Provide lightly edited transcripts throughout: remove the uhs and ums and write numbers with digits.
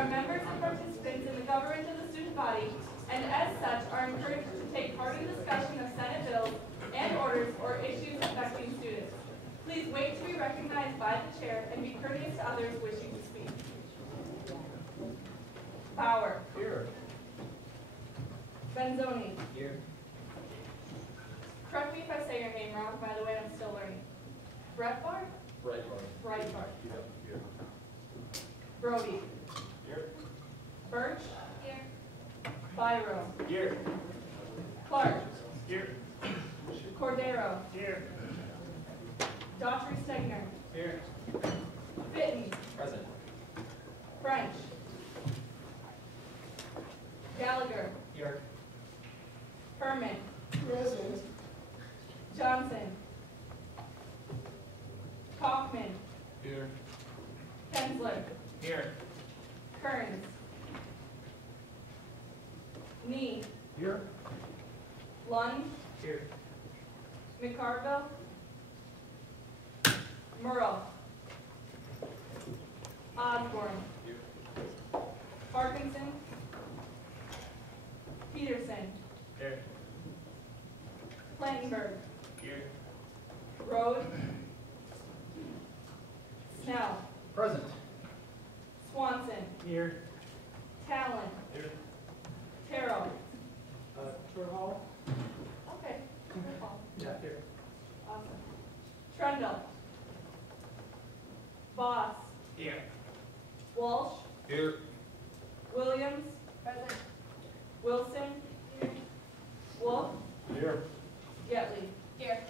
are members and participants in the government of the student body, and as such are encouraged to take part in discussion of Senate bills and orders or issues affecting students. Please wait to be recognized by the chair and be courteous to others wishing to speak. Bauer. Here. Benzoni. Here. Correct me if I say your name wrong, by the way, I'm still learning. Breitbart? Breitbart. Yep. Here. Brody. Here. Birch. Here. Byro. Here. Clark. Here. Cordero. Here. Daughtry Stegner. Here. Fitton. Present. French. Gallagher. Here. Herman. Present. Johnson. Kaufman. Here. Kensler. Here. Kearns. Nee. Here. Lund. Here. McCarville. Murrell. Osborne. Here. Parkinson. Peterson. Here. Plantenberg. Here. Rhodes. Snell. Present. Swanson. Here. Talon. Here. Terrell. Hall. Okay. Good call. Yeah. Here. Awesome. Trundle. Voss. Here. Walsh. Here. Williams. Present. Wilson. Here. Wolf. Here. Getley. Here.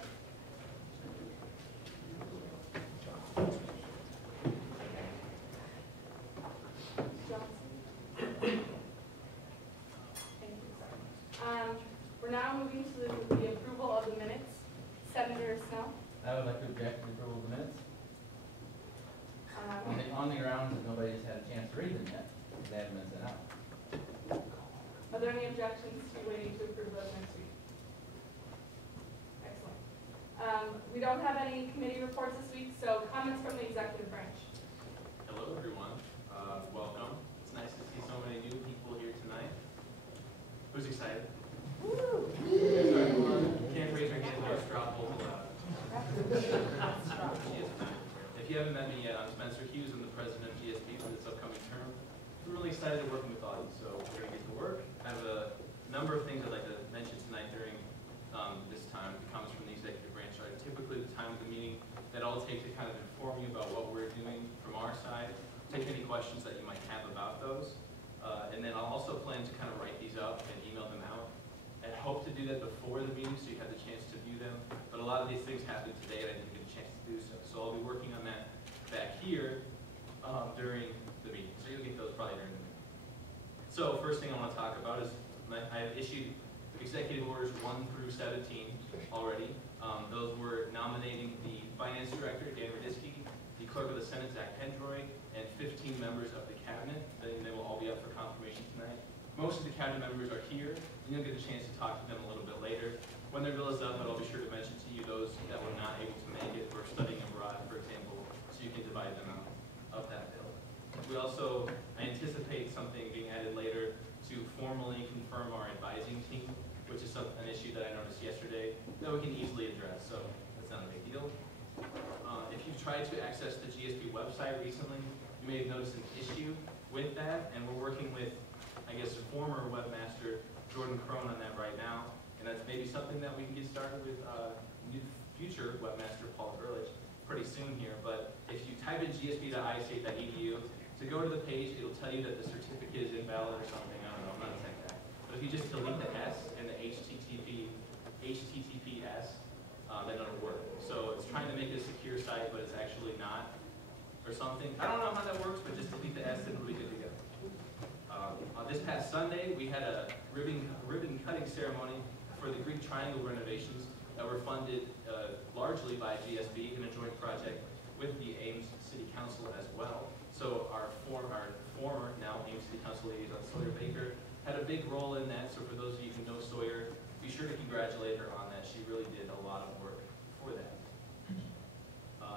We're now moving to the approval of the minutes. Senator Snell. I would like to object to the approval of the minutes. On the grounds that nobody's had a chance to read them yet, because they haven't been sent out. Are there any objections to waiting to approve those next week? Excellent. We don't have any committee reports this week, so comments from the executive branch. Hello, everyone. Welcome. It's nice to see so many new people here tonight. Who's excited? Woo! Can't raise your hand or straw poll allowed. If you haven't met me yet, I'm Spencer Hughes. I'm the president of GSB for this upcoming term. We're really excited working with all of you, so we're going to get to work. I have a number of things I'd like to mention tonight during this time. The comments from the executive branch are typically the time of the meeting that I'll take to kind of inform you about what we're doing from our side, take any questions that you might have about those, and then I'll also plan to kind of write these up and email them out. I hope to do that before the meeting so you have the chance to view them, but a lot of these things happened today and I didn't get a chance to do so. So I'll be working on that back here during the meeting. So you'll get those probably during the meeting. So first thing I want to talk about is I have issued executive orders 1 through 17 already. Those were nominating the finance director, Dan Radisky, the clerk of the Senate, Zach Pendroy, and 15 members of the cabinet. They will all be up for confirmation tonight. Most of the cabinet members are here, and you'll get a chance to talk to them a little bit later. When their bill is up, I'll be sure to mention to you those that were not able to make it or studying abroad, for example, so you can divide them out of that bill. We also anticipate something being added later to formally confirm our advising team, which is an issue that I noticed yesterday that we can easily address, so that's not a big deal. If you've tried to access the GSB website recently, you may have noticed an issue with that, and we're working with, I guess, former webmaster Jordan Crone on that right now, and that's maybe something that we can get started with future webmaster Paul Ehrlich pretty soon here. But if you type in gsb.istate.edu, to go to the page, it'll tell you that the certificate is invalid or something. I don't know, I'm not a tech guy. But if you just delete the S and the HTTPS, then it'll work. So it's trying to make it a secure site, but it's actually not, or something. I don't know how that works, but just delete the S and it'll be good to go. This past Sunday, we had a ribbon cutting ceremony for the Greek Triangle renovations that were funded largely by GSB in a joint project with the Ames City Council as well. So our former, now Ames City Council liaison, Sawyer Baker, had a big role in that. So for those of you who know Sawyer, be sure to congratulate her on that. She really did a lot of work for that.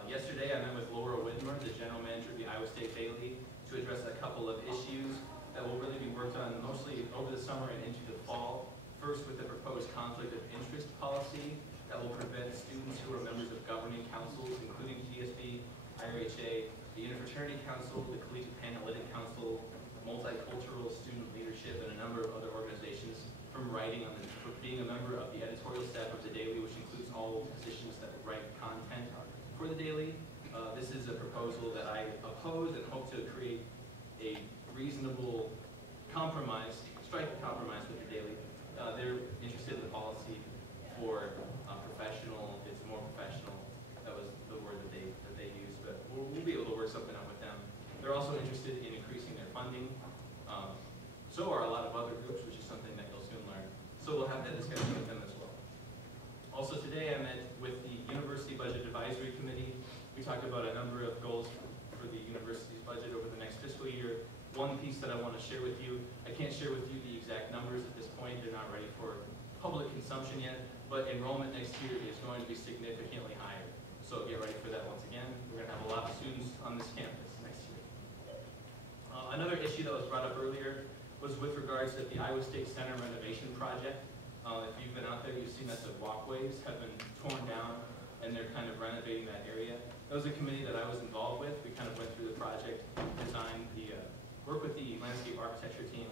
Yesterday, I met with Laura Whitmer, the general manager of the Iowa State Bailey, to to address a couple of issues that will really be worked on mostly over the summer and into the fall. First, with the proposed conflict of interest policy that will prevent students who are members of governing councils, including GSB, IRHA, the Interfraternity Council, the Collegiate Panhellenic Council, Multicultural Student Leadership, and a number of other organizations from writing for being a member of the editorial staff of the Daily, which includes all positions that write content for the Daily. This is a proposal that I oppose and hope to create a reasonable compromise, strike a compromise with the Daily. They're interested in the policy for professional, it's more professional. That was the word that they used, but we'll be able to work something out with them. They're also interested in increasing their funding. So are a lot of other groups, which is something that you'll soon learn. So we'll have that discussion with them as well. Also today I met with the University Budget Advisory Committee. We talked about a number of goals for the university's budget over the next fiscal year. One piece that I want to share with you, I can't share with you the exact numbers at this point, they're not ready for public consumption yet, but enrollment next year is going to be significantly higher. So get ready for that once again. We're going to have a lot of students on this campus next year. Another issue that was brought up earlier was with regards to the Iowa State Center renovation project. If you've been out there, you've seen that the walkways have been torn down and they're kind of renovating that area. That was a committee that I was involved with. We kind of went through the project, designed the, work with the landscape architecture team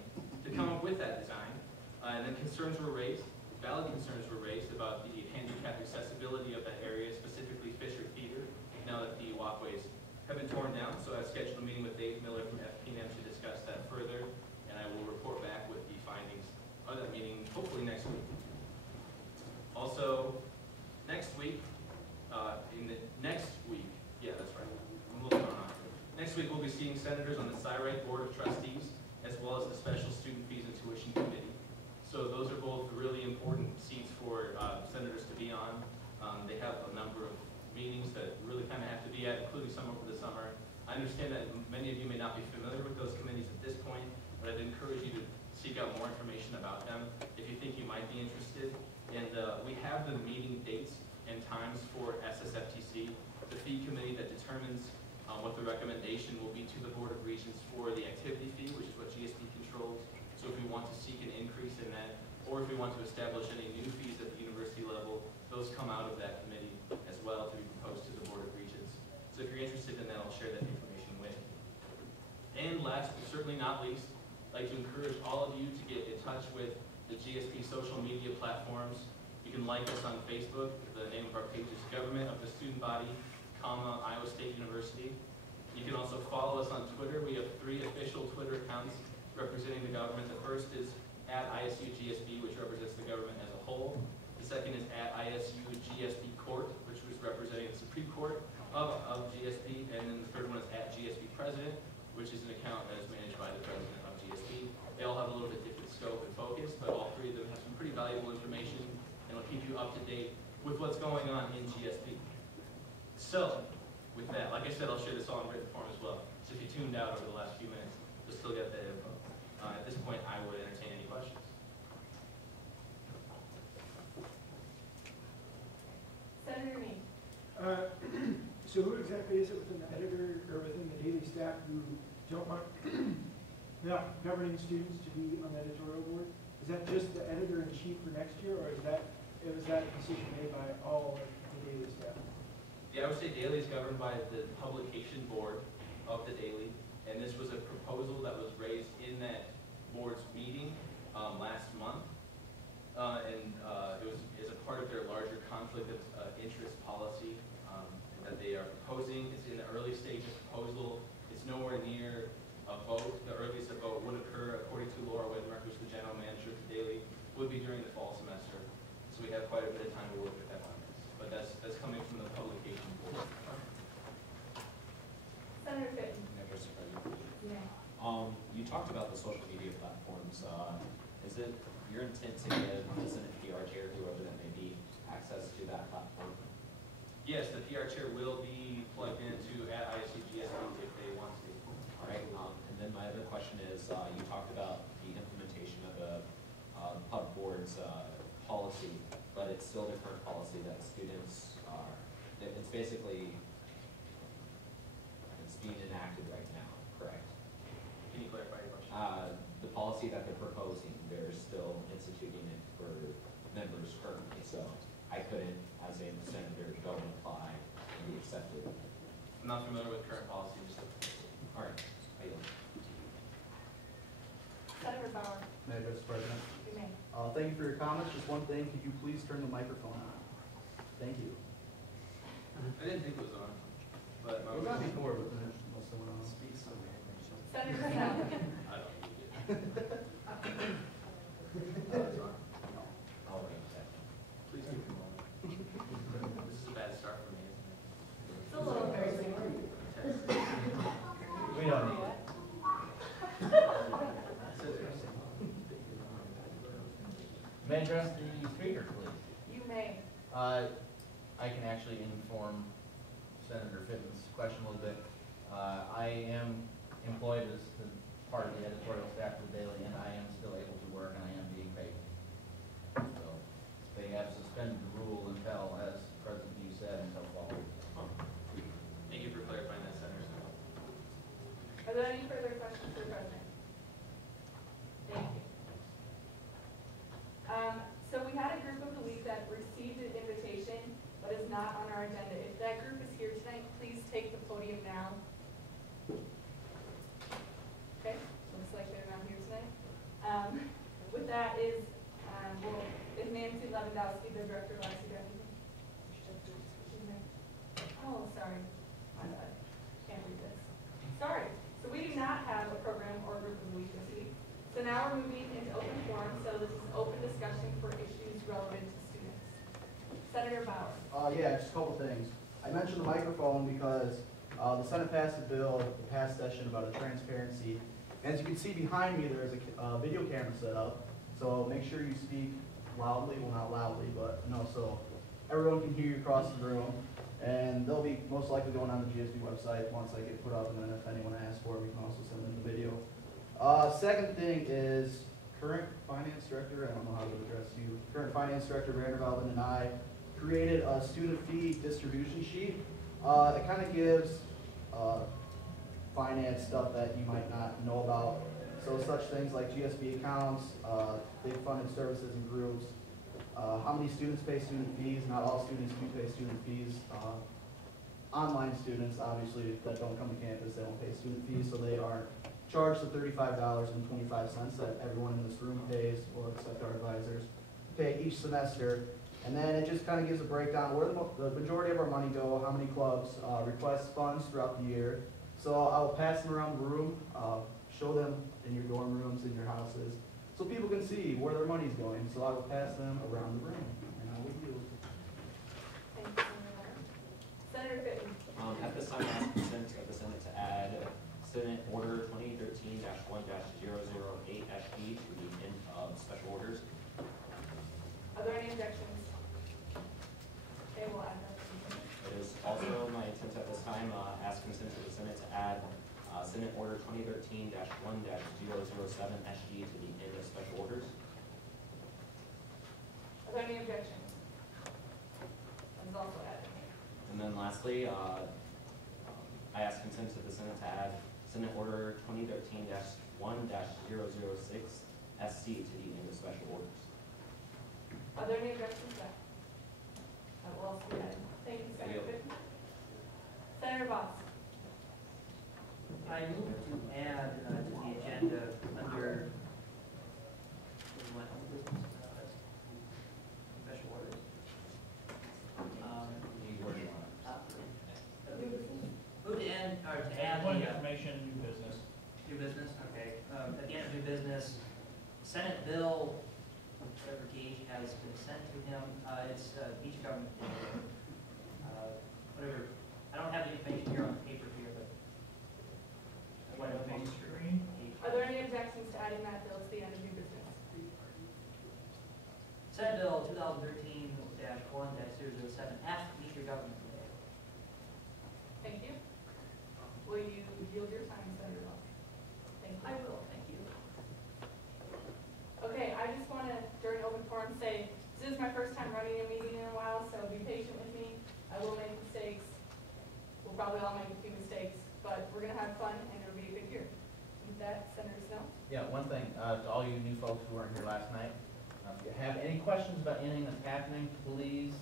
to come up with that design. And then concerns were raised, valid concerns were raised about the handicap accessibility of that area, specifically Fisher Theater, now that the walkways have been torn down. So I've scheduled a meeting with Dave Miller from FPNM to discuss that further, and I will report back with the findings of that meeting, hopefully next week. Also, next week, yeah, that's right, I'm a little thrown off. Next week, we'll be seeing senators on the SCI Board of Trustees, as well as the Special Student Fees and Tuition Committee. So those are both really important seats for senators to be on. They have a number of meetings that really kind of have to be at, including some over the summer. I understand that many of you may not be familiar with those committees at this point, but I'd encourage you to seek out more information about them if you think you might be interested. And we have the meeting dates and times for SSFTC, the fee committee that determines what the recommendation will be to the Board of Regents for the activity fee, which is what GSB controls. So if we want to seek an increase in that, or if we want to establish any new fees at the university level, those come out of that committee as well to be proposed to the Board of Regents. So if you're interested in that, I'll share that information with you. And last, but certainly not least, I'd like to encourage all of you to get in touch with the GSB social media platforms. You can like us on Facebook. The name of our page is Government of the Student Body, Iowa State University. You can also follow us on Twitter. We have 3 official Twitter accounts representing the government. The first is @ISUGSB, which represents the government as a whole. The second is @ISUGSB Court, which was representing the Supreme Court of GSB. And then the third one is @GSB President, which is an account that is managed by the President of GSB. They all have a little bit different scope and focus, but all 3 of them have some pretty valuable information and will keep you up to date with what's going on in GSB. So, with that, like I said, I'll share this all in written form as well. So if you tuned out over the last few minutes, you'll still get that info. At this point, I would entertain any questions. Senator Meade. So who exactly is it within the editor or within the Daily staff who don't want governing students to be on the editorial board? Is that just the editor-in-chief for next year, or was that a decision made by all of the Daily staff? Yeah, I would say Daily is governed by the publication board of the Daily, and this was a proposal that was raised in that board's meeting last month, and it was as a part of their larger conflict of interest policy that they are proposing. It's in the early stage of proposal. It's nowhere near a vote. The earliest a vote would occur, according to Laura Widmark, who's the general manager of the Daily, would be during the fall semester. So we have quite a bit of time to work with that on this. But that's coming from the publication board. Senator Fitton. Mr. President. Yeah. You talked about the social media platforms. Is it your intent to give the Senate PR chair, whoever that may be, access to that platform? Yes, the PR chair will be plugged into @ISUGSB if they want to. All right. And then my other question is, you talked about the implementation of the pub board's policy, but it's still the current policy that students are. It's basically being enacted right now, correct? so I couldn't, as a senator, go and apply and be accepted. I'm not familiar with current policy, just All right, I yield. Senator Bauer, Madam Vice President. you may. Thank you for your comments. Just one thing, could you please turn the microphone on? Thank you. I didn't think it was on, but my It was on before, but then someone else. speaks so weird. Senator Snell. I don't need it. It's on. I'll wait a second. Please give me a moment. This is a bad start for me, isn't it? It's a little embarrassing. Text. We don't need it. May I address the speaker, please? You may. I can actually inform Senator Fitton's question a little bit. I am employed as part of the editorial staff of the Daily, and I am still able to work, and I am being paid. So they have suspended the rule until, as President Hughes said, until fall. Thank you for clarifying that, Senator Snow. Are there any further questions for the President? Thank you. So we had a group of the week that received an invitation, but is not on our agenda. If that group is here tonight, please take the podium now. Okay, looks like they're not here tonight. With that is, is Nancy Lewandowski, the director of IC Deputy? Oh, sorry, my bad, can't read this. Sorry, so we do not have a program or group of the week this week. So now we're moving into open forum, so this is open discussion for issues relevant to students. Senator Bauer. Yeah, just a couple things. I mentioned the microphone because the Senate passed a bill at the past session about a transparency. As you can see behind me, there is a video camera set up. So make sure you speak loudly, well not loudly, but so everyone can hear you across the room. And they'll be most likely going on the GSB website once I get put up, and then if anyone asks for it, we can also send them the video. Second thing is current finance director, I don't know how to address you, current finance director Vandervelden and I created a student fee distribution sheet. It kind of gives finance stuff that you might not know about. So such things like GSB accounts, big funded services and groups, how many students pay student fees. Not all students do pay student fees. Online students, obviously, that don't come to campus, they don't pay student fees, so they aren't charged the $35.25 that everyone in this room pays, or except our advisors, pay each semester. And then it just kind of gives a breakdown where the majority of our money go, how many clubs request funds throughout the year. So I'll pass them around the room, show them in your dorm rooms, in your houses, so people can see where their money's going. So I will pass them around the room, and I will yield. Thank you, Senator Fitton. At this time, I ask consent of the Senate to add Senate Order 2013-1-008-E to the end of special orders. Are there any objections? Okay, we'll add that. It is also my intent at this time, ask consent of the Senate to add Senate Order 2013-1-007-SG to the end of special orders. Are there any objections? That is also added. And then lastly, I ask consent of the Senate to add Senate Order 2013-1-006-SC to the end of special orders. Are there any objections to that? That will also be added. Thank you, Senator Fitton. Senator Boss. I move to add to the agenda under special orders. Need where you want Move to end, or to add Point the of information, new business. new business, okay. Again, new business, Senate bill, whatever gauge has been sent to him, it's each government, whatever, I don't have the information here on paper here, but what On the information? screen. Are there any objections to adding that bill to the end of new business? Senate Bill 2013-1-007F, meet your government today. Thank you. Will you yield your time, Senator Boss? Thank you. I will, thank you. Okay, I just want to, during open forum, say, this is my first time running a meeting in a while, so be patient with me. I will make mistakes. We'll probably all make a few mistakes, but we're going to have fun, and it'll be a good year. With that, Senator Snow? Yeah, one thing, to all you new folks who weren't here last night, you have any questions about anything that's happening, please,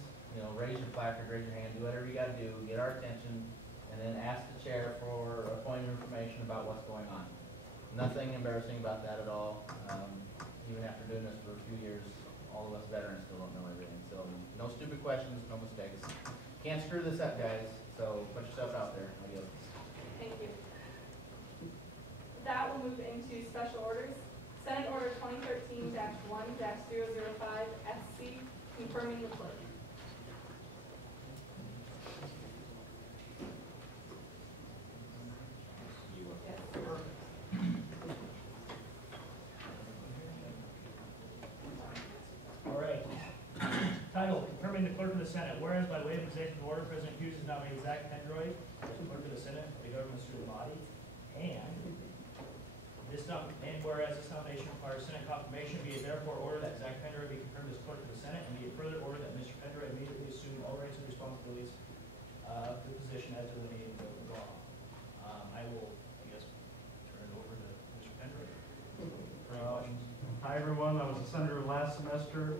raise your placard, raise your hand, do whatever you gotta do, get our attention, and then ask the chair for a point of information about what's going on. Nothing embarrassing about that at all. Even after doing this for a few years, all of us veterans still don't know everything. So no stupid questions, no mistakes. Can't screw this up, guys, so put yourself out there. Adios. Thank you. That will move into special orders. Senate Order 2013-1-005 SC Confirming the Clerk. All right. Title, Confirming the Clerk of the Senate. Whereas by way of executive order, President Hughes has nominated Zach Pendroy as the Clerk of the Senate for the government student body. And whereas this nomination requires Senate confirmation, be it therefore ordered that Zach Pendroy be confirmed as Clerk of the Senate, and be it further ordered that Mr. Pendroy immediately assume all rights and responsibilities of the position as delineated in the open law. I will, turn it over to Mr. Pendroy. Hi everyone, I was a senator last semester.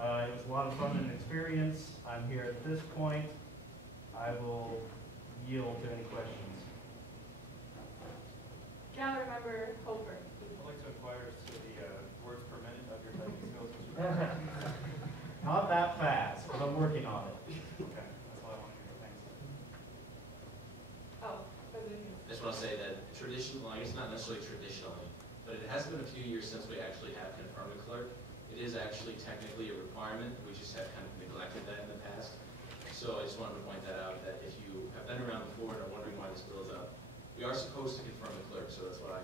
It was a lot of fun and experience. I'm here at this point. I will yield to any questions. Gallery Member Hofer. I'd like to acquire to the words per minute of your typing skills, Mr. President. Not that fast, but I'm working on it. Okay, that's all I want to hear. Thanks. Oh, President Hughes. I just want to say that well, I guess not necessarily traditionally, but it has been a few years since we actually have confirmed the clerk. It is actually technically a requirement. We just have kind of neglected that in the past. So I just wanted to point that out, that if you have been around before and are wondering why this bill is up, we are supposed to confirm the clerk, so that's why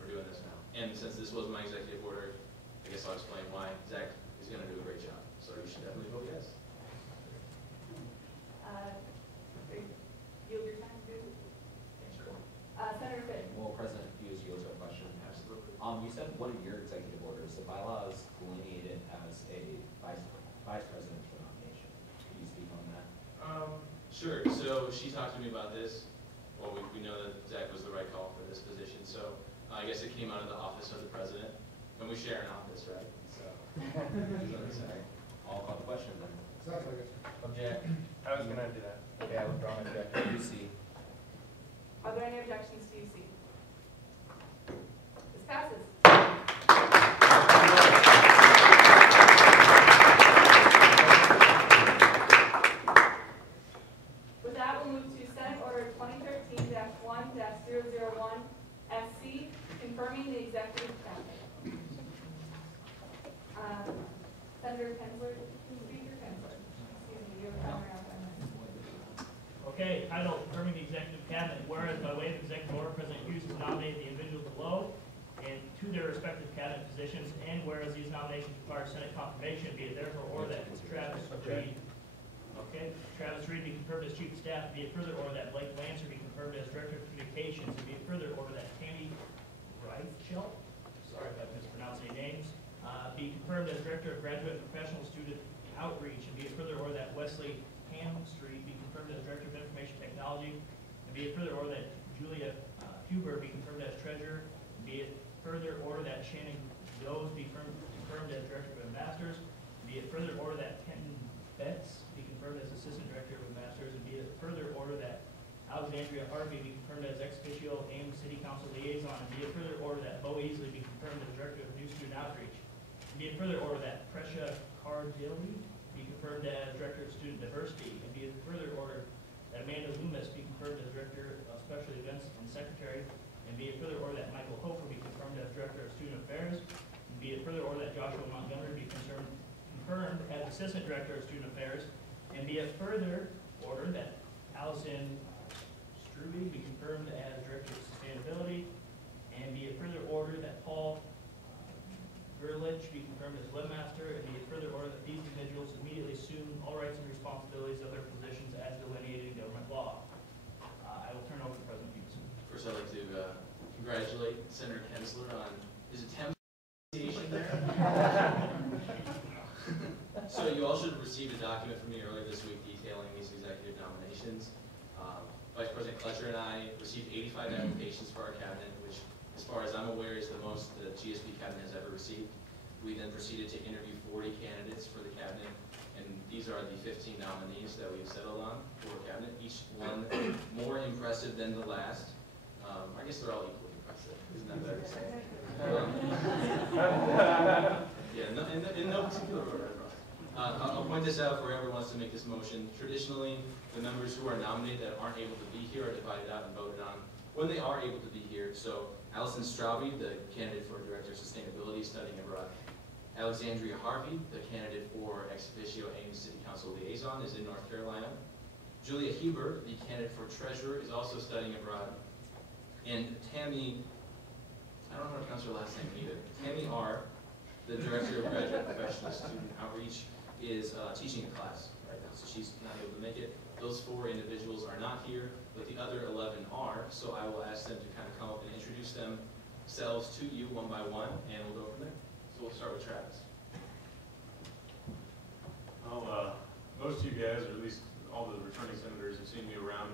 we're doing this now. And since this was my executive order, I guess I'll explain why. Zach is going to do a great job, so you should definitely vote yes. Yield your time to Sure. Senator Fitch. Well, President Hughes, yields our question. Absolutely. You said one of your executive orders, the bylaws delineated as a vice presidential nomination. Can you speak on that? Sure. So she talked to me about this. Well, we know that Zach was the right call for this position, so I guess it came out of the office of the president, and we share an office, right? So, I'll call the question then. Sounds like it. Object. I was going to do that. Okay, I withdraw my objection. UC. Are there any objections to UC? This passes. With that, we'll move to Senate Order 2013-1-001 SC, confirming the executive cabinet. Senator Pensler, Speaker Pensler. Excuse me, you have time around 5 minutes. Okay, title, Confirming the Executive Cabinet. Whereas by way of executive order, President Hughes has nominated the individuals below and to their respective cabinet positions, and whereas these nominations require Senate confirmation, be it therefore ordered that Travis Reed, Travis Reed be confirmed as Chief of Staff, be it further ordered that Blake Lancer be confirmed as Director of Communications, and be it further ordered that Tammy Reichelt, sorry if I'm mispronouncing names, be confirmed as Director of Graduate and Professional Student Outreach, and be it further ordered that Wesley Street be confirmed as Director of Information Technology, and be it further ordered that Julia Huber be confirmed as Treasurer, and be it further ordered that Shannon Does be confirmed as Director of Masters, and be it further ordered that Kenton Betts be confirmed as Assistant Director of Masters, and be it further ordered that Alexandria Harvey be confirmed as Ex Officio Ames City Council Liaison, and be it further ordered that Bo Easley be confirmed as Director of New Student Outreach, and be it further ordered that Prescia Cardilli be confirmed as Director of Student Diversity, and be it further ordered that Amanda Loomis be confirmed as Director of Special Events and Secretary, and be it further ordered that Michael Hofer be confirmed as Director of Student Affairs, and be it further ordered that Joshua Montgomery be confirmed as Assistant Director of Student Affairs, and be it further ordered that Allison Struby be confirmed as Director of Sustainability, and be it further ordered that Paul Gerlich be confirmed as webmaster, and be it further ordered that these individuals immediately assume all rights and responsibilities of their positions as delineated in government law. I will turn over to President Hughes. First, I'd like to congratulate Senator Kensler on his attempt there. So you all should have received a document from me earlier this week detailing these executive nominations. Vice President Fletcher and I received 85 applications for our cabinet, which, as far as I'm aware, is the most the GSB cabinet has ever received. We then proceeded to interview 40 candidates for the cabinet, and these are the 15 nominees that we've settled on for cabinet, each one more impressive than the last. I guess they're all equally impressive, isn't that better to say? Yeah, in no particular order. I'll point this out for whoever wants to make this motion. Traditionally, the members who are nominated that aren't able to be here are divided out and voted on when they are able to be here. So Allison Straube, the candidate for Director of Sustainability studying abroad. Alexandria Harvey, the candidate for ex officio Ames City Council Liaison, is in North Carolina. Julia Huber, the candidate for Treasurer, is also studying abroad. And Tammy, I don't know how to pronounce her last name either. Tammy R., the Director of Graduate Professional Student Outreach, is teaching a class right now, so she's not able to make it. Those 4 individuals are not here, but the other 11 are, so I will ask them to kind of come up and introduce themselves to you one by one, and we'll go from there. So we'll start with Travis. Well, most of you guys, or at least all the returning senators, have seen me around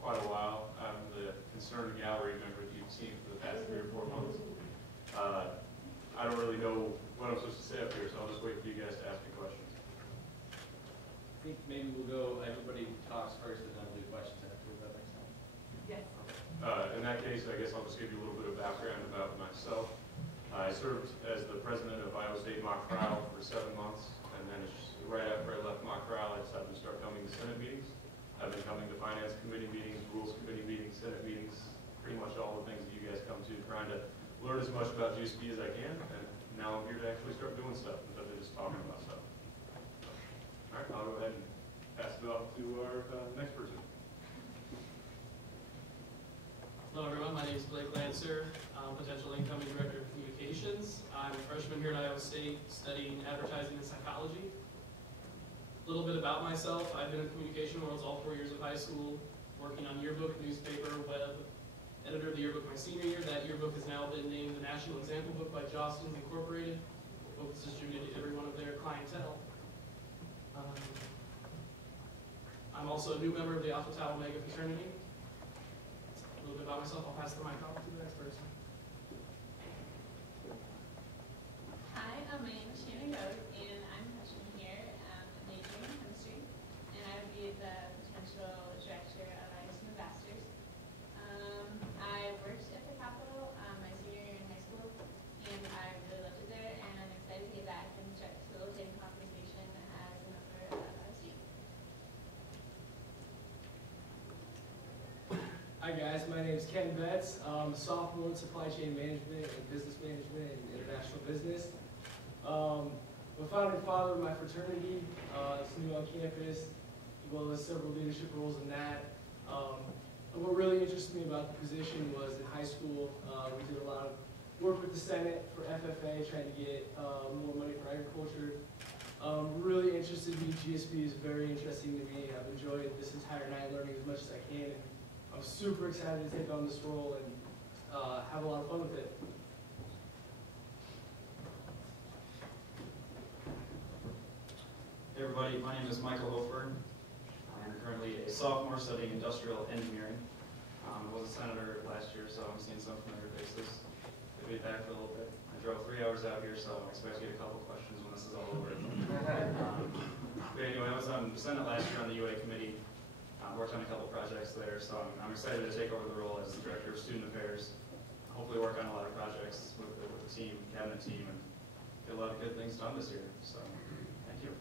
quite a while. I'm the concerned gallery member that you've seen for the past 3 or 4 months. I don't really know what I'm supposed to say up here, so I'll just wait for you guys to ask me questions. I think maybe we'll go, everybody talks first, and then we'll do questions after. Does that make sense? Yes. In that case, I guess I'll just give you a little bit of background about myself. I served as the president of Iowa State Mock Trial for 7 months, and then right after I left Mock Trial, I decided to start coming to Senate meetings. I've been coming to Finance Committee meetings, Rules Committee meetings, Senate meetings, pretty much all the things that you guys come to, trying to learn as much about GSB as I can, and now I'm here to actually start doing stuff instead of just talking about stuff. All right, I'll go ahead and pass it off to our next person. Hello everyone, my name is Blake Lancer, potential incoming Director of Communications. I'm a freshman here at Iowa State studying advertising and psychology. A little bit about myself, I've been in communication worlds all 4 years of high school, working on yearbook, newspaper, web, editor of the yearbook my senior year. That yearbook has now been named the National Example Book by Jostens Incorporated. The book is distributed to every one of their clientele. I'm also a new member of the Alpha Tau Omega fraternity. A little bit about myself, I'll pass the mic off to the next person. Hi, my name is Shannon Rose, and I'm a freshman here, majoring in chemistry, and I would be the potential director of ISU Ambassadors. I worked at the Capitol my senior year in high school, and I really loved it there, and I'm excited to get back and start facilitating conversation as a member of ISU. Hi guys, my name is Ken Betts. I'm a sophomore in supply chain management and business management and international business. I'm a founding father of my fraternity. It's new on campus, as well as several leadership roles in that. And what really interested me about the position was in high school, we did a lot of work with the Senate for FFA, trying to get more money for agriculture. Really interested me. GSB is very interesting to me. I've enjoyed this entire night learning as much as I can. And I'm super excited to take on this role and have a lot of fun with it. Hey everybody, my name is Michael Hofer. I'm currently a sophomore studying industrial engineering. I was a senator last year, so I'm seeing some familiar faces. I'll be back for a little bit. I drove 3 hours out here, so I expect to get a couple questions when this is all over. But anyway, I was on Senate last year on the UA committee. Worked on a couple projects there, so I'm excited to take over the role as the Director of Student Affairs. Hopefully work on a lot of projects with the team, cabinet team, and get a lot of good things done this year. So, thank you.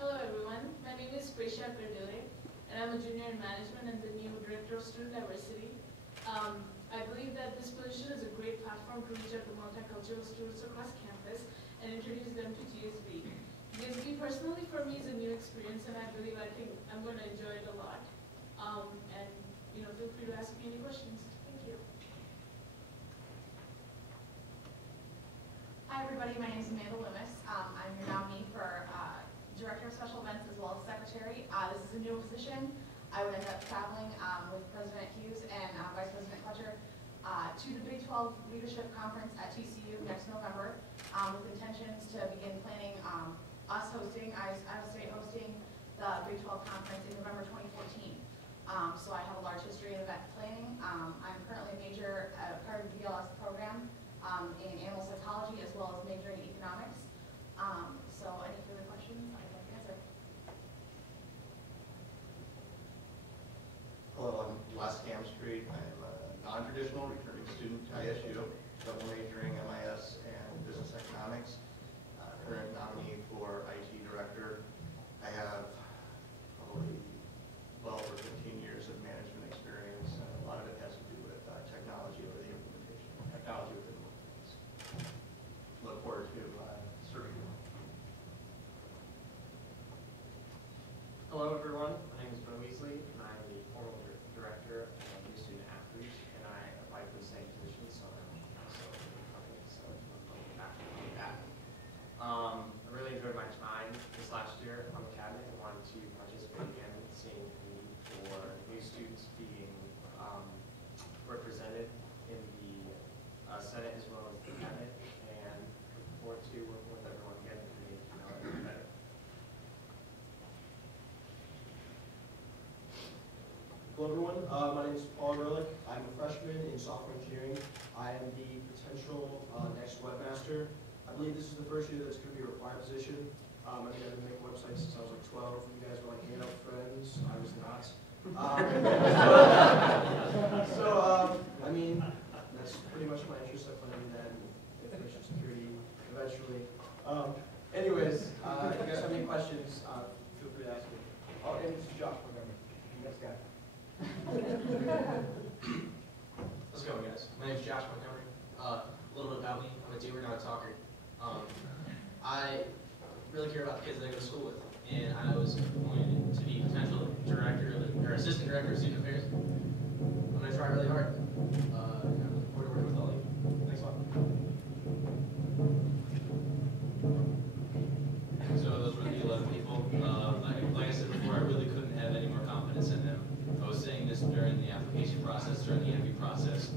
Hello everyone, my name is Prisha Perdule, and I'm a junior in management and the new Director of Student Diversity. I believe that this position is a great platform to reach out to multicultural students across campus and introduce them to GSB. GSB personally for me is a new experience, and I believe I'm going to enjoy it a lot. And feel free to ask me any questions. Thank you. Hi everybody, my name is Amanda Loomis. I'm your nominee for Director of Special Events as well as Secretary. This is a new position. I would end up traveling with President Hughes and Vice President Fletcher to the Big 12 Leadership Conference at TCU next November with intentions to begin planning Iowa State hosting the Big 12 Conference in November 2014. So I have a large history in event planning. I'm currently a major, part of the BLS program in animal psychology as well as majoring in economics. So any further questions I'd like to answer. Hello, I'm Les Camstreet. I'm a non-traditional returning student to ISU, double majoring MIS and business economics. Current nominee for IT director. I have probably well over 15 years of management experience, and a lot of it has to do with technology or the implementation of technology within the workplace. Look forward to serving you. Hello everyone, my name is Ben Weasley, and I'm the formal director of New Student Outreach, and I applied for the same position, so I'm also back on that. I really enjoyed my time this last year on the cabinet and wanted to participate again, seeing the need for new students being represented in the Senate as well as the cabinet, and looking forward to working with everyone again and getting to know everyone better. Hello everyone, my name is Paul Ehrlich. I'm a freshman in software engineering. I am the potential next webmaster. I believe this is the first year that it's going to be a required position. I've been able to make websites since I was like 12. You guys were like handout friends. I was not. I mean, that's pretty much my interest. I plan to do that in information security eventually. Anyways, if you guys have any questions, feel free to ask me. Oh, and this is Josh Montgomery, the next guy. How's it going, guys? My name is Josh Montgomery. A little bit about me. I'm a doer, not a talker. I really care about the kids that I go to school with, and I was appointed to be potential director or assistant director of student affairs. I'm going to try really hard. I'm looking forward to working with all of you. Thanks a lot. So those were the 11 people. Like I said before, I really couldn't have any more confidence in them. I was saying this during the application process, during the interview process,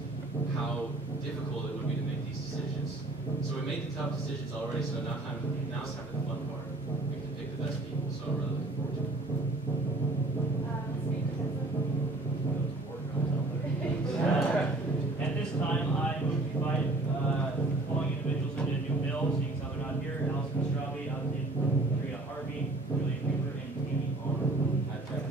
how difficult it would be to make these decisions. So we made the tough decisions already, so now it's time for the fun part. We can pick the best people, so I'm really looking forward to At this time, I move to invite the following individuals into a new bill, seeing as how they're not here: Allison Straube, Andrea Harvey, Julia Weaver, and Amy Arnold. I'd try to.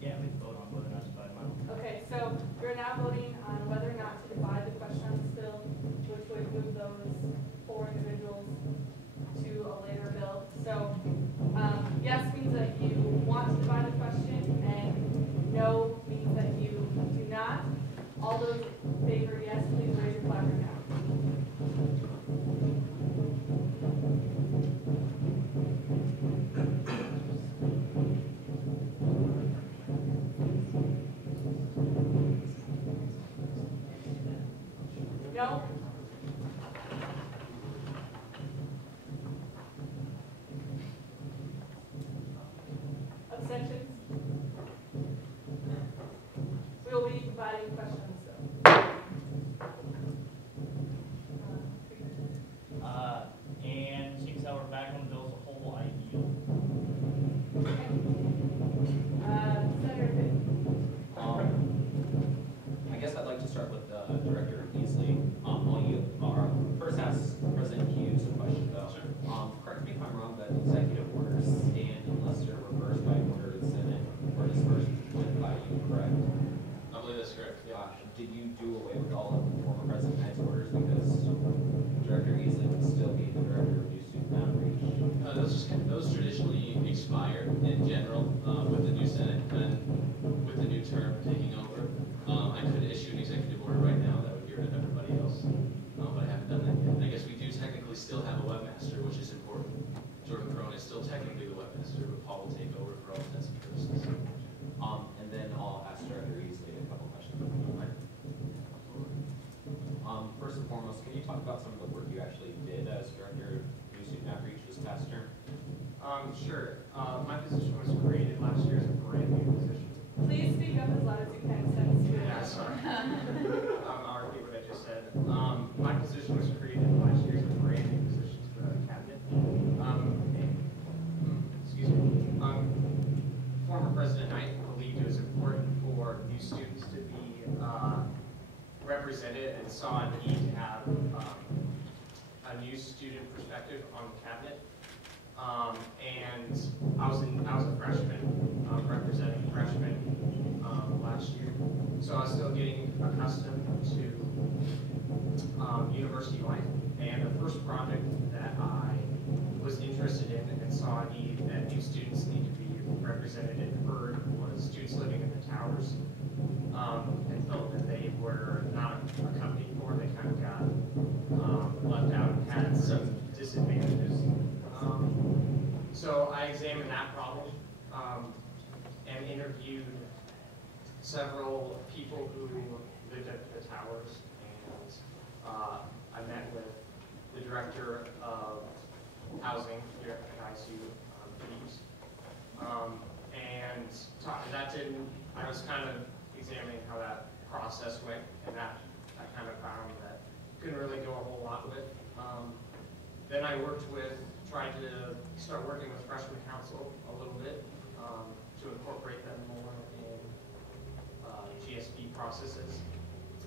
Yeah, we can vote on whether or not to divide them out. Okay, so you're now voting on whether or not to divide the question on this bill, which would move those 4 individuals to a later bill. So yes means that you want to divide the question, and no means that you do not. All those in favor, yes, please raise your flag right now. No? Abstentions? We will be dividing questions, so. And seeing as how we're back on the bill as a whole, I yield. Senator Pitt. I guess I'd like to start with Director Beasley. First ask President Hughes a question though. Sure. Correct me if I'm wrong, but executive orders stand unless they're reversed by order of the Senate or dispersed by you, correct? I believe that's correct, yeah. Did you do away with all of the former President Knight's orders because Director Beasley would still be the Director of New Student Outreach? Those traditionally expire in general with the new Senate and with the new term taking over. I could issue an executive order right now that would get rid of everybody else, but I haven't done that yet. And I guess we do technically still have a webmaster, which is important. Jordan Crone is still technically the webmaster, but Paul will take over for all intents and purposes. And then I'll ask Director Beasley a couple questions. First and foremost, can you talk about some of the work you actually did as Director of New Student Outreach this past term? Sure. My position was created last year as a brand new position. Please speak up as loud as you can. So Yeah, sorry. I'll repeat what I just said. My position was created last year as a brand new position to the cabinet. And saw a need to have a new student perspective on the cabinet. And I was a freshman, representing freshmen last year. So I was still getting accustomed to university life. And the first project that I was interested in and saw a need that new students need to be represented and heard was students living in the towers, and felt that they were not accompanied for. They kind of got left out and had some disadvantages. So I examined that problem and interviewed several people who lived at the towers, and I met with the director of housing here at ICU, Peeves, and I was kind of examining how that process went, and that I kind of found that couldn't really go a whole lot with. Then I tried to start working with freshman council a little bit to incorporate them more in GSB processes.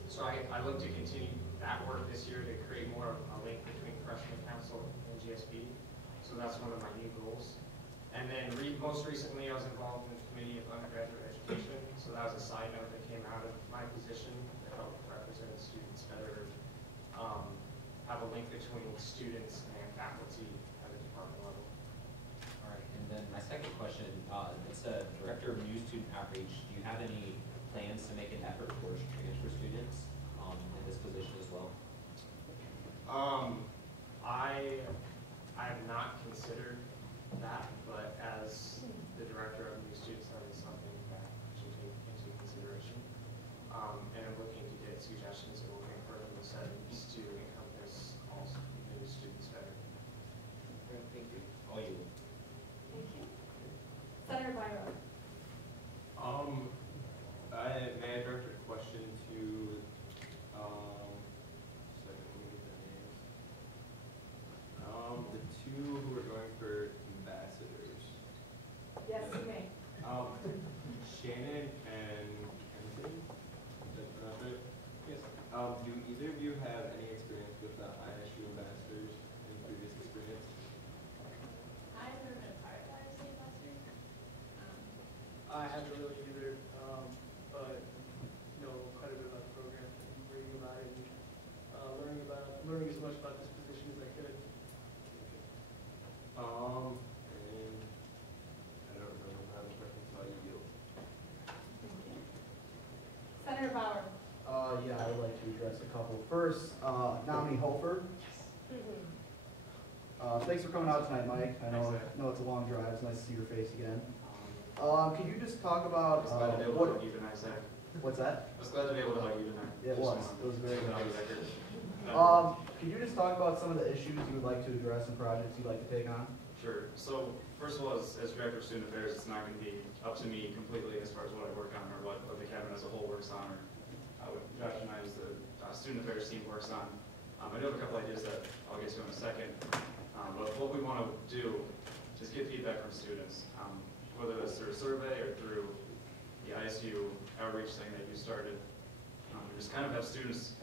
So I look to continue that work this year to create more of a link between freshman council and GSB. So that's one of my new goals. And then most recently I was involved in the Committee of Undergraduate Education. So that was a side note that came out of my position to help represent students better, have a link between students and faculty at the department level. All right, and then my second question, it's the Director of New Student Outreach. Do you have any plans to make an effort towards transfer students in this position as well? I have not considered that, but as the Director of New Students, that is something that I should take into consideration. And I'm looking to get suggestions and looking for the settings to encompass all new students better. Great, thank you. All you. Thank you. Senator Byron. May I direct a question to, the two who are going for ambassadors? Yes, you may. Shannon and Kenton, is that pronounced right? Yes. Do either of you have any experience with the ISU ambassadors in previous experience? I've never been a part of the ISC ambassador. I haven't really either, but know quite a bit about the program and reading about it and learning as much about this position as I could. And I don't remember if I have a question, so I'll yield. Senator Bauer. Yeah, I would like to address a couple. First, nominee Hofer. Thanks for coming out tonight, Mike. I know it's a long drive. It's nice to see your face again. Can you just talk about glad to be able to hug you tonight, Zach. What's that? I was glad to be able to hug you tonight. Yeah, it was. It was very nice. nice. Can you just talk about some of the issues you would like to address and projects you'd like to take on? Sure. So first of all, as Director of Student Affairs, it's not going to be up to me completely as far as what I work on or what the cabinet as a whole works on, or what Josh and I as the Student Affairs team works on. I do have a couple ideas that I'll get to in a second. But what we want to do is get feedback from students, whether it's through a survey or through the ISU outreach thing that you started. Just kind of have students,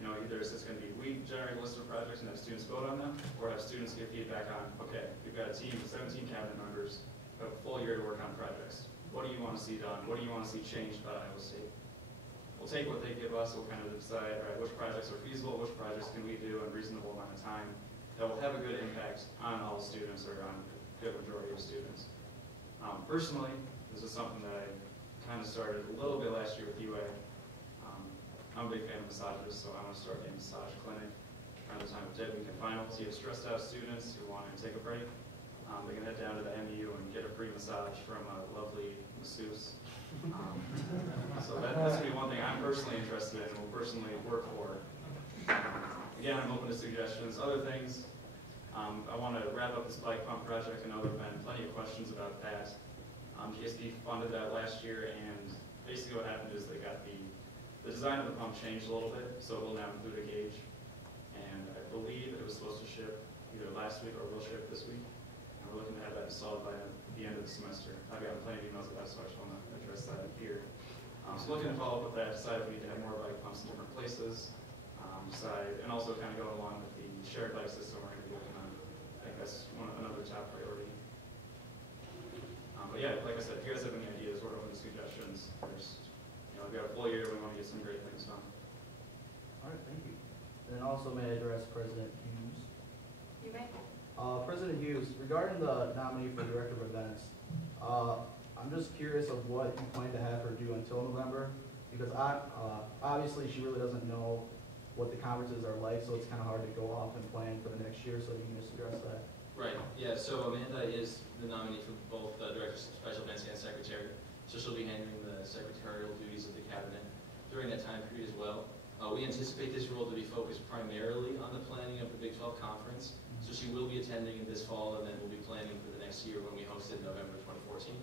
either it's going to be we generate a list of projects and have students vote on them, or have students get feedback on, okay, we've got a team of 17 cabinet members, we have a full year to work on projects. What do you want to see done? What do you want to see changed about Iowa State? We'll take what they give us, we'll kind of decide, all right, which projects are feasible, which projects can we do in a reasonable amount of time that will have a good impact on all students or on a good majority of students. Personally, this is something that I kind of started a little bit last year with UA. I'm a big fan of massages, so I want to start a massage clinic around the time of Dead Week and Final. So you have stressed out students who want to take a break. They can head down to the MU and get a free massage from a lovely masseuse. So that's going to be one thing I'm personally interested in and will personally work for. Again, I'm open to suggestions. Other things, I want to wrap up this bike pump project. I know there have been plenty of questions about that. GSB funded that last year, and basically what happened is they got the design of the pump changed a little bit, so it will now include a gauge. And I believe it was supposed to ship either last week or will ship this week. And we're looking to have that installed by the end of the semester. I've gotten plenty of emails about that, so I just want to address that here. So looking to follow up with that, decide if we need to have more bike pumps in different places. side, and also kind of go along with the shared bike system we're going to be working on. I think that's another top priority. But yeah, like I said, if you guys have any ideas or any suggestions, we've got a full year, we want to get some great things done. All right, thank you. And then also may I address President Hughes? You may. President Hughes, regarding the nominee for Director of Events, I'm just curious of what you plan to have her do until November, because obviously she really doesn't know what the conferences are like, so it's kind of hard to go off and plan for the next year, so you can just address that. Right, yeah, so Amanda is the nominee for both Director of Special Events and Secretary, so she'll be handling the secretarial duties of the cabinet during that time period as well. We anticipate this role to be focused primarily on the planning of the Big 12 Conference, so she will be attending it this fall, and then we'll be planning for the next year when we host it in November 2014.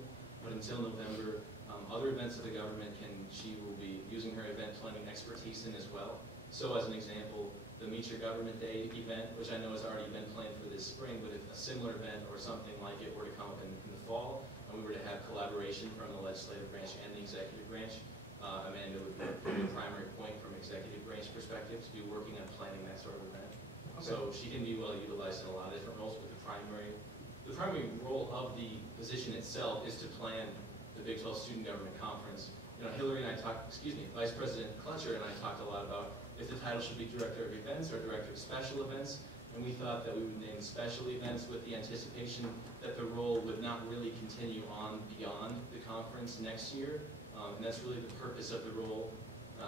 But until November, other events of the government she will be using her event planning expertise in as well. So as an example, the Meet Your Government Day event, which I know has already been planned for this spring, but if a similar event or something like it were to come up in the fall, and we were to have collaboration from the legislative branch and the executive branch, Amanda would be the primary point from executive branch perspective to be working on planning that sort of event. Okay. So she can be well utilized in a lot of different roles, but the primary role of the position itself is to plan the Big 12 Student Government Conference. Hillary and I Vice President Clutcher and I talked a lot about if the title should be Director of Events or Director of Special Events, and we thought that we would name Special Events with the anticipation that the role would not really continue on beyond the conference next year. And that's really the purpose of the role,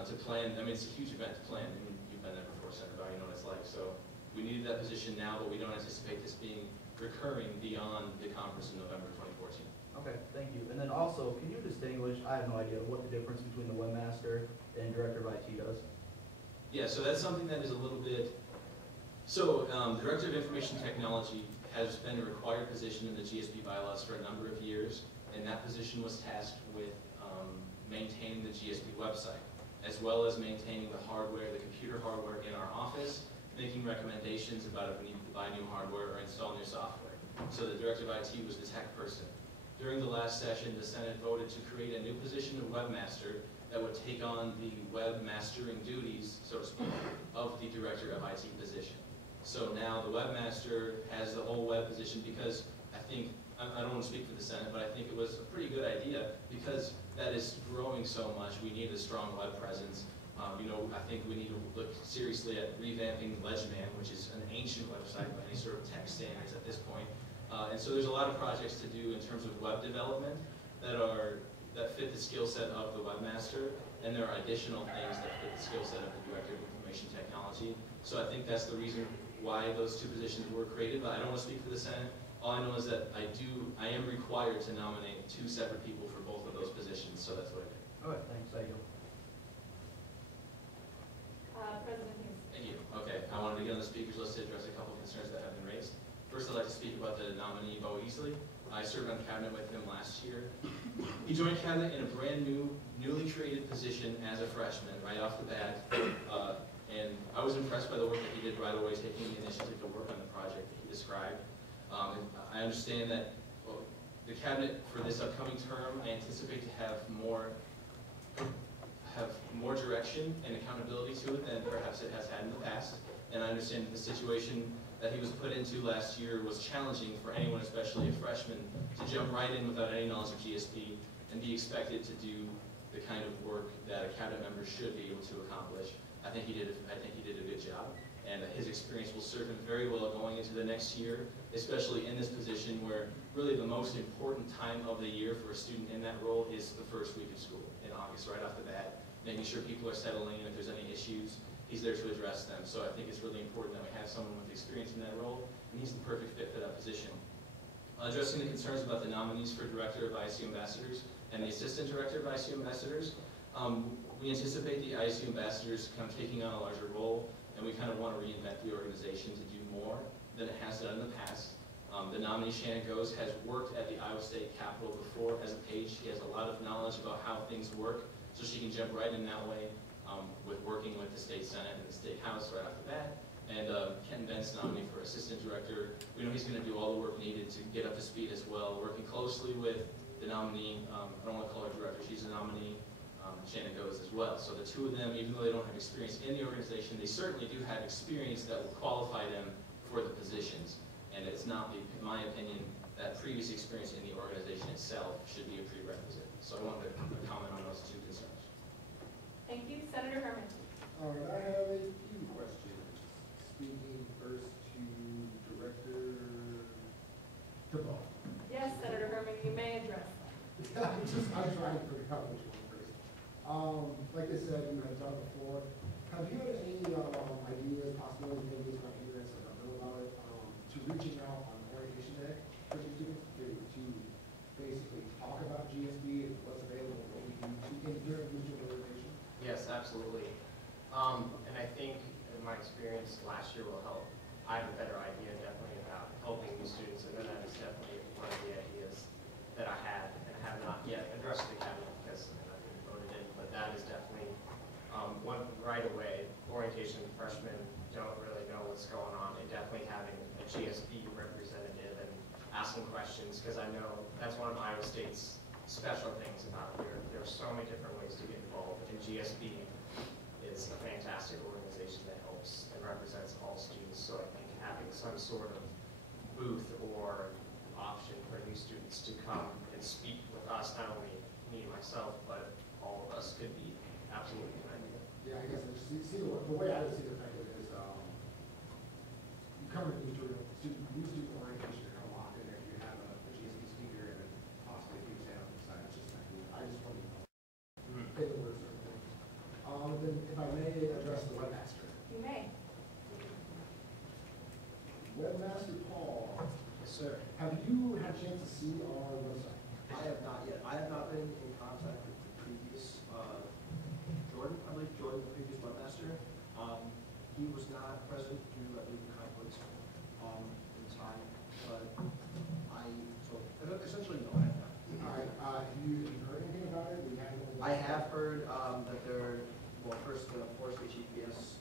to plan. I mean, it's a huge event to plan. I mean, you've been there before, Senator Bauer, you know what it's like. So we needed that position now, but we don't anticipate this being recurring beyond the conference in November 2014. Okay, thank you. And then also, can you distinguish, I have no idea, what the difference between the webmaster and Director of IT does? Yeah, so that's something that is a little bit, so Director of Information Technology has been a required position in the GSB bylaws for a number of years, and that position was tasked with maintaining the GSB website, as well as maintaining the hardware, the computer hardware in our office, making recommendations about if we need to buy new hardware or install new software. So the Director of IT was the tech person. During the last session, the Senate voted to create a new position of webmaster that would take on the webmastering duties, so to speak, of the Director of IT position. So now the webmaster has the whole web position because I don't want to speak for the Senate, but I think it was a pretty good idea because that is growing so much. We need a strong web presence. I think we need to look seriously at revamping Legman, which is an ancient website by any sort of tech standards at this point. And so there's a lot of projects to do in terms of web development that fit the skill set of the webmaster, and there are additional things that fit the skill set of the Director of Information Technology. So I think that's the reason why those two positions were created, but I don't want to speak for the Senate. All I know is that I am required to nominate two separate people for both of those positions, so that's what I do. All right, thanks. Thank you. President Hughes. Thank you. Okay, I wanted to get on the speakers list to address a couple of concerns that have been raised. First, I'd like to speak about the nominee, Bo Easley. I served on cabinet with him last year. He joined cabinet in a brand new, newly created position as a freshman right off the bat. And I was impressed by the work that he did right away, taking the initiative to work on the project that he described. I understand that the cabinet for this upcoming term, I anticipate to have more direction and accountability to it than perhaps it has had in the past. And I understand that the situation that he was put into last year was challenging for anyone, especially a freshman, to jump right in without any knowledge of GSB and be expected to do the kind of work that a cabinet member should be able to accomplish. I think he did a good job, and his experience will serve him very well going into the next year, especially in this position where really the most important time of the year for a student in that role is the first week of school in August, right off the bat, making sure people are settling in. If there's any issues, he's there to address them. So I think it's really important that we have someone with experience in that role, and he's the perfect fit for that position. Addressing the concerns about the nominees for Director of ISU Ambassadors and the Assistant Director of ISU Ambassadors, we anticipate the ISU Ambassadors kind of taking on a larger role, and we kind of want to reinvent the organization to do more than it has done in the past. The nominee, Shannon Goes, has worked at the Iowa State Capitol before as a page. She has a lot of knowledge about how things work, so she can jump right in that way with working with the State Senate and the State House right off the bat. And Ken Bent's nominee for Assistant Director. We know he's going to do all the work needed to get up to speed as well, working closely with the nominee. I don't want to call her Director, she's a nominee, Shannon goes as well. So the two of them, even though they don't have experience in the organization, they certainly do have experience that will qualify them for the positions. And it's not, in my opinion, that previous experience in the organization itself should be a prerequisite. So I wanted to comment on those two concerns. Thank you. Senator Herman. All right, I have a few questions. Speaking first to Director DeVaugh. Yes, Senator Herman, you may address them. I'm trying to figure out which one first. Like I said, you had done before. Have you had any ideas, possibilities, maybe it's not ignorance, I don't know about it, to reaching out on orientation day for your students to basically talk about GSB and what's available, what we do during mutual orientation? Yes, absolutely. And I think in my experience last year will help. I have a better idea definitely about helping these students, and then that is definitely one of the ideas that I had and have not yet addressed the cabinet because I've been voted in, but that is definitely one right away. Orientation freshmen don't really know what's going on, and definitely having a GSB representative and asking questions, because I know that's one of Iowa State's special things about here. There are so many different ways to get involved, and GSB is a fantastic organization that helps and represents all students. So I think having some sort of booth or option for new students to come and speak with us, not only me and myself, but all of us, could be absolutely an idea. Yeah, I guess I just see the way I would see the thing is you come to new student orientation, you're kind of locked in there. You have a GSB speaker and then possibly if you stand up and side, it's just not good. I just want to pay the words or anything. Then if I may address the webmaster. You may. Webmaster Paul. Yes, sir. Have you had a chance to see our website? I have not yet. I have not been in contact with the previous, Jordan, I believe Jordan, the previous webmaster. He was not present due to, I believe, conflicts in time, but essentially, no, I have not. All right, have you heard anything about it? I have heard that well, first, the forced HEPS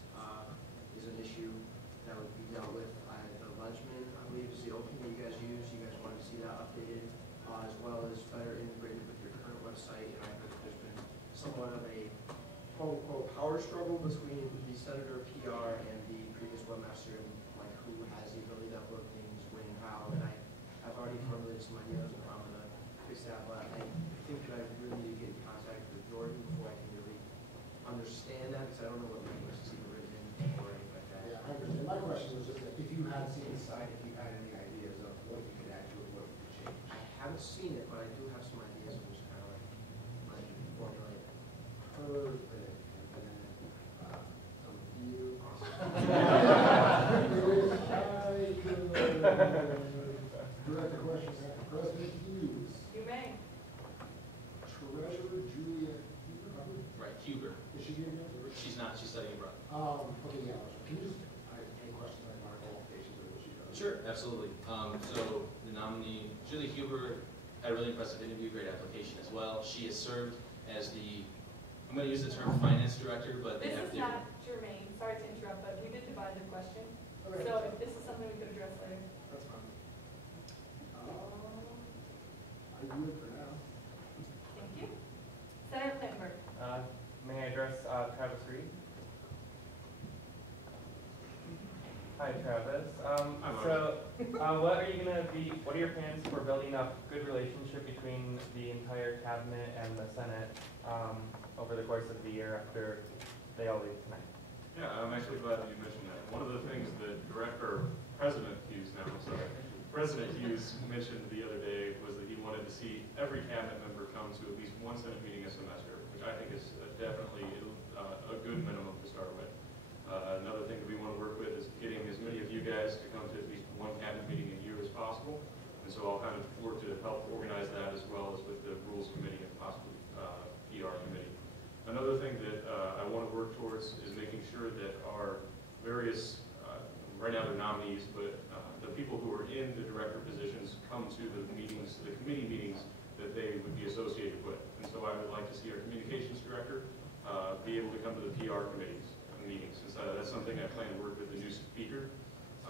is an issue that would be dealt with. The Ledgman, I believe, is the opening that you guys use. You guys wanted to see that updated, as well as better integrated with your current website. And I heard that there's been somewhat of a quote-unquote power struggle between the senator PR and the previous webmaster, and like who has the ability to upload things, when, how. And I've already formulated some ideas on how I'm going to fix that, but I think that I really need to get in contact with Jordan before I can really understand that, because I don't know what language is even written in or anything like that. Yeah, I understand. My question was just that if you had seen the site, if you had any ideas of what you could add to it, what you could change. I haven't seen it, but I do have some ideas. I'm just kind of like letting you formulate. Perfect. And then some of you. Direct a question at President Hughes. You may. Treasurer Julia Huber. Right, Huber. Is she here yet? She's not, she's studying abroad. Okay, yeah. Can you just, any questions on our qualifications or what she does? Sure, absolutely. So the nominee, Julie Huber, had a really impressive interview, great application as well. She has served as the, I'm going to use the term finance director, but they This have is not germane, sorry to interrupt, but we did divide the question. Okay. So if this is something we could address later. That's fine. I do it for now. Thank you. Senator Clintonberg. May I address Travis Reed? Hi, Travis. What are you gonna be? What are your plans for building up good relationship between the entire cabinet and the Senate over the course of the year after they all leave tonight? Yeah, I'm actually glad that you mentioned that. One of the things that President Hughes President Hughes mentioned the other day was that he wanted to see every cabinet member come to at least one Senate meeting a semester, which I think is definitely a good minimum to start with. Another thing that we want to work with is getting as many of you guys to come to at least one cabinet meeting a year as possible. And so I'll kind of work to help organize that, as well as with the Rules Committee and possibly PR Committee. Another thing that I want to work towards is making sure that our various, right now they're nominees, but the people who are in the director positions come to the meetings, the committee meetings that they would be associated with. And so I would like to see our communications director be able to come to the PR committees meetings. And so that's something I plan to work with the new speaker,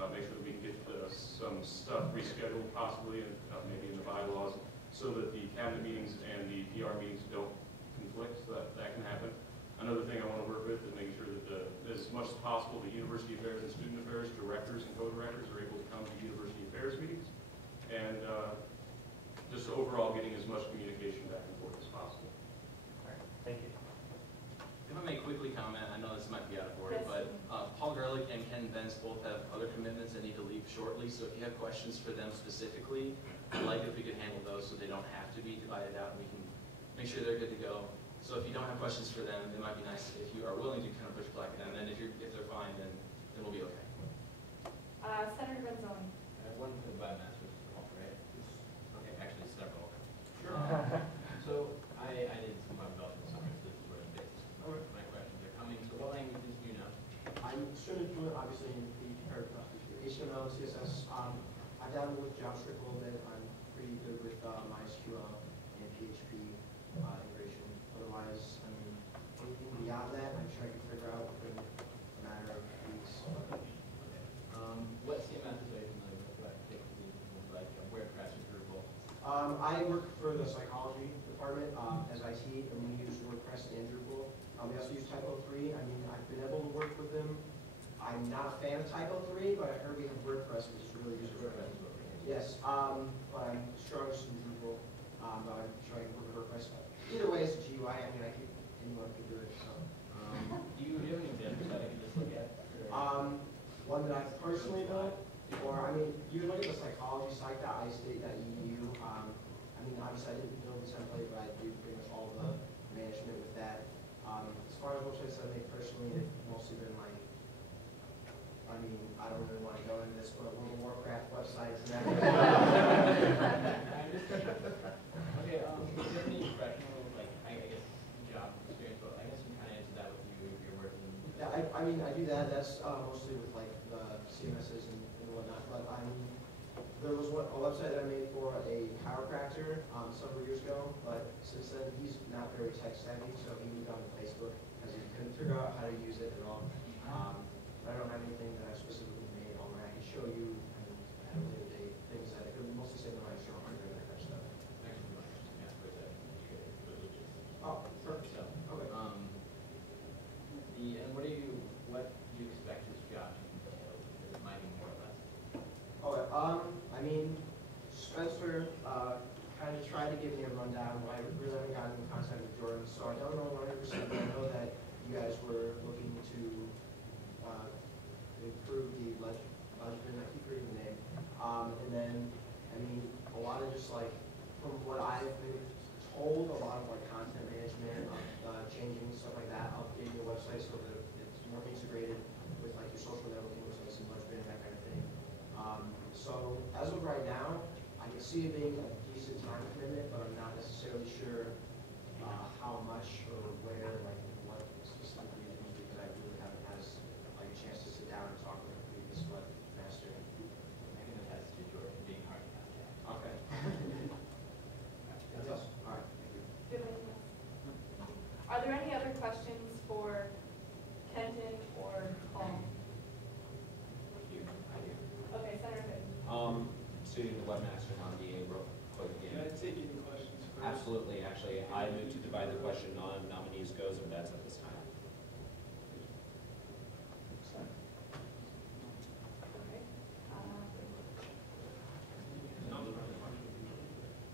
make sure that we can get some stuff rescheduled possibly, and maybe in the bylaws, so that the cabinet meetings and the PR meetings don't conflict, so that can happen. Another thing I want to work with is making sure that as much as possible, the university affairs and student affairs directors and co-directors are able to come to university affairs meetings, and just overall getting as much communication back and forth as possible. All right, thank you. If I may quickly comment, I know this might be out of order, Yes. but Paul Gerlich and Ken Benz both have other commitments and need to leave shortly, so if you have questions for them specifically, I'd like if we could handle those so they don't have to be divided out and we can make sure they're good to go. So if you don't have questions for them, it might be nice if you are willing to kind of push back, and then if they're fine, then we'll be okay. Senator Benzoni. One for the biomass, which is all right. Okay, actually several. Sure. So I did some web development summer, so this is where the basis of my questions are coming. So what languages do you know? I'm student fluent, obviously, in HTML, CSS. I've dabbled with JavaScript a little bit. I'm pretty good with MySQL and PHP integration. Otherwise, I mean, anything beyond that, I'm sure I can figure out in a matter of weeks. What CMS is very familiar with? What particularly like WordPress or Drupal? I work for the psychology department as IT, and we use WordPress and Drupal. We also use Typo 3. I mean, I've been able to work with them. I'm not a fan of Typo 3, but I heard we have WordPress, which is really user-friendly. Yes, but I'm strongest in Drupal. But I'm sure I can work with WordPress. Either way, it's a GUI. I mean, anyone can do it. So. Do you have any examples that I can just look at? One that I've personally built, or I mean, you can look at the psychology site, .istate.edu. I mean, obviously I didn't build the template, but I do pretty much all the management with that. As far as websites that I make personally, it's mostly been like, I mean, I don't really want to go into this, but World of Warcraft websites and that. Okay, do you have any professional, like, I guess, job experience? But I guess you kind of answered that with your working. Yeah, I mean, I do that. That's mostly with like the CMSs and whatnot. But I mean, there was a website that I made for a chiropractor several years ago. But since then, he's not very tech savvy, so he moved on to Facebook because he couldn't figure out how to use it at all. But I don't have anything that I specifically made on there. I can show you day-to-day things that I could mostly say when I show on that kind of stuff. Oh, perfect. So, okay. And what do you expect this job to entail? It might be more or less. Okay, I mean, Spencer kind of tried to give me a rundown. I really haven't gotten in contact with Jordan, so I don't know 100%, but I know that you guys were looking to improve the legend. I keep reading the name. And then, I mean, a lot of just like, from what I've been told, a lot of like content management, changing stuff like that, updating your website so that it's more integrated with like your social networking websites and budgeting, that kind of thing. So as of right now, I can see it being a decent time commitment, but I'm not necessarily sure how much or where, like what specifically it is, because I really haven't had like a chance to sit down and talk with the previous webmaster. I can attest to Jordan being hard to contact. Okay. That's awesome. All right. Thank you. Do you have anything else? Are there any other questions for Kenton or Paul? Okay, Senator Fitton. Student the webmaster nominee real quick Can again. I take any questions first? Absolutely, actually, I move to divide the question on nominees goes, and that's at this time. Okay.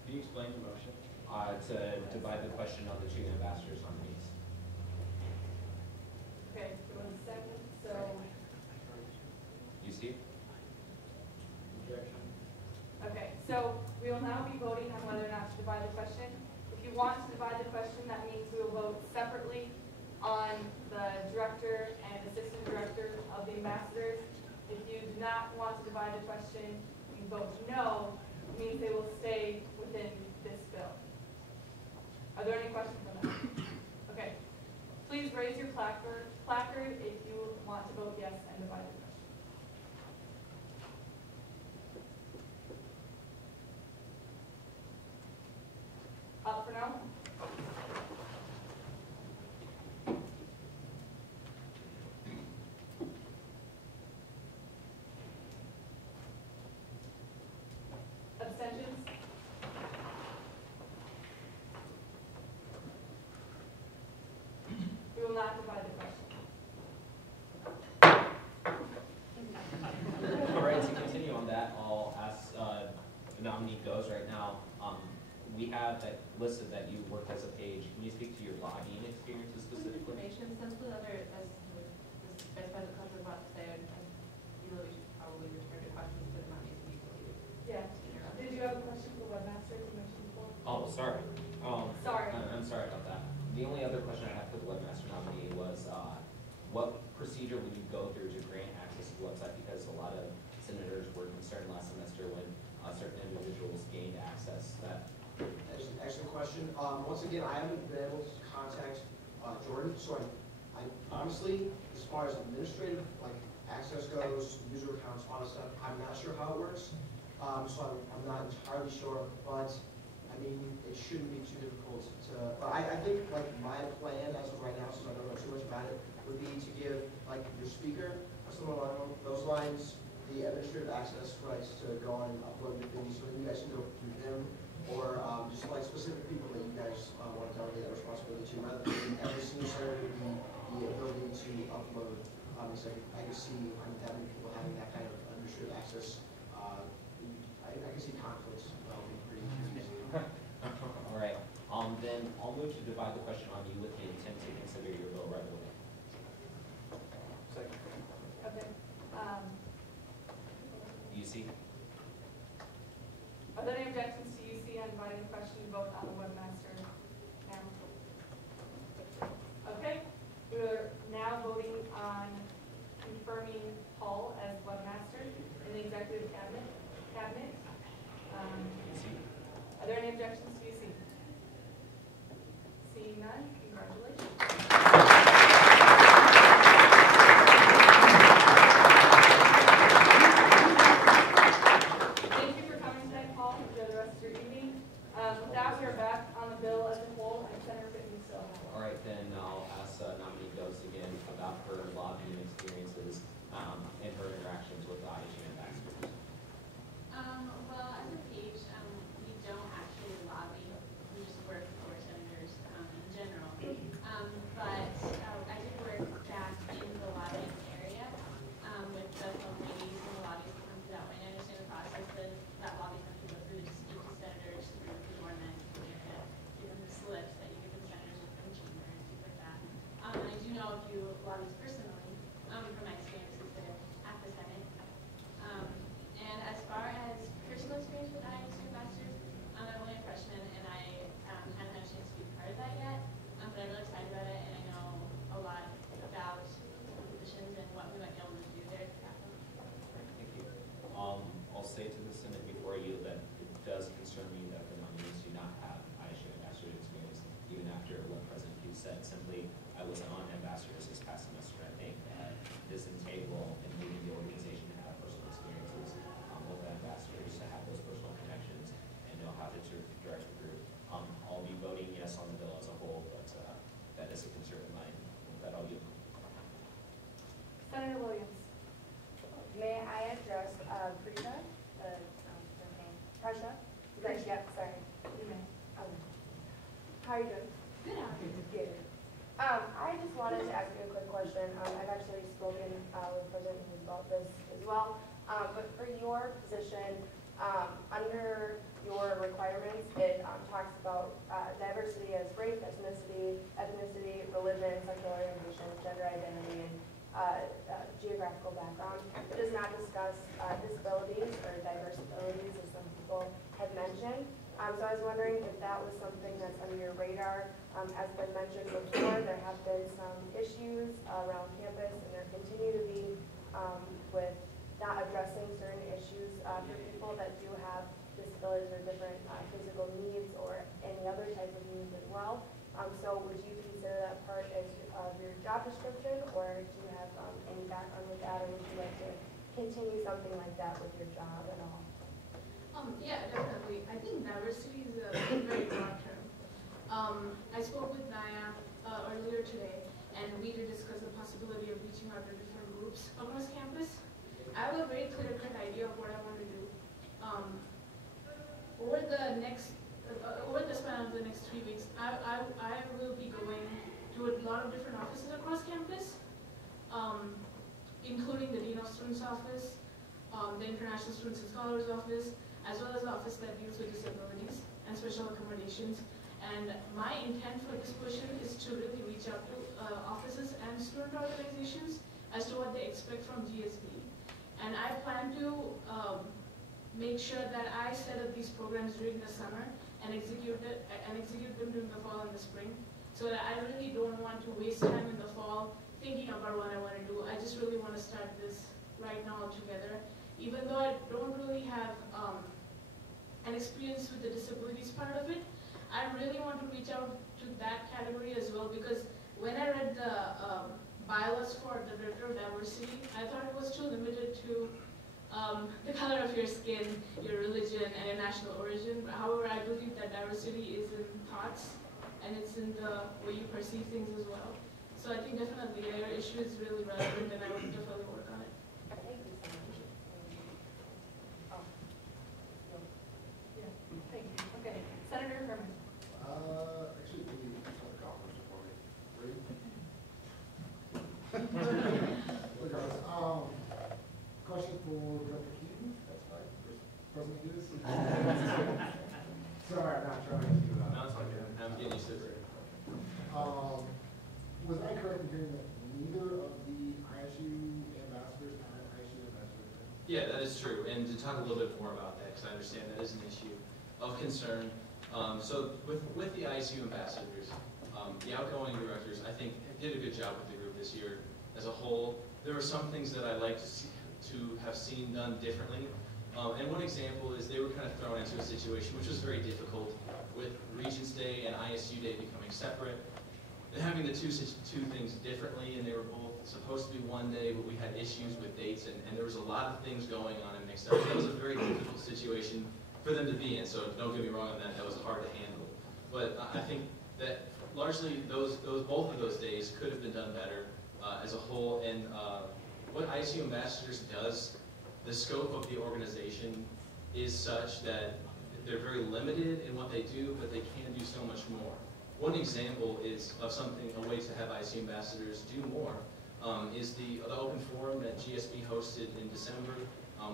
Can you explain the motion? To divide the question on the two ambassadors nominees. Okay, so one second, so, You see? Objection. okay, so we will now be voting on whether or not to divide the question. If you want to divide the question, that means we will vote separately on the director and assistant director of the ambassadors. If you do not want to divide the question, you vote no, it means they will stay within this bill. Are there any questions on that? Okay. Please raise your placard if you want to vote yes and divide the question. Up for no? Abstentions? a nominee goes right now, we have that listed that you worked as a page. Can you speak to your lobbying experiences specifically? Information, since the other, as the Vice President Clutcher was about to say, I feel that we should probably return to questions to the nominees and people who. Yeah. Did you have a question for the webmaster you mentioned before? Oh, sorry. Sorry. I'm sorry about that. The only other question I had for the webmaster nominee was, what procedure would you go through to grant access to the website? Because a lot of senators were concerned last semester when certain individuals gained access. That's an excellent question. Once again, I haven't been able to contact Jordan, so I honestly, as far as administrative access goes, user accounts, all that stuff, I'm not sure how it works. So I'm not entirely sure, but I mean, it shouldn't be too difficult to. But I think my plan as of right now, since I don't know too much about it, would be to give your speaker or something along those lines the administrative access rights to go on and upload your things, so you guys can go through them, or just specific people that you guys want to delegate that responsibility to, rather than every single senator the ability to upload. So I can see that many people having that kind of administrative access. I can see conflicts developing pretty easy. All right. Then I'll move to divide the question on you with the intent to consider your bill right away. Okay. UC? Are there any objections to UC on dividing the question to vote on the webmaster now? Okay. We are now voting on confirming Paul as webmaster in the executive cabinet. Are there any objections to UC? Seeing none, congratulations. Thank you for coming tonight, Paul. Enjoy the rest of your evening. With that, we are back on the bill as a whole, and Senator Pittman still. All right, then I'll ask nominee Ghost again about her lobbying experiences and her interactions with the IHU ambassadors. Well, as a page, we don't actually lobby. We just work for senators in general. But I did work back in the lobbying area with the ladies and the lobbies that come through that way. And I understand the process that lobbies have to go through to speak to senators through the government. You have to give them the slips that you give the senators from the chamber and things like that. And I do know a few lobbies personally from my experiences there at the Senate. And as far as personal experience with IHU ambassadors, I'm only a freshman and I haven't had a chance to be part of that yet. But I'm really excited about it and I know a lot about the positions and what we might be able to do there. Thank you. I'll say to the Senate before you that it does concern me that the nominees do not have IHU ambassador experience, even after what President Hughes said. Simply, I was on ambassadors this past semester. I think that this integral in leading the organization to have personal experiences with the ambassadors, to have those personal connections, and know how to direct the group. I'll be voting yes on the bill as a whole, but that is a concern of mine. With that, I'll yield. Senator Williams. May I address Prisha? Prisha? Yep, sorry. You may. How are you doing? Good. I just wanted to ask you a quick question. I've actually spoken with President Hughes about this as well. But for your position, under your requirements, it talks about diversity as race, ethnicity, religion, sexual orientation, gender identity, and geographical background. It does not discuss disabilities or diverse abilities, as some people have mentioned. So I was wondering if that was something that's under your radar. As been mentioned before, there have been some issues around campus, and there continue to be with not addressing certain issues for people that do have disabilities or different physical needs or any other type of needs as well. So would you consider that part of your job description, or do you have any background with that, or would you like to continue something like that with your job at all? Yeah, definitely. I think diversity is a very broad term. I spoke with Naya earlier today, and we did discuss the possibility of reaching out to different groups across campus. I have a very clear-cut idea of what I want to do. Over the span of the next 3 weeks, I will be going to a lot of different offices across campus, including the Dean of Students office, the International Students and Scholars office. as well as the office that deals with disabilities and special accommodations. And my intent for this position is to really reach out to offices and student organizations as to what they expect from GSB. And I plan to make sure that I set up these programs during the summer and execute them during the fall and the spring, so that I really don't want to waste time in the fall thinking about what I want to do. I just really want to start this right now altogether. Even though I don't really have an experience with the disabilities part of it, I really want to reach out to that category as well, because when I read the bylaws for the director of diversity, I thought it was too limited to the color of your skin, your religion, and your national origin. However, I believe that diversity is in thoughts, and it's in the way you perceive things as well. So I think definitely your issue is really relevant, and I would definitely work on it. Thank you so much. Oh, no. Yeah, thank you. Okay, Senator Herman. Actually, can you start the conference for me? Ready? Regardless, question for Director Hughes. That's right. President Hughes. Sorry, I'm not trying to. No, it's okay. I'm getting used to it. Was I correct in hearing that neither of the ISU ambassadors are ISU ambassadors? Yeah, that is true. And to talk a little bit more about that, because I understand that is an issue of concern. So with the ISU ambassadors, the outgoing directors, I think, did a good job with the group this year as a whole. There were some things that I'd like to have seen done differently. And one example is they were kind of thrown into a situation which was very difficult with Regents Day and ISU Day becoming separate. And having the two things differently, and they were both supposed to be one day, but we had issues with dates, and there was a lot of things going on and mixed up. That was a very difficult situation for them to be in, so don't get me wrong on that, that was hard to handle. But I think that largely both of those days could have been done better as a whole, and what ISU Ambassadors does, the scope of the organization is such that they're very limited in what they do, but they can do so much more. One example is of something, a way to have ISU ambassadors do more, is the open forum that GSB hosted in December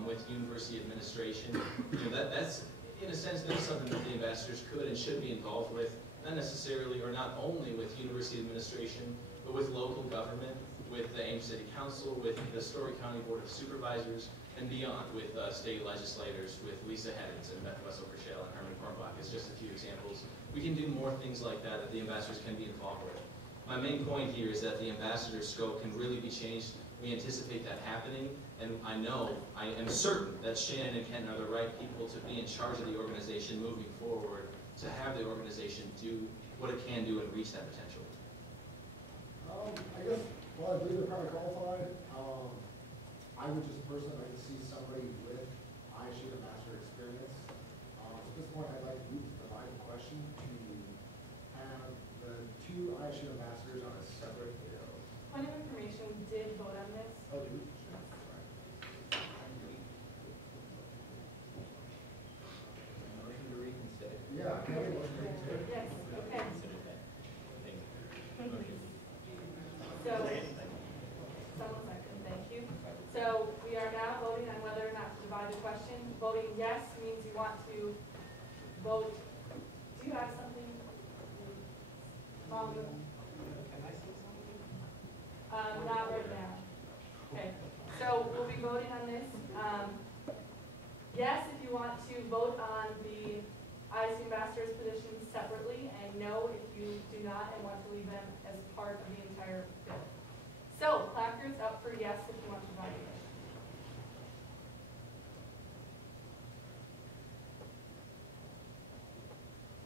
with university administration. You know, that's, in a sense, that's something that the ambassadors could and should be involved with, not necessarily, or not only with university administration, but with local government, with the Ames City Council, with the Story County Board of Supervisors, and beyond, with state legislators, with Lisa Heddens and Beth Wessel-Rochelle and Herman Kornbach, as just a few examples. We can do more things like that the ambassadors can be involved with. My main point here is that the ambassador's scope can really be changed. We anticipate that happening, and I am certain that Shannon and Ken are the right people to be in charge of the organization moving forward, to have the organization do what it can do and reach that potential. I guess, well, I believe they're probably qualified. I would just personally like to see somebody with ISU ambassador experience. At this point, I'd like to move to the line of question to have the two ISU ambassadors on a separate bill. Point of information, we did vote on this. Oh, do we? Motion to reconsider. Yeah, can I get a motion to reconsider? Yes, okay. Consider that. Thank you. Motion. So, someone second, thank you. So we are now voting on whether or not to divide the question. Voting yes means you want to vote. Do you have something? Can I say something? Not right now. Okay, so we'll be voting on this. Yes, if you want to vote on the ISU ambassadors positions separately, and no if you do not and want to leave them as part of the entire bill. So, placards up for yes if you want to divide it.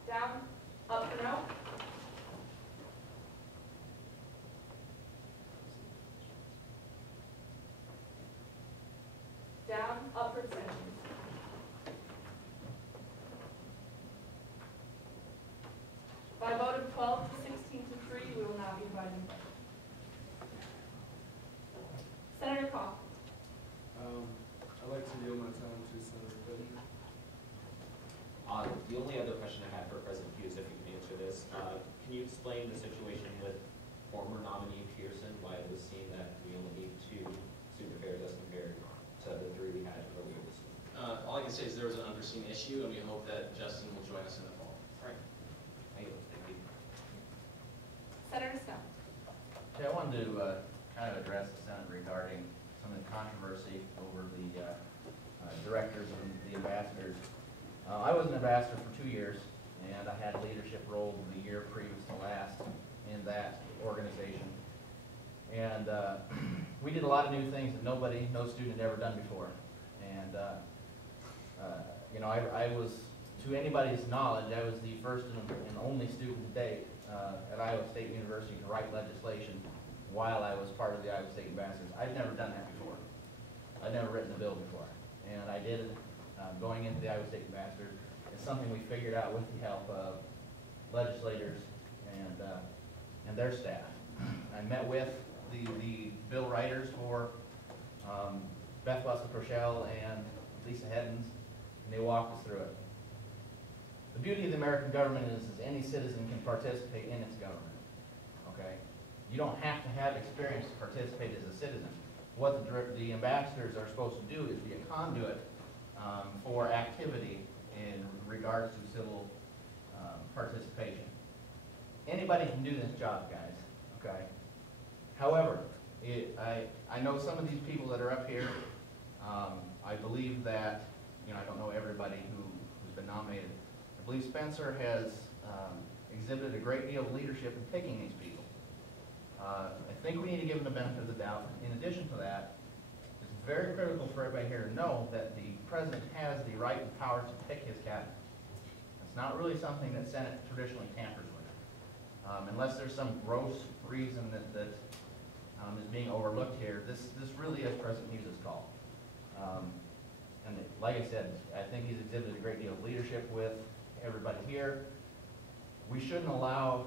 Down, up for no. Down, up for abstentions. By a vote of 12 to 16 to 3, we will not be dividing. Senator Koch. I'd like to yield my time to Senator Clinton. The only other question I had for President Hughes, if you can answer this, can you explain the situation with former nominee Pearson, why it was seen that we only need 2 student affairs as compared to the 3 we had earlier this week? All all I can say is there was an unforeseen issue, and we hope that Justin will join us in the fall. All right. Thank you. Senator Snow. Yeah, I wanted to kind of address the Senate regarding some of the controversy over the directors and the ambassadors. I was an ambassador for 2 years, and I had a leadership role the year previous to last in that organization. And we did a lot of new things that no student had ever done before. And you know, I was, to anybody's knowledge, I was the first and only student to date at Iowa State University to write legislation while I was part of the Iowa State Ambassadors. I'd never done that before. I'd never written a bill before. And I did it going into the Iowa State Ambassadors. It's something we figured out with the help of legislators and their staff. I met with the bill writers for Beth Wesley-Prochelle and Lisa Heddens, and they walked us through it. The beauty of the American government is any citizen can participate in its government, okay? You don't have to have experience to participate as a citizen. What the ambassadors are supposed to do is be a conduit for activity in regards to civil participation. Anybody can do this job, guys, okay? However, I know some of these people that are up here. I believe that, you know, I don't know everybody who's been nominated. I believe Spencer has exhibited a great deal of leadership in picking these people. I think we need to give him the benefit of the doubt. In addition to that, it's very critical for everybody here to know that the president has the right and power to pick his cabinet. It's not really something that Senate traditionally tampers with. Unless there's some gross reason that is being overlooked here, this really is President Hughes' call. And like I said, I think he's exhibited a great deal of leadership with everybody here. We shouldn't allow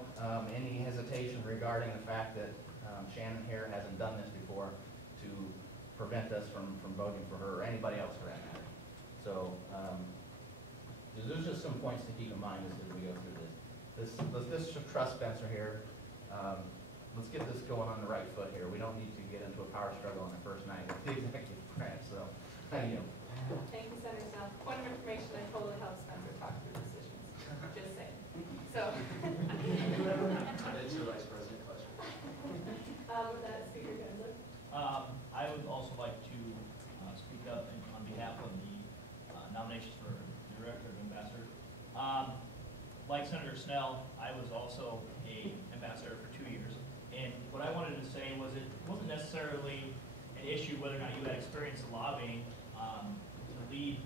any hesitation regarding the fact that Shannon here hasn't done this before to prevent us from voting for her or anybody else for that matter. So there's just some points to keep in mind as we go through this. Let's trust Spencer here. Let's get this going on the right foot here. We don't need to get into a power struggle on the first night with the executive branch. So, thank you. Thank you, Senator Snow. Point of information, I totally helped Spencer talk through decisions. Just saying. So. That's your Vice President question. With that, Speaker Gensler. I would also like to speak up on behalf of the nominations for Director of Ambassador. Like Senator Snell, I was also an ambassador for 2 years. And what I wanted to say was it wasn't necessarily an issue whether or not you had experience in lobbying to lead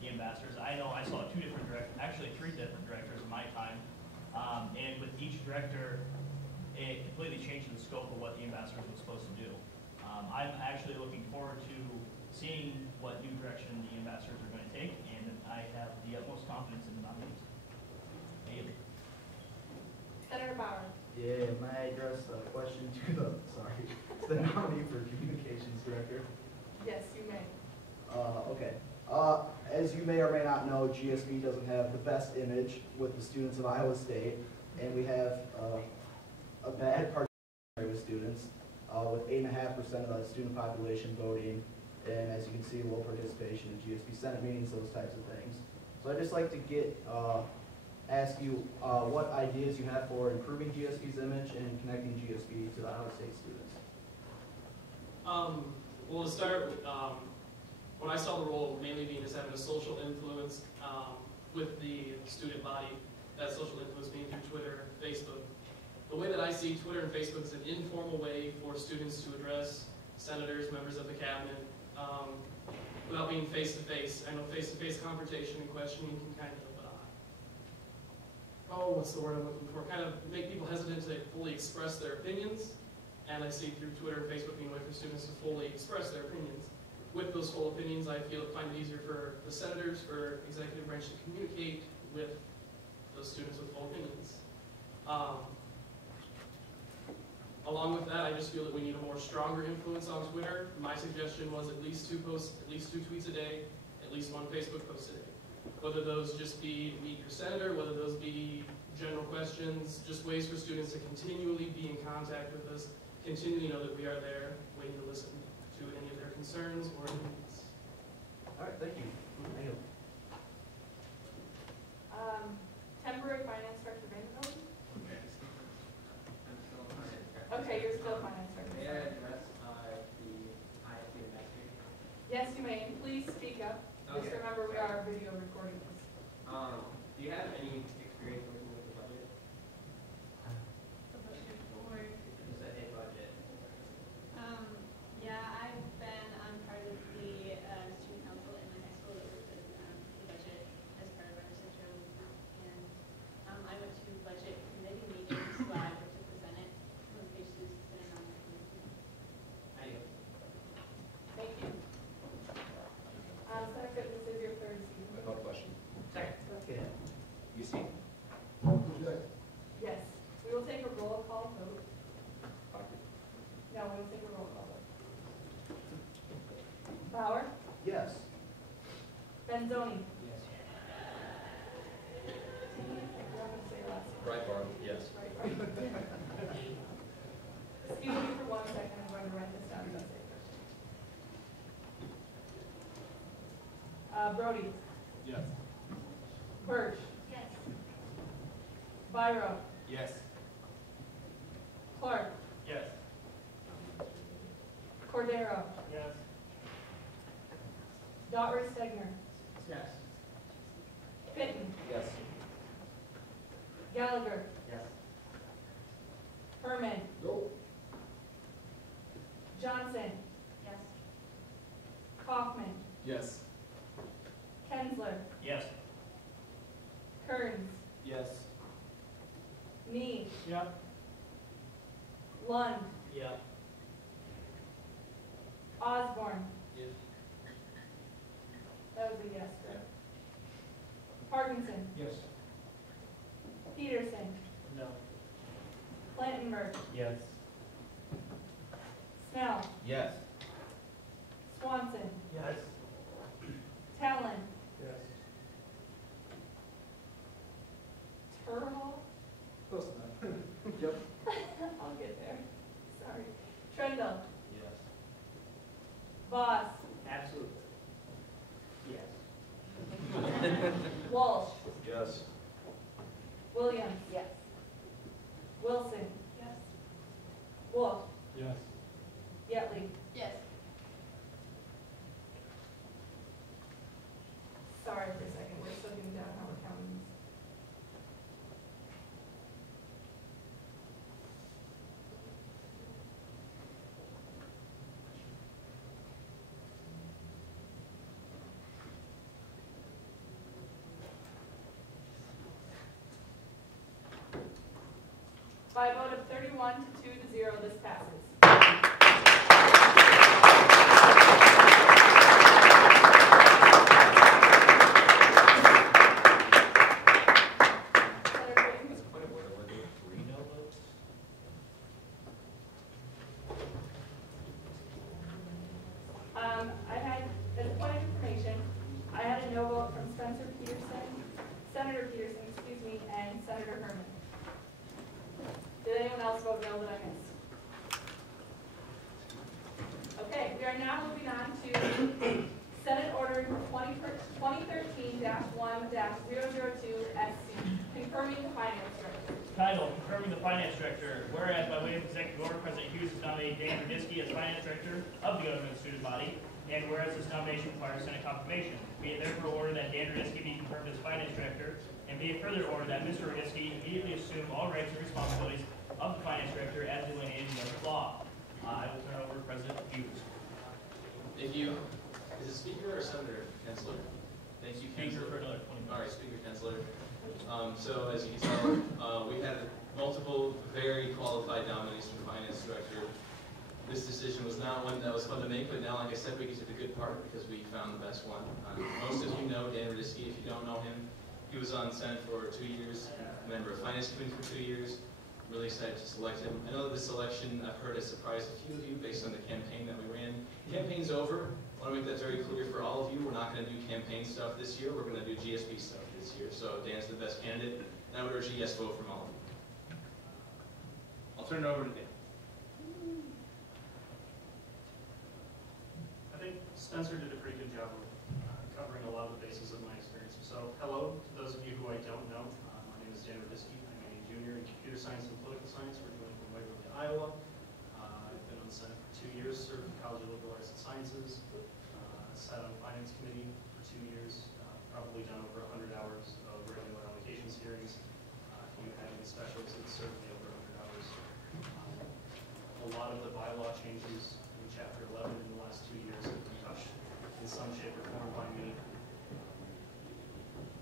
the ambassadors. I know I saw 2 different directors, actually 3 different directors in my time. And with each director, it completely changed the scope of what the ambassadors were supposed to do. I'm actually looking forward to seeing what new direction the ambassadors are going to take, and I have the utmost confidence in the nominees. Thank you. Senator Bauer. Yeah, may I address a question to the nominee for Communications Director? Yes, you may. Okay. As you may or may not know, GSB doesn't have the best image with the students of Iowa State, and we have a bad participation with students, with 8.5% of the student population voting, and as you can see, low participation in GSB Senate meetings, those types of things. So I'd just like to ask you what ideas you have for improving GSB's image and connecting GSB to the Iowa State students. Well, to start with, what I saw the role mainly being is having a social influence with the student body. That social influence being through Twitter, Facebook. The way that I see Twitter and Facebook is an informal way for students to address senators, members of the cabinet, without being face-to-face. I know face-to-face confrontation and questioning can kind of, what's the word I'm looking for? Kind of make people hesitant to fully express their opinions. And I see through Twitter and Facebook being a way for students to fully express their opinions. With those full opinions, I find it easier for the senators, for executive branch to communicate with those students with full opinions. Along with that, I just feel that we need a more stronger influence on Twitter. My suggestion was at least 2 posts, at least 2 tweets a day, at least 1 Facebook post a day. Whether those just be meet your senator, whether those be general questions, just ways for students to continually be in contact with us, continually know that we are there, waiting to listen to any of their concerns or needs. All right, thank you. UC. Yes. We will take a roll call vote. No, we will take a roll call vote. Bauer? Yes. Benzoni? Yes. Breitbart, yes. Excuse me for 1 second, I'm going to write this down. Brody? Yes. Birch? Yes. Byro? Yes. Clark? Yes. Cordero? Yes. Daughtry Stegner? Yes. Fitton? Yes. Gallagher? Yes. Herman? Nope. Johnson? Yes. Kaufman? Yes. Kensler? Yes. Kearns? Yes. Meade? Yep. Lund? Yep. Osborne? Yes. That was a yes, correct? Parkinson? Yes. Peterson? No. Plantenberg? Yes. Snell? Yes. Swanson? Yes. Talon? Yes. Turhall? Close enough. Yep. I'll get there. Sorry. Trendle? Yes. Voss? Absolutely. Yes. Walsh? Yes. Williams? Yes. Wilson? Yes. Wolf? Yes. Yetley? Yes. Sorry for a second, we're still getting down how we're counting these. By a vote of 31 to 2 to 0, this passes. Senator Creighton? That's a point of order. Were there 3 no votes? I had, as a point of information, I had a no vote from Senator Peterson, and Senator Herman. Did anyone else vote no that I missed? Okay, we are now moving on to Senate Order 2013-1-002 SC, confirming the finance director. Title, confirming the finance director. Whereas by way of executive order, President Hughes has nominated Dan Radisky as finance director of the government student body, and whereas this nomination requires Senate confirmation, be it therefore ordered that Dan Radisky be confirmed as finance director, and be it further ordered that Mr. Radisky immediately assume all rights and responsibilities of the finance director as delineated in the law. I will turn it over to President Hughes. Thank you. Is it Speaker or Senator Kensler? Thank you, Speaker for Kensler. another 20 minutes. All right, Speaker Kensler. So as you can tell, we've had multiple very qualified nominees for finance director. This decision was not one that was fun to make, but now, like I said, we get to the good part because we found the best one. Most of you know Dan Radisky. If you don't know him, he was on Senate for 2 years, a member of Finance Committee for 2 years. Really excited to select him. I know that this election, I've heard, has surprised a few of you based on the campaign that we ran. The campaign's over. I want to make that very clear for all of you. We're not going to do campaign stuff this year. We're going to do GSB stuff this year. So Dan's the best candidate, and I would urge a yes vote from all of you. I'll turn it over to Dan. I think Spencer did a pretty good job of covering a lot of the bases of my experience. So, hello to those of you who I don't know. My name is Dan Radisky. I'm a junior in computer science and political science, originally from Waverly, Iowa. I've been on the Senate for 2 years, served in College of Liberal Arts and Sciences, sat on Finance Committee for 2 years, probably done over 100 hours of regular allocations hearings. If you have any specials, it's certainly over 100 hours. A lot of the bylaw changes in Chapter 11 in the last 2 years have been touched in some shape or form by me.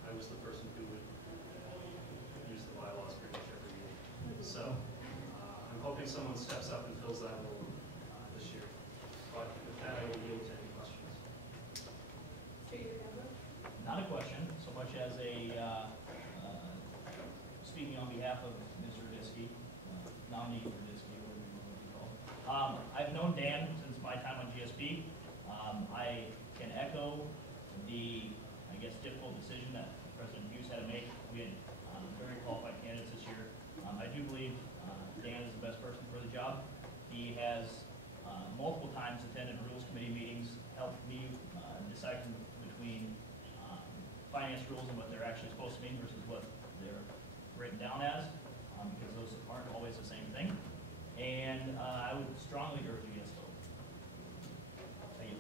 I was the person who would use the bylaws pretty much every meeting. So I'm hoping someone steps up and fills that role this year. But with that, I will yield to any questions. Speaker Kensler? Not a question, so much as a speaking on behalf of Mr. Radisky, nominee for Radisky, whatever you want to be called. I've known Dan since my time on GSB. I can echo the, I guess, difficult decision that President Hughes had to make. We had very qualified candidates this year. I do believe Dan is the best person for the job. He has multiple times attended Rules Committee meetings, helped me decide between finance rules and what they're actually supposed to mean versus what they're written down as, because those aren't always the same thing. And I would strongly urge a yes vote. Thank you.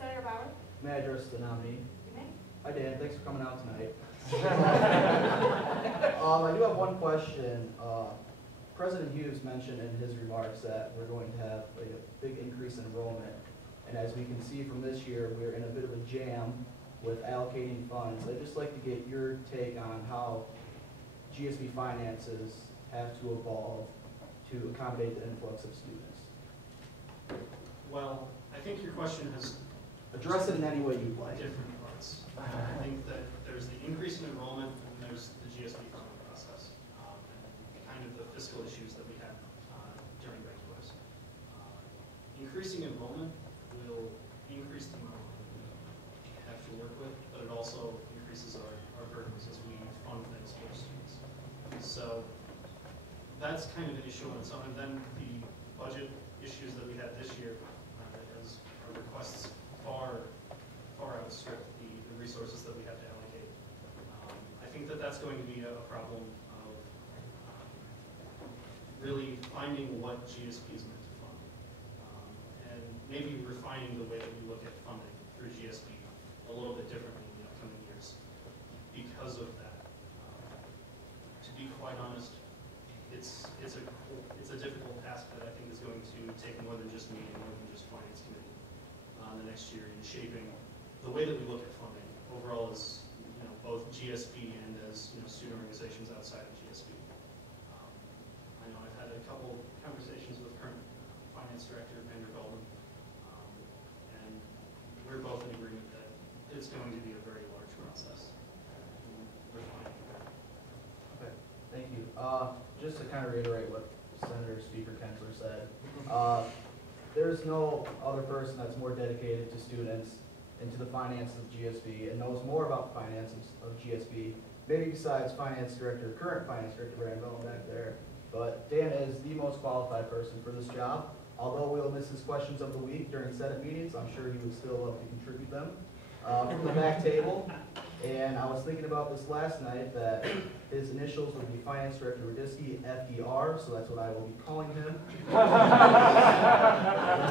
Senator Bauer? May I address the nominee? You may. Hi Dan, thanks for coming out tonight. I do have one question. President Hughes mentioned in his remarks that we're going to have a big increase in enrollment. And as we can see from this year, we're in a bit of a jam with allocating funds. I'd just like to get your take on how GSB finances have to evolve to accommodate the influx of students. Well, I think your question has Address it in any way you'd like. different parts. I think that there's the increase in enrollment and there's the GSB funding process, and kind of the fiscal issues that we had during regulars. Increasing enrollment will increase the amount of money we have to work with, but it also increases our burdens as we fund things for students. So that's kind of an issue on its own. And then the budget issues that we had this year, as our requests far outstrip the resources that we have to allocate. I think that that's going to be a problem of really finding what GSP is meant to fund. And maybe refining the way that we look at funding through GSP a little bit differently in the upcoming years because of that. To be quite honest, it's a difficult task that I think is going to take more than just me and more than just finance committee the next year in shaping the way that we look at funding overall as both GSP and as student organizations outside of GSP. I know I've had a couple conversations with current finance director Vander Golden, and we're both in agreement that it's going to be a very large process. We're fine. Okay, thank you. Just to kind of reiterate what Senator Speaker Kensler said, there's no other person that's more dedicated to students and to the finances of GSB and knows more about the finances of GSB, maybe besides current finance director Brandon Bell back there. But Dan is the most qualified person for this job. Although we'll miss his questions of the week during Senate meetings, I'm sure he would still love to contribute them from the back table. And I was thinking about this last night that his initials would be Finance Director Radisky, FDR, so that's what I will be calling him.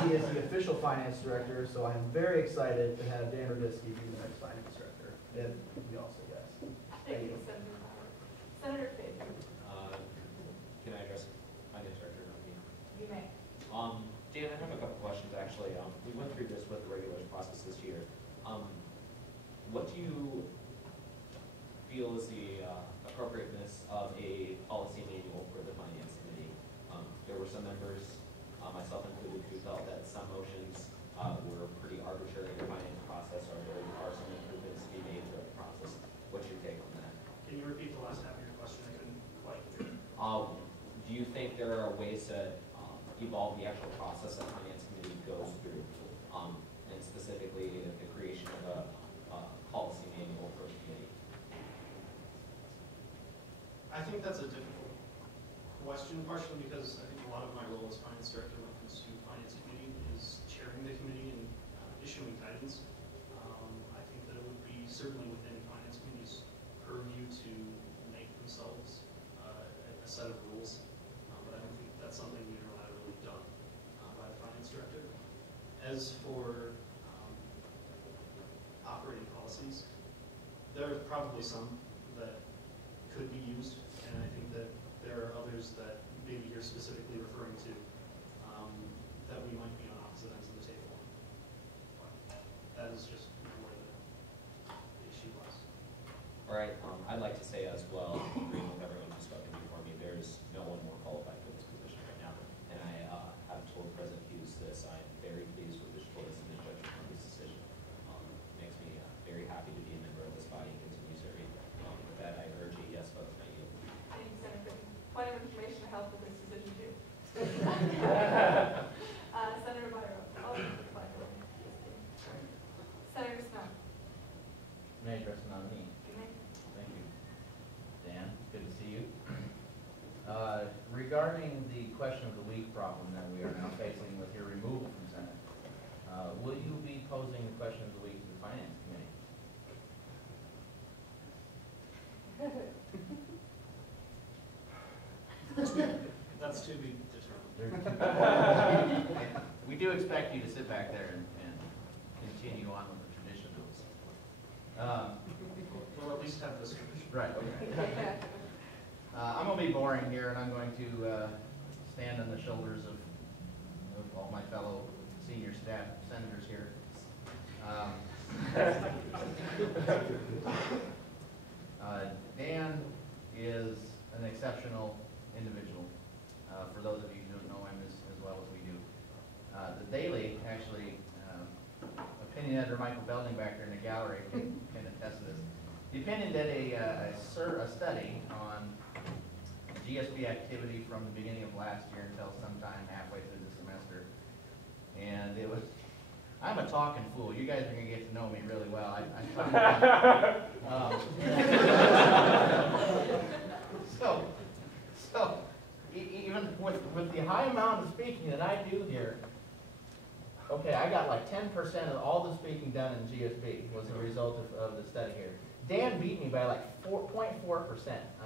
He is the official Finance Director, so I'm very excited to have Dan Radisky be the next Finance Director. And we all say yes. Thank you, Senator Bauer. Senator Fitch. Can I address Finance Director? You may. Dan, I have a couple questions actually. We went through this with the regulars process this year. What do you feel is the appropriateness of a policy manual for the Finance Committee? There were some members, myself included, who felt that some motions were pretty arbitrary in the finance process, or there are some improvements to be made throughout the process. What's your take on that? Can you repeat the last half of your question? I couldn't quite hear. Do you think there are ways to evolve the actual process that Finance Committee goes through, and specifically the creation of a policy manual for the committee? I think that's a difficult question, partially because I think a lot of my role as finance director when it comes to finance committee is chairing the committee and issuing guidance. I think that it would be certainly within finance committee's purview to make themselves a set of rules, but I don't think that's something unilaterally done by the finance director. As for operating policies, there are probably some that could be used, and I think that there are others that maybe you're specifically referring to that we might be on opposite ends of the table. But that is just where the issue was. All right, I'd like to say as well, agreeing with everyone who's spoken before me, there's no one more qualified for this position right now. And I have told President Hughes this. I'm very pleased with his choice and his judgment on this decision. Makes me very happy to be a member of this body and continue serving. With that, I urge a yes vote. Thank you. regarding the question of the week problem that we are now facing with your removal from Senate, will you be posing the question of the week to the Finance Committee? That's to be determined. We do expect you to sit back there and continue on with the tradition. We'll at least have this tradition. Right, okay. I'm going to be boring here, and I'm going to stand on the shoulders of all my fellow senior staff senators here. Dan is an exceptional individual, for those of you who don't know him as well as we do. The Daily, actually, opinion editor Michael Belding back there in the gallery can attest to this. The opinion did a study on GSB activity from the beginning of last year until sometime halfway through the semester. And it was, I'm a talking fool. You guys are going to get to know me really well. So even with the high amount of speaking that I do here, okay, I got like 10% of all the speaking done in GSB was a result of the study here. Dan beat me by like 4.4%.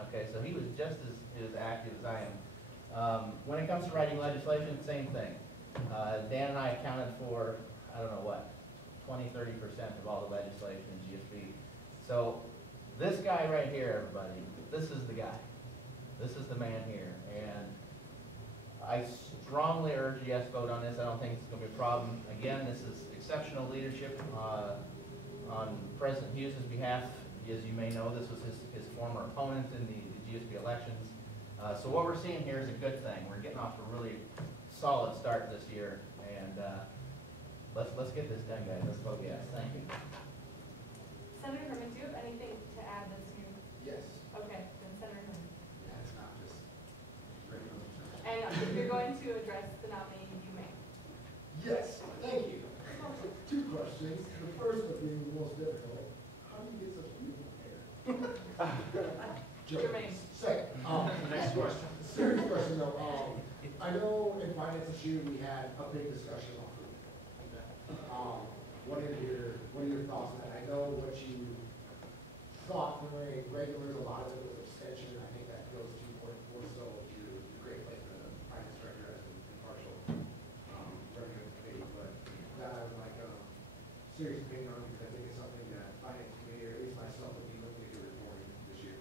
Okay, so he was just as active as I am. When it comes to writing legislation, same thing. Dan and I accounted for, I don't know what, 20–30% of all the legislation in GSB. So this guy right here, everybody, this is the guy. This is the man here. And I strongly urge a yes vote on this. I don't think it's going to be a problem. Again, this is exceptional leadership on President Hughes' behalf. As you may know, this was his former opponent in the GSB elections. So what we're seeing here is a good thing. We're getting off to a really solid start this year. And let's get this done, guys. Let's vote yes. Thank you. Senator Herman, do you have anything to add that's new? Yes. Okay, then Senator Herman. Yeah, it's not just regular. And if you're going to address the nominee, you may. Yes, thank you. 2 questions. The first one being the most difficult. How do you get such beautiful hair? Jermaine. Second. Next question. Serious question though. I know in finance this year we had a big discussion on food. What are your thoughts on that? I know what you thought when we regulars, a lot of it was abstention. I think that goes to your point more so to the great place the finance director as an impartial revenue committee. But that I would like serious opinion on because I think it's something that finance committee, or at least myself, would be looking into reporting this year.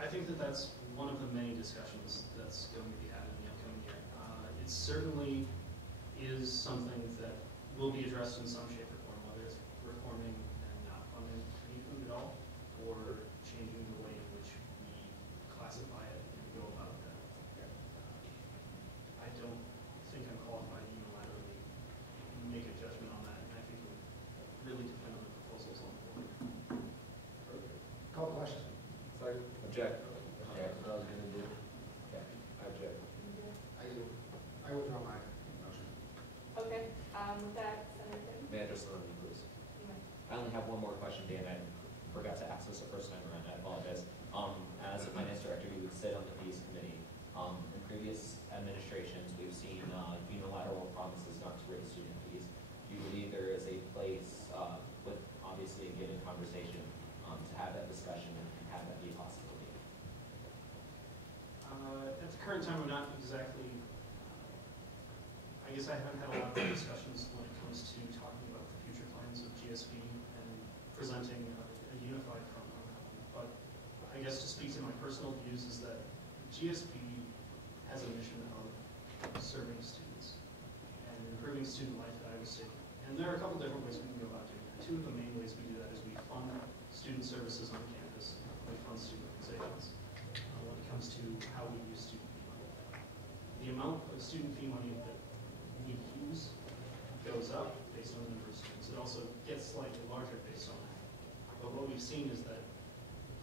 I think that that's one of the many discussions that's going to be had in the upcoming year. It certainly is something that will be addressed in some shape or form, whether it's reforming and not funding any food at all, or changing the way in which we classify it and go about that. I don't think I'm qualified to unilaterally make a judgment on that, and I think it would really depend on the proposals on the board. Perfect. Call the question. Second. Object. That's what I was going to do. Okay. I object. I withdraw my motion. Okay, with that, Senator Kim. May I address the nominee, please? You may. I only have one more question, Dan. I forgot to ask this the first time around. I apologize. As a finance director, you would sit on the fees committee. In previous administrations, we've seen unilateral promises not to raise student fees. Do you believe there is a place, with obviously a given conversation, to have that discussion and have that be a possibility? At the current time, we're not exactly, I guess I haven't had a lot of discussions when it comes to talking about the future plans of GSB and presenting a unified front on that one. But I guess to speak to my personal views is that GSB has a mission of serving students and improving student life at Iowa State. And there are a couple different ways we can go about doing that. 2 of the main ways we do that is we fund student services on campus, we fund student organizations. When it comes to how we use student fee money, the amount of student fee money that we use goes up based on the number of students. It also gets slightly larger based on that. But what we've seen is that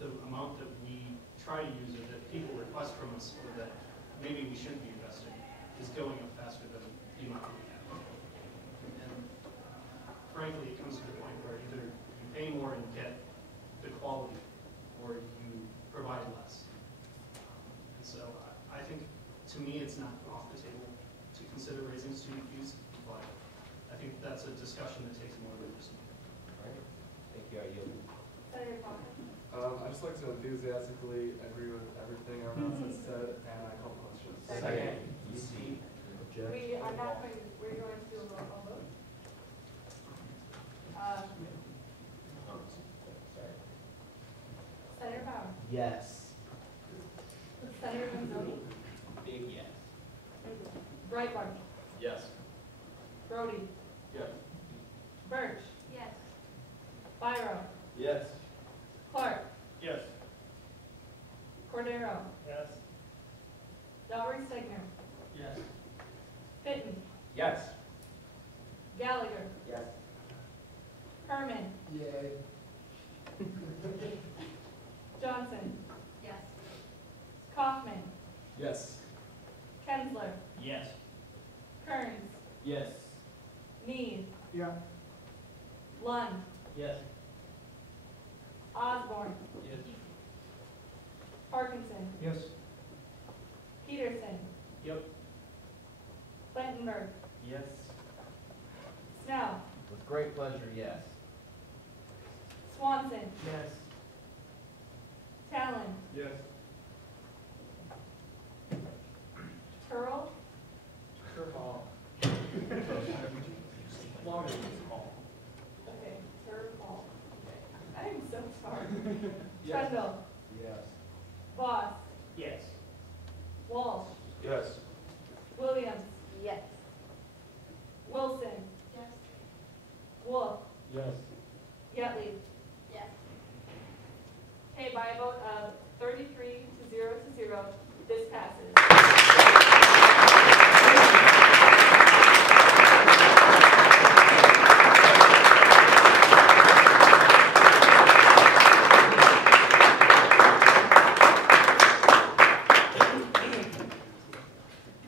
the amount that we try to use or that people request from us or that maybe we should be investing is going up faster than the amount that we have. And frankly, it comes to the point where either you pay more and get the quality or you provide less. And so I think to me, it's not off the table to consider raising student fees, but I think that's a discussion that takes more than just. All right. Thank you. I yield. Senator Faulkner. I'd just like to enthusiastically agree with everything everyone else has said, and I call questions. Second. EC. We are not going, we're going to do a roll call vote. Sorry. Senator Bauer. Yes. Senator Manzoni. Big yes. Breitbart. Yes. Brody. Yes. Birch. Yes. Byro. Yes. Clark. Yes. Cordero. Yes. Delroy Stegner. Yes. Fitton. Yes. Gallagher. Yes. Herman. Yay. Johnson. Yes. Kaufman. Yes. Kensler. Yes. Kearns. Yes. Need. Yeah. Lund. Yes. Osborne. Yes. Parkinson. Yes. Peterson. Yep. Blankenberg. Yes. Snell. With great pleasure, yes. Swanson. Yes. Talon. Yes. Turl. Hall. Longer than this call. Okay. Turl. I'm so sorry. Yes. Trendle. Yes. Voss. Yes. Walsh. Yes. Williams. Yes. Wilson. Yes. Wolf. Yes. Yetley. Yes. Okay, by a vote of 33 to 0, this passes.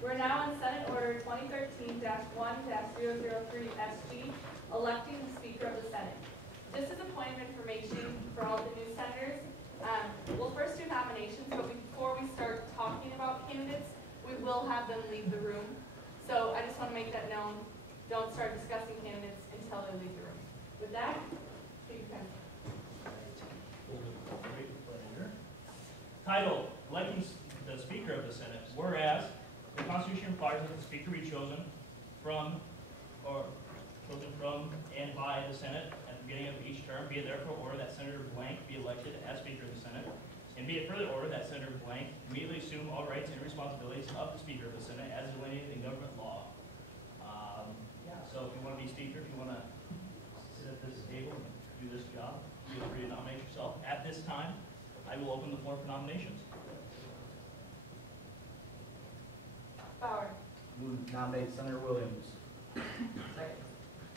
We're now on Senate Order 2013-1-003 SG, electing the Speaker of the Senate. Just as a point of information for all the new senators, we'll first do nominations, but before we start talking about candidates, we will have them leave the room. So I just want to make that known. Don't start discussing candidates until they leave the room. With that, Speaker Pence. Title, electing the Speaker of the Senate. Whereas, the Constitution requires that the Speaker be chosen from and by the Senate at the beginning of each term. Be it therefore ordered that Senator Blank be elected as Speaker of the Senate. And be it further ordered that Senator Blank immediately assume all rights and responsibilities of the Speaker of the Senate as delineated in government law. So if you want to be Speaker, if you want to sit at this table and do this job, feel free to nominate yourself. At this time, I will open the floor for nominations. Bauer. Move to nominate Senator Williams. Second.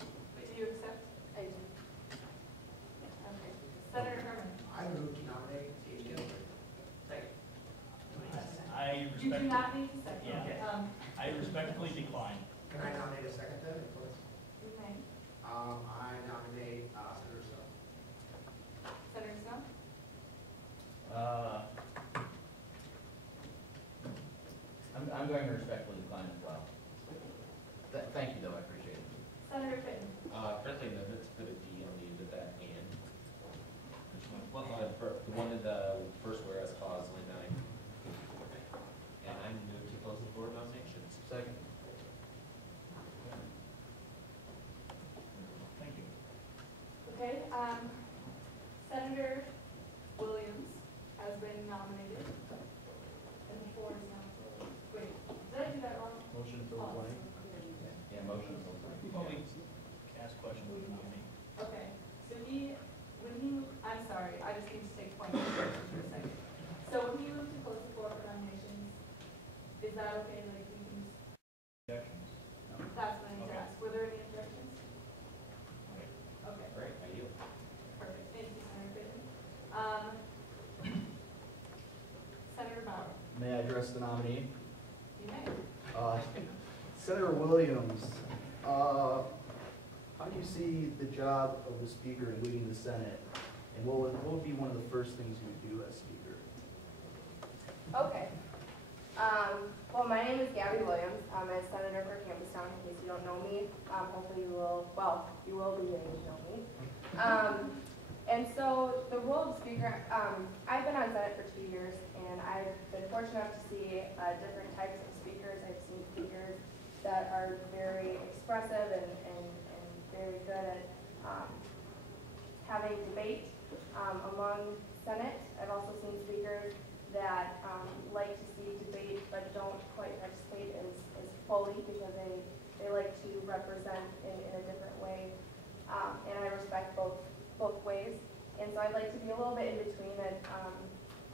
Do you accept? I do. Okay. Senator Herman. I move to nominate T.H. Kensler. Second. I You do respect. not need to second. Yeah. I respectfully decline. Can I nominate a second then? You may. I nominate Senator Snow. Senator Snow? I'm going to respectfully decline as well. Thank you, though, I appreciate it. Senator Fitton. Friendly amendment to put a D on the end of that and. Which one? The one in the first whereas clause, line 9. And I move to close the floor of nominations. Second. Thank you. Okay, Senator Williams has been nominated. And the floor is now closed. Wait, did I do that wrong? Motion to fill the blank. Yeah, motion to close. Probably ask questions with me. Okay, so I'm sorry, I just need to take point of order for a second. So when he moved to close the floor for nominations, is that okay, like we can, Objections? that's what I need to Okay. ask. Were there any objections? Okay. Okay, All right, I yield. perfect, thank you, Senator Fitton. Senator Bauer, May I address the nominee? you may. Senator Williams, how do you see the job of the Speaker in leading the Senate? And what would be one of the first things you would do as Speaker? Okay. Well, my name is Gabby Williams. I'm a senator for Campustown, in case you don't know me. Hopefully you will, well, you will be getting to know me. And so the role of speaker, I've been on Senate for 2 years, and I've been fortunate enough to see different types of speakers. I've seen speakers that are very expressive and very good at having debate among Senate. I've also seen speakers that like to see debate but don't quite participate as fully because they like to represent in a different way. And I respect both ways. And so I'd like to be a little bit in between. And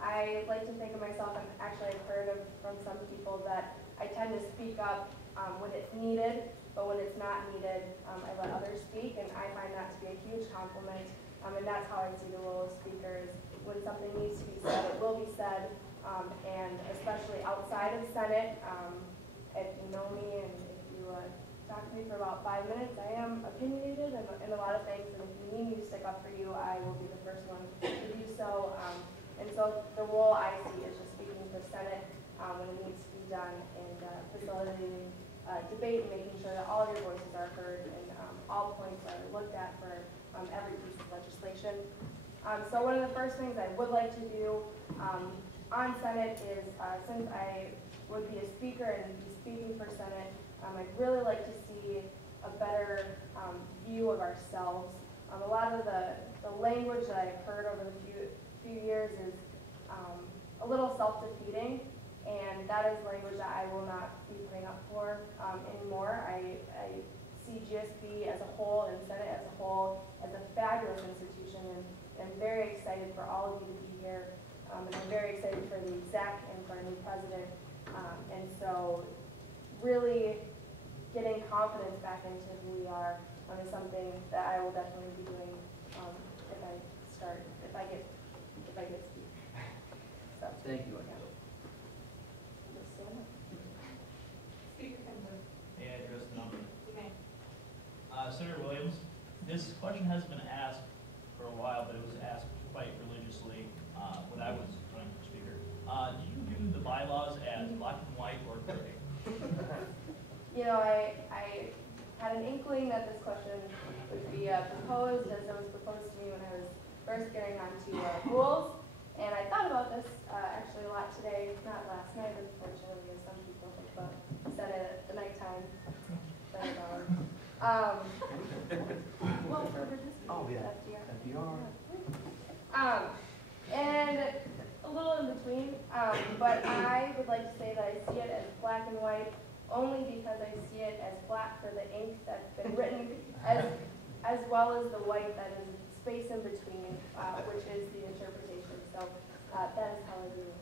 I like to think of myself, and actually I've heard from some people that I tend to speak up when it's needed, but when it's not needed, I let others speak, and I find that to be a huge compliment. And that's how I see the role of speaker is when something needs to be said, it will be said, and especially outside of Senate, if you know me and if you talk to me for about 5 minutes, I am opinionated in a lot of things, and if you need me to stick up for you, I will be the first one to do so. And so the role I see is just speaking for Senate when it needs to be done, and facilitating debate and making sure that all of your voices are heard and all points are looked at for every piece of legislation. So one of the first things I would like to do on Senate is, since I would be a speaker and be speaking for Senate, I'd really like to see a better view of ourselves. A lot of the language that I've heard over the few years is a little self-defeating, and that is language that I will not be putting up for anymore. I see GSB as a whole and Senate as a whole as a fabulous institution, and I'm very excited for all of you to be here, and I'm very excited for the exec and for our new president, and so really getting confidence back into who we are is something that I will definitely be doing if I get to speak. So, Thank you. Yeah. Just stand up. Speaker Kimball. May I address the nominee? You may. Senator Williams, this question has been asked for a while, but it was asked quite religiously when I was running for speaker. Do you do the bylaws as black and white or gray? You know, I had an inkling that this question would be proposed, as it was proposed to me when I was first getting onto rules. And I thought about this actually a lot today, not last night, unfortunately, as some people think about Senate at the nighttime. Well, Oh, yeah. FDR. And a little in between, but I would like to say that I see it as black and white only because I see it as black for the ink that's been written, as well as the white that is space in between, which is the interpretation. So that is how I do it.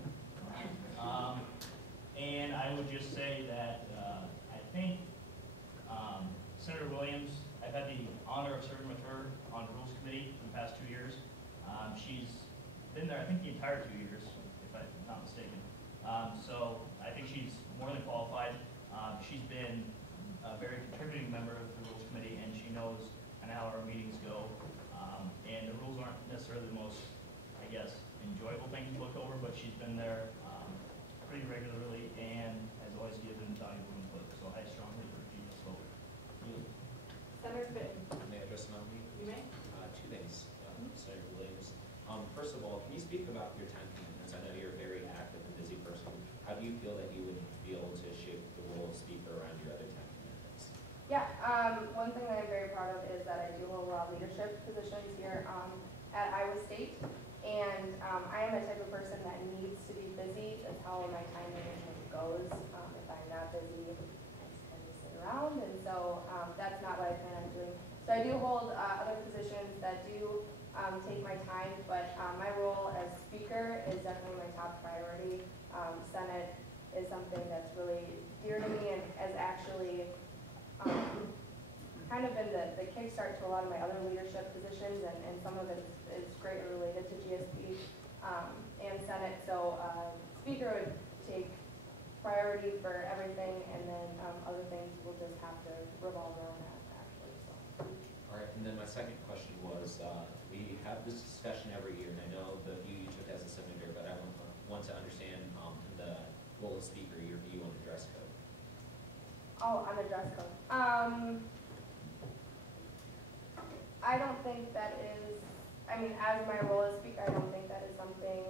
And I would just say that I think Senator Williams, I've had the honor of serving with her on the Rules Committee for the past 2 years. She's been there, I think, the entire 2 years, if I'm not mistaken. So I think she's more than qualified. She's been a very contributing member of the Rules Committee, and she knows kind of how our meetings go. And the rules aren't necessarily the most, I guess, enjoyable thing to look over, but she's been there pretty regularly and has always given valuable input. So I strongly urge you to vote. Senator Fitton. May I address the nominee? You may. 2 things, Senator Williams. First of all, can you speak about your time commitments? I know you're a very active and busy person. How do you feel that you would be able to shape the role of speaker around your other time commitments? Yeah, one thing that I'm very proud of is that I do hold a lot of leadership positions here at Iowa State, and I am a type of person that needs to be busy. That's how my time management goes. If I'm not busy, I just kind of sit around, and so that's not what I plan on doing. So I do hold other positions that do take my time, but my role as speaker is definitely my top priority. Senate is something that's really dear to me and has actually kind of been the kickstart to a lot of my other leadership positions, and some of it is greatly related to GSB and Senate. So speaker would take priority for everything, and then other things will just have to revolve around that, actually. So. All right, and then my second question was, we have this discussion every year, and I know the view you took as a senator, but I want to understand the role of speaker, your view on addressing Oh, on the dress code. I don't think that is, I mean, as my role as speaker, I don't think that is something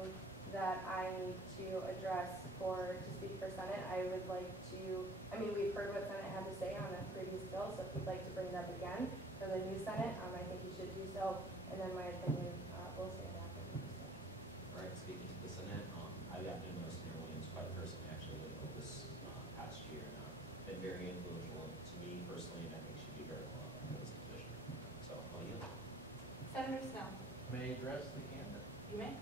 that I need to address to speak for Senate. I would like to, I mean, we've heard what Senate had to say on a previous bill, so if you'd like to bring that up again for the new Senate, I think you should do so, and then my opinion will stand after. All right, speaking to the Senate, I've gotten to know Senator Williams quite personally, actually, this past year, and been very influential to me personally, and I think she'd be very well in this position. So, I'll yield. Senator Snow. May I address the candidate? You may.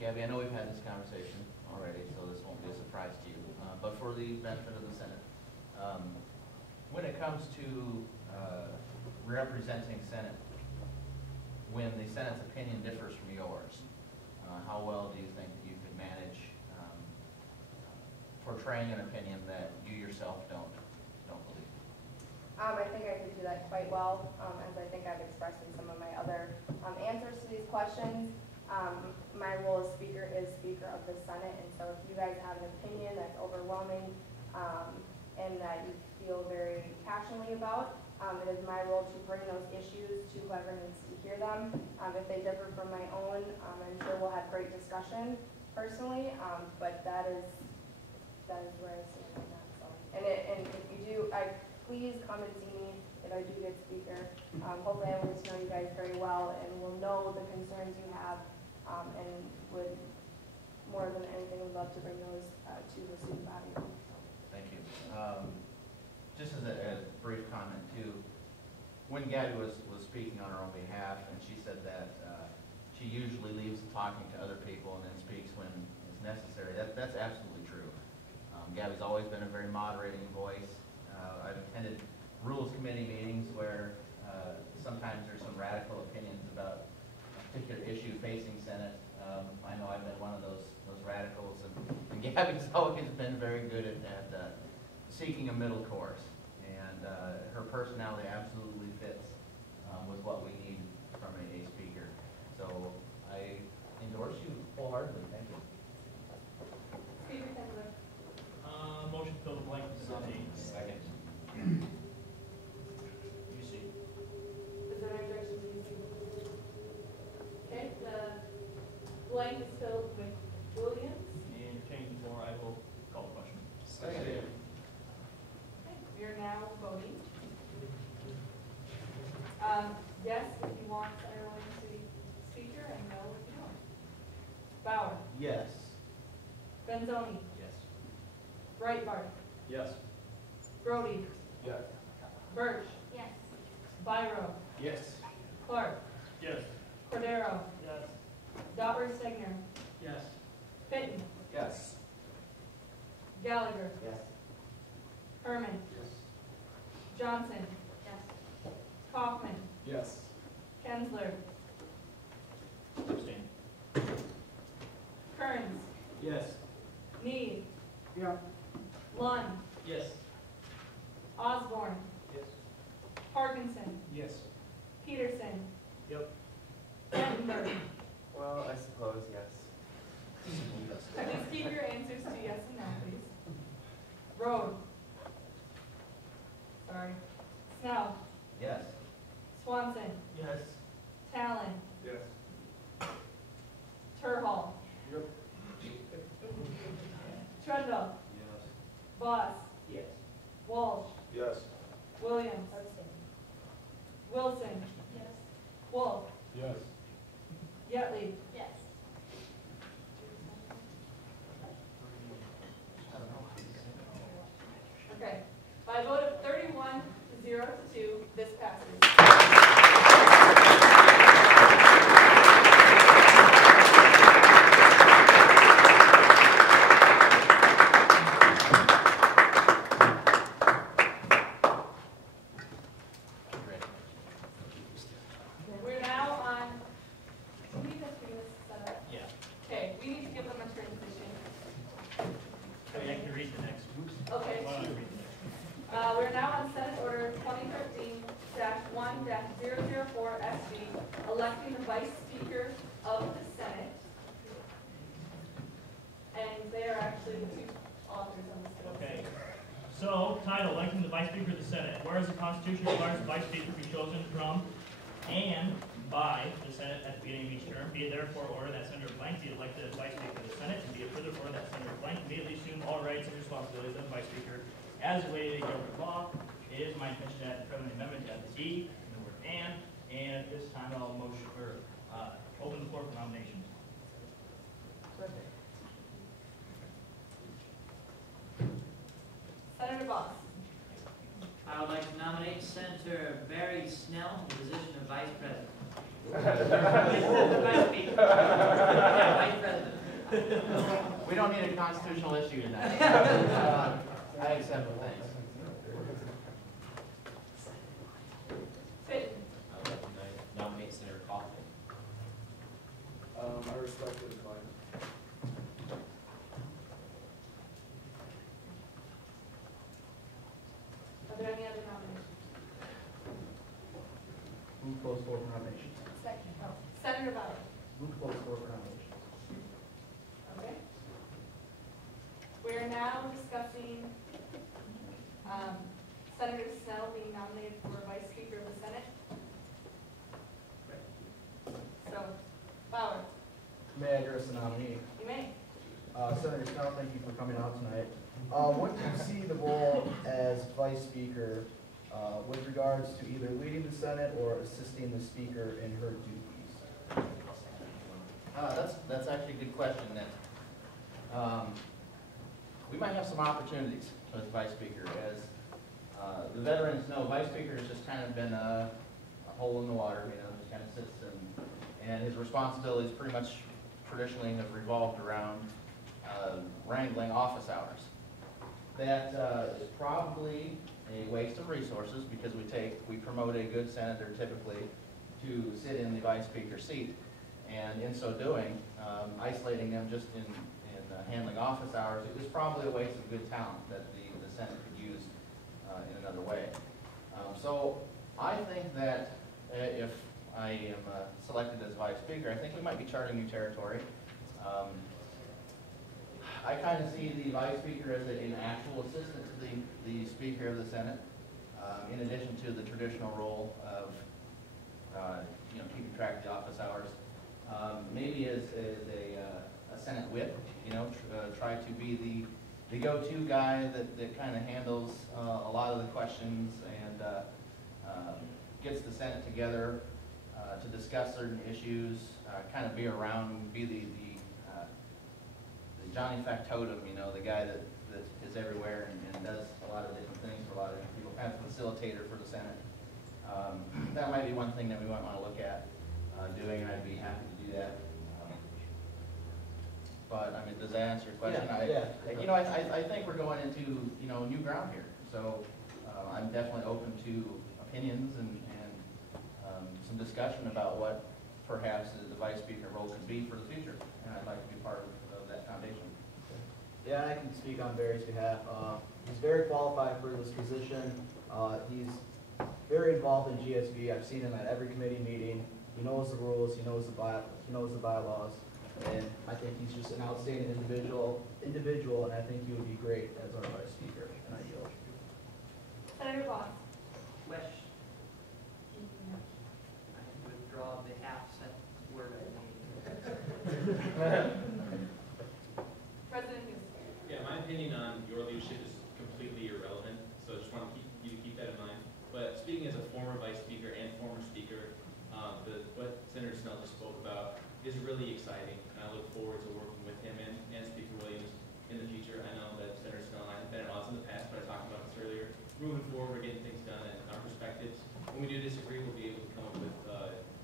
Gabby, I know we've had this conversation already, so this won't be a surprise to you. But for the benefit of the Senate, when it comes to representing Senate, when the Senate's opinion differs from yours, how well do you think that you could manage portraying an opinion that you yourself don't believe? I think I could do that quite well, as I think I've expressed in some of my other answers to these questions. My role as speaker is Speaker of the Senate, and so if you guys have an opinion that's overwhelming and that you feel very passionately about, it is my role to bring those issues to whoever needs to hear them. If they differ from my own, I'm sure we'll have great discussion personally, but that is where I stand on that. So, and if you do, please come and see me if I do get speaker. Hopefully I will get to know you guys very well and will know the concerns you have, and would, more than anything, would love to bring those to the student body. Thank you. Just as a brief comment too, when Gabby was speaking on her own behalf, and she said that she usually leaves talking to other people and then speaks when it's necessary, that's absolutely true. Gabby's always been a very moderating voice. I've attended Rules Committee meetings where sometimes there's some radical opinions about a particular issue facing Senate. I know I've been one of those radicals, and Gabby's always been very good at seeking a middle course, and her personality absolutely fits with what we need from a speaker. So I endorse you wholeheartedly. Thank you. Speaker Kendler. Motion to fill the blank position. Second. You see. Is there any objection to using? Okay, the blank is filled with Williams. And changing the floor, I will call the question. Second. Okay, we are now voting. Yes, if you want Senator Williams to be speaker, and no if you don't. Bauer. Yes. Benzoni. Yes. Breitbart. Yes. Brody. Yes. Birch. Yes. Byro. Yes. Clark. Yes. Cordero. Yes. Daubert Stegner. Yes. Fitton. Yes. Gallagher. Yes. Herman. Yes. Johnson. Yes. Kaufman. Yes. Kensler. Abstain. Kearns. Yes. Need. Yeah. Lund. Yes. Osborne. Yes. Parkinson. Yes. Peterson. Yep. Vandenberg. Well, I suppose yes. Please keep your answers to yes and no, please. Rode. Sorry. Snell. Yes. Swanson. Yes. Talon. Yes. Turhall. Yep. Trundle. Yes. Voss. Yes. Walsh. Yes. Williams. Wilson. Yes. Wolf. Yes. Yetley. Yes. Okay. By a vote of 31 to 0 to 2, this passes. Constitution requires the Vice Speaker to be chosen from and by the Senate at the beginning of each term. Be it therefore ordered that Senator Blank be elected as Vice Speaker of the Senate, and be it further ordered that Senator Blank immediately assume all rights and responsibilities of the Vice Speaker as related to government law. It is my intention to add the friendly amendment to add the D in the word and at this time I'll motion for open the floor for nominations. Senator Boss. I would like to nominate Senator Barry Snell for the position of Vice President. Vice Speaker. Yeah, Vice President. We don't need a constitutional issue tonight. I accept the thanks. Fit. I would like to nominate Senator Kaufman. I respect his advice. Are there any other nominations? Move to close floor for nominations. Second. Oh, Senator Bauer. Move to close floor for nominations. Okay. We are now discussing Senator Snell being nominated for Vice Speaker of the Senate. So, Bauer, May I address the nominee? you may. Senator Snell, thank you for coming out tonight. What do you see the role as Vice Speaker with regards to either leading the Senate or assisting the Speaker in her duties? That's actually a good question. That we might have some opportunities with Vice Speaker. As the veterans know, Vice Speaker has just kind of been a hole in the water, just kind of sits and his responsibilities pretty much traditionally have revolved around wrangling office hours. That is probably a waste of resources because we promote a good senator typically to sit in the Vice Speaker seat, and in so doing, isolating them just in handling office hours, it was probably a waste of good talent that the Senate could use in another way. So I think that if I am selected as Vice Speaker, I think we might be charting new territory. I kind of see the Vice Speaker as an actual assistant to the Speaker of the Senate, in addition to the traditional role of keeping track of the office hours. Maybe as a Senate whip, try to be the go-to guy that kind of handles a lot of the questions and gets the Senate together to discuss certain issues, kind of be around, be the Johnny Factotum, the guy that is everywhere and does a lot of different things for a lot of different people, kind of facilitator for the Senate. That might be one thing that we might want to look at doing, and I'd be happy to do that. But I mean, does that answer your question? Yeah. I think we're going into new ground here. So I'm definitely open to opinions and some discussion about what perhaps the Vice Speaker role could be for the future, and I'd like to be part of that foundation. Yeah, I can speak on Barry's behalf. He's very qualified for this position. He's very involved in GSB. I've seen him at every committee meeting. He knows the rules. He knows the bylaws. And I think he's just an outstanding individual, and I think he would be great as our Vice Speaker, and I yield. Senator Boss. Question. I withdraw the half-sentence word I made. President Hughes. Yeah, my opinion on your leadership is completely irrelevant, so I just want you to keep that in mind. But speaking as a former Vice Speaker and former Speaker, what Senator Snell just spoke about is really exciting, and I look forward to working with him and Speaker Williams in the future. I know that Senator Snell and I have been at odds in the past, but I talked about this earlier. Moving forward, we're getting things done, and our perspectives, when we do disagree, we'll be able to come up with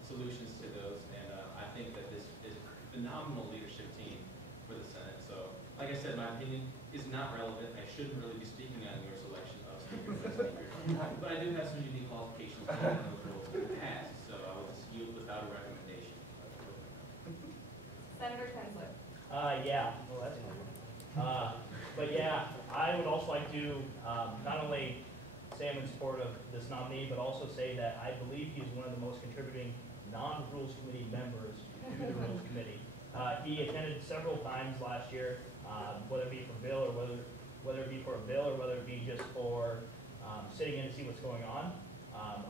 solutions to those, and I think that this is a phenomenal leadership team for the Senate. So, like I said, my opinion is not relevant. I shouldn't really be speaking on your selection of Speaker and Speaker. But I do have some unique qualifications to those roles in the past, so I will just yield without a recommendation. Senator Kensler. Yeah. Well, that's good. But yeah, I would also like to not only say I'm in support of this nominee, but also say that I believe he is one of the most contributing non-Rules Committee members to the Rules Committee. He attended several times last year, whether it be for bill or whether it be for a bill or whether it be just for sitting in to see what's going on.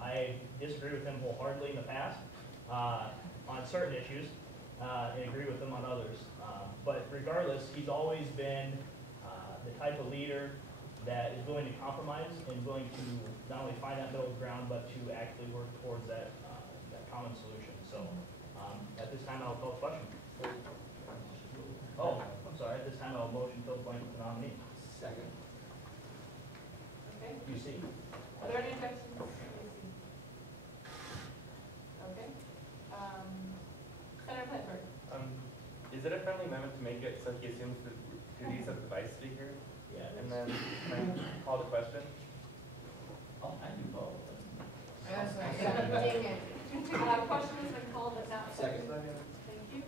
I disagree with him wholeheartedly in the past on certain issues and agree with him on others. But regardless, he's always been the type of leader that is willing to compromise and willing to not only find that middle ground, but to actually work towards that, that common solution. So at this time, I'll call the question. Oh, I'm sorry. At this time, I'll motion Phil Blank with the nominee. Second. Okay. You see. Are there any objections? Okay. Senator Clifford. Is it a friendly amendment to make it so he assumes the duties of the vice speaker? Yeah. And then can I call the question? Oh, I do both. Question has been called, but not Second. Thank you.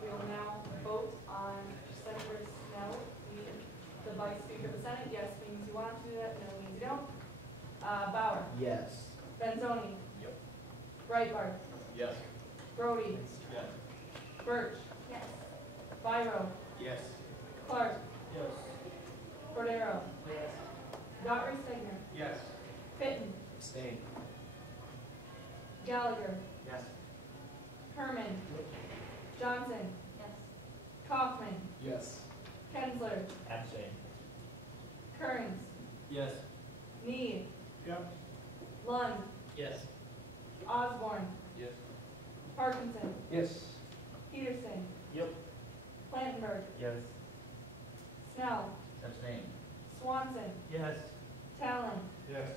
We will now vote on Senator Snell, the vice speaker of the Senate. Yes means you want to do that, no means you don't. Bauer. Yes. Benzoni. Yep. Breitbart. Yes. Brody. Yes. Birch. Yes. Byro. Yes. Clark. Yes. Cordero. Yes. Daughtry Stegner. Yes. Fitton. Abstain. Gallagher. Yes. Herman. Johnson. Yes. Kaufman. Yes. Kensler. Abstain. Kearns. Yes. Need. Yep. Lund. Yes. Osborne. Yes. Parkinson. Yes. Peterson. Yep. Plantenberg. Yes. Snell. Abstain. Swanson. Yes. Talon. Yes.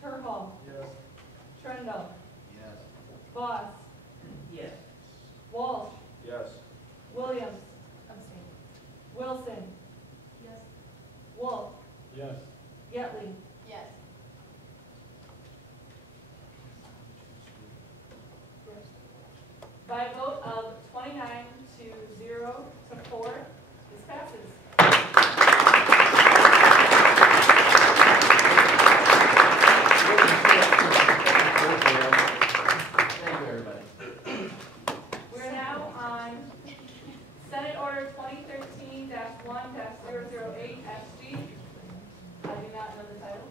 Turhall. Yes. Trendle. Yes. Voss. Yes. Walsh. Yes. Williams. Abstain. Wilson. Yes. Wolf. Yes. Yetley. Yes. By a vote of 29 to 0 to 4, this passes. Thank you, everybody. We're now on Senate Order 2013-1-008 SG. I do not know the title.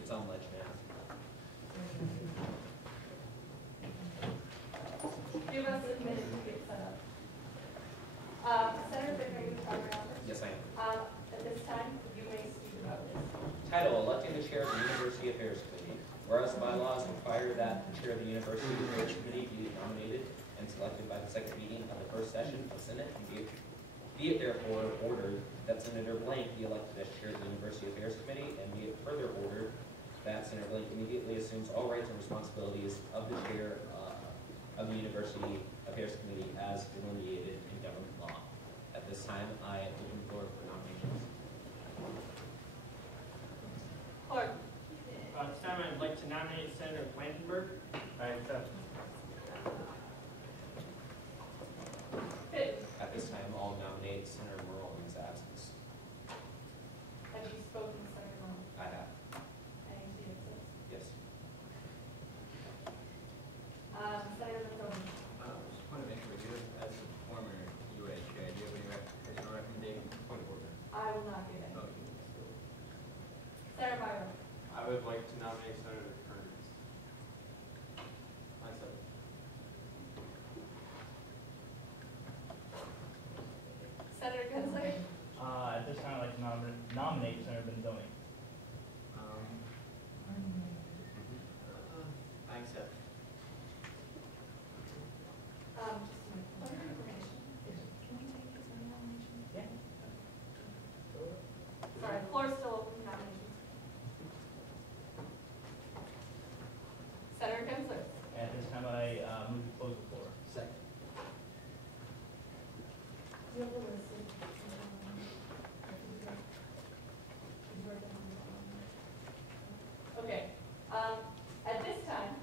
It's on ledge now. Give us a minute to get set up. Senator Bittner, you have your office. Yes, I am. At this time, you may speak about this. Title, electing the chair of the University Affairs Committee. Whereas the bylaws require that the chair of the University Affairs Committee be nominated and selected by the second meeting of the first session of Senate, and be it therefore ordered that Senator Blank be elected as chair of the University Affairs Committee, and be it further ordered that Senator Blank immediately assumes all rights and responsibilities of the chair of the University Affairs Committee as delineated in government law. At this time, I open the floor for nominations. Clark. This time I'd like to nominate Senator Blankenberg. I accept. Fitton. At this time, I'll nominate Senator Merle in his absence. Have you spoken to Senator Moore? I have. And he accepts. Yes. Senator Benzoni. Just point of interest, as a former UA chair, do you have any additional recommendations? Point of order. I will not give any. Senator Byron. I would like to nominate Senator Kearns. I said. Senator Kensler. At this time, I'd like to nominate Senator Benzoni. I accept. Just a minute. Point of information. Can we take this one nomination? Yeah. Sorry, the floor is still open for nominations. Senator Kensler. At this time, I move to close the floor. Second. Do you have the list? Okay. At this time,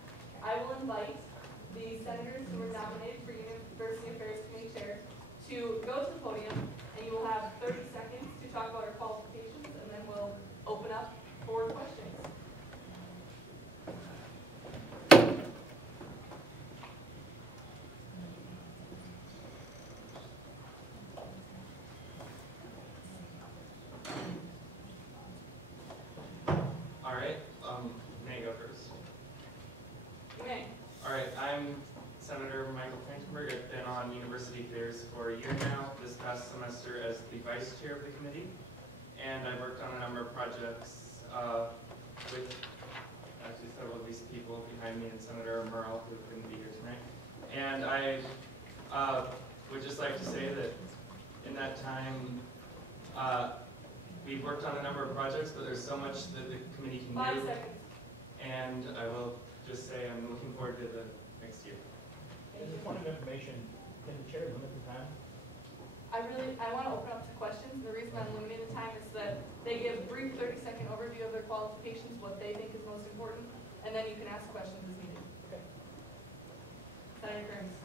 I will invite the senators who were nominated for University Affairs Committee Chair to go to the podium, and you will have 30 seconds to talk about our qualifications, and then we'll open up for questions. All right, may I go first? You may. All right, I'm Senator Michael Frankenberg. I've been on University Affairs for a year now, this past semester as the vice chair of the committee. And I've worked on a number of projects with actually several of these people behind me and Senator Merle, who couldn't be here tonight. And I would just like to say that in that time, we've worked on a number of projects, but there's so much that the committee can 5 do. seconds. And I will just say I'm looking forward to the next year. As a point of information, can the chair limit the time? I want to open up to questions. The reason I'm limiting the time is that they give brief 30-second overview of their qualifications, what they think is most important, and then you can ask questions as needed. Okay. Senator Kearns.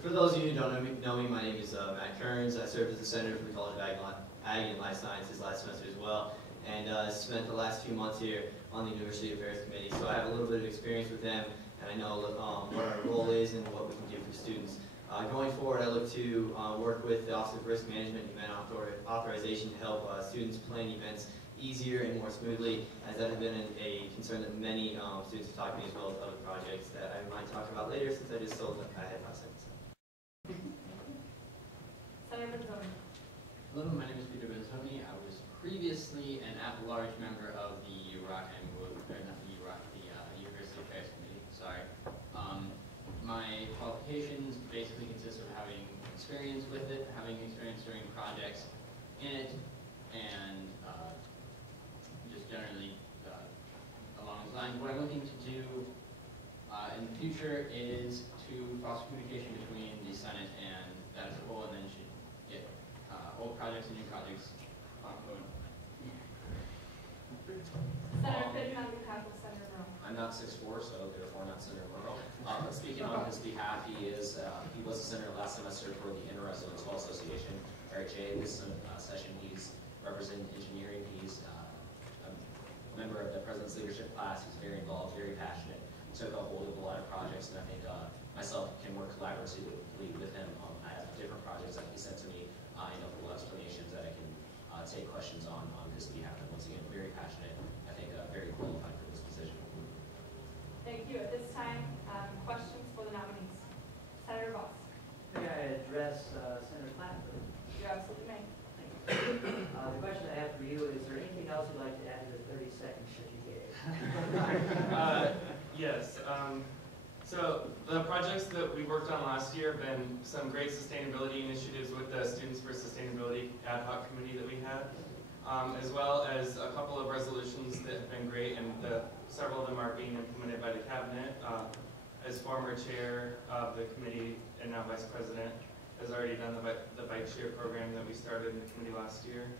For those of you who don't know me, my name is Matt Kearns. I served as the senator for the College of Ag and Life Sciences last semester as well, and spent the last few months here on the University Affairs Committee. So I have a little bit of experience with them, and I know what our role is and what we can do for students. Going forward, I look to work with the Office of Risk Management and Event Authorization to help students plan events easier and more smoothly, as that has been a concern that many students have talked to me, as well as other projects that I might talk about later, since I just told them I had 5 seconds. Senator Benzoni. Hello, my name is Peter Benzoni. I was previously an at-large member of the University Affairs Committee. Sorry. My qualifications basically consist of having experience with it, having experience during projects in it, and just generally along those lines. What I'm looking to do in the future is to foster communication between the Senate and that as a whole, and then should get old projects and new projects ongoing. Senator Fitton on behalf of Senator Merle. I'm not 6'4", so therefore not Senator Merle. Speaking on his behalf, he was a senator last semester for the Inter-Residential Association, RHA. This session he's representing engineering. He's a member of the president's leadership class. He's very involved, very passionate. Took a hold of a lot of projects, and I think myself can work collaboratively with him. I have different projects that he sent to me. I know full explanations that I can take questions on his behalf. And once again, very passionate. I think very qualified for this position. Thank you. At this time, questions for the nominees. Senator Voss. May I address Senator Platt, please? You absolutely may. The question I have for you is there anything else you'd like to add to the 30 seconds that you gave? Yes. So the projects that we worked on last year have been some great sustainability initiatives with the Students for Sustainability ad hoc committee that we had, as well as a couple of resolutions that have been great, and several of them are being implemented by the cabinet. As former chair of the committee and now vice president, has already done the bike share program that we started in the committee last year.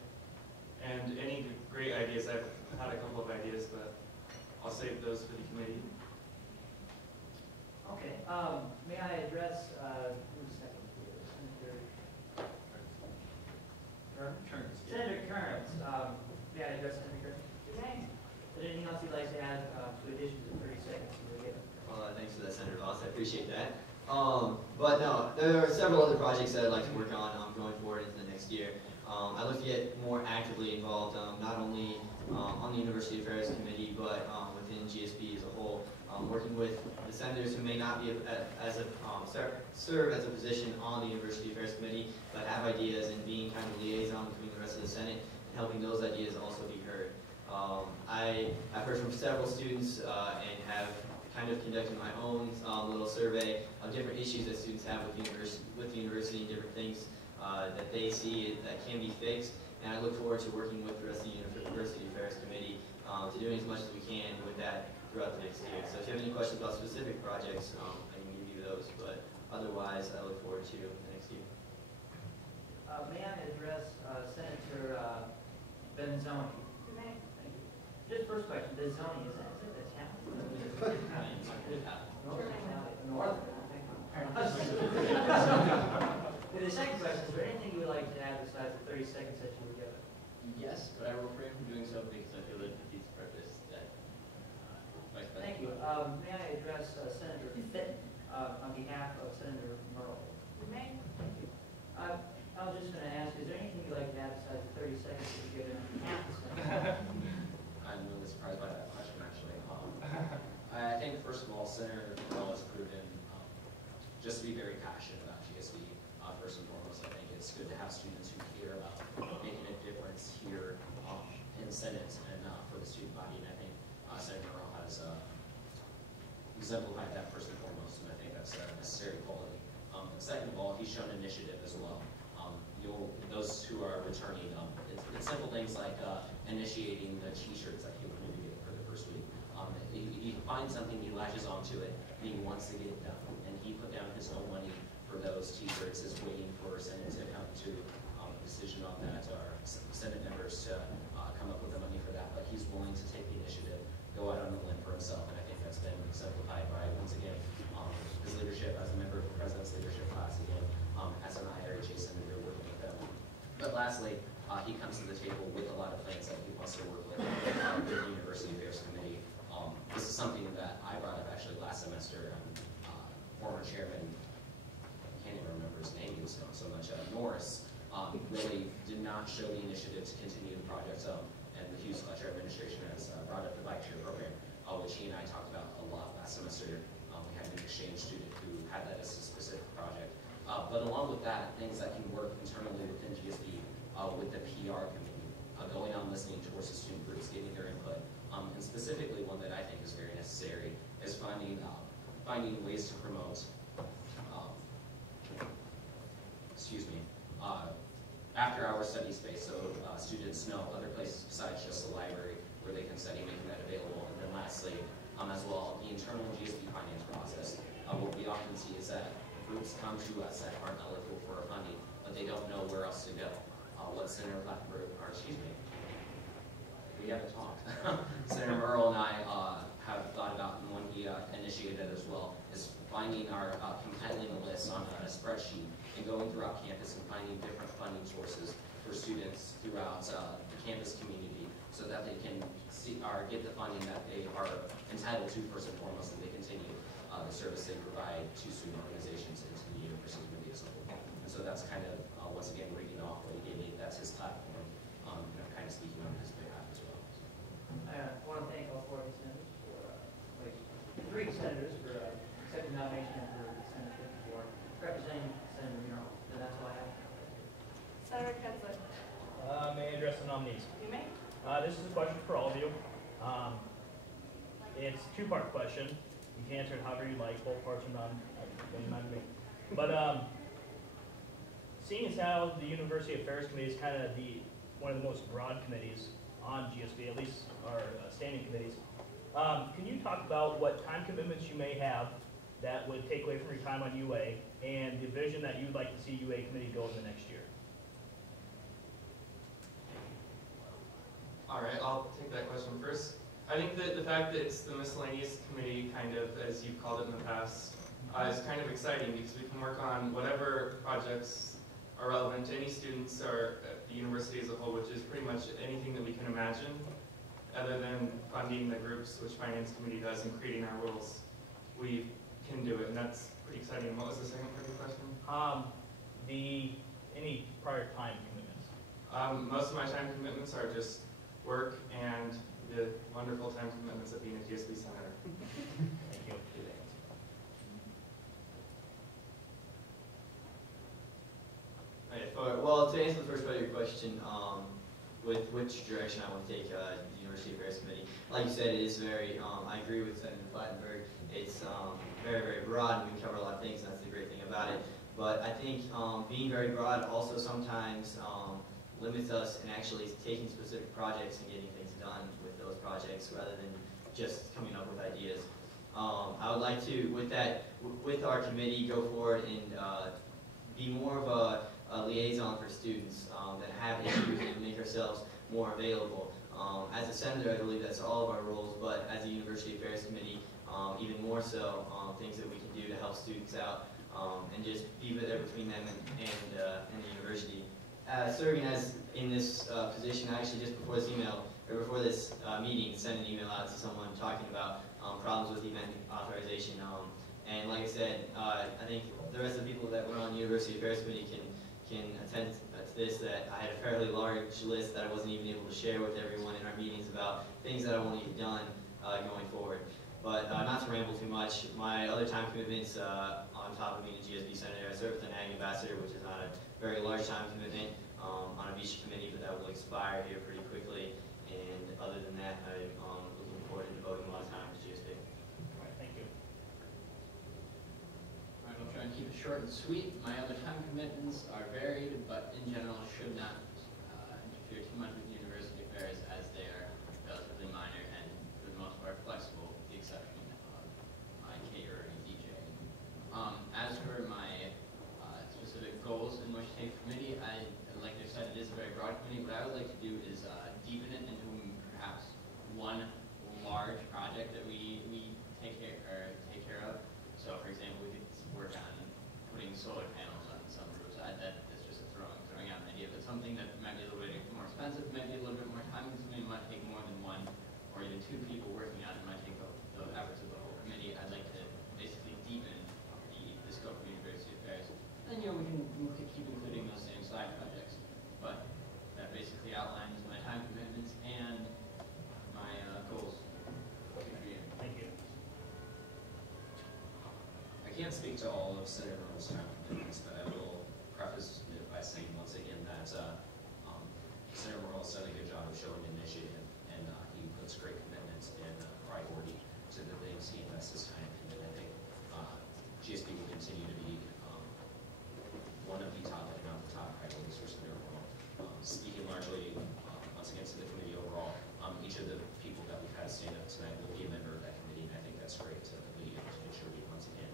And any great ideas, I've had a couple of ideas, but I'll save those for the committee. Okay. May I address, who's second here? Senator Kearns? Senator Kearns. May I address Senator Kearns? You may. Is there anything else you'd like to add to addition to the 30 seconds you were given? Well, thanks for that, Senator Voss. I appreciate that. But no, there are several other projects that I'd like to work on going forward into the next year. I look to get more actively involved, not only on the University Affairs Committee, but within GSB as a whole, working with the senators who may not be serve as a position on the University Affairs Committee, but have ideas, and being kind of liaison between the rest of the Senate and helping those ideas also be heard. I've heard from several students and have kind of conducted my own little survey of different issues that students have with the university and different things that they see that can be fixed. And I look forward to working with the rest of the University Affairs Committee to doing as much as we can with that throughout the next year. So if you have any questions about specific projects, I can give you those. But otherwise, I look forward to the next year. May I address Senator Benzoni? You may. Thank you. Just first question, Benzoni, is that a town? Northern. The second question, is there anything you would like to add besides the 30 seconds that you were given? Yes, but I will refrain from doing so because I feel it defeats the purpose that Vice President. Thank you. May I address Senator Fitton on behalf of Senator Merle? You may. Thank you. I was just going to ask, is there anything you'd like to add besides the 30 seconds that you've given on behalf of Senator Merle? I'm first of all, Senator Merle has proven just to be very passionate about GSB. First and foremost, I think it's good to have students who care about making a difference here in the Senate and for the student body. And I think Senator Merle has exemplified that first and foremost, and I think that's a necessary quality. Second of all, he's shown initiative as well. Those who are returning, it's simple things like initiating the T-shirts that he wanted to get for the first week. He finds something, he latches onto it, and he wants to get it done. And he put down his own money for those T-shirts, is waiting for Senate to come to a decision on that, or Senate members to come up with the money for that. But he's willing to take the initiative, go out on a limb for himself, and I think that's been exemplified by, once again, his leadership as a member of the President's Leadership Class, again, as an IRHA Senator working with them. But lastly, he comes to the table with a lot of plans that he wants to work with the University Affairs Committee. This is something that I brought up actually last semester, and former chairman, I can't even remember his name, he was known so much, Norris, really did not show the initiative to continue the project. And the Hughes-Fletcher administration has brought up the bike share program, which he and I talked about a lot last semester. We had an exchange student who had that as a specific project. But along with that, things that can work internally within GSB with the PR committee, going on listening towards the student groups, getting their input. And specifically one that I think is very necessary is finding ways to promote, after-hour study space, so students know other places besides just the library where they can study, making that available. And then lastly, as well, the internal GSB finance process. What we often see is that groups come to us that aren't eligible for funding, but they don't know where else to go. What Senator Blackbird, or excuse me, we haven't talked. Senator Merle and I have thought about, and one he initiated as well, is finding compiling a list on a spreadsheet and going throughout campus and finding different funding sources for students throughout the campus community so that they can see or get the funding that they are entitled to first and foremost, and they continue the service they provide to student organizations and to the university community as a whole. And so that's kind of, once again, reading off what he gave me. That's his platform, and I'm kind of speaking on his behalf as well. I want to thank all four of the senators for, three senators for accepting nomination for the Senate 54, representing Senator Merle. So that's all I have. Senator Kensler. May I address the nominees? You may. This is a question for all of you. It's a two-part question. You can answer it however you like. Both parts are none. Doesn't matter to me. But seeing as how the University Affairs Committee is kind of one of the most broad committees on GSB, at least our standing committees, can you talk about what time commitments you may have that would take away from your time on UA, and the vision that you would like to see UA committee go in the next year? All right, I'll take that question first. I think that the fact that it's the miscellaneous committee, kind of, as you've called it in the past, is kind of exciting because we can work on whatever projects are relevant to any students or at the university as a whole, which is pretty much anything that we can imagine, other than funding the groups, which Finance Committee does, and creating our rules. We can do it, and that's pretty exciting. What was the second part of your question? Any prior time commitments? Most of my time commitments are just work and the wonderful time commitments of being a GSB senator. Thank you. Well, to answer the first part of your question, with which direction I want to take the University Affairs Committee, like you said, it is very, I agree with Senator Plattenberg, it's very, very broad, and we can cover a lot of things, and that's the great thing about it. But I think being very broad also sometimes limits us in actually taking specific projects and getting things done with those projects rather than just coming up with ideas. I would like to, with our committee, go forward and be more of a liaison for students that have issues and make ourselves more available. As a senator, I believe that's all of our roles, but as a University Affairs Committee, even more so, things that we can do to help students out and just be there between them and the university. Serving as in this position, I actually just before this meeting, sent an email out to someone talking about problems with event authorization. And like I said, I think the rest of the people that were on the University Affairs Committee can attest to this, that I had a fairly large list that I wasn't even able to share with everyone in our meetings about things that I want to get done going forward. But not to ramble too much, my other time commitments on top of being a GSB senator, I serve as an ag ambassador, which is not a very large time commitment on a beach committee, but that will expire here pretty quickly. And other than that, I'm looking forward to devoting a lot of time to GSB. All right, thank you. All right, I'll try and keep it short and sweet. My other time commitments are varied, but in general should not interfere too much with university affairs, as they are relatively minor and for the most part flexible, with the exception of my catering and DJing. As for my specific goals in which to take committee, like I said, it is a very broad committee. What I would like to do is deepen it into perhaps one large project that we take care of. So, for example, we could work on putting solar panels on some roofs. That is just throwing out an idea, but something that might be a little bit more expensive, might be a little bit more time-consuming, might take more than one or even two people working on it. Might take the efforts of the whole committee. I'd like to basically deepen the scope of university affairs. And we can keep including those same side projects. But that basically outlines my time commitments and my goals for the year. Thank you. I can't speak to all of Senator Merle's time commitments, but I will preface it by saying once again that Senator Merle has done a good job of showing initiative, and he puts great commitment and priority to the things he invests his time in. And I think GSB will continue to be one of the top, if not the top, priorities for Senator Merle. Speaking largely, once again, to the committee overall, each of the people that we've had stand up tonight will be a member of that committee, and I think that's great to be able to contribute once again.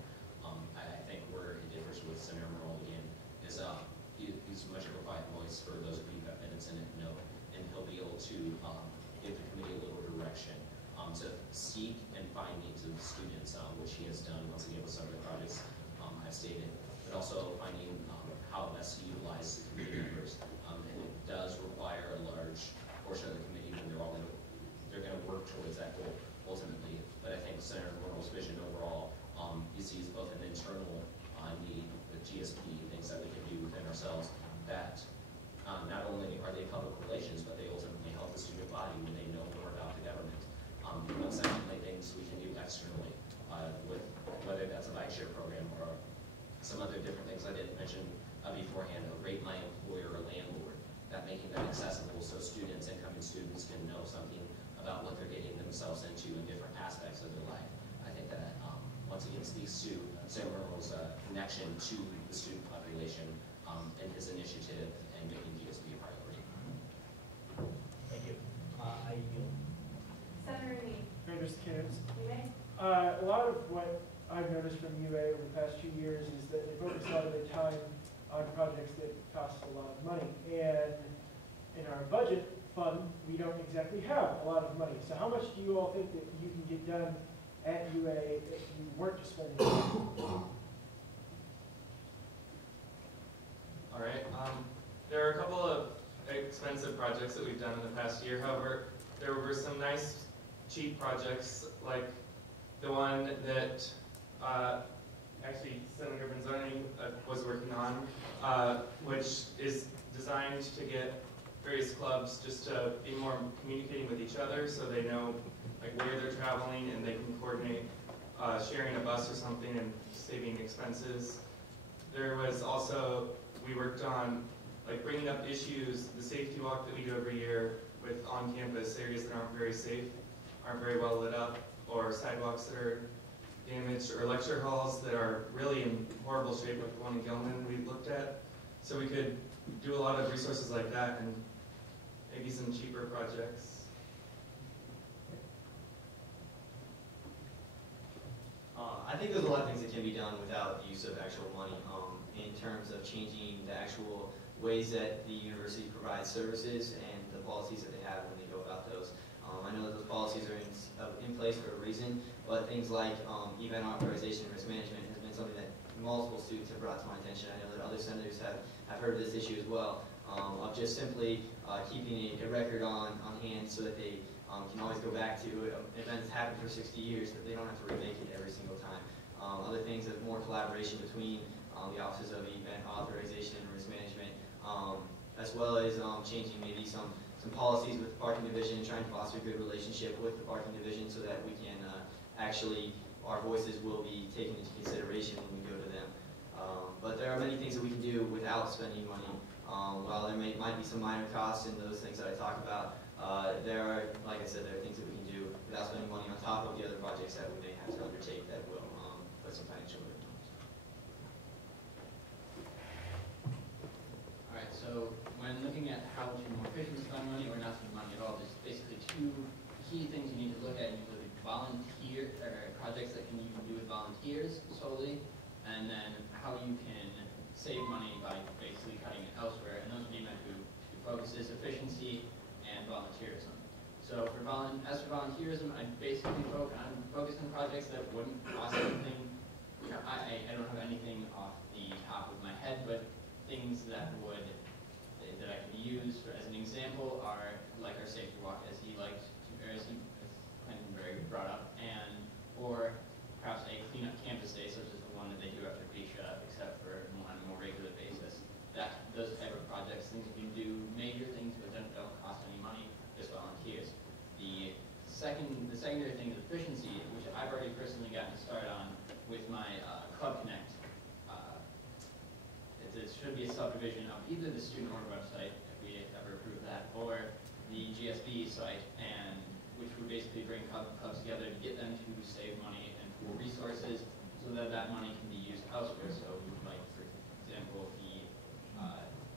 I think where it differs with Senator Merle again is he's much of a quiet voice for those of you who have been in Senate know, and he'll be able to give the committee a little direction to seek and find needs of the students, which he has done once again with some of the projects I've stated, but also finding how best to utilize the committee members. And it does require a large portion of the committee when they're going to work towards that goal ultimately. But I think Senator Merle's vision overall, he sees both an internal need with GSP, things that we can do within ourselves that not only are they public relations, but they ultimately help the student body when they know more about the government. But secondly, things we can do externally with whether that's a bike share program or some other different things I didn't mention beforehand, a rate my employer or landlord, that making that accessible so students, incoming students, can know something about what they're getting themselves into in different aspects of their life. I think that once again speaks to Senator Merle's connection to the student population and his initiative and making GSB a priority. Thank you. I yield. Senator Lee. Mr. Kennedy. You may. A lot of what I've noticed from UA over the past 2 years is that they focus a lot of their time on projects that cost a lot of money. And in our budget fund, we don't exactly have a lot of money. So how much do you all think that you can get done at UA if you weren't to spend it? All right. There are a couple of expensive projects that we've done in the past year. However, there were some nice, cheap projects, like the one that actually Senator Benzoni was working on, which is designed to get various clubs just to be more communicating with each other, so they know like where they're traveling and they can coordinate sharing a bus or something and saving expenses. There was also, we worked on like bringing up issues, the safety walk that we do every year with on-campus areas that aren't very safe, aren't very well lit up, or sidewalks that are damaged, or lecture halls that are really in horrible shape, like the one in Gilman we looked at. So we could do a lot of resources like that and maybe some cheaper projects. I think there's a lot of things that can be done without the use of actual money in terms of changing the actual ways that the university provides services and the policies that they have when they go about those. I know that those policies are in place for a reason, but things like event authorization and risk management has been something that multiple students have brought to my attention. I know that other senators have heard of this issue as well, of just simply keeping a record on hand so that they can always go back to an event that's happened for 60 years, that they don't have to remake it every single time. Other things that more collaboration between the offices of event authorization and risk management, as well as changing maybe some policies with the parking division, trying to foster a good relationship with the parking division so that we can actually our voices will be taken into consideration when we go to them. But there are many things that we can do without spending money. While there might be some minor costs in those things that I talk about, there are, like I said, there are things that we can do without spending money on top of the other projects that we may have to undertake that will put some financial burden on us. Alright, so when looking at how to more efficiently spend money or not spend money at all, there's basically two key things you need to look at. You look at volunteer projects that you can do with volunteers solely, and then how you can save money by basically cutting it elsewhere. And those would be my two focuses: efficiency and volunteerism. So as for volunteerism, I basically focus on projects that wouldn't cost anything. I don't have anything off the top of my head, but things that I could use as an example are like our safety walk, as Clinton brought up, or perhaps a cleanup campus day, such as the one that they do after PISHA, except for on a more regular basis. Those type of projects, things you can do, major things, but don't cost any money, just volunteers. The secondary thing is efficiency, which I've already personally gotten started on with my Club Connect. It should be a subdivision of either the student org website, if we ever approve that, or the GSB site, and which would basically bring clubs together to get them to save money and pool resources so that that money can be used elsewhere. So, like, for example, the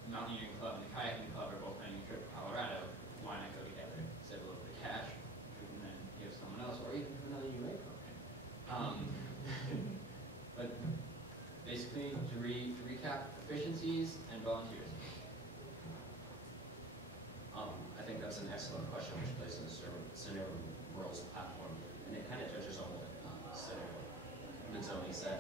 Mountaineering Club and the Kayaking Club are both planning a trip to Colorado. Why not go together, save a little bit of cash, and then give someone else, or even do another UA program. But basically, to recap, efficiencies and volunteers. I think that's an excellent question, which plays in the Center World's platform, and it kind of touches on what Senator Mazzoni said.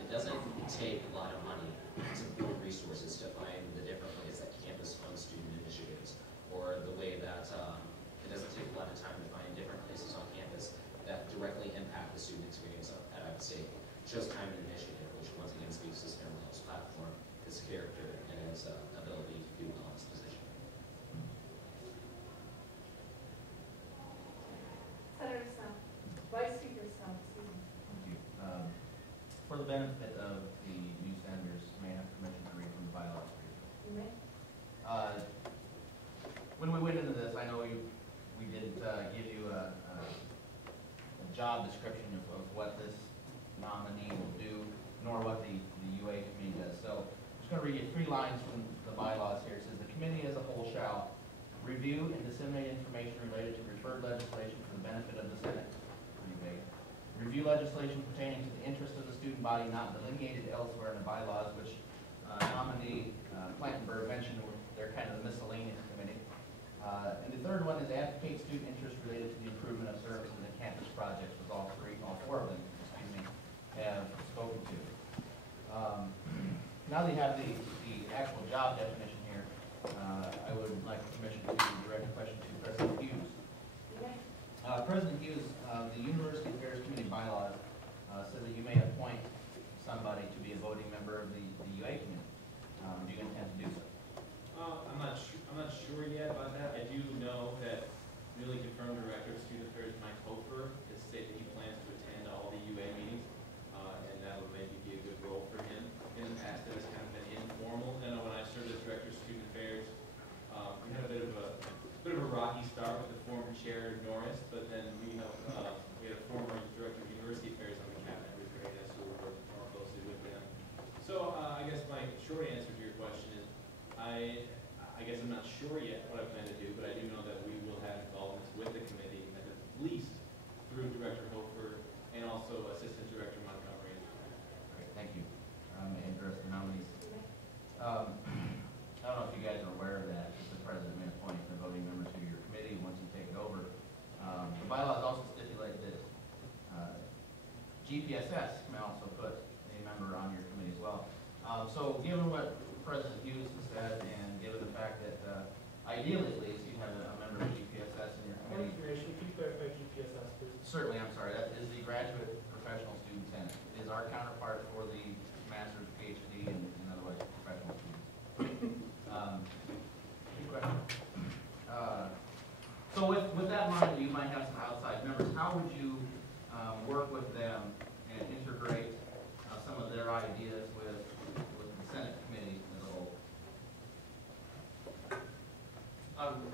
It doesn't take a lot of money to build resources to find the different ways that campus funds student initiatives, or the way that it doesn't take a lot of time to find different places on campus that directly impact the student experience at Iowa State. It shows time and initiative, which once again speaks to Senator World's platform, his character, and his ability to do well in his position. Senator Stump. Vice Speaker Stump, excuse me. Thank you. For the benefit of the new senators, may I have permission to read from the bylaws? You may. When we went into this, I know we didn't give you a job description of what this nominee will do, nor what the UA committee does. So I'm just going to read you 3 lines from the bylaws here. It says, the committee as a whole shall review and disseminate information related to referred legislation for the benefit of the Senate. Pretty vague. Review legislation pertaining to the interest of the student body not delineated elsewhere in the bylaws, which nominee Clantenberg mentioned. They're kind of the miscellaneous committee. And the third one is advocate student interest related to the improvement of services and campus projects, with all 4 of them, have spoken to. Now that you have the actual job definition here, I would like permission to direct a question to President Hughes. President Hughes, the University Affairs Committee bylaws says that you may appoint somebody to be a voting member of the UA committee. Do you intend to do so? I'm not sure yet about that. I do know that newly confirmed Director of Student Affairs Mike Hofer has stated that he plans to attend all the UA meetings, and that would maybe be a good role for him. In the past, it has kind of been informal. I know when I served as Director of Student Affairs, we had a bit of a rocky start with the former chair Norris, but then we had a former Director of University Affairs on the cabinet with Reyes, so we're working more closely with them. So I guess my short answer to your question is, I guess I'm not sure yet what I plan to do, but I do know that we will have involvements with the committee, at least through Director Hofer and also Assistant Director Montgomery. Great, thank you. May I address the nominees? I don't know if you guys are aware of that. The president may appoint a voting member to your committee once you take it over. The bylaws also stipulate that GPSS may also put a member on your committee as well. So given what President Hughes has said, and given the fact that ideally at least you have a member of GPSS in your committee. Information, can you clarify GPSS, please? Certainly, I'm sorry. That is the Graduate Professional Student Senate. It is our counterpart for the master's, PhD, and otherwise professional students. Good question. So with that in mind, you might have some outside members. How would you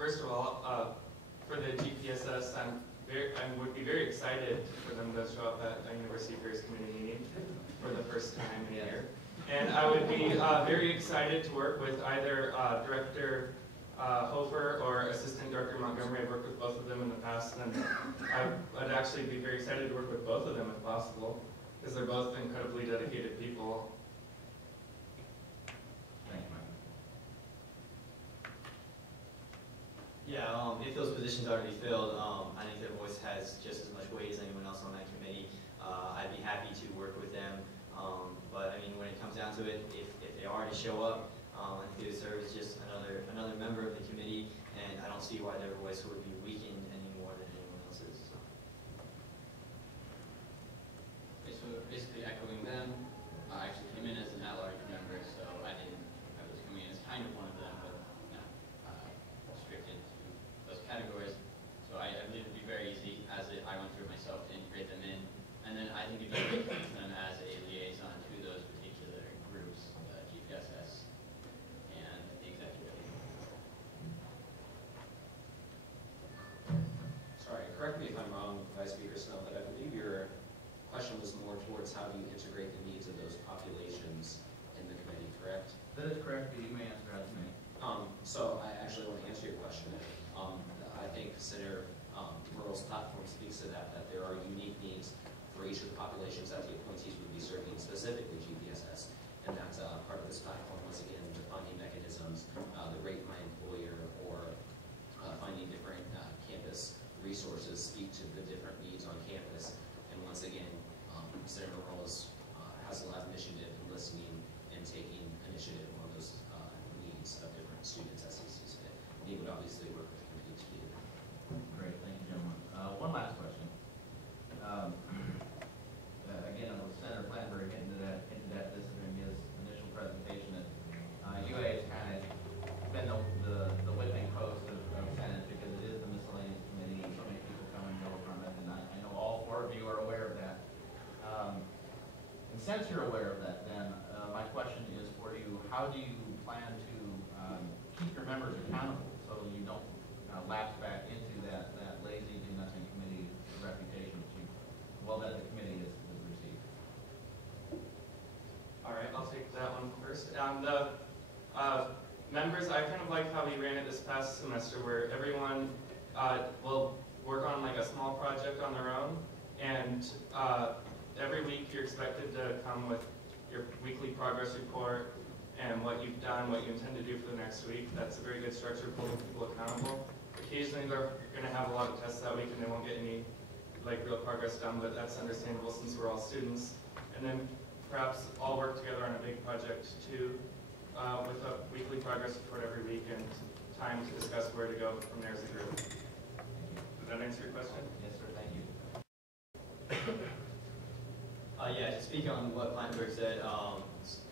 first of all, for the GPSS, I would be very excited for them to show up at a University Affairs Committee meeting for the first time in a year. And I would be very excited to work with either Director Hofer or Assistant Director Montgomery. I've worked with both of them in the past, and I'd actually be very excited to work with both of them if possible, because they're both incredibly dedicated people. Thank you, Mike. Yeah, if those positions are to be filled, I think their voice has just as much weight as anyone else on that committee. I'd be happy to work with them, but I mean, when it comes down to it, if they are to show up, I think they would serve as just another member of the committee, and I don't see why their voice would be weakened any more than anyone else's. So. Okay, so basically echoing them, I actually came in as an at-large member, so I was coming in as kind of one of them, but not restricted to those categories. So I believe it'd be very easy, as I went through it myself, to integrate them in. And then I think it'd be great to use them as a liaison to those particular groups, GPSS and the executive. Sorry, correct me if I'm wrong, Vice Speaker Snell, but I believe your question was more towards how do you integrate the needs of those populations in the committee, correct? That is correct, but you may answer as me. So I actually want to answer your question. I think Senator Murrell's platform speaks to that there are unique needs for each of the populations that the appointees would be serving, specifically GPSS. And that's part of this platform, once again, the funding mechanisms, the rate my employer, or finding different campus resources speak to the different needs on campus. And once again, Senator Murrell has a lot of initiative in listening and taking initiative on those needs of different students as he sees fit. And he would obviously work with the committee to do that. Great, thank you, gentlemen. One last question. Again, Senator Planberg hinted at this in his initial presentation, that UA has kind of been the whipping post of Senate, because it is the miscellaneous committee, and so many people come and go from it, and I know all four of you are aware of that. And since you're aware of that, then my question is for you: how do you plan to keep your members accountable so you don't lapse back into that lazy, do nothing committee reputation that the committee has received? All right, I'll take that one first. The members, I kind of like how we ran it this past semester, where everyone will work on like a small project on their own, and every week you're expected to come with your weekly progress report and what you've done, what you intend to do for the next week. That's a very good structure for holding people accountable. Occasionally you're going to have a lot of tests that week and they won't get any real progress done, but that's understandable since we're all students. And then perhaps all work together on a big project too, with a weekly progress report every week and time to discuss where to go from there as a group. Did that answer your question? Yes, sir, thank you. Yeah, to speak on what Planberg said,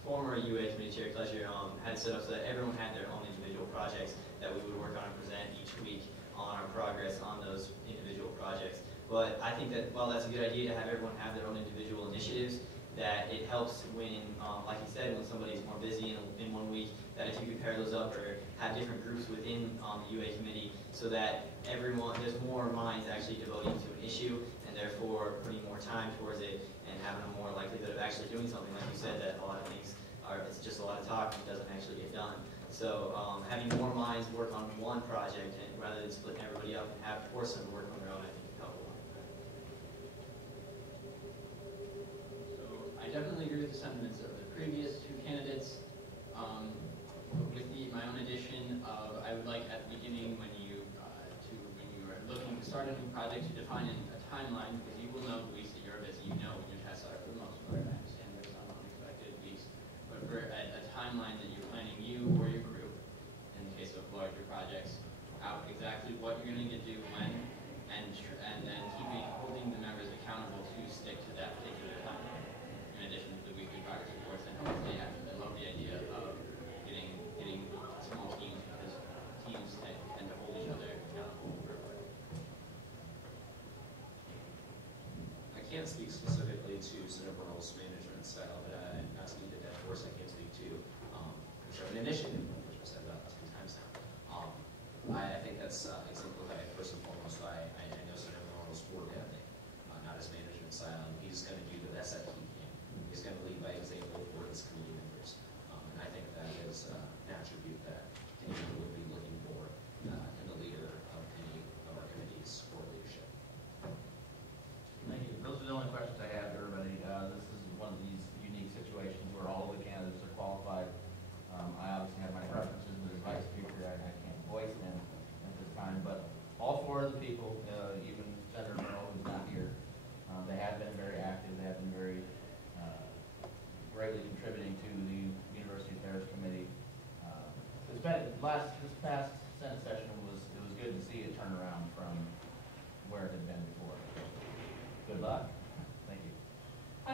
former UA Committee Chair Kletcher had set up so that everyone had their own individual projects that we would work on and present each week on our progress on those individual projects. But I think that while that's a good idea to have everyone have their own individual initiatives, that it helps when, like you said, when somebody's more busy in 1 week, that if you could pair those up or have different groups within the UA committee so that there's more minds actually devoting to an issue and therefore putting more time towards it and having a more likelihood of actually doing something. Like you said, that a lot of things it's just a lot of talk and it doesn't actually get done. So having more minds work on one project and rather than splitting everybody up and force them to work on their own, I think would help a lot. So I definitely agree with the sentiments of the previous two candidates. With my own addition of, I would like at the beginning when you are looking to start a new project to define a timeline, because you will know the weeks that you're busy. You know when your tests are for the most part. I understand there's some unexpected weeks, but for a timeline that you're planning, you or your group, in the case of larger projects, out exactly what you're going to do when, and then holding the members accountable to stick to that particular timeline. In addition to the weekly progress reports, and hopefully I love the idea of getting small teams, because teams tend to hold each other accountable for work.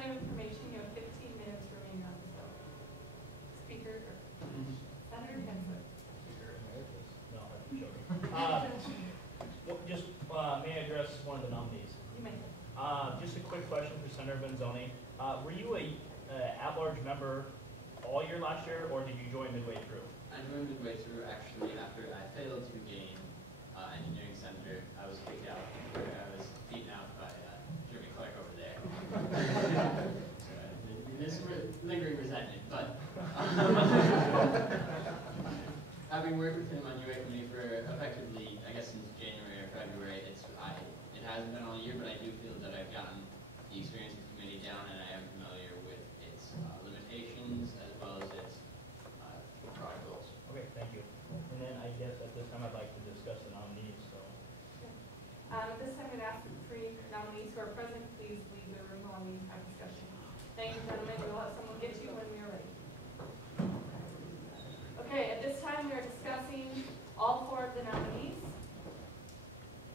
point of information, you have 15 minutes remaining on this vote. Speaker, or Senator Kensler. No, I'm joking. May I address one of the nominees? You may. Just a quick question for Senator Benzoni. Were you a at-large member all year last year, or did you join midway through? I joined midway through, actually, after I failed to gain engineering senator. I was kicked out, where I was beaten out by Jeremy Clark over there. There's some lingering resentment, but having worked with him on UA committee for effectively, I guess since January or February, it hasn't been all year, but I do feel that I've gotten the experience with the committee down, and I am familiar with its limitations as well as its product goals. Okay, thank you. And then I guess at this time I'd like to discuss the nominees, so. At this time, I'm going to ask the three nominees who are present, please leave the room while we have discussion. Thank you, gentlemen. We'll have someone get you when we are ready. Okay, at this time, we are discussing all four of the nominees.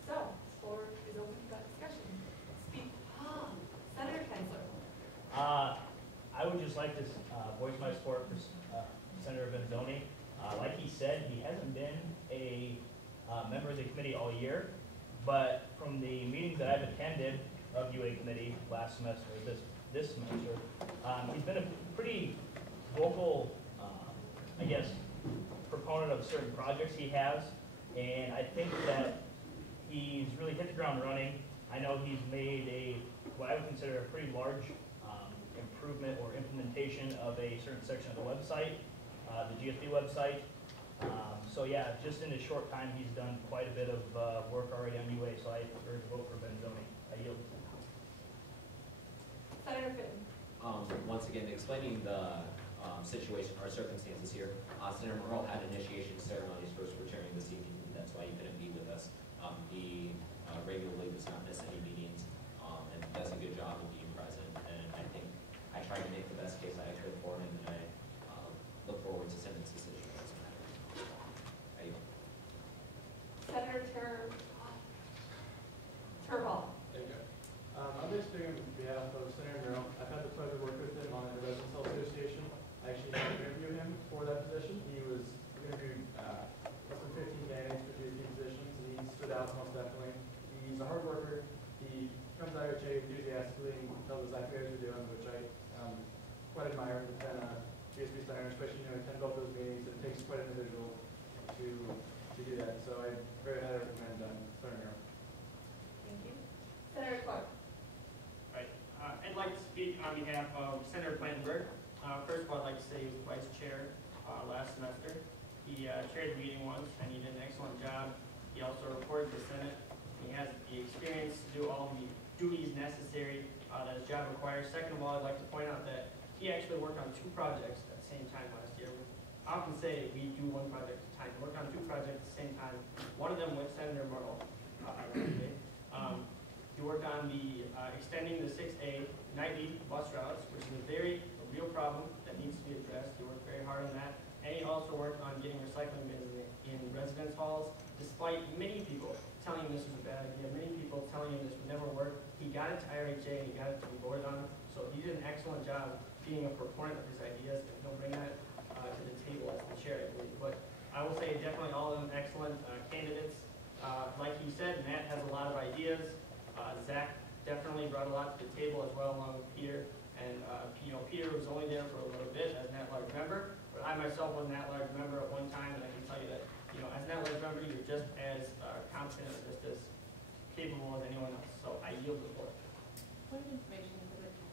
So, the floor is open to that discussion. Speak. Senator Kensler. I would just like to voice my support for Senator Benzoni. Like he said, he hasn't been a member of the committee all year, but from the meetings that I've attended of UA committee last semester, this semester, he's been a pretty vocal, I guess, proponent of certain projects he has, and I think that he's really hit the ground running. I know he's made what I would consider a pretty large improvement or implementation of a certain section of the website, the GSB website. So yeah, just in a short time, he's done quite a bit of work already on UA, so I urge a vote for Benzoni. I yield. Senator Fitton. Once again, explaining the situation or circumstances here, Senator Merle had initiation ceremonies for his returning this evening. That's why he couldn't be with us. He regularly does not miss any meetings and does a good job of being present. And I think I tried to make the best case I could for him, and I look forward to Senate's decision on this matter. I yield. Senator Turvall. Thank you. I'm just speaking on behalf of Senator Merrill. I've had the pleasure of working with him on the Residence Health Association. I actually had to interview him for that position. He was interviewed less than 15 days for GSB positions, and he stood out most definitely. He's a hard worker. He comes out here enthusiastically and tells us how you guys are doing, which I quite admire. He's been a GSB senator, especially attend both those meetings. It takes quite an individual to do that. So I very highly recommend Senator Merrill. Thank you. Senator Clark. Right. I'd like to speak on behalf of Senator Plantenberg. First of all, I'd like to say he was vice chair last semester. He chaired the meeting once, and he did an excellent job. He also reported to the Senate. He has the experience to do all the duties necessary that his job requires. Second of all, I'd like to point out that he actually worked on 2 projects at the same time last year. I often say we do 1 project at a time. He worked on 2 projects at the same time. One of them with Senator Merle, ironically. He worked on the extending the 6A nightly bus routes, which is a real problem that needs to be addressed. He worked very hard on that. And he also worked on getting recycling bins in residence halls, despite many people telling him this was a bad idea, many people telling him this would never work. He got it to IRHA and he got it to be voted on. So he did an excellent job being a proponent of his ideas, and he'll bring that to the table as the chair, I believe. But I will say definitely all of them excellent candidates. Like he said, Matt has a lot of ideas. Zach definitely brought a lot to the table as well, along with Peter. And Peter was only there for a little bit as an at-large member, but I myself was an at-large member at one time, and I can tell you that as an at-large member, you're just as competent or just as capable as anyone else. So I yield the floor. Point of information,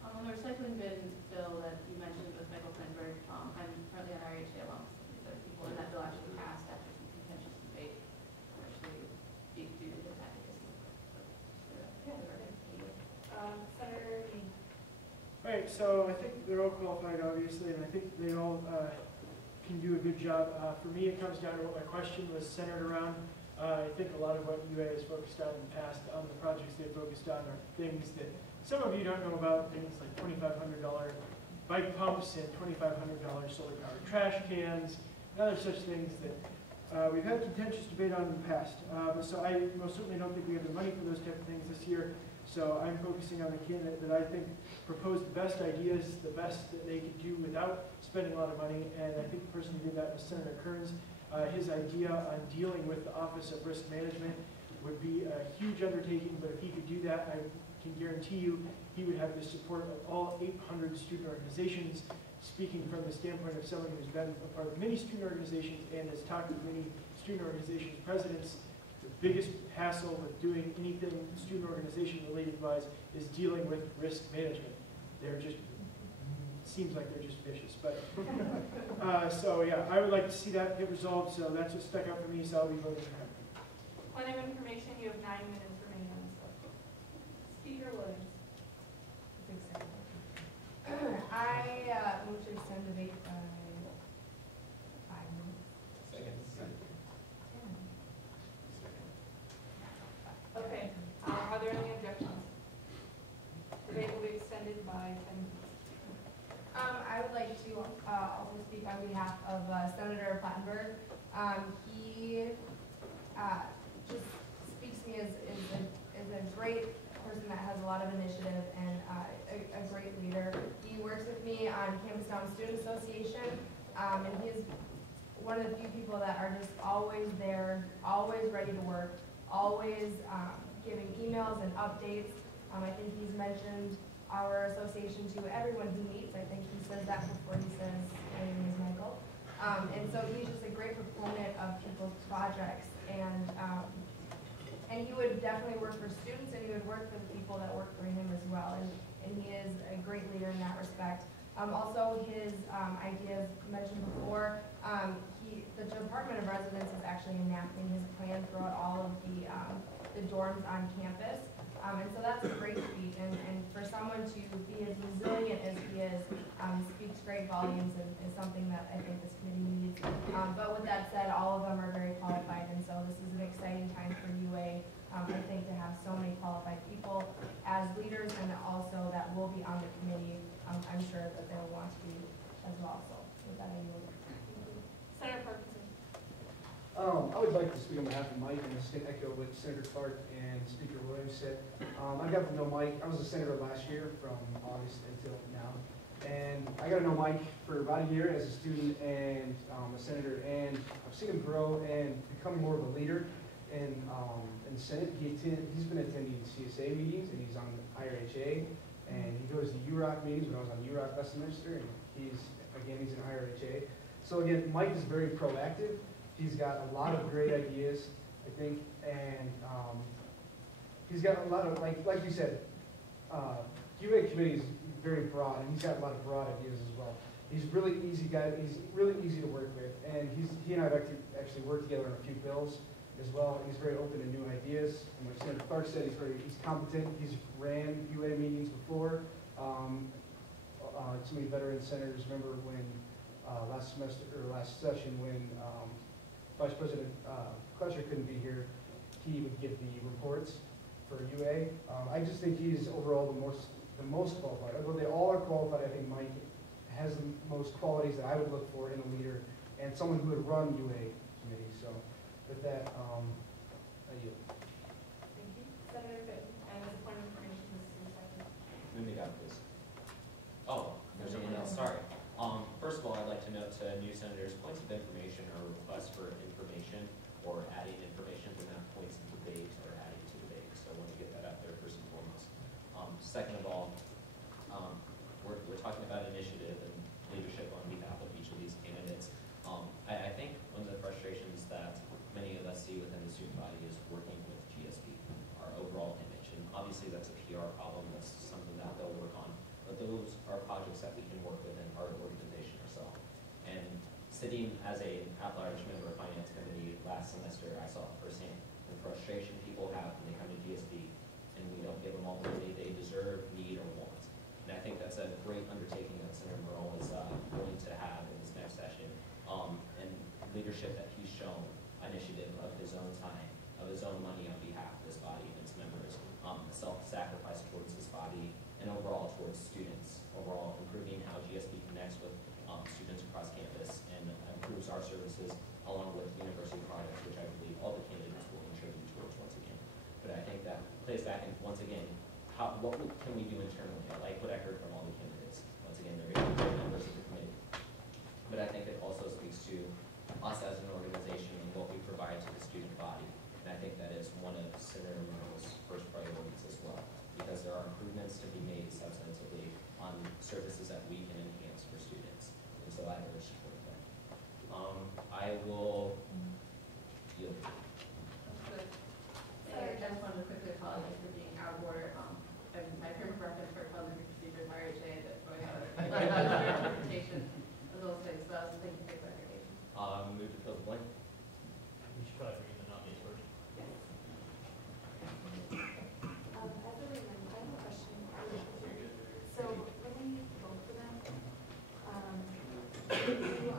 on the recycling bin bill that you mentioned with Michael Plantenberg, I'm currently on IRHA along with some of these other people, and that bill actually passed after some contentious debate, actually due to the advocacy. Senator Dean. Right, so I think they're all qualified, obviously, and I think they all can do a good job. For me, it comes down to what my question was centered around. I think a lot of what UA has focused on in the past, on the projects they've focused on, are things that some of you don't know about, things like $2,500 bike pumps and $2,500 solar powered trash cans, and other such things that we've had contentious debate on in the past. So I most certainly don't think we have the money for those type of things this year. So I'm focusing on the candidate that I think proposed the best ideas, the best that they could do without spending a lot of money, and I think the person who did that was Senator Kearns. His idea on dealing with the Office of Risk Management would be a huge undertaking, but if he could do that, I can guarantee you he would have the support of all 800 student organizations. Speaking from the standpoint of someone who's been a part of many student organizations and has talked with many student organizations presidents, the biggest hassle with doing anything student organization related wise is dealing with risk management. They're just, seems like they're just vicious, but so yeah, I would like to see that get resolved, so that's what stuck out for me, so I'll be voting for him. Point of information, you have 9 minutes remaining on this vote. Speaker Williams. I move to extend debate by 5 minutes. Okay, are there any objections? Debate will be extended by 10 minutes. I would like to also speak on behalf of Senator Plattenberg. He just speaks to me as a great person that has a lot of initiative and a great leader. He works with me on Campus Down Student Association, and he is one of the few people that are just always there, always ready to work, always giving emails and updates. I think he's mentioned our association to everyone he meets. I think he says that before he says my name is Michael. And so he's just a great proponent of people's projects, and he would definitely work for students, and he would work for the people that work for him as well. And he is a great leader in that respect. Also, his ideas mentioned before, the Department of Residence is actually enacting his plan throughout all of the dorms on campus. And so that's a great feat, and for someone to be as resilient as he is, speaks great volumes and is something that I think this committee needs. But with that said, all of them are very qualified, and so this is an exciting time for UA, I think, to have so many qualified people as leaders, and also that will be on the committee. I'm sure that they'll want to be as well, so with that I yield. Senator Parkinson. I would like to speak on behalf of Mike, and just echo what Senator Clark and Speaker Williams said. I got to know Mike. I was a senator last year from August until now. And I got to know Mike for about a year as a student and a senator, and I've seen him grow and become more of a leader in the Senate. He's been attending CSA meetings, and he's on IRHA, and he goes to UROC meetings when I was on UROC last semester, and he's in IRHA. So again, Mike is very proactive. He's got a lot of great ideas, I think, and he's got a lot of, like you said, UA committee is very broad, and he's got a lot of broad ideas as well. He's really easy guy. He's really easy to work with, and he and I have actually worked together on a few bills as well. And he's very open to new ideas. And like Senator Clark said, he's competent. He's ran UA meetings before. Too many veteran senators remember when last session when Vice President Clutcher couldn't be here, he would give the reports for UA. I just think he's overall the most qualified. Although they all are qualified, I think Mike has the most qualities that I would look for in a leader and someone who would run UA committee. So with that, I yield. Thank you. Senator Fitton, and as a point of information, this is your second. Move me down, please. Oh, there's someone else, sorry. First of all, I'd like to note to new senators, points of information or requests for information or adding information. They're not points of debate or adding to debate, so I want to get that out there first and foremost. Second of all, we're talking about initiative and leadership on behalf of each of these candidates. I think one of the frustrations that many of us see within the student body is working with GSB, our overall image, and obviously that's a PR problem. That's something that they'll work on, but those are projects that we can work within our organization ourselves. And sitting as an at-large member of finance committee last semester, I saw firsthand the frustration people have when they come to GSB and we don't give them all the money they deserve, need, or want. And I think that's a great undertaking that Senator Merle is going to have in this next session. And leadership that he's shown, initiative of his own time, of his own money on behalf of this body and its members, self-sacrifice towards this body, and overall towards students, overall improving how GSB connects with students across campus and improves our services along with university projects, which I believe all the candidates will contribute towards once again. But I think that plays back in, once again, can we do internally? I like what I heard from all the candidates. Once again, they're going to be great members of the committee. But I think it also speaks to us as an organization and what we provide to the student body. And I think that is one of Senator Murrow's first priorities as well, because there are improvements to be made substantively on services that we can enhance for students. And so I urge support of that. I will yield. Good. I just wanted to quickly apologize for being out of order. My favorite reference for parliamentary procedures, RHA, that's going on. Interpretation of those things, so I was thinking for clarification. Move to fill the blank. We should probably read the nominees first. As a reminder, I have a question. So when we vote for them, do I need a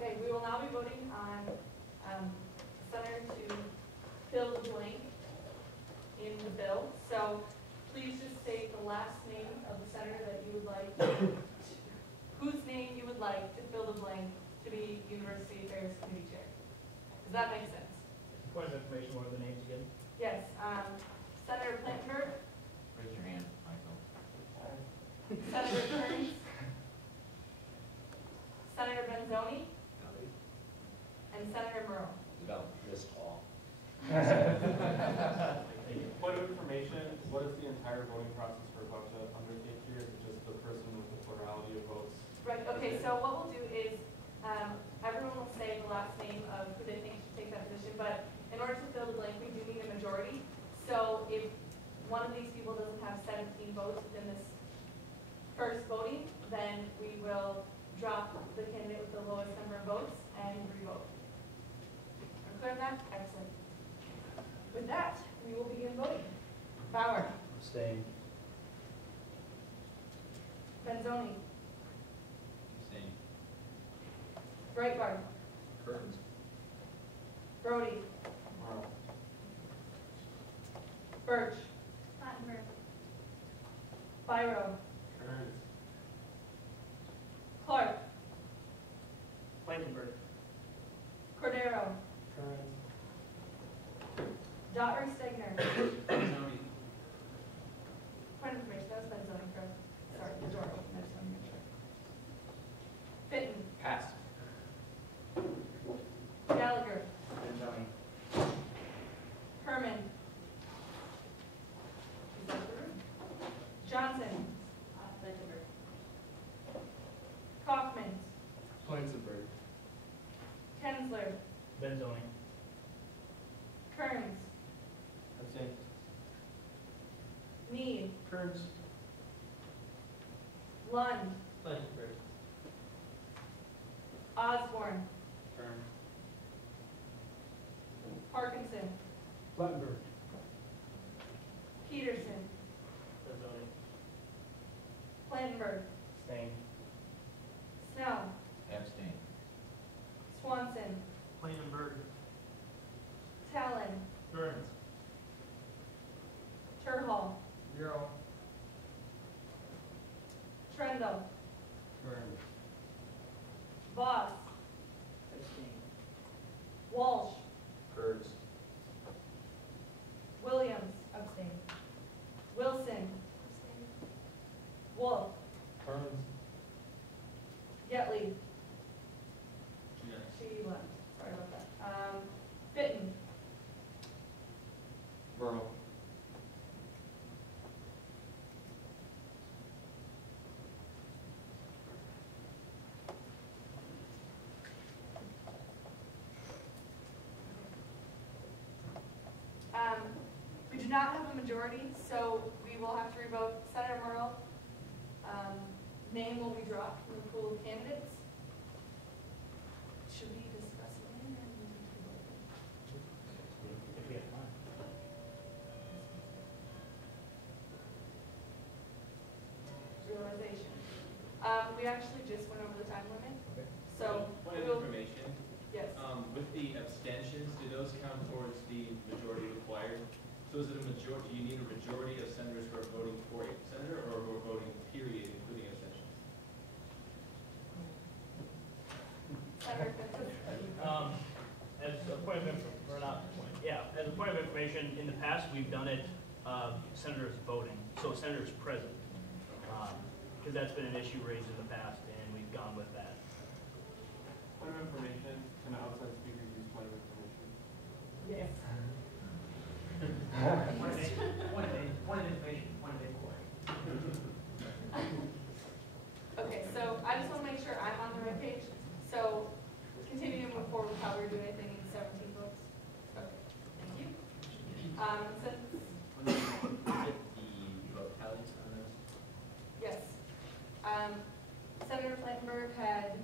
Okay, we will now be voting on senator to fill the blank in the bill. So please just state the last name of the senator that you would like, whose name you would like to fill the blank to be University Affairs Committee Chair. Does that make sense? Point of information, what are the names again? Yes, Senator Plettenberg, Raise your hand, Michael. Senator Kearns, Senator Benzoni, and Senator Murrow. About this tall. Point of information, what is the entire voting process for about to undertake here? Is it just the person with the plurality of votes? Right, okay, so what we'll do is, everyone will say the last name of who they think should take that position, but in order to fill the blank, we do need a majority. So if one of these people doesn't have 17 votes within this first voting, then we will drop the candidate with the lowest number of votes and revote. I'm clear on that? Excellent. With that, we will begin voting. Bauer. Abstain. Benzoni. Abstain. Breitbart. Kearns. Brody. Wow. Birch. Plattenberg. Byro. Kearns. Clark. Blankenberg. Cordero. Kearns. Daughtry Stegner. Benzoni. Point of information, that was Benzoni, correct? Sorry, the door opened, I just wanted to make sure. Fitton. Pass. Gallagher. Benzoni. Herman. Is that the room? Johnson. Blankenberg. Kaufman. Blankenberg. Kensler. Benzoni. Kearns. Abstain. Mead. Kearns. Lund. Blankenberg. Osborne. Kearns. Parkinson. Plattenberg. Peterson. Benzoni. Plantenberg. Abstain. Snell. Abstain. Swanson. Planenberg. Talon. Burns. Turhall. 0. Trendle. Kearns. Voss. Walsh. Kearns. Williams. Abstain. Wilson. Wolf. Kearns. Yetley. Yes. She left. Sorry about that. Fitton. Burrow. We do not have a majority, so we will have to revote. Senator Murrow, name will be dropped from the pool of candidates. Should we discuss it? We actually just went over the time limit. So, Point of we'll, information, yes. with the abstentions, do those count towards the majority required? So is it a majority, do you need a majority of senators who are voting for a senator or who are voting period, including abstentions? Senator Fitz. As a point of as a point of information, in the past, we've done it, senators voting, so senators present. Because that's been an issue raised in the past, and we've gone with that. Point of information, can an outside speaker use point of information? Yes. Point of information, point of inquiry. Okay, so I just want to make sure I'm on the right page. So, continue to move forward with how we're doing anything in 17 votes. Okay, thank you. Since, Get the vote tallies on those? yes. Senator Flankenberg had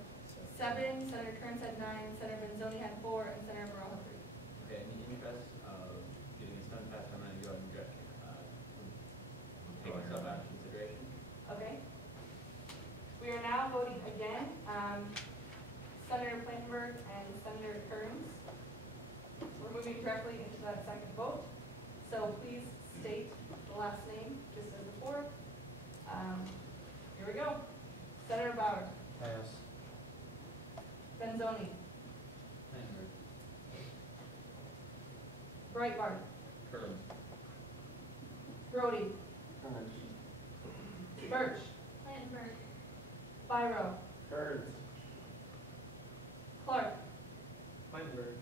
7, Senator Kearns had 9, Senator Benzoni had 4, and Senator Morrell had 3. Okay, in the interest of getting this done fast, I'm going to go ahead and take myself out of consideration. Okay. We are now voting again. Senator Flankenberg and Senator Kearns. We're moving directly into that second vote. So please state the last name, just as before. Here we go. Senator Bauer. Pass. Benzoni. Flankenberg. Breitbart. Kearns. Brody. Kearns. Birch. Flankenberg. Biro. Kearns. Clark. Flankenberg.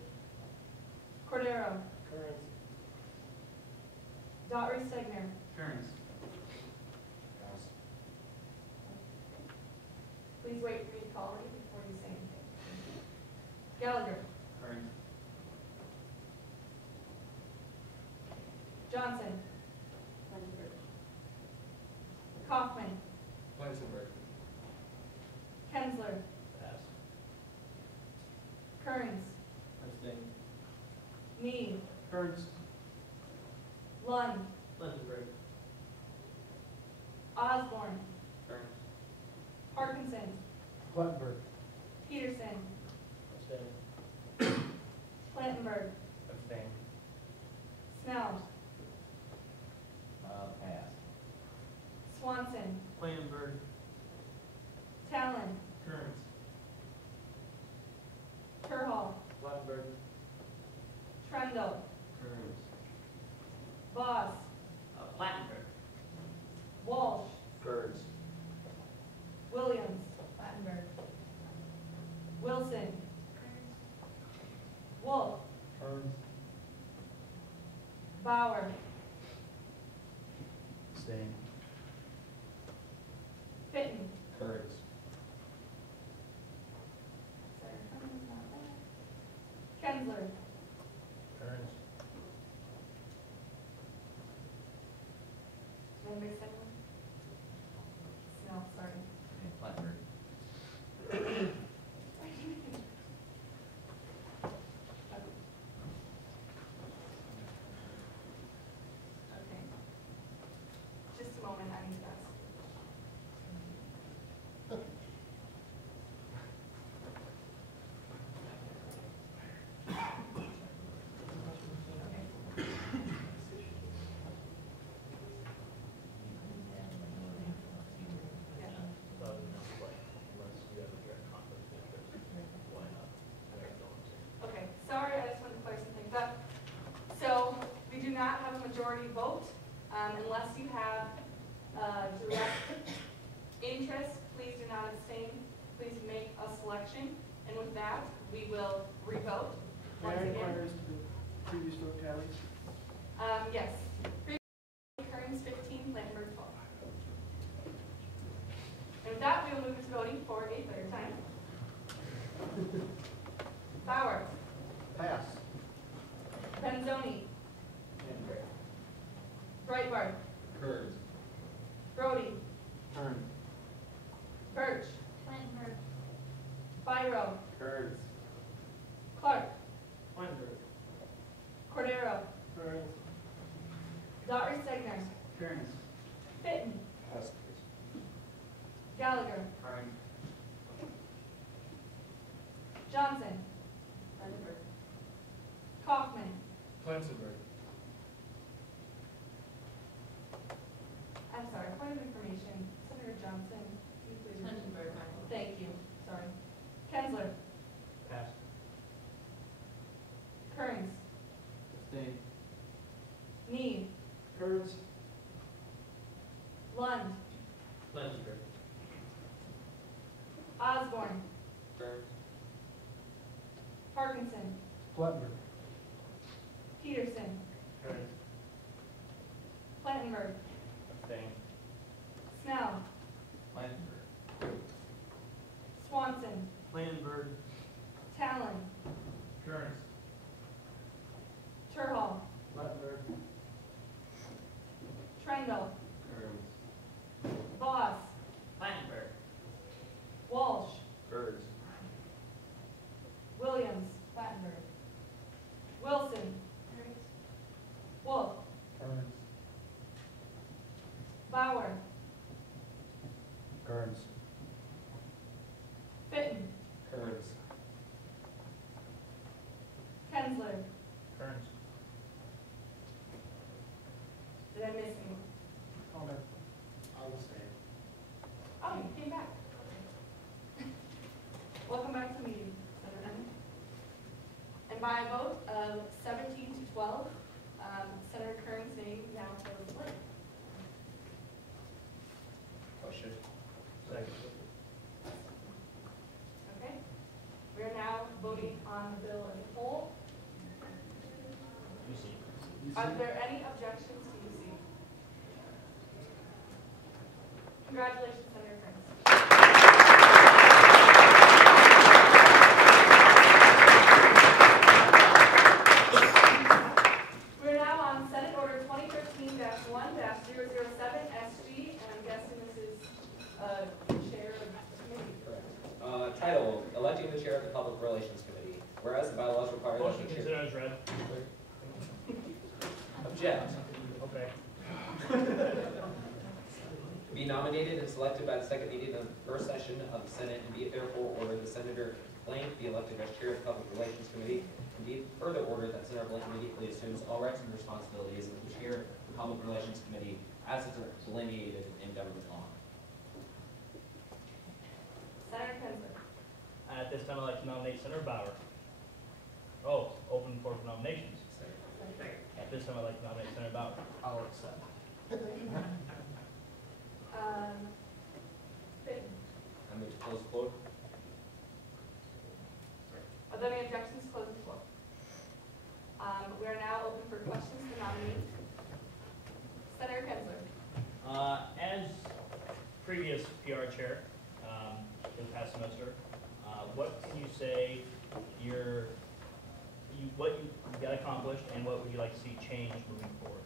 Cordero. Kearns. Daughtry Stegner. Kearns. Pass. Please wait for me to call you before you say anything. Gallagher. Kearns. Johnson. Kaufman. Flankenberg. Kensler. Pass. Kearns. Abstain. Meade. Kearns. Lund. Flankenberg. Osborne. Kearns. Parkinson. Flankenberg. Peterson. Abstain. Plantenberg. Abstain. Snell. Pass. Swanson. Flankenberg. Talon. Kearns. Turhall. Flankenberg. Trendle. Kearns. Voss. Flattenberg. Walsh. Kearns. Williams. Plattenberg. Wilson. Wolf. Kearns. Bauer. Abstain. Fitton. Kearns. Kensler. Kearns. Did I miss anyone? Snell, sorry. Okay, Plattner. Okay. Just a moment, I need to ask. Okay, sorry, I just wanted to clear some things up. So, we do not have a majority vote. Unless you have direct interest, please do not abstain. Please make a selection. And with that, we will revote. May Once I again. inquire as to the previous vote tallies? Yes. Kearns 15, Plattenberg 12. And with that, we will move to voting for a third time. Bauer. Pass. Benzoni. Breitbart. Kearns. Brody. Kearns. Birch. Flankenberg. Biro. Kearns. Clark. Flankenberg. Cordero. Kearns. Daughtry Stegner. Kearns. Fitton. Pass. Gallagher. Kearns. Johnson. Vandenberg. Kaufman. Clancy-Burke. I'm sorry, point of information. Senator Johnson. Can you please- Vandenberg, Michael. Thank you. Sorry. Kensler. Pass. Kearns. Abstain. Need. Kearns. Lund. Clancy-Burke. Osborne. Kearns. Parkinson. Plattner. Peterson. Kearns. Plettenberg. Abstain. Snell. Blankenberg. Swanson. Blankenberg. Talon. Kearns. Turhall. Blankenberg. Trendle. Kearns. Voss. Vandenberg. Walsh. Kearns. Williams. Plettenberg. Wilson. Wolf. Kearns. Bauer. Kearns. Fitton. Kearns. Kensler. Kearns. Did I miss any? Comment. I will stay. Oh, you came back. Welcome back to the meeting, Senator. And by a vote of 17 to 12, Senator Kearns' name now fills the blank. Question? Second. Okay? We are now voting on the bill as a whole. Are there any objections to UC? Congratulations, Senator Kearns. We are now on Senate Order 2013-1-007 SG, and I'm guessing this is chair of the committee. Correct. Title, electing the chair of the Public Relations Committee. Whereas the bylaws require that Motion the chair... considered as read. Object. Okay. Be nominated and selected by the second meeting of the first session of the Senate, and be it therefore ordered the Senator Blank be elected as chair of the Public Relations Committee, and be it further ordered that Senator Blank immediately assumes all rights and responsibilities of the chair of the Public Relations Committee as it's delineated in government law. Senator Kensler. At this time, I'd like to nominate Senator Bauer. Oh, open for nominations. At this time, I'd like to nominate Senator Bauer. I'll accept. Fitton. I move to close the floor. Are there any objections to close the floor? We are now open for questions to nominate. Senator Kensler. As previous PR chair in the past semester, what can you say what you got accomplished, and what would you like to see change moving forward?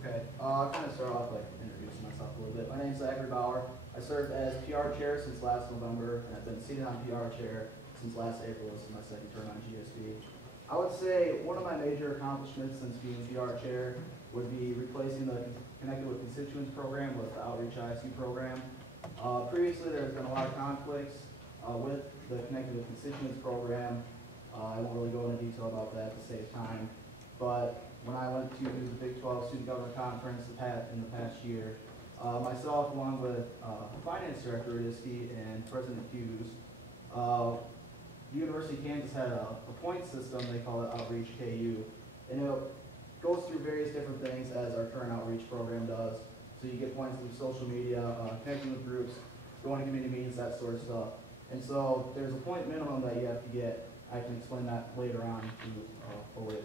Okay, I'll kind of start off by introducing myself a little bit. My name's Zachary Bauer. I served as PR chair since last November, and I've been seated on PR chair since last April. This is my second term on GSB. I would say one of my major accomplishments since being PR chair would be replacing the Connected with Constituents program with the Outreach ISU program. Previously, there's been a lot of conflicts with the Connected with Constituents program. I won't really go into detail about that to save time, but when I went to the Big 12 Student Government Conference in the past year, myself along with Finance Director at ISD and President Hughes, the University of Kansas had a point system, they call it Outreach KU, and it goes through various different things as our current outreach program does. So you get points through social media, connecting with groups, going to community meetings, that sort of stuff. And so there's a point minimum that you have to get. I can explain that later on to fully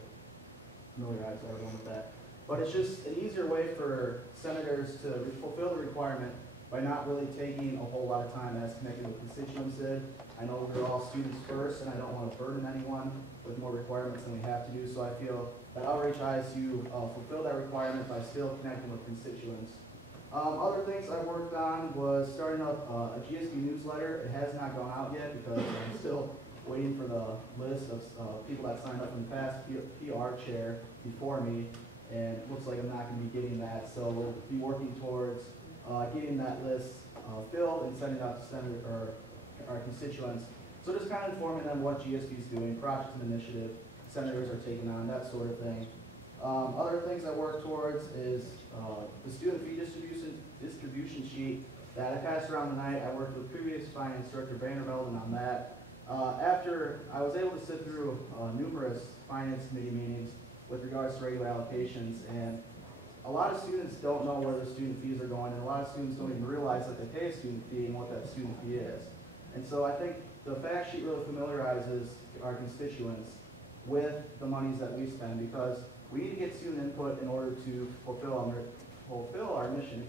familiarize everyone with that. But it's just an easier way for senators to fulfill the requirement by not really taking a whole lot of time as Connected with Constituents did. I know we're all students first, and I don't want to burden anyone with more requirements than we have to do, so I feel that Outreach ISU fulfilled that requirement by still connecting with constituents. Other things I worked on was starting up a GSB newsletter. It has not gone out yet because I'm still waiting for the list of people that signed up in the past PR chair before me, and it looks like I'm not going to be getting that, so we'll be working towards getting that list filled and sending it out to our constituents So just kind of informing them what GSB is doing, projects and initiative, senators are taking on, that sort of thing. Other things I work towards is the student fee distribution sheet that I passed around tonight. I worked with previous finance director Vandervelden on that. After I was able to sit through numerous finance committee meetings with regards to regular allocations, and a lot of students don't know where their student fees are going, and a lot of students don't even realize that they pay a student fee and what that student fee is. And so I think the fact sheet really familiarizes our constituents with the monies that we spend, because we need to get student input in order to fulfill our mission,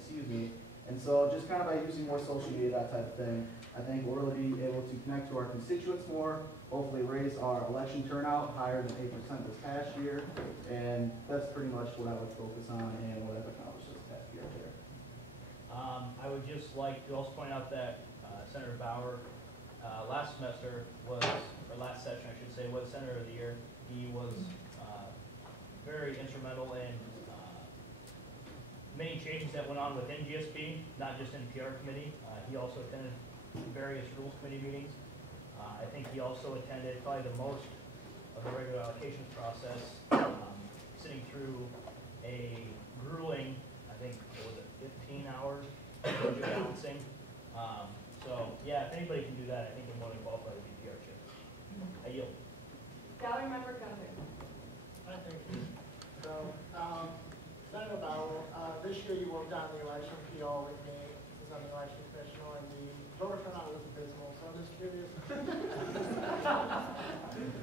And so just kind of by using more social media, that type of thing, I think we'll really be able to connect to our constituents more, hopefully raise our election turnout higher than 8% this past year, and that's pretty much what I would focus on and what I've accomplished this past year there. I would just like to also point out that Senator Bauer, last semester was, or last session I should say, was Senator of the Year. He was very instrumental in many changes that went on within GSB, not just in PR committee. He also attended various rules committee meetings. I think he also attended probably the most of the regular allocations process, sitting through a grueling, I think, what was it, 15 hours budget balancing. So yeah, if anybody can do that, I think they're more than qualified to be PR chair. I yield. Gallery member Gunther. Hi, thank you. So, Senator Bauer, this year you worked on the election PR with me, as I'm the election official, and the voter turnout was abysmal, so I'm just curious.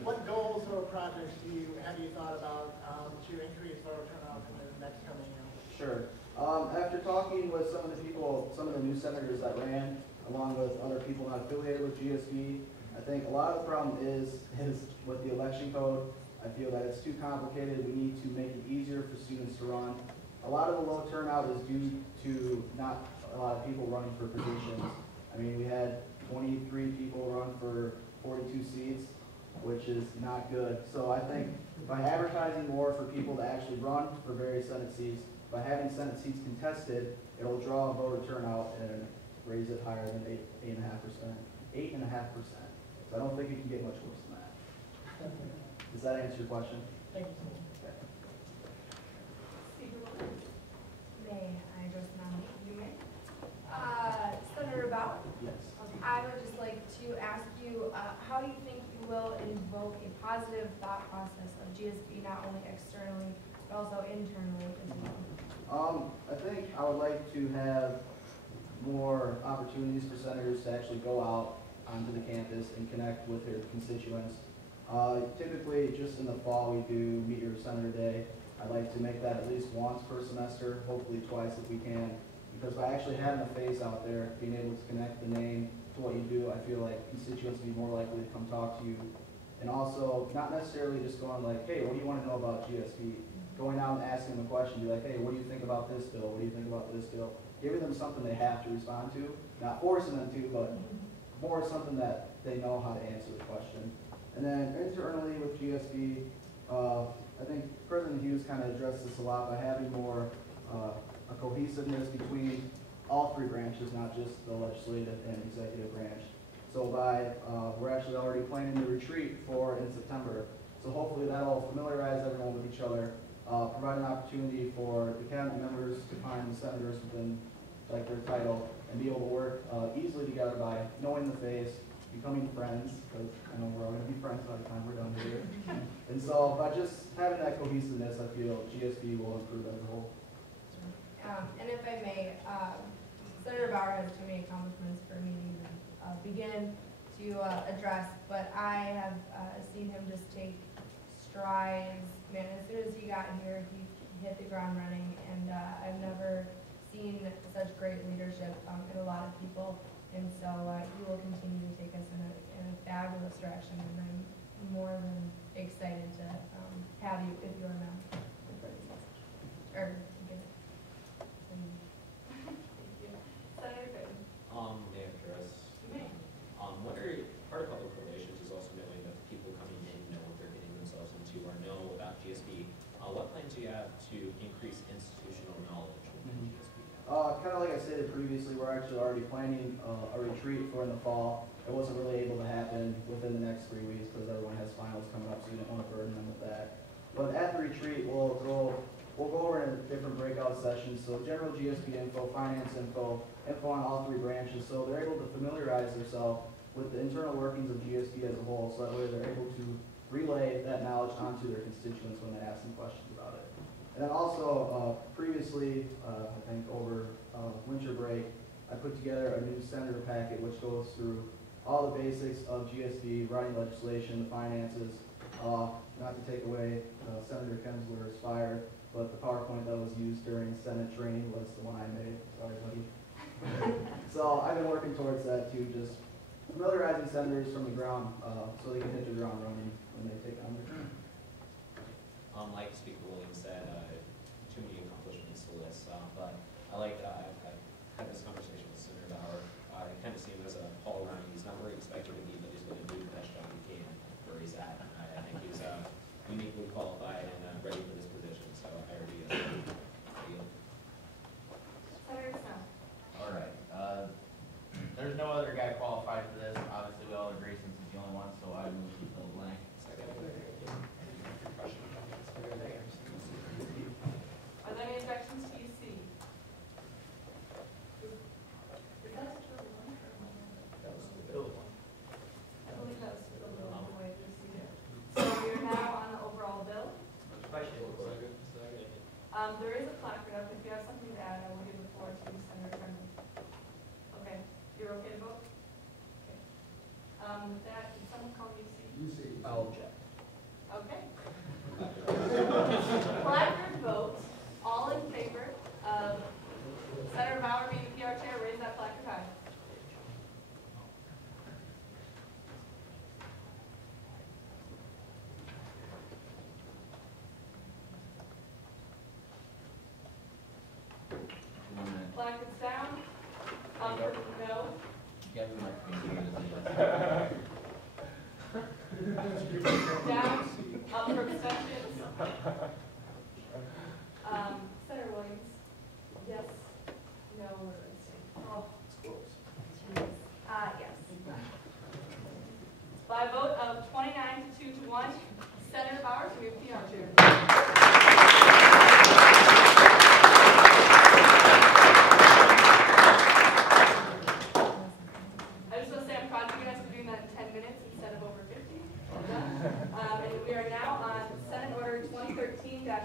What goals or projects have you thought about to increase voter turnout in the next coming year? Sure. After talking with some of the people, some of the new senators that ran, along with other people not affiliated with GSB, I think a lot of the problem is with the election code. I feel that it's too complicated. We need to make it easier for students to run. A lot of the low turnout is due to not a lot of people running for positions. I mean, we had 23 people run for 42 seats, which is not good. So I think by advertising more for people to actually run for various Senate seats, by having Senate seats contested, it'll draw a voter turnout and raise it higher than 8.5%. 8.5%. So I don't think it can get much worse than that. Does that answer your question? Thank you so much. May I address the nominee? You may. Senator Bauer? Yes. I would just like to ask you, how do you think you will invoke a positive thought process of GSB, not only externally, but also internally as well? I think I would like to have more opportunities for senators to actually go out onto the campus and connect with their constituents. Typically, just in the fall, we do Meet Your Senator Day. I'd like to make that at least once per semester, hopefully twice if we can, because by actually having a face out there, being able to connect the name to what you do, I feel like constituents will be more likely to come talk to you. And also, not necessarily just going like, hey, what do you want to know about GSB? Going out and asking them a question, be like, hey, what do you think about this bill? What do you think about this bill? Giving them something they have to respond to, not forcing them to, but more something that they know how to answer the question. And then internally with GSB, I think President Hughes kind of addressed this a lot by having more a cohesiveness between all three branches, not just the legislative and executive branch. So we're actually already planning the retreat in September. So hopefully that'll familiarize everyone with each other, provide an opportunity for the cabinet members to find the senators within like their title and be able to work easily together by knowing the face, becoming friends, because I know we're all going to be friends by the time we're done here. And so by just having that cohesiveness, I feel GSB will improve as a whole. And if I may, Senator Bauer has too many accomplishments for me to even begin to address, but I have seen him just take strides. Man, as soon as he got here, he hit the ground running, and I've never seen such great leadership in a lot of people. And so he will continue to take us in a fabulous direction, and I'm more than excited to have you if you're now. Senator Fitton. May I address? You may. Part of public relations is also knowing that the people coming in know what they're getting themselves into or know about GSB. What plans do you have to increase institutional knowledge within GSB? Kind of like I stated previously, we're actually already planning a retreat for in the fall. It wasn't really able to happen within the next 3 weeks because everyone has finals coming up, so we didn't want to burden them with that. But at the retreat, we'll go over in different breakout sessions. So general GSB info, finance info on all 3 branches. So they're able to familiarize themselves with the internal workings of GSB as a whole, so that way they're able to relay that knowledge onto their constituents when they ask them questions about it. And then also, previously, I think over winter break, I put together a new senator packet which goes through all the basics of GSB, writing legislation, the finances. Not to take away Senator Kensler's fire, but the PowerPoint that was used during Senate training was the one I made. Sorry, buddy. So I've been working towards that too, just familiarizing senators from the ground so they can hit the ground running when they take on their turn. Like Speaker Williams said, too many accomplishments to list, but I've had this conversation with Senator Bauer. I kind of see him as a Paul Ryan. He's not where he expected to be, but he's going to do the best job he can where he's at. I think he's uniquely qualified and ready for this position, so I already feel. Senator Snow. All right. There's no other guy qualified for this. Obviously, we all agree since he's the only one, so I move to fill the blank. Are there any objections to UC? Is that still one or one? That was the bill one. I believe that was still the long way to see it. So we are now on the overall bill. Question. There is a placard up. If you have something to add, I will give the floor to Senator Kennedy. Okay, you're okay to vote? Okay. With that, can someone call UC? UC. I'll object. Okay. Placard vote. All in favor of Senator Bauer being the PR chair, raise that placard high. Placards down. No. Kevin might be Down. Up for abstentions. Senator Williams. Yes. No. Or abstain. Oh. It's close. Yes. By a vote of 29 to 2 to 1, Senator Bauer to be PR chair. I just want to say I'm proud of you guys for doing that in 10 minutes instead of over 50. And we are now on Senate Order 2013-1-006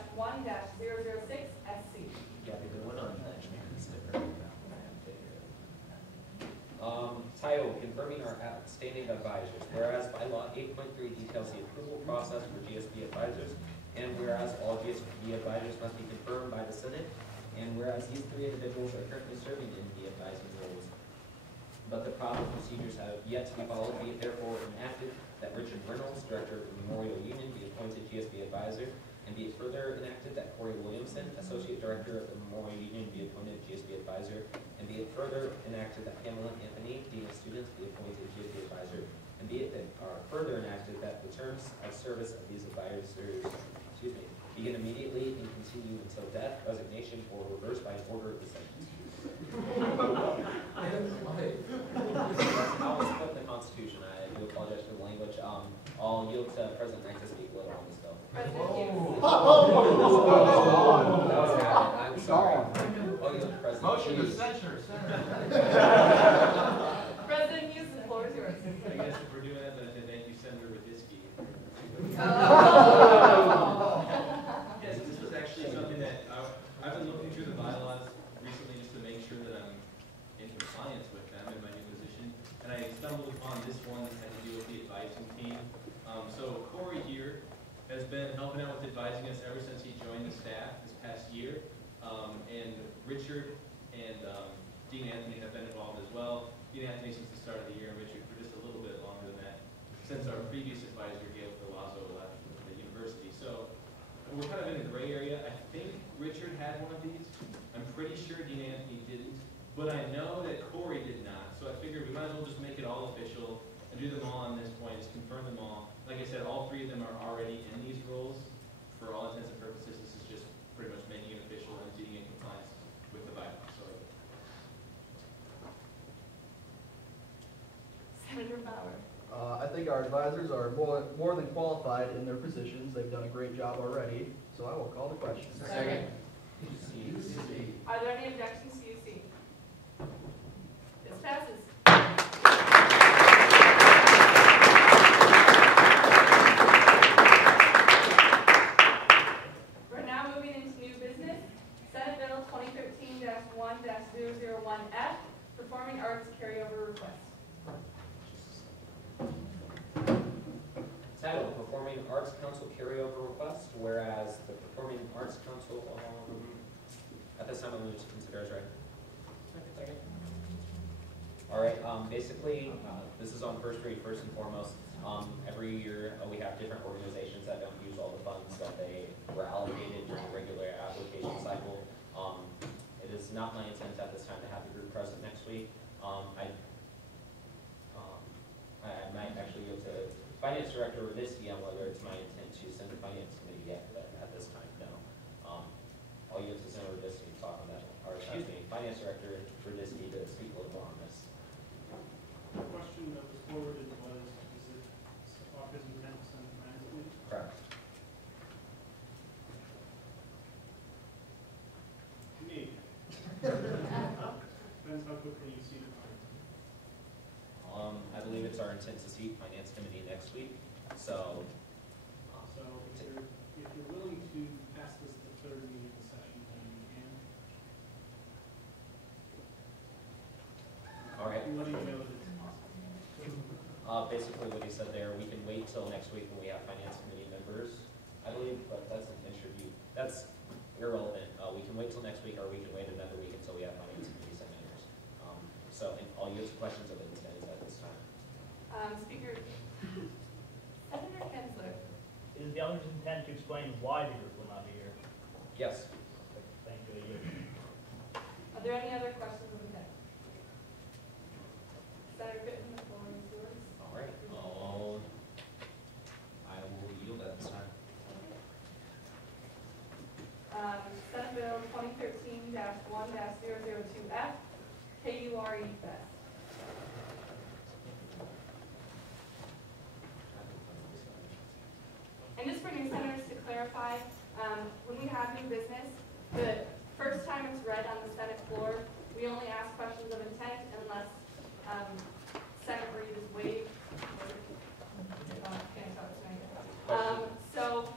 SC. Title, confirming our outstanding advisors. Whereas bylaw 8.3 details the approval process for GSB advisors, and whereas all GSB advisors must be confirmed by the Senate, and whereas these 3 individuals are currently serving in the advising roles, but the proper procedures have yet to be followed, be it therefore enacted that Richard Reynolds, Director of the Memorial Union, be appointed GSB advisor, and be it further enacted that Corey Williamson, Associate Director of the Memorial Union, be appointed GSB advisor, and be it further enacted that Pamela Anthony, Dean of Students, be appointed GSB advisor, and be it that further enacted that the terms of service of these advisors, begin immediately and continue until death, resignation, or reversed by an order of the Senate. How it's put in the Constitution. I do apologize for the language. I'll yield to President Knight to speak later on this bill. President Hughes. That was bad. I'm sorry. I'll yield to President Motion to Hughes. censure, Senator. President Hughes, the floor is yours. I guess if we're doing that, then I say thank you, Senator Wadisky. Yes, this was actually something that I've been looking through the bylaws recently just to make sure that I'm in compliance with them in my new position. And I stumbled upon this one that had to do with the advising team. So Corey here has been helping out with advising us ever since he joined the staff this past year. And Richard and Dean Anthony have been involved as well. Dean Anthony since the start of the year, and Richard for just a little bit longer than that, since our previous advisor, Gail Ferlazzo, left the university. So we're kind of in a gray area. I think Richard had one of these. I'm pretty sure Dean Anthony didn't, but I know that Corey did not. So I figured we might as well just make it all official and do them all on this point, just confirm them all. Like I said, all 3 of them are already in these roles. For all intents and purposes, this is just pretty much making it official and being in compliance with the bylaws. So think our advisors are more than qualified in their positions. They've done a great job already, so I will call the question. Second. Are there any objections to UC? This passes. We're now moving into new business. Senate Bill 2013-1-001F, Performing Arts Carryover Request. Title, Performing Arts Council Carryover Request, whereas the Performing Arts Council, at this time, I'm going to consider as read. Second. All right, basically, this is on first read, first and foremost. Every year, we have different organizations that don't use all the funds that they were allocated during the regular application cycle. It is not my intent at this time to have the group present next week. I might actually go to Finance Director Radisky on whether it's my intent to send the Finance Committee yet, but at this time, no. I'll yield to Senator Radisky to talk on that, or excuse me, Finance Director Radisky to speak a little more on this. The question that was forwarded was, is it office intent to send the Finance Committee? Correct. Me. Depends how quickly you see the fire. I believe it's our intent to seat Finance Committee next week, so. So if you're willing to pass this the third meeting of the session, then you can. All right. What do you know that it's possible? Basically what he said there, we can wait till next week when we have Finance Committee members, I believe, but that's an interview. That's irrelevant. We can wait till next week, or we can wait another week until we have Finance Committee members. So I'll use questions of intent at this time. Speaker, Senator Kinsler. Is the author's intent to explain why the group will not be here? Yes. Thank you. Are there any other questions of intent? Senator Pittman, the floor is yours. All right. I will yield at this time. Senate Bill 2013-1-002F, KURE Fest. And just for new senators to clarify, when we have new business, the first time it's read on the Senate floor, we only ask questions of intent unless Senate read is waived. Can't talk tonight. So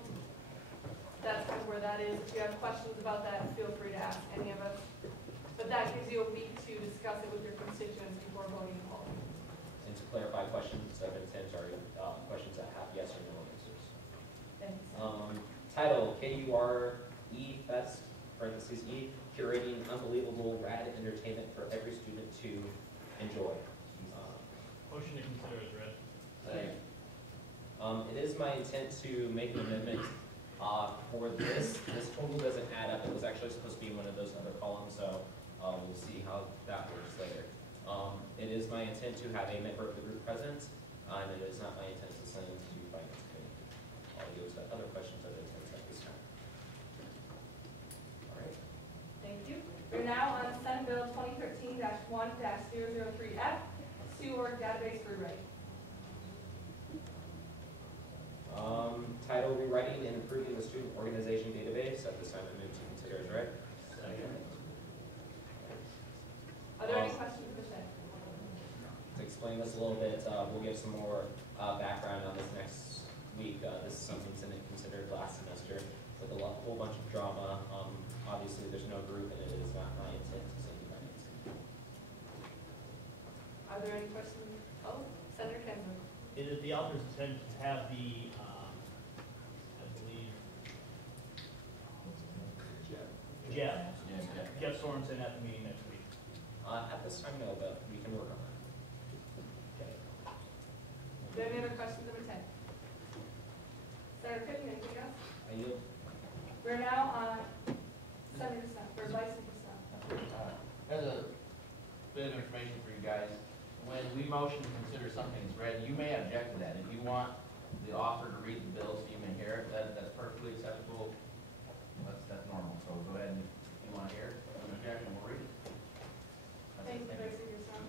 that's kind of where that is. If you have questions about that, feel free to ask any of us. But that gives you a week to discuss it with your constituents before voting in polling. And to clarify, questions of intent are questions that have yes or no answers. Title, KURE Fest, parentheses E, curating unbelievable rad entertainment for every student to enjoy. Motion to consider as read. It is my intent to make an amendment for this. This total doesn't add up. It was actually supposed to be in one of those other columns, so we'll see how that works later. It is my intent to have a member of the group present, and it is not my intent to send it to Finance Committee. I'll yield to other questions of intent at this time. All right. Thank you. We're now on Senate Bill 2013-1-003F, SUORG database rewrite. Title, rewriting and improving the student organization database. At this time, I move to consider as read. Are there any questions of intent? To explain this a little bit, we'll give some more background on this next week. This is something Senate considered last semester with a whole bunch of drama. Obviously, there's no group, and it is not my intent to send you Finance. Are there any questions? Oh, Senator Kinsler. It is the author's intent to have the, I believe, Jeff Sorensen at the meeting next week. At this time, no, but we can work on that. Okay. Are there any other questions of intent? Senator Pittman, anything else? I yield. We're now on Senator Snow, or Vice Senator Snow. There's a bit of information for you guys. When we motion to consider something is read, you may object to that. If you want the author to read the bill so you may hear it, that's perfectly acceptable. That's normal. So go ahead and if you want to hear it, objection, we'll read it. Thank you, Vice Senator Snow.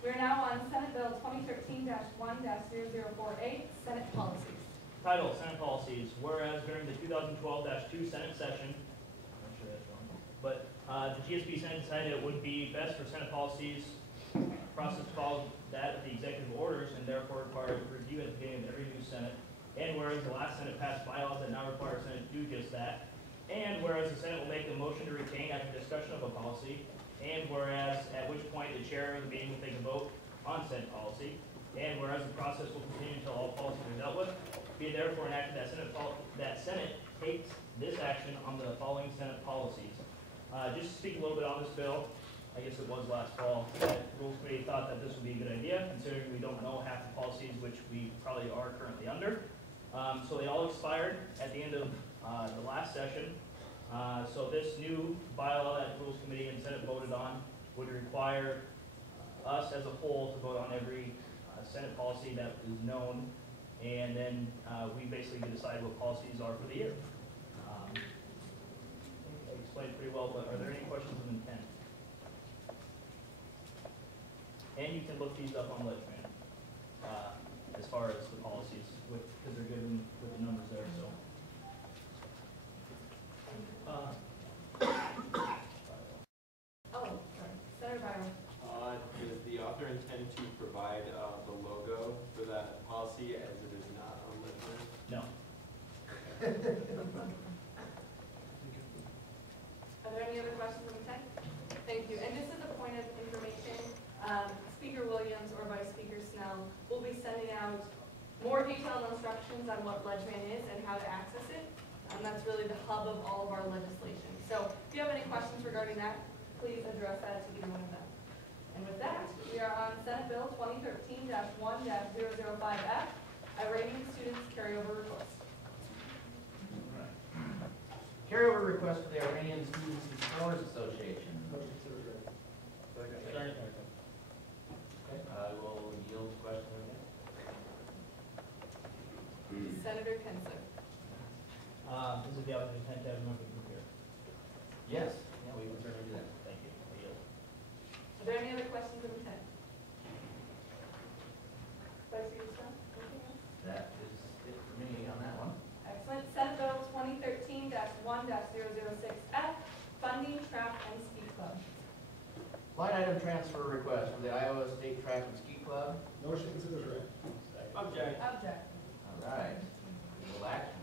We're now on Senate Bill 2013-1-003 2013-1-0048, Senate policies. Title, Senate Policies. Whereas during the 2012-2 Senate session, I'm sure that's wrong, but the GSB Senate decided it would be best for Senate policies process to follow that of the executive orders and therefore require review at the beginning of every new Senate. And whereas the last Senate passed bylaws that now require Senate to do just that. And whereas the Senate will make a motion to retain after discussion of a policy. And whereas at which point the chair of the meeting will take a vote on said policy. And whereas the process will continue until all policies are dealt with, be it therefore enacted that Senate takes this action on the following Senate policies. Just to speak a little bit on this bill, I guess it was last fall, that the Rules Committee thought that this would be a good idea, considering we don't know half the policies which we probably are currently under. So they all expired at the end of the last session. So this new bylaw that the Rules Committee and Senate voted on would require us as a whole to vote on every Senate policy that is known, and then we basically decide what policies are for the year. I explained pretty well, but are there any questions of intent? And you can look these up on Ledgeman, as far as the policies, because they're given with the numbers there, so. Oh, sorry. Senator Byron. Does the author intend to provide the logo for that policy as it is not on the plan? No. Are there any other questions of intent? Thank you. And just as a point of information, Speaker Williams or Vice Speaker Snell will be sending out more detailed instructions on what Ledgeman is and how to access it. That's really the hub of all of our legislation. So if you have any questions regarding that, please address that to either one of them. And with that, we are on Senate Bill 2013-1-005F, Iranian Students Carryover Request. Carryover request for the Iranian Students and Scholars Association. Okay, I will yield the question again. Senator Kensler. This is the other intent to have a member group here. Yes, yeah, we can certainly do that. Thank you. I yield. Are there any other questions of intent? Vice Speaker Snell, anything else? That is it for me on that one. Excellent. Senate Bill 2013-1-006F, Funding Track and Ski Club. Line item transfer request for the Iowa State Track and Ski Club. Motion considered. Object. Object. All right, legal action.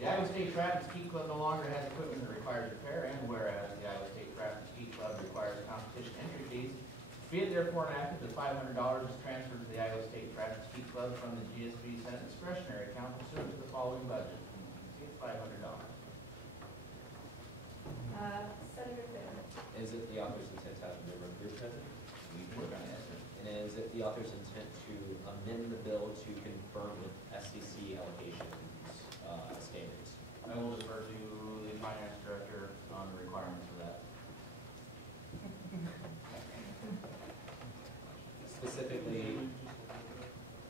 The Iowa State Track and Ski Club no longer has equipment that requires repair, and whereas the Iowa State Track and Ski Club requires competition entry fees, be it therefore enacted that $500 is transferred to the Iowa State Track and Ski Club from the GSB Senate discretionary account pursuant to the following budget. It's $500. Senator Finn. Is it the author's intent to have a member group present? We can work on that. And is it the author's intent to amend the bill to confirm with SCC allocations standards? I will defer to the finance director on the requirements for that. Specifically,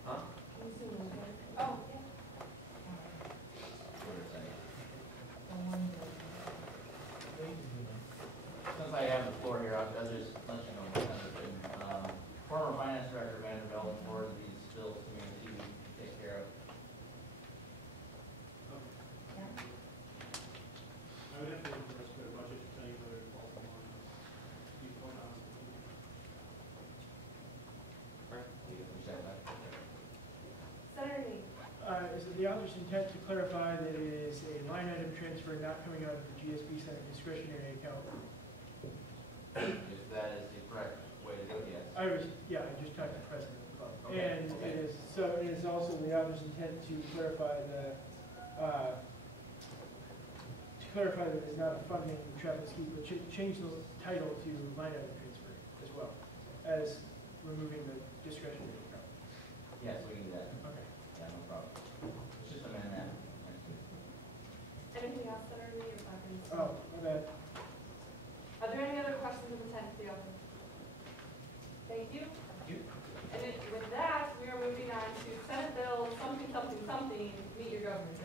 huh? Oh, yeah. Since I have the floor here, I'll just let you know what's happening. Former finance director Vanderbilt forwarded these bills to me to take care of. I would have to look for a split budget to tell you whether it falls in line. To be quite honest with you. Senator Lee. Is it the author's intent to clarify that it is a line item transfer not coming out of the GSB Senate discretionary account? If that is the correct way to do it, yes. I just talked to the president of the club. Okay. And Okay. it is also the author's intent to clarify that it is not a funding travel ski, but change the title to line item transfer as well as removing the discretionary account. Yes, we can do that. Okay. Yeah, no problem. It's just amend that. Anything else, Senator Lee, or Dr. Oh, my bad. Are there any other questions of intent for the author? Thank you. Thank you. And with that, we are moving on to Senate Bill something, meet your government.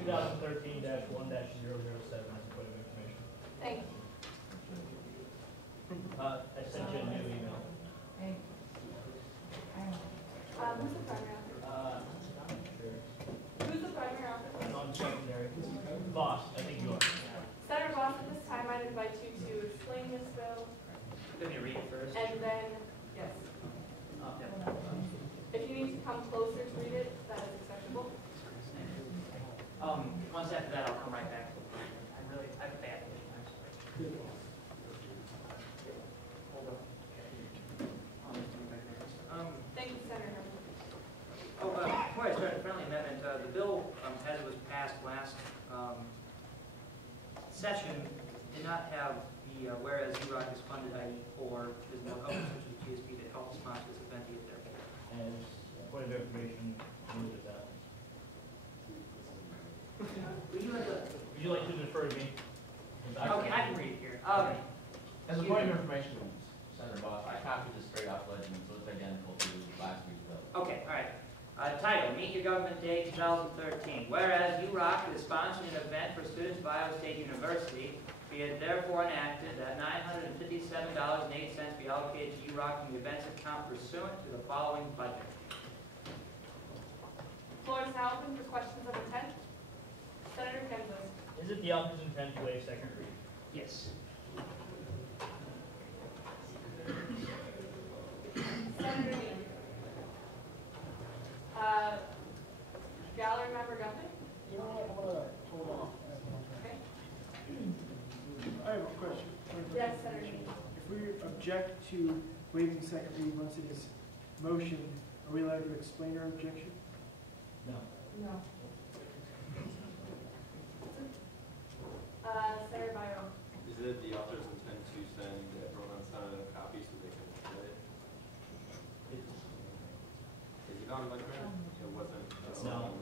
2013-1-007 as a point of information. Thank you. I sent you a new email. session did not have the whereas UROC is funded, i.e. or there's more help such as GSB to help sponsor this event to get there. And point of information, move with that. Would you like to defer to me? Okay, I can read it here. As a point of information, Senator Boss, I copied this straight off legend, so it's identical to last week's bill. Okay, all right. Title, Meet Your Government Day 2013. Whereas UROC is sponsoring an event for students of Iowa State University, be it therefore enacted that $957.08 be allocated to UROC from the events account pursuant to the following budget. Floor is now open for questions of intent. Senator Kinsley. Is it the author's intent to waive second reading? Yes. Senator Dean. Gallery member Guthrie. You know what, I want to hold off. Okay. I have a question. Yes, Senator Dean. If we object to waiving second reading once it is motion, are we allowed to explain our objection? No. No. Senator Byron. Is it the author's intent to send everyone on Senate a copy so they can read it? Is it on electronic? It wasn't. No.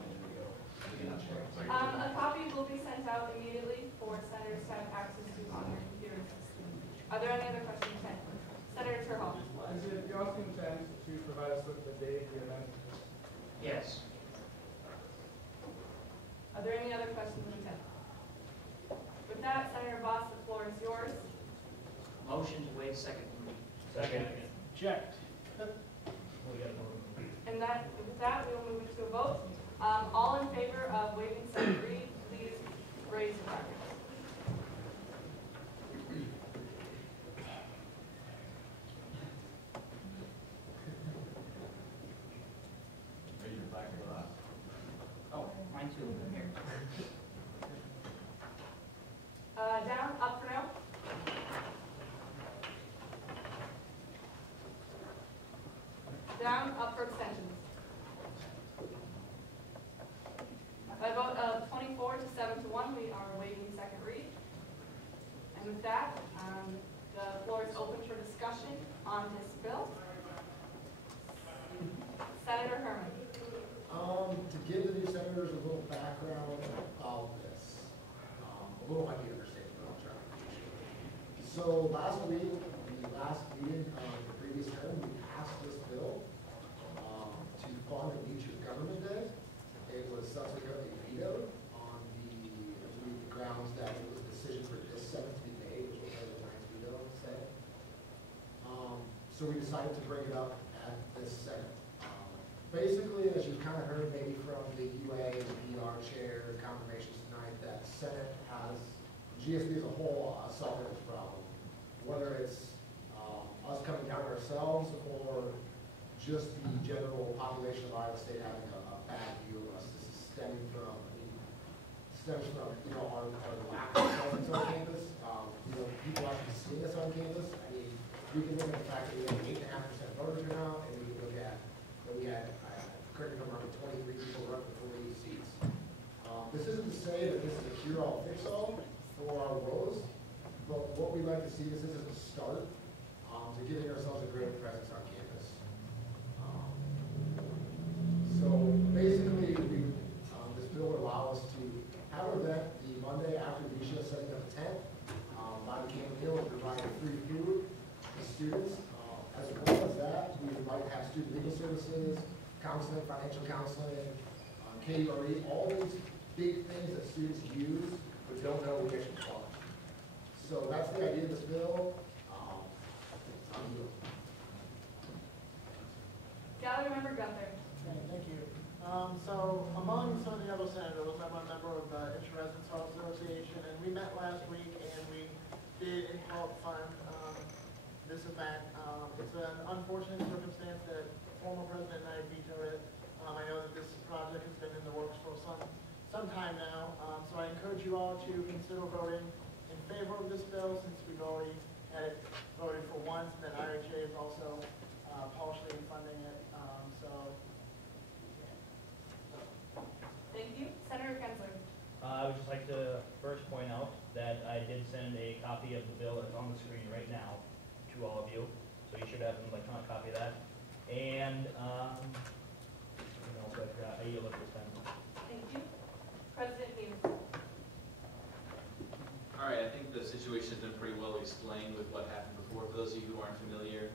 A copy will be sent out immediately for senators to have access to on their computers. Are there any other questions? Senator Terhall. Is it the author's intent to provide us with the date of the event? Yes. Are there any other questions of intent? With that, Senator Voss, the floor is yours. Motion to waive second reading. Second. Object. And that, with that, we will move into a vote. All in favor of waiving second reading, please raise your hand. Raise your placard, Boss. Oh, mine too. Here. Down, up for now. Down, up for abstentions. By a vote of 24 to 7 to 1, we are waiving second read. And with that, the floor is open for discussion on this bill. Senator Herman. To give the new senators a little background about this, a little might be understated, but I'll try. So last week, the last meeting of the previous term, we passed this bill to fund the Meet Your Government Day. It was subsequently vetoed on the grounds that it was a decision for this Senate to be made, which was the ninth veto said. So we decided to bring it up at this Senate. Basically, as you've kind of heard maybe from the UA and the BR chair confirmations tonight, that Senate has, GSB as a whole, solving this problem. Whether it's us coming down ourselves or just the general population of Iowa State having a bad view of us. This is stemming from, our lack of presence on campus. People actually seeing us on campus. We can look at the fact that we had 8.5% voter turnout, and we can look at that we had, correct me if I'm wrong, 23 people running for 48 seats. This isn't to say that this is a cure-all, fix-all for our woes, but what we'd like to see, this is a start to giving ourselves a greater presence on campus. So basically, this bill would allow us to have an event the Monday after the issue of setting up a tent by the Camp Hill and provide free food to students. As well as that, we would like to have student legal services, counseling, financial counseling, KURE, all these big things that students use but don't know we actually fund. So that's the idea of this bill. Gallery member Guthrie. Okay, thank you. So among some of the other senators, I'm a member of the Inter-Residence Hall Association, and we met last week and we did help fund this event. It's an unfortunate circumstance that former President and I vetoed it. I know that this project has been in the works for some time now, so I encourage you all to consider voting in favor of this bill, since we've already had it voted for once, and then IHA is also partially funding it. Thank you. Senator Kinsley. I would just like to first point out that I did send a copy of the bill that's on the screen right now to all of you. So you should have an electronic copy of that. And, something else I forgot. I yield at this time. Thank you. President Hughes. All right, I think the situation has been pretty well explained with what happened before. For those of you who aren't familiar,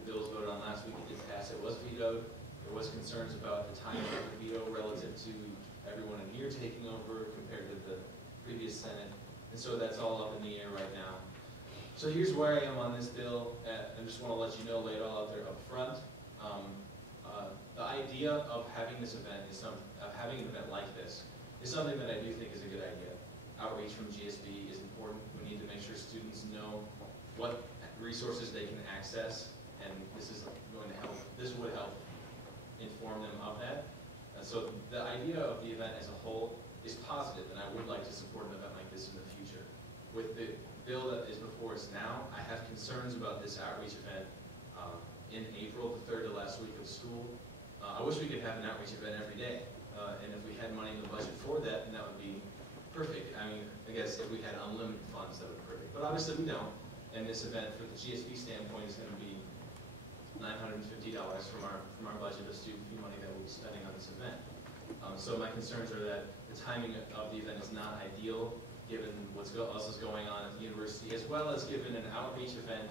the bill was voted on last week. It did pass. It was vetoed. There was concerns about the timing of the veto relative to everyone in here taking over compared to the previous Senate. And so that's all up in the air right now. So here's where I am on this bill. I just want to let you know, lay it all out there up front. The idea of having this event having an event like this is something that I do think is a good idea. Outreach from GSB is important. We need to make sure students know what resources they can access, and this is going to help. This would help inform them of that. So the idea of the event as a whole is positive, and I would like to support an event like this in the future. With the bill that is before us now, I have concerns about this outreach event in April, the third to last week of school. I wish we could have an outreach event every day, and if we had money in the budget for that, then that would be perfect. I mean, I guess if we had unlimited funds, that would be perfect. But obviously we don't, and this event, from the GSB standpoint, is going to be $950 from our budget of student fee money that we'll be spending on this event. So my concerns are that the timing of the event is not ideal, given what else is going on at the university, as well as given an outreach event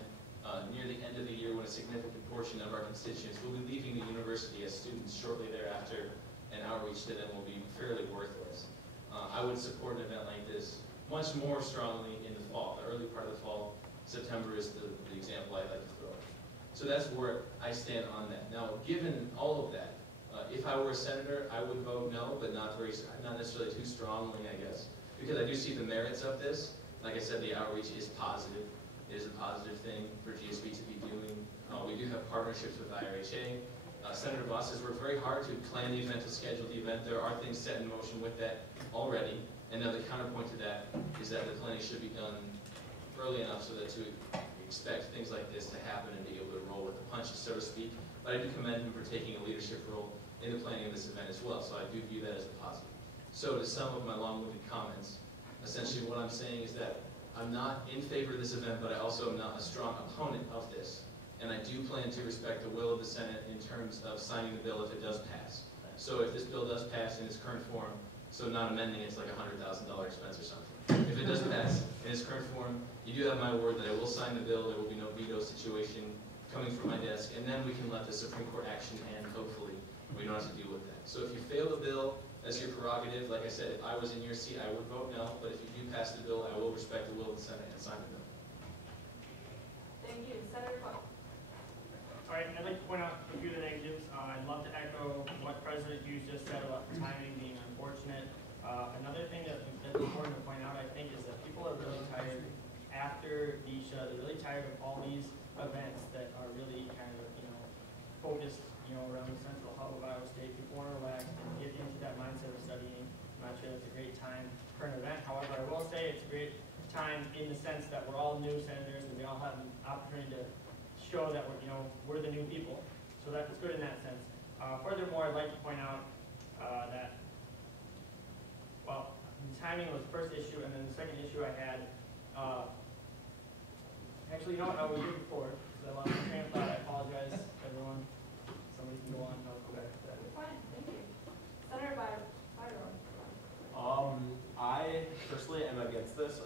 near the end of the year when a significant portion of our constituents will be leaving the university as students shortly thereafter, and outreach to them will be fairly worthless. I would support an event like this much more strongly in the fall, the early part of the fall. September is the example I'd like to throw. So that's where I stand on that. Now, given all of that, if I were a senator, I would vote no, but not necessarily too strongly, I guess, because I do see the merits of this. Like I said, the outreach is positive. It is a positive thing for GSB to be doing. We do have partnerships with IRHA. Senator Voss has worked very hard to plan the event, to schedule the event. There are things set in motion with that already. And now the counterpoint to that is that the planning should be done early enough so that to expect things like this to happen and be able to roll with the punches, so to speak. But I do commend him for taking a leadership role in the planning of this event as well, so I do view that as a positive. So to sum up my long-winded comments, essentially what I'm saying is that I'm not in favor of this event, but I also am not a strong opponent of this. And I do plan to respect the will of the Senate in terms of signing the bill if it does pass. So if this bill does pass in its current form, so not amending it's like a $100,000 expense or something. If it does pass in its current form, you do have my word that I will sign the bill. There will be no veto situation coming from my desk, and then we can let the Supreme Court action end, hopefully. We don't have to deal with that. So if you fail the bill, that's your prerogative. Like I said, if I was in your seat, I would vote no, but if you do pass the bill, I will respect the will of the Senate and sign the bill. Thank you. Senator Clark. All right, I'd like to point out a few of the negatives. I'd love to echo what President Hughes just said about the timing being unfortunate. Another thing that's important to point out, I think, is that people are really tired after DSHA. They're really tired of all these events that are really kind of, focused, around the central hub of Iowa State. People want to relax and get into that mindset of studying. I'm not sure that's a great time for an event. However, I will say it's a great time in the sense that we're all new senators and we all have an opportunity to show that we're the new people. So that's good in that sense. Furthermore, I'd like to point out that, well, the timing was the first issue, and then the second issue I had, actually, I will do it before, because I lost my train of thought. I apologize, everyone. Somebody can go on, and I'll go back to that. Fine, thank you. Senator Byron. I personally am against this.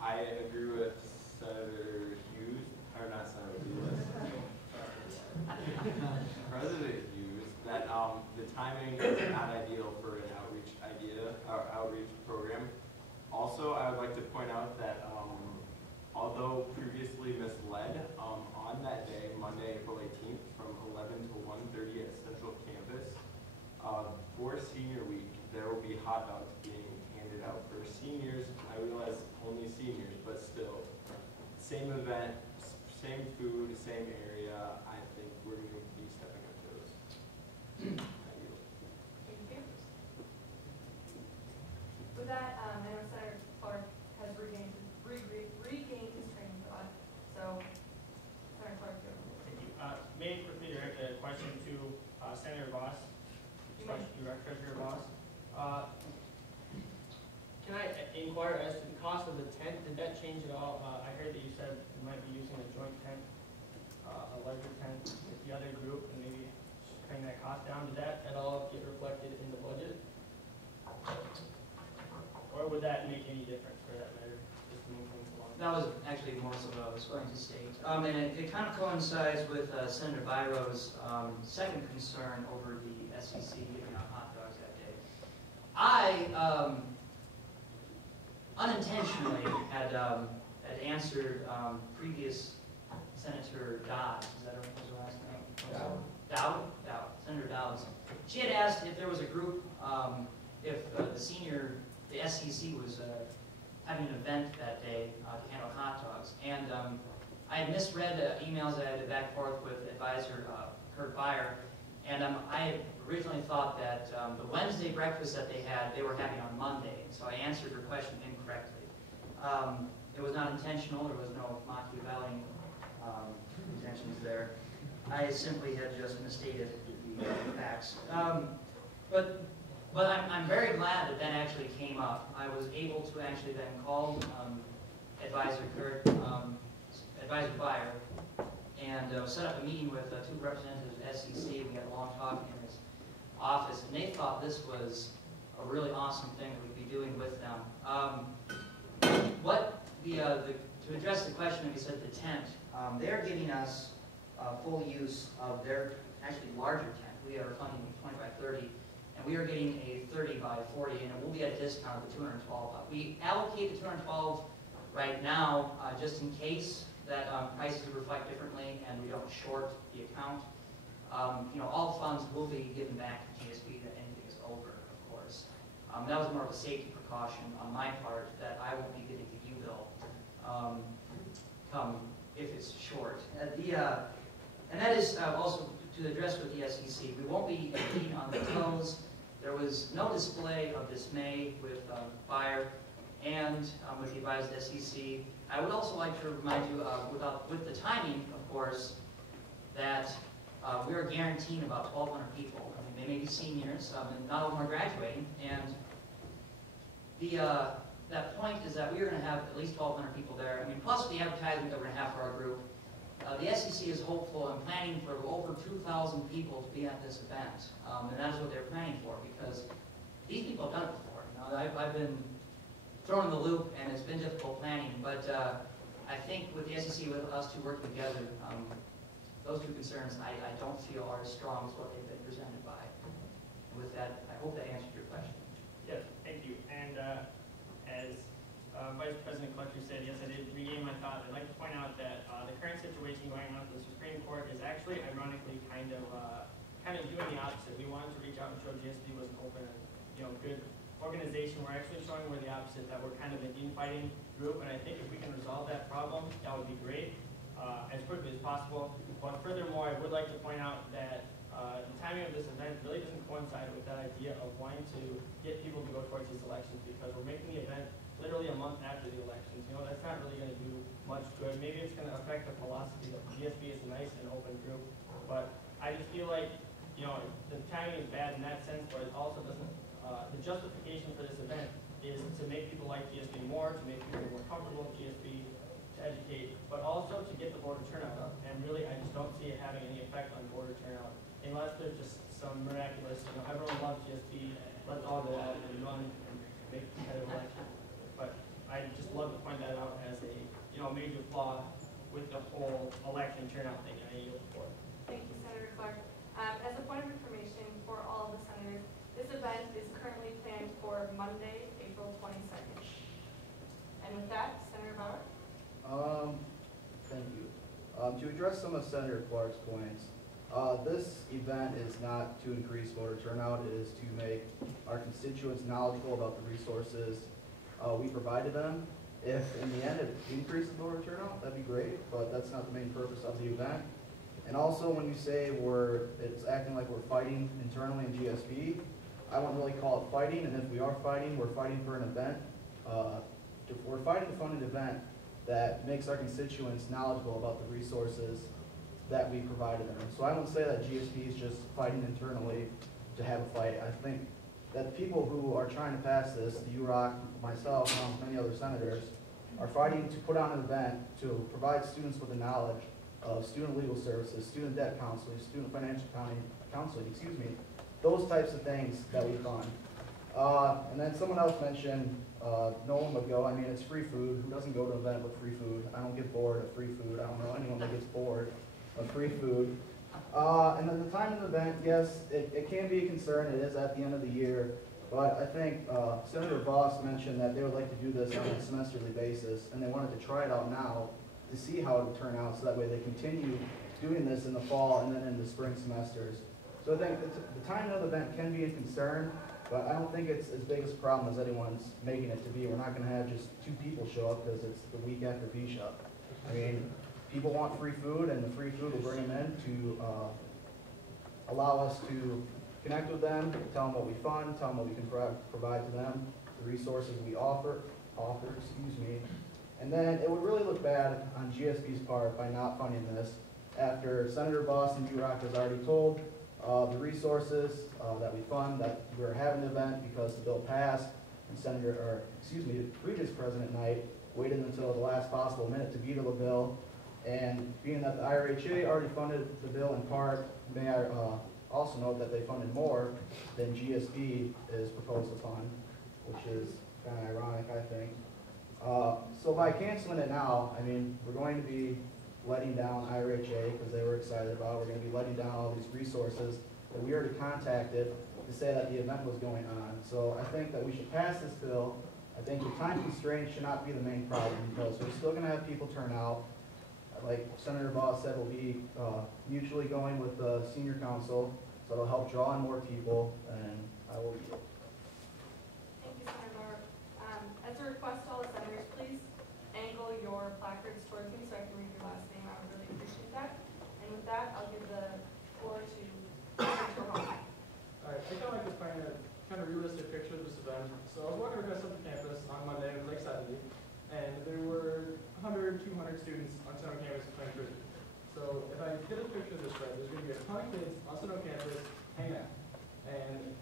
I agree with Senator Hughes, or not Senator Hughes, President Hughes, that the timing is not ideal for an outreach program. Also, I would like to point out that although previously misled, on that day, Monday, April 18th, from 11 to 1:30 at Central Campus, for Senior Week, there will be hot dogs being handed out for seniors. I realize only seniors, but still, same event, same food, same area. I think we're going to be stepping up to those. Thank you. With that, I know Senator Clark has regained his train of thought. So, Senator Clark, go. Thank you. May I quickly direct a question to Senator Voss? Treasurer Voss. Can I inquire as to the cost of that change at all? I heard that you said you might be using a joint tent, a larger tent with the other group, and maybe cutting that cost down. Did that at all get reflected in the budget? Or would that make any difference for that matter, just to move things along? That was actually more so what I was going to state. And it kind of coincides with Senator Byro's second concern over the SEC giving out hot dogs that day. I unintentionally had answered previous Senator Dodd. Is that her last name? Dowd. Senator Dowd. She had asked if there was a group, if the SEC was having an event that day to handle hot dogs. And I had misread emails that I had to back forth with advisor Kurt Beyer. And I had originally thought that the Wednesday breakfast that they were having on Monday. So I answered her question incorrectly. It was not intentional. There was no Machiavellian intentions there. I simply had just misstated the facts. But I'm very glad that actually came up. I was able to actually then call Advisor Kurt, Advisor Beyer, and set up a meeting with two representatives of SEC. We had a long talk in his office, and they thought this was a really awesome thing that we'd be doing with them. To address the question that you said, the tent, they're giving us full use of their actually larger tent. We are funding 20 by 30, and we are getting a 30 by 40, and it will be at a discount of the 212. We allocate the 212 right now just in case that prices reflect differently and we don't short the account. All funds will be given back to GSB that anything is over, of course. That was more of a safety precaution on my part that I won't be getting the U-bill come if it's short. And that is also to address with the SEC. We won't be competing on the toes. There was no display of dismay with Beyer and with the advised SEC. I would also like to remind you, with the timing, of course, that we are guaranteeing about 1,200 people. I mean, they may be seniors, and not all of them are graduating. And that point is that we are going to have at least 1,200 people there. I mean, plus the advertisement that we're going to have for our group. The SEC is hopeful and planning for over 2,000 people to be at this event, and that is what they're planning for, because these people have done it before. I've been thrown in the loop, and it's been difficult planning, but I think with the SEC, with us two working together, those two concerns I don't feel are as strong as what they've been presented by. And with that, I hope that answered your question. Yes, thank you. And as Vice President Clutcher said, yes, I did regain my thought. I'd like to point out that the current situation going on with the Supreme Court is actually, ironically, kind of doing the opposite. We wanted to reach out and show GSB was an open, good organization. We're actually showing we're the opposite, that we're kind of an infighting group, and I think if we can resolve that problem, that would be great as quickly as possible. But furthermore, I would like to point out that the timing of this event really doesn't coincide with that idea of wanting to get people to go towards these elections, because we're making the event literally a month after the elections. That's not really going to do much good. Maybe it's going to affect the philosophy that GSB is a nice and open group, but I just feel like, the timing is bad in that sense, but it also doesn't, the justification for this event is to make people like GSB more, to make people more comfortable with GSB, to educate, but also to get the voter turnout up. And really, I just don't see it having any effect on voter turnout, unless there's just some miraculous, everyone loves GSB, let's all go out and run and make a competitive election. But I just love to point that out as a major flaw with the whole election turnout thing. I yield for. Thank you, Senator Clark. As a point of information for all of the senators, this event is currently planned for Monday, April 22nd. And with that, Senator Bauer. Thank you. To address some of Senator Clark's points, this event is not to increase voter turnout. It is to make our constituents knowledgeable about the resources we provide to them. If in the end it increases voter turnout, that'd be great, but that's not the main purpose of the event. And also, when you say it's acting like we're fighting internally in GSB, I wouldn't really call it fighting, and if we are fighting, we're fighting for an event. We're fighting to fund an event that makes our constituents knowledgeable about the resources that we provide to them. So I won't say that GSB is just fighting internally to have a fight. I think that people who are trying to pass this, the UROC, myself, many other senators, are fighting to put on an event to provide students with the knowledge of student legal services, student debt counseling, student financial counseling, those types of things that we fund. And then someone else mentioned no one would go. I mean, it's free food. Who doesn't go to an event with free food? I don't get bored of free food. I don't know anyone that gets bored of free food. And then the time of the event, yes, it can be a concern. It is at the end of the year. But I think Senator Voss mentioned that they would like to do this on a semesterly basis, and they wanted to try it out now to see how it would turn out, so that way they continue doing this in the fall and then in the spring semesters. So I think the timing of the event can be a concern, but I don't think it's as big a problem as anyone's making it to be. We're not going to have just 2 people show up because it's the week after VSHUP. I mean, people want free food, and the free food will bring them in to allow us to connect with them, tell them what we fund, tell them what we can provide to them, the resources we offer, and then it would really look bad on GSB's part by not funding this after Senator Voss and D-Rock has already told the resources that we fund that we're having an event because the bill passed, and the previous President Knight waited until the last possible minute to veto the bill, and being that the IRHA already funded the bill in part, may I also note that they funded more than GSB is proposed to fund, which is kind of ironic, I think. So by canceling it now, I mean, we're going to be letting down IRHA because they were excited about it. We're going to be letting down all these resources that we already contacted to say that the event was going on. So I think that we should pass this bill. I think the time constraint should not be the main problem because we're still going to have people turn out. Like Senator Voss said, we'll be mutually going with the senior council, so it'll help draw in more people, and I will yield. Thank you, Senator. As a request to all the senators, please angle your placards towards me so I can read your last name. I would really appreciate that. And with that, I'll give the floor to Senator Ross. All right, I kind of like to find a kind of realistic picture of this event. So I was walking across the campus on Monday, it was like Saturday, and there were 100, 200 students on Center campus playing frisbee. So if I get a picture of this right, there's going to be a ton of kids on Center campus hanging out. And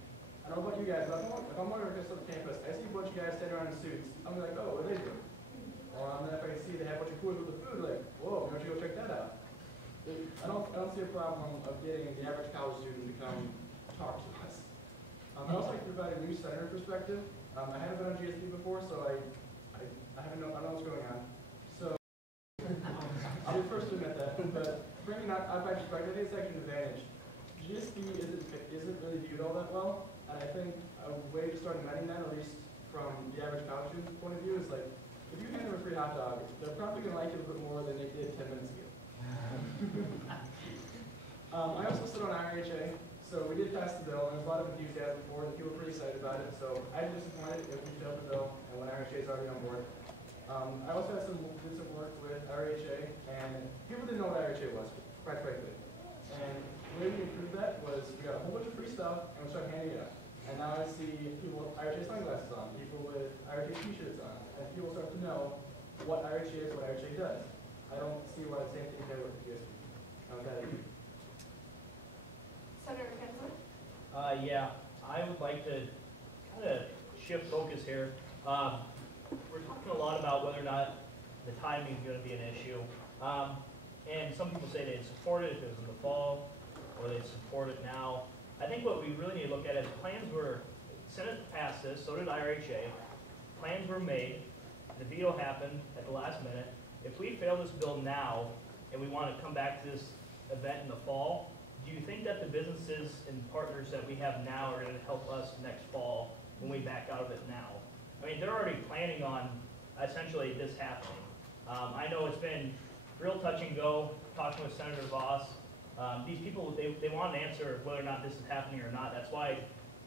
I don't know about you guys, but if I'm walking across the campus, I see a bunch of guys standing around in suits, I'm like, oh, what are they doing? Or then if I can see they have a bunch of coolers with the food, like, whoa, why don't you go check that out? I don't see a problem of getting the average college student to come talk to us. I'd also like to provide a new senator perspective. I haven't been on GSB before, so I don't know what's going on. So I'll be the first to admit that. But bringing out my perspective, I think it's actually an advantage. GSB isn't really viewed all that well, and I think a way to start amending that, at least from the average college student's point of view, is like, if you hand them a free hot dog, they're probably going to like it a bit more than they did 10 minutes ago. I also sit on IRHA, so we did pass the bill, and there's a lot of enthusiasm for it, and people are pretty excited about it, so I'd be disappointed if we failed the bill and when IRHA is already on board. I also did some work with IRHA, and people didn't know what IRHA was, quite frankly. And the way we improved that was we got a whole bunch of free stuff, and we started handing it out. And now I see people with IRHA sunglasses on, people with IRHA t-shirts on, and people start to know what IRHA is, what IRHA does. I don't see why the same thing can with the GSB. Senator Kinsler? Yeah, I would like to kind of shift focus here. We're talking a lot about whether or not the timing is going to be an issue. And some people say they'd support it if it was in the fall, or they'd support it now. I think what we really need to look at is plans were, Senate passed this, so did IRHA. Plans were made, the veto happened at the last minute. If we fail this bill now, and we want to come back to this event in the fall, do you think that the businesses and partners that we have now are going to help us next fall when we back out of it now? I mean, they're already planning on essentially this happening. I know it's been real touch and go, talking with Senator Voss. These people, they want an answer whether or not this is happening or not. That's why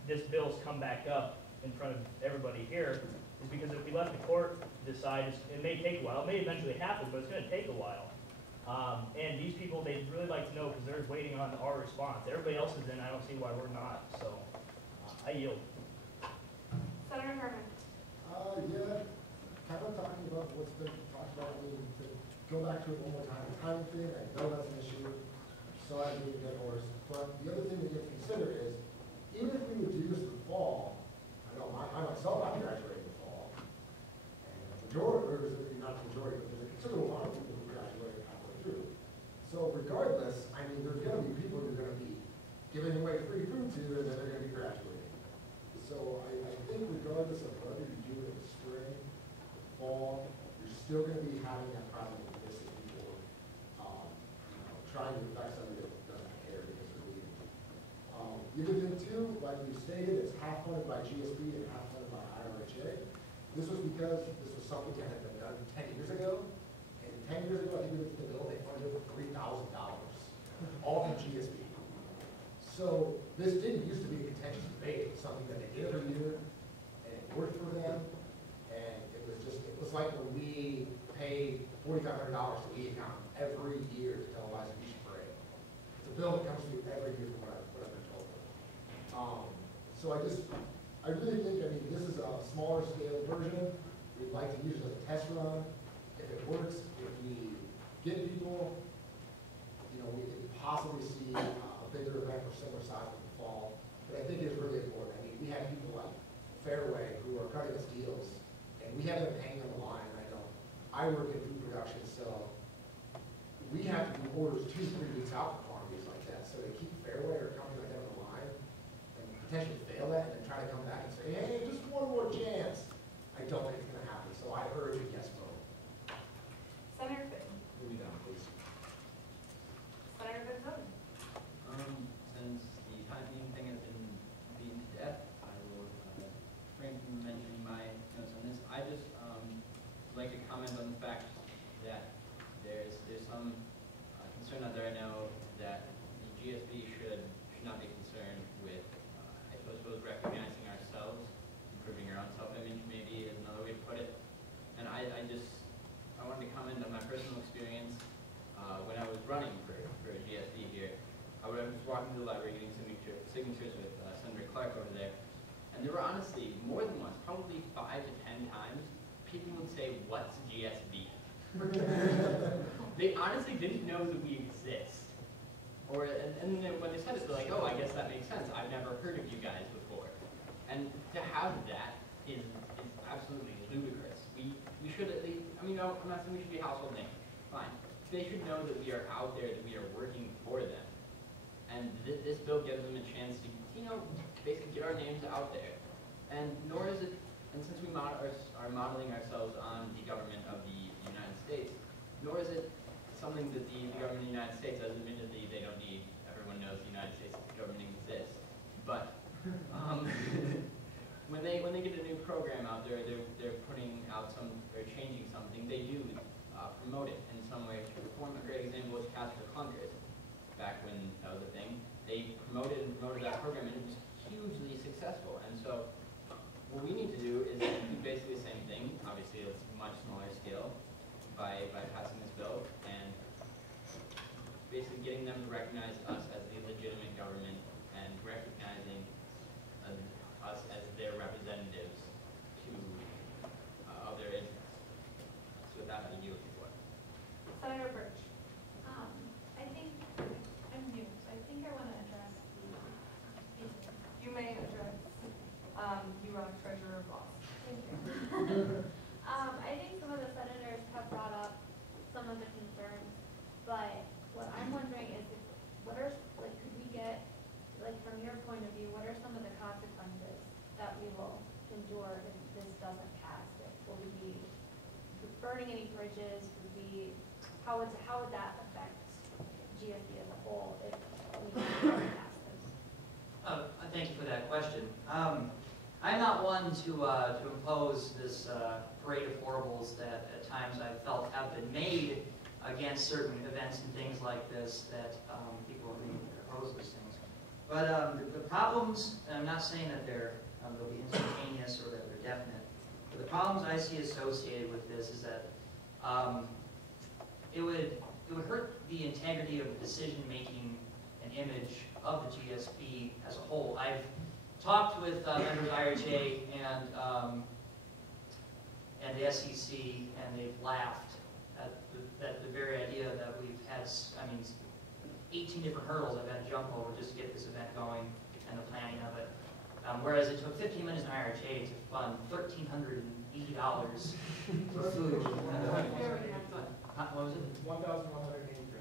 this bill's come back up in front of everybody here, is because if we let the court decide, it may take a while. It may eventually happen, but it's going to take a while. And these people, they'd really like to know because they're waiting on our response. Everybody else is in. I don't see why we're not. So I yield. Senator Herman? Yeah, kind of talking about what's been talked about, to go back to it one more time. The timing thing, I know that's an issue, so I need to get horse. But the other thing that you have to consider is, even if we would do this in the fall, I know I myself, I'm graduating in the fall, and majority, or is it not the majority, but there's a considerable amount of people who graduate halfway through. So regardless, I mean, there's gonna be people who are gonna be giving away free food to, and then they're gonna be graduating. So I think regardless of whether you do it in the spring, fall, you're still gonna be having that problem of missing people, trying to affect somebody that doesn't care because they're leaving. The other thing too, like you stated, it's half funded by GSB and half funded by IRHA. This was because this was something that had been done 10 years ago. And 10 years ago, I think we looked at the bill, they funded it for $3,000, all from GSB. So this didn't used to be a contentious debate. It was something that they did every year, and it worked for them. And it was like when we paid $4,500 to Lee Account every year to televise a beach parade. It's a bill that comes through every year from what I've been told. So I really think, I mean, this is a smaller scale version. We'd like to use it as a test run. If it works, if we get people, you know, we could possibly see a bigger event or similar size in the fall. But I think it's really important. I mean, we have people like Fairway who are cutting us deals, and we have them hanging on the line. I know I work in food production, so we have to do orders 2-3 weeks out for quantities like that. So to keep Fairway or a company like that on the line and potentially fail that and then try to come back and say, hey, just one more chance, I don't think it's going to happen. So I urge a yes vote. Senator Fitton. Move me down, please. Senator Benson. Since the timing thing has been beaten to death, I will refrain from mentioning my notes on this. I just would like to comment on the fact that there's some concern out there. I know that the GSB should not be concerned with, I suppose, recognizing ourselves, improving our own self-image maybe is another way to put it. And I wanted to comment on my personal experience when I was running for a GSB here. I was walking to the library getting signatures with Senator Clark over there, and there were honestly more than once, probably 5 to 10 times, people would say, "What's GSB?" They honestly didn't know that we exist. And then when they said it, they're like, "Oh, I guess that makes sense. I've never heard of you guys before." And to have that is absolutely ludicrous. We should at least, I mean, I'm not saying we should be a household name. Fine. They should know that we are out there, that we are working for them. And this bill gives them a chance to, you know, basically get our names out there. And nor is it, and since we are modeling ourselves on the government of the United States, nor is it something that the government of the United States, as admittedly they don't need, everyone knows the United States government exists. But when they get a new program out there, they're putting out they're changing something, they do promote it in some way. One great example was Cats for Clunkers. Back when that was a thing, they promoted that program, and it was hugely successful. And so what we need to do is do basically the same thing. Obviously, it's much smaller scale by passing this bill and basically getting them to recognize us as the legitimate government and recognizing us as their representatives of their interests. So with that, I yield the floor. Senator Birch. I think I'm new, so I think I want to address the. You may address UROC Treasurer Boss. Thank you. I think some of the senators have brought up some of the concerns, but what I'm wondering is, could we get, from your point of view, what are some of the consequences that we will endure if this doesn't pass? Will we be burning any bridges? How would that affect GSB as a whole if we don't pass this? Thank you for that question. I'm not one to impose this parade of horribles that at times I've felt have been made against certain events and things like this that people have made propose these things. But the problems, and I'm not saying that they'll be instantaneous or that they're definite, but the problems I see associated with this is that it would hurt the integrity of the decision-making and image of the GSB as a whole. I've talked with members of IRHA and the SEC, and they've laughed at the very idea that we've had, 18 different hurdles I've had to jump over just to get this event going and the planning of it. Whereas it took 15 minutes in IRHA to fund 1,300 for food. What was it? 1,183.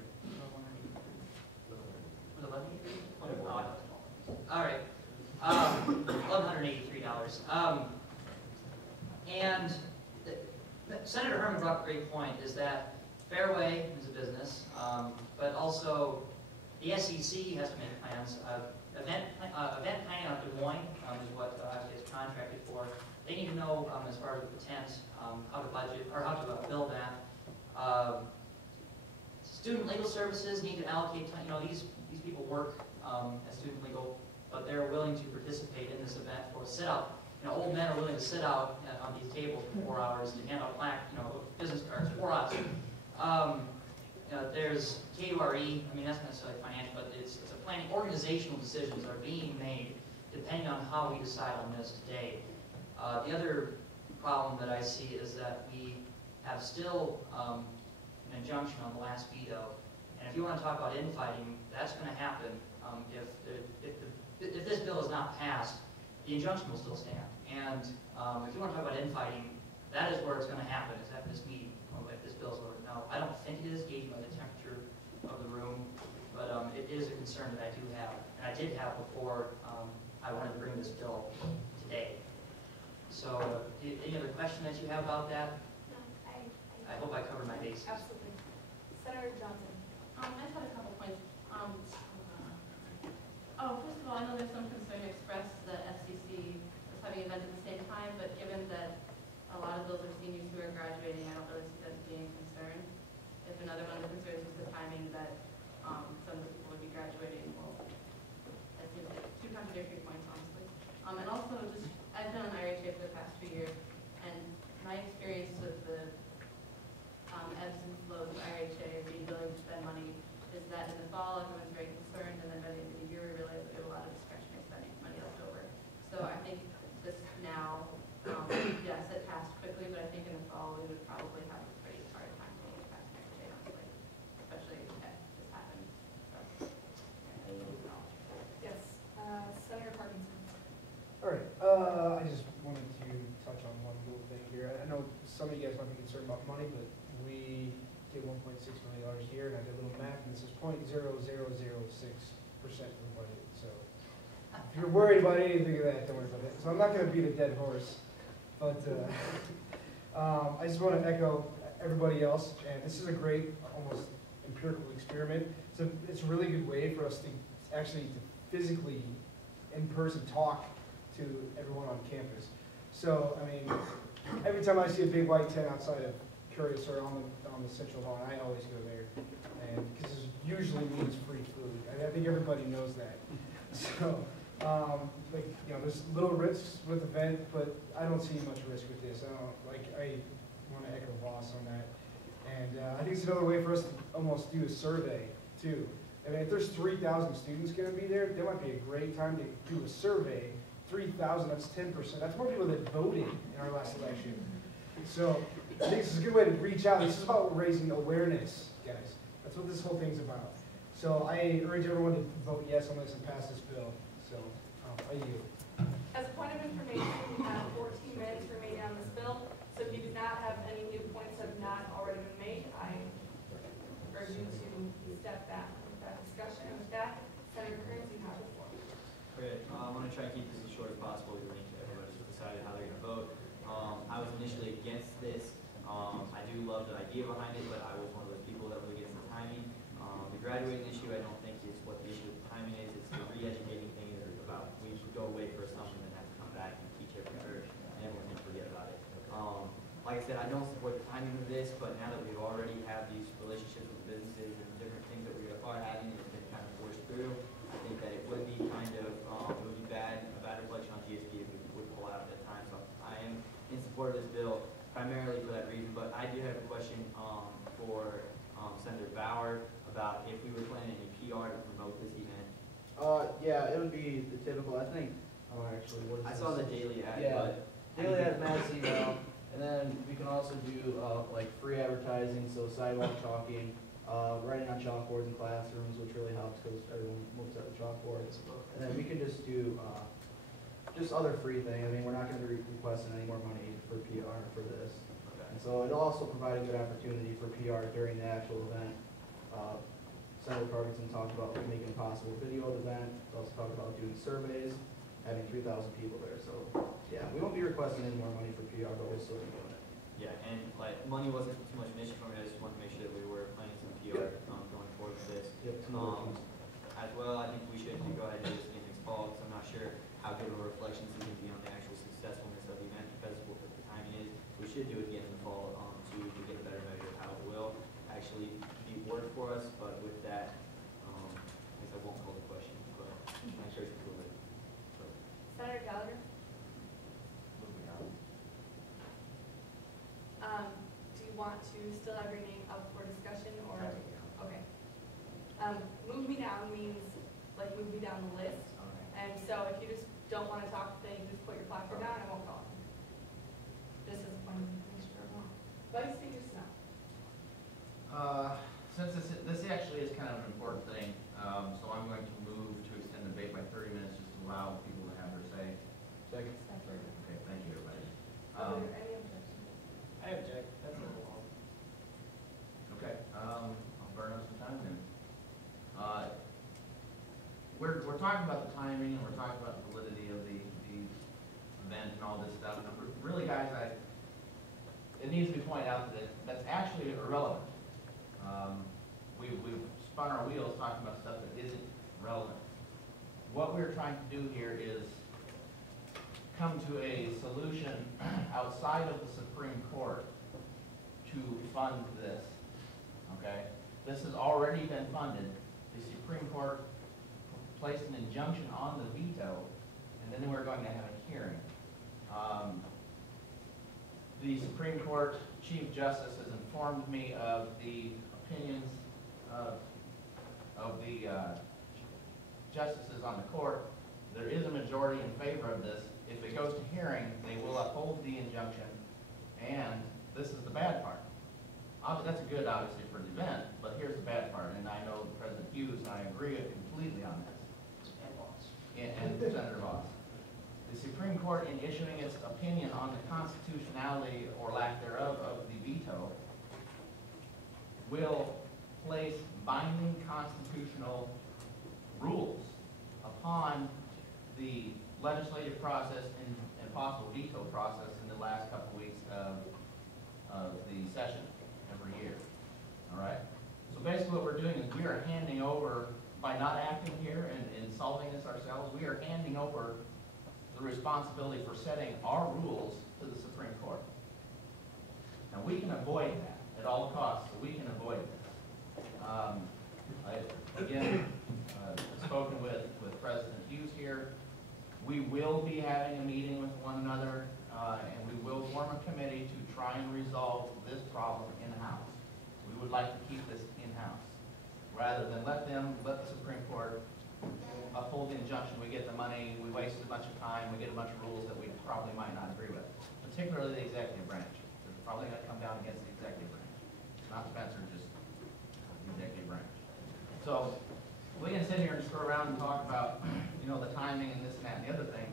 Was it 1183? All right. $1,183. And Senator Herman brought up a great point, is that Fairway is a business, but also the SEC has to make plans. Event planning out of Des Moines is what is contracted for. They need to know, as far as the tent, how to budget, or how to build that. Student legal services need to allocate time. These people work as student legal, but they're willing to participate in this event for a sit-out. Old men are willing to sit out on these tables for 4 hours to hand out business cards, 4 hours. There's KURE, that's not necessarily financial, but it's a planning. Organizational decisions are being made depending on how we decide on this today. The other problem that I see is that we have still an injunction on the last veto. And if you want to talk about infighting, that's going to happen. If this bill is not passed, the injunction will still stand. And if you want to talk about infighting, that is where it's going to happen, is at this meeting, if this bill is voted. Now, I don't think it is, gauged by the temperature of the room, but it is a concern that I do have, and I did have before I wanted to bring this bill today. So, any other question that you have about that? No, I hope I covered my bases. Absolutely. Senator Johnson. I just had a couple points. First of all, I know there's some concern expressed that FCC is having events at the same time, but given that a lot of those are seniors who are graduating, I don't really see that as being a concern. If another one of the concerns was the timing that some of the people would be graduating, well, that seems like two contradictory points, honestly. And also, I've been on IRHA for the past 2 years, and my experience with the ebbs and flows of IRHA and being willing to spend money is that in the fall, everyone's very concerned, and then by the end of the year, we realize that we have a lot of discretionary spending money left over. So I think this now, yes, it passed quickly, but I think in the fall, we would probably have a pretty hard time getting it past IRHA, honestly, especially if this happened. So, Yes. Senator Parkinson. All right, I just wanted to touch on one little thing here. I know some of you guys might be concerned about money, but we get $1.6 million here, and I did a little math, and this is 0.0006% of the budget. So if you're worried about anything of that, don't worry about it. So I'm not going to beat a dead horse, but I just want to echo everybody else, and this is a great, almost empirical experiment. So it's a really good way for us to actually physically, in person, talk to everyone on campus. So, I mean, every time I see a big white tent outside of Curious or on the Central Lawn, I always go there, and because it usually means free food. I think everybody knows that. So, there's little risks with the event, but I don't see much risk with this. I want to echo Voss on that, and I think it's another way for us to almost do a survey too. I mean, if there's 3,000 students going to be there, that might be a great time to do a survey. 3,000, that's 10%. That's more people that voted in our last election. So I think this is a good way to reach out. This is about raising awareness, guys. That's what this whole thing's about. So I urge everyone to vote yes on this and pass this bill. So, I yield. As a point of information, we have 14 minutes remaining on this bill, so if you do not have any new points that have not already been made, I urge you to step back from that discussion. And with that, Senator Kearns, you have the floor. Okay, I want to try to keep this as short as possible. Everybody's decided how they're going to vote. I was initially against this. I do love the idea behind it, but I was one of those people that was against the timing. The graduating issue, I don't think is what the issue with the timing is. It's the re-educating thing about we should go away for a summer and then have to come back and teach every year, and everyone can forget about it. Like I said, I don't support the timing of this, but now that we've already had these relationships with the businesses and different things that we are having, and it's been kind of forced through, I think that it would be kind of, it would be a bad reflection on GSB if we would pull out at that time. So I am in support of this bill primarily for that reason, but I do have a question for Senator Bauer about if we were planning any PR to promote this event. Yeah, it would be the typical, I think, actually, what is I this? saw the daily ad, Yeah, but daily ad, mass email, and then we can also do, like, free advertising, so sidewalk talking, writing on chalkboards in classrooms, which really helps because everyone looks at the chalkboard. And then we can just do, just other free thing. I mean, we're not gonna be requesting any more money for PR for this. And so it'll also provide a good opportunity for PR during the actual event. Senator Parkinson talked about making a possible video of the event. Also talked about doing surveys, having 3,000 people there. So yeah, we won't be requesting any more money for PR, but we'll still be doing it. Yeah, and like money wasn't too much an issue for me. I just wanted to make sure that we were planning some PR going forward with this. As well, I think we should go ahead and do this in Phoenix Fall because I'm not sure how good of a reflection this is going to be on the actual successfulness of the event because of what the timing is. We should do it again in the fall to get a better measure of how it will actually be worked for us. But with that, I guess I won't call the question, but I'm sure it's a little bit. Senator Gallagher? Do you want to still have your name up for discussion or? Okay. Move me down means like move me down the list. And so if you just don't want to talk, then you just put your placard down and I won't call it. Just as a point of information. Vice Speaker Snow. Since this actually is kind of an important thing, so I'm going to move to extend the debate by 30 minutes just to allow people to have their say. Second. Okay, thank you, everybody. Are there any objections? I object, that's a little long. Okay, I'll burn up some time then. We're talking about the timing and we're talking about the validity of the event and all this stuff. And really, guys, it needs to be pointed out that that's actually irrelevant. We've spun our wheels talking about stuff that isn't relevant. What we're trying to do here is come to a solution outside of the Supreme Court to fund this, okay? This has already been funded. The Supreme Court placed an injunction on the veto, and then we're going to have a hearing. The Supreme Court Chief Justice has informed me of the opinions of the justices on the court. There is a majority in favor of this. If it goes to hearing, they will uphold the injunction, and this is the bad part. That's good, obviously, for the event, but here's the bad part, and I know President Hughes and I agree completely on this. And Senator Voss. The Supreme Court, in issuing its opinion on the constitutionality or lack thereof of the veto, will place binding constitutional rules upon the legislative process and possible veto process in the last couple of weeks of the session every year. All right? So basically what we're doing is we are handing over, by not acting here and solving this ourselves, we are handing over the responsibility for setting our rules to the Supreme Court. Now we can avoid that at all costs, so we can avoid this. I, again, spoken with President Hughes here. We will be having a meeting with one another, and we will form a committee to try and resolve this problem in-house. We would like to keep this in-house, rather than let the Supreme Court uphold the injunction. We get the money, we wasted a bunch of time, we get a bunch of rules that we probably might not agree with, particularly the executive branch. It's probably going to come down against the executive branch, not Spencer, just the executive branch. So we can sit here and screw around and talk about, the timing and this and that and the other thing.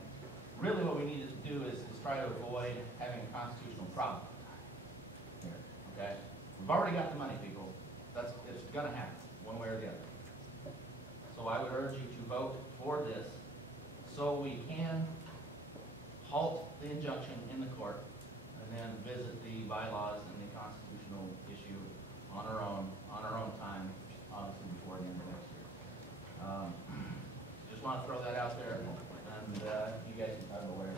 Really what we need to do is try to avoid having a constitutional problem here, okay? We've already got the money, people. It's going to happen, one way or the other. So I would urge you to vote for this so we can halt the injunction in the court and then visit the bylaws and the constitutional issue on our own time, obviously before the end of next year. Just want to throw that out there, and you guys can talk about whatever.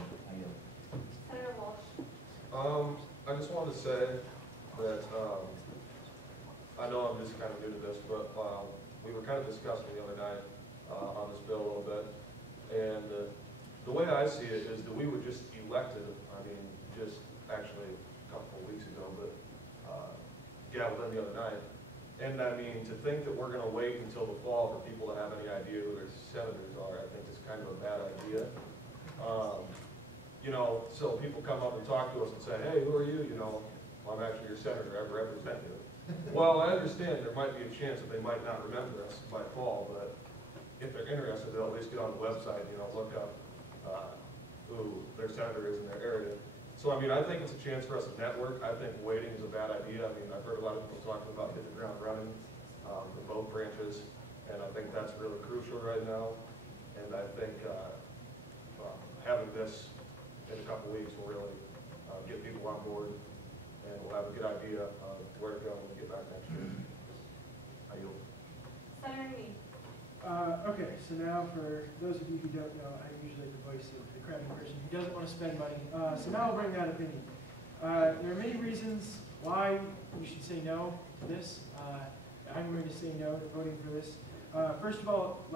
Senator Walsh. I just wanted to say that I know I'm just kind of new to this, but we were kind of discussing the other night on this bill a little bit, and the way I see it is that we were just elected, just actually a couple of weeks ago, but gaveled in the other night. And to think that we're going to wait until the fall for people to have any idea who their senators are, I think is kind of a bad idea. So people come up and talk to us and say, hey, who are you? Well, I'm actually your senator, I represent you. Well, I understand there might be a chance that they might not remember us by fall, but if they're interested, they'll at least get on the website, look up who their senator is in their area. So, I mean, I think it's a chance for us to network. I think waiting is a bad idea. I mean, I've heard a lot of people talking about hitting the ground running from both branches, and I think that's really crucial right now. And I think having this in a couple weeks will really get people on board, and we'll have a good idea of where to go when we get back next year. I yield. Senator Meade. Okay, so now for those of you who don't know, I'm usually the voice of the crappy person who doesn't want to spend money. So now I'll bring that opinion. There are many reasons why you should say no to this. I'm going to say no to voting for this. First of all,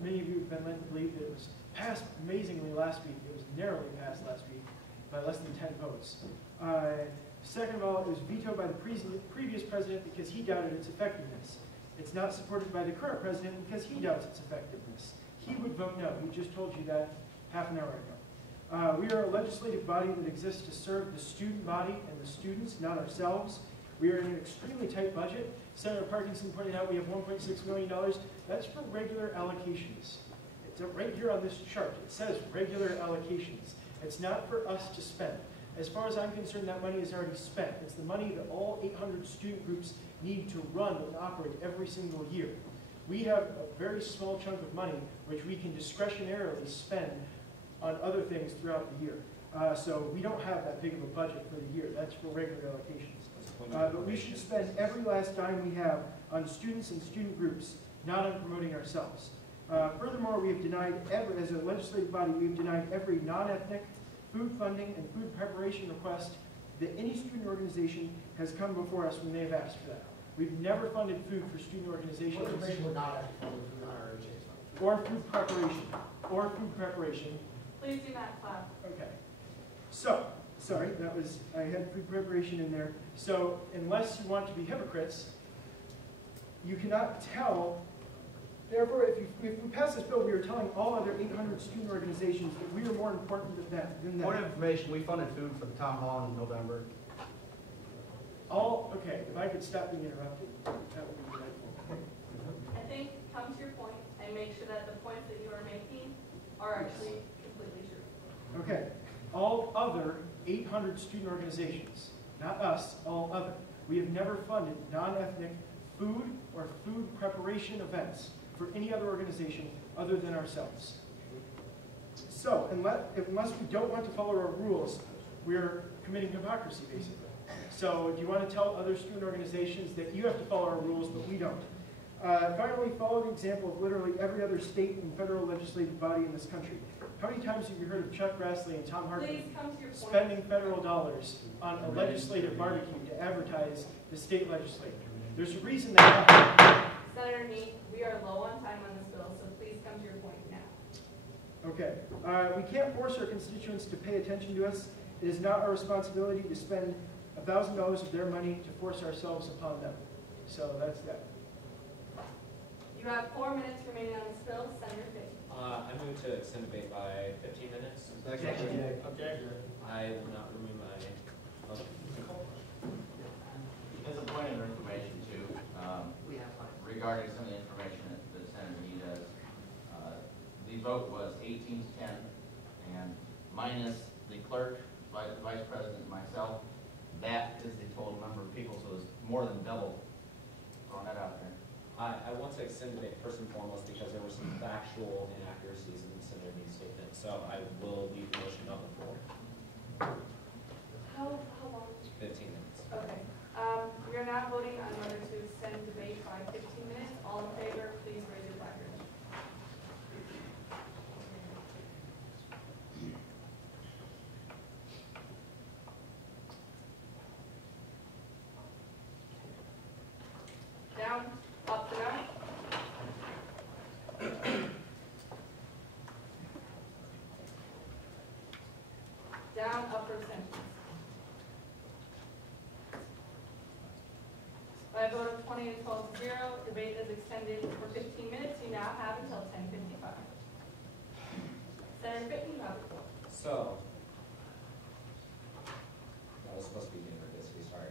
many of you have been led to believe that it was passed amazingly last week. It was narrowly passed last week by less than 10 votes. Second of all, it was vetoed by the previous president because he doubted its effectiveness. It's not supported by the current president because he doubts its effectiveness. He would vote no. He just told you that half an hour ago. We are a legislative body that exists to serve the student body and the students, not ourselves. We are in an extremely tight budget. Senator Parkinson pointed out we have $1.6 million. That's for regular allocations. It's right here on this chart. It says regular allocations. It's not for us to spend. As far as I'm concerned, that money is already spent. It's the money that all 800 student groups need to run and operate every single year. We have a very small chunk of money which we can discretionarily spend on other things throughout the year. So we don't have that big of a budget for the year. That's for regular allocations. But we should spend every last dime we have on students and student groups, not on promoting ourselves. Furthermore, we have denied as a legislative body, we have denied every non-ethnic food funding and food preparation request that any student organization has come before us when they have asked for that. We've never funded food for student organizations. What information we're not actually funding food on our HAs? Or food preparation. Or food preparation. Please do not clap. Okay. So, sorry, I had food preparation in there. So, unless you want to be hypocrites, you cannot tell. Therefore, if we pass this bill, we are telling all other 800 student organizations that we are more important than that. Point of information, we funded food for the town hall in November. Okay, if I could stop being interrupted, that would be delightful. I think come to your point and make sure that the points that you are making are actually completely true. Okay, all other 800 student organizations, not us, all other. We have never funded non-ethnic food or food preparation events for any other organization other than ourselves. So, unless we don't want to follow our rules, we're committing hypocrisy, basically. So, do you want to tell other student organizations that you have to follow our rules, but we don't? Finally, follow the example of literally every other state and federal legislative body in this country. How many times have you heard of Chuck Grassley and Tom Hartman spending federal dollars on a legislative barbecue to advertise the state legislature? There's a reason they have. Senator Meade, we are low on time on this bill, so please come to your point now. Okay. We can't force our constituents to pay attention to us. It is not our responsibility to spend $1,000 of their money to force ourselves upon them. So that's that. You have 4 minutes remaining on this bill. Senator Fitt. I move to extend debate by 15 minutes. Objection. I will not remove my motion. As a point of information too, regarding some of the information that Senator Meade does, the vote was 18 to 10, and minus the clerk, vice president, and myself, that is the total number of people, so it's more than double. Throwing that out there. I want to extend debate first and foremost because there were some factual inaccuracies in Senator Meade's statement, so I will leave the motion on the floor. How long? 15 minutes. Okay. We are now voting on whether to extend debate by 15 minutes. All in favor, please raise your placard. Down, up, down. Down, up for abstentions. By a vote of 20 and 12 to 0, debate is extended for 15 minutes. You now have until 10:55. Senator Fitton, you have the floor. So, that was supposed to be getting this, sorry.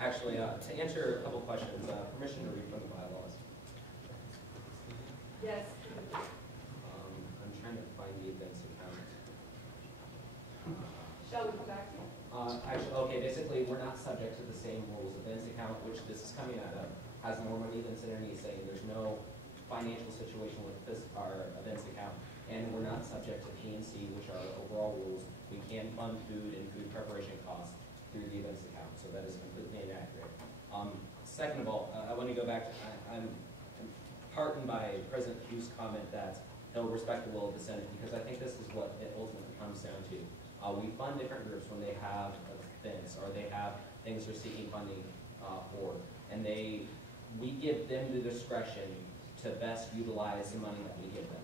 Actually, to answer a couple questions, permission to read from the bylaws. Yes. Actually, okay, basically, we're not subject to the same rules. Events account, which this is coming out of, has more money than Center Needs, saying there's no financial situation with this, our events account. And we're not subject to P&C, which are overall rules. We can fund food and food preparation costs through the events account, so that is completely inaccurate. Second of all, I want to go back to, I'm heartened by President Hughes' comment that he'll respect the will of the Senate, because I think this is what it ultimately comes down to. We fund different groups when they have events or they have things they're seeking funding for, and we give them the discretion to best utilize the money that we give them.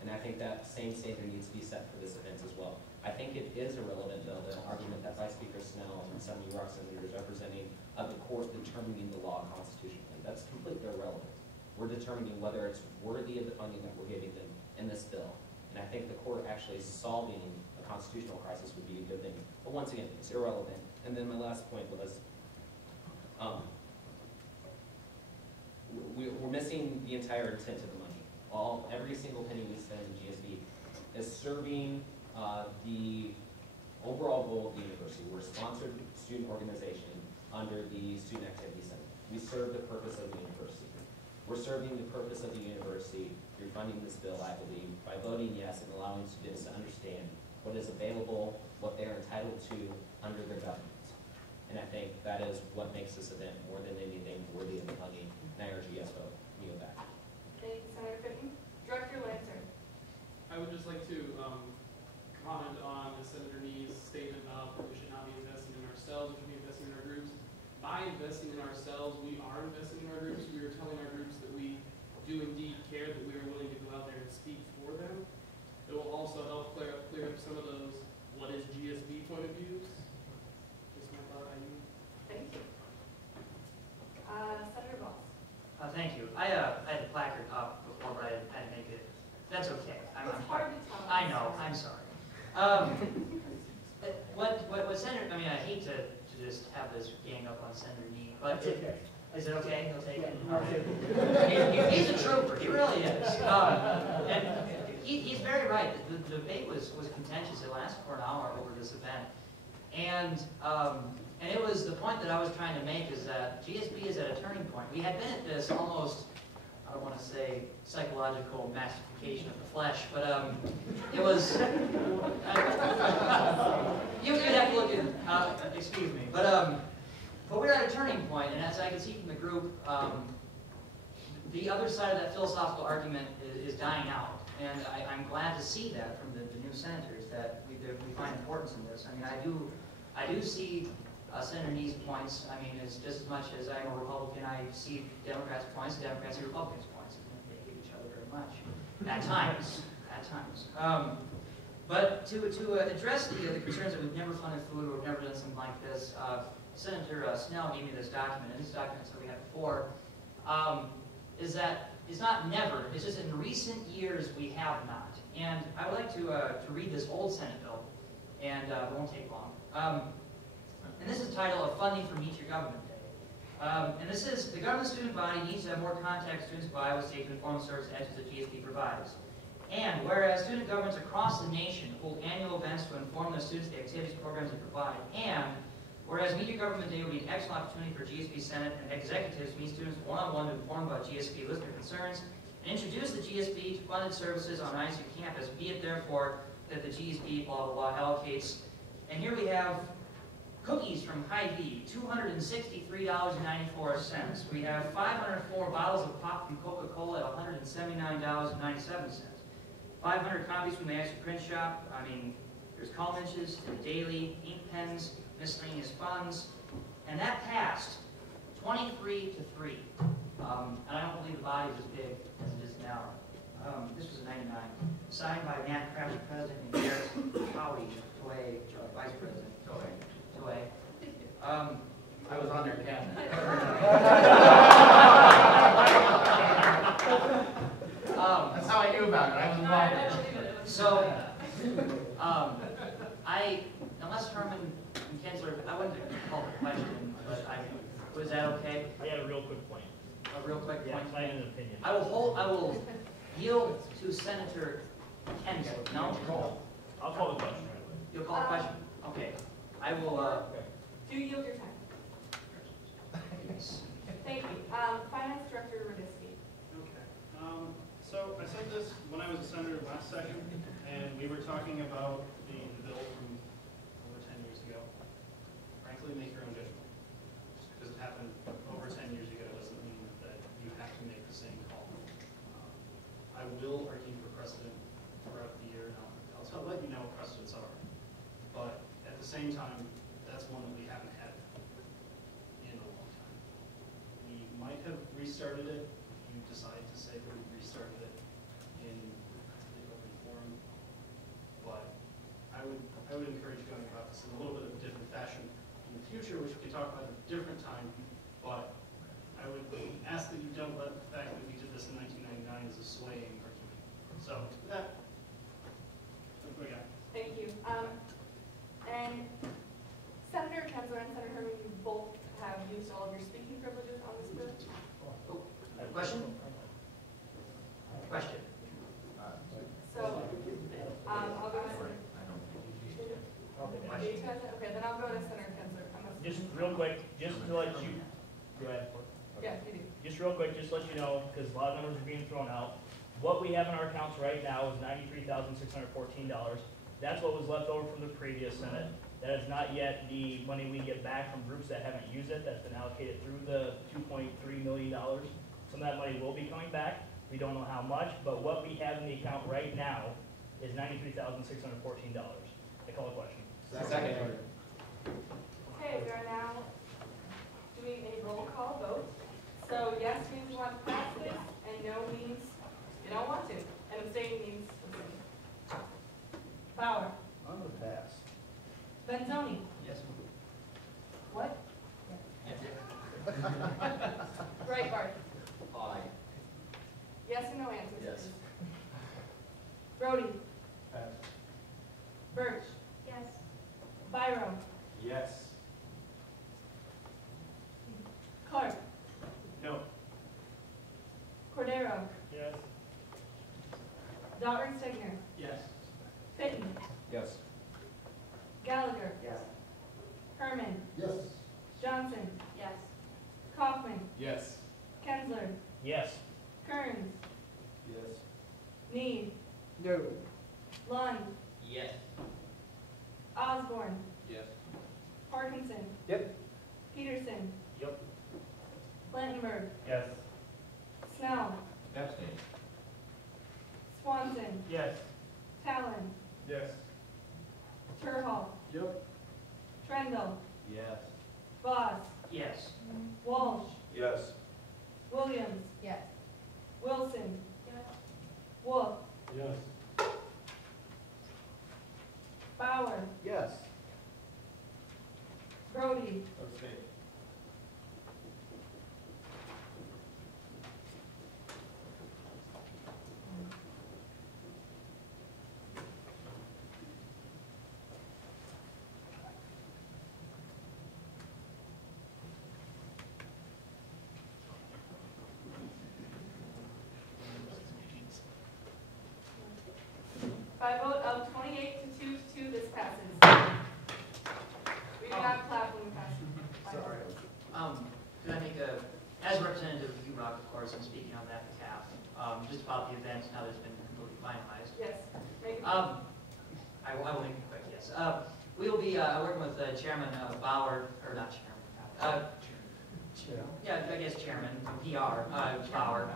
And I think that same standard needs to be set for this event as well. I think it is irrelevant, though, the argument that Vice Speaker Snell and some UROC senators representing the court determining the law constitutionally. That's completely irrelevant. We're determining whether it's worthy of the funding that we're giving them in this bill. And I think the court actually solving a constitutional crisis would be a good thing. But once again, it's irrelevant. And then my last point was, we're missing the entire intent of the money. Every single penny we spend in GSB is serving the overall goal of the university. We're a sponsored student organization under the Student Activity Center. We serve the purpose of the university. We're serving the purpose of the university through funding this bill, I believe, by voting yes and allowing students to understand what is available, what they're entitled to under their government. And I think that is what makes this event more than anything worthy of the funding. And I urge a yes vote. Kneel back. Thank you, Senator Fitton. Director Lancer. I would just like to comment on Senator Nee's statement about that we should not be investing in ourselves, we should be investing in our groups. By investing in ourselves, we are investing in our groups. We are telling our groups that we do indeed care, that we are willing to go out there and speak for them. It will also help clear up some of those what is GSB point of views. Just my thought. Thank you. Senator Voss. Thank you. I had a placard up before, but I didn't make it. That's okay. It's hard to tell. I know. I'm sorry. What Senator? I mean, I hate to just have this gang up on Senator Nee, but It's okay. Is it okay? He'll take it. Yeah, All right. He's a trooper. He really is. And he's very right. The debate was contentious. It lasted for an hour over this event, and it was the point that I was trying to make is that GSB is at a turning point. We had been at this almost, I don't want to say psychological mastication of the flesh, but it was, you'd have to look at, excuse me, but we're at a turning point, and as I can see from the group, the other side of that philosophical argument is dying out, and I'm glad to see that from the new senators, that we find importance in this. I mean, I do see Senator Nee's points. I mean, it's just as much as I'm a Republican, I see Democrats' points, Democrats see Republicans' points. They hate each other very much. At times. At times. But to address the concerns that we've never funded food or we've never done something like this, Senator Snell gave me this document, and this document that we had before, is that it's not never, it's just in recent years we have not. And I would like to read this old Senate bill, and it won't take long. And this is titled, "A Funding for Meet Your Government Day." And this is, the government student body needs to have more contact students with Iowa State to inform the service edges that GSB provides. And whereas student governments across the nation hold annual events to inform their students the activities programs they provide, and whereas Meet Your Government Day would be an excellent opportunity for GSB Senate and executives to meet students one-on-one to inform about GSB listener concerns and introduce the GSB to funded services on an ISU campus, be it therefore that the GSB blah blah blah allocates. And here we have cookies from Hy-Vee, $263.94. We have 504 bottles of pop from Coca-Cola at $179.97. 500 copies from the ISU print shop. I mean, there's column inches, the daily, ink pens, miscellaneous funds, and that passed 23-3. And I don't believe the body was as big as it is now. This was in '99. Signed by Matt Krabs, President, and Garrett Howie, Vice President. Toy. I was on their cabinet. That's how I knew about it. I was involved in it. So, unless Herman and Kinsler, I wouldn't call it a question, but was that okay? I got a real quick point. A real quick point? Yeah, I have an opinion. I will yield to Senator Kinsler. No? I'll call the question right away. You'll call the question? Okay. I will, Do yield your time. yes. Thank you. Finance Director Radisky. Okay. So I said this when I was a senator last session, and we were talking about the bill from over 10 years ago. Frankly, make your own judgment. Just because it happened over 10 years ago doesn't mean that you have to make the same call. I will argue for precedent throughout the year, and I'll let you know what precedents are. But at the same time, that's one that we haven't had in a long time. We might have restarted it if you decide to say that we restarted it in the open forum. But I would encourage going about this in a little bit of a different fashion in the future, which we can talk about at a different time. But I would ask that you don't let the fact that we did this in 1999 as a swaying argument. So that's what I got. Thank you. And Senator Kensler and Senator Herman, you both have used all of your speaking privileges on this bill. Question? Question? So, I'll go to Senator. Okay, then I'll go to Senator Kensler. Just real quick, just to let you, go ahead. Yeah, you do. Just real quick, just to let you know, because a lot of numbers are being thrown out. What we have in our accounts right now is $93,614. That's what was left over from the previous Senate. That is not yet the money we get back from groups that haven't used it. That's been allocated through the $2.3 million. Some of that money will be coming back. We don't know how much, but what we have in the account right now is $93,614. I call the question. Second. Okay, we are now doing a roll call vote. So yes means you want to pass this, and no means you don't want to. And abstain means abstain. Bauer. I'm gonna pass. Benzoni. Yes. What? Yes. Breitbart. Aye. Yes or no answers? Yes. Brody. Pass. Birch. Yes. Byram. Yes. Clark. No. Cordero. Yes. Daughtry Stegner. Yes. Fitton. Yes. Gallagher. Yes. Herman. Yes. Johnson. Yes. Kaufman. Yes. Kensler. Yes. Kearns. Yes. Need. No. Lund. Yes. Osborne. Yes. Parkinson. Yep. Peterson. Yep. Blankenberg. Yes. Snell. Abstain. Swanson. Yes. Talon. Yes. Turhall. Yep. Trendle. Yes. Voss. Yes. Walsh. Yes. Williams. Yes. Wilson. Yes. Wolf. Yes. Bauer. Yes. Brody. Abstain. By a vote of 28 to 2, this passes. We do not clap when we pass. Sorry. Could I make as a representative of UROC, of course, and speaking on that behalf, just about the event now that it's been completely finalized. Yes. Make it I will make it quick, yes. We will be working with Chairman Bauer, or not Chairman, yeah, I guess Chairman, PR, Bauer.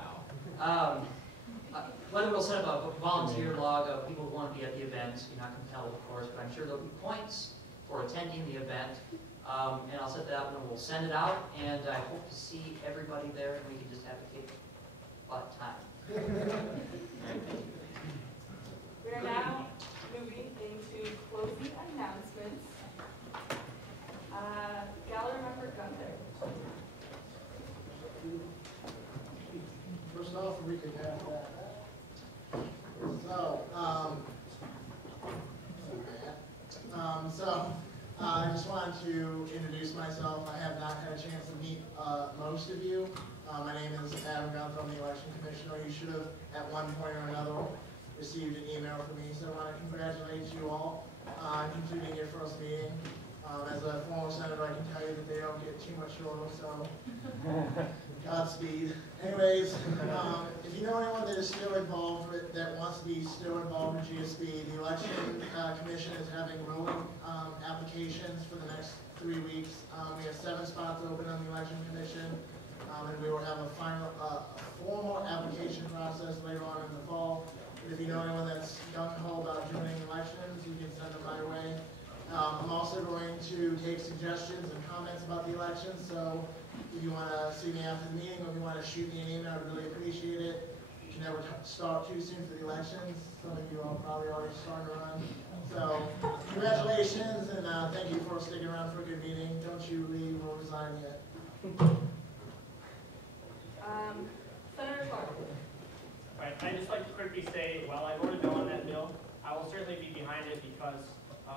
Whether we'll set up a volunteer log of people who want to be at the event, you're not compelled, of course, but I'm sure there'll be points for attending the event. And I'll set that up and we'll send it out, and I hope to see everybody there, and we can just have a cake butt time. We are now moving into closing announcements. Gallery member Gunther. First off, we could have that. I just wanted to introduce myself. I have not had a chance to meet most of you. My name is Adam Gunther. I'm the election commissioner. You should have, at one point or another, received an email from me. So I want to congratulate you all on completing your first meeting As a former senator, I can tell you that they don't get too much shorter, so Godspeed. Anyways, if you know anyone that is still involved, that wants to be still involved in GSB, the Election Commission is having rolling applications for the next 3 weeks. We have 7 spots open on the Election Commission, and we will have a formal application process later on in the fall. But if you know anyone that's gung-ho about doing elections, you can send them my way. I'm also going to take suggestions and comments about the election, so if you want to see me after the meeting, or if you want to shoot me an email, I would really appreciate it. You can never start too soon for the elections. Some of you are probably already starting to run. So, congratulations, and thank you for sticking around for a good meeting. Don't you leave or resign yet. Senator Clark. Right, I'd just like to quickly say, while I voted no on that bill, I will certainly be behind it because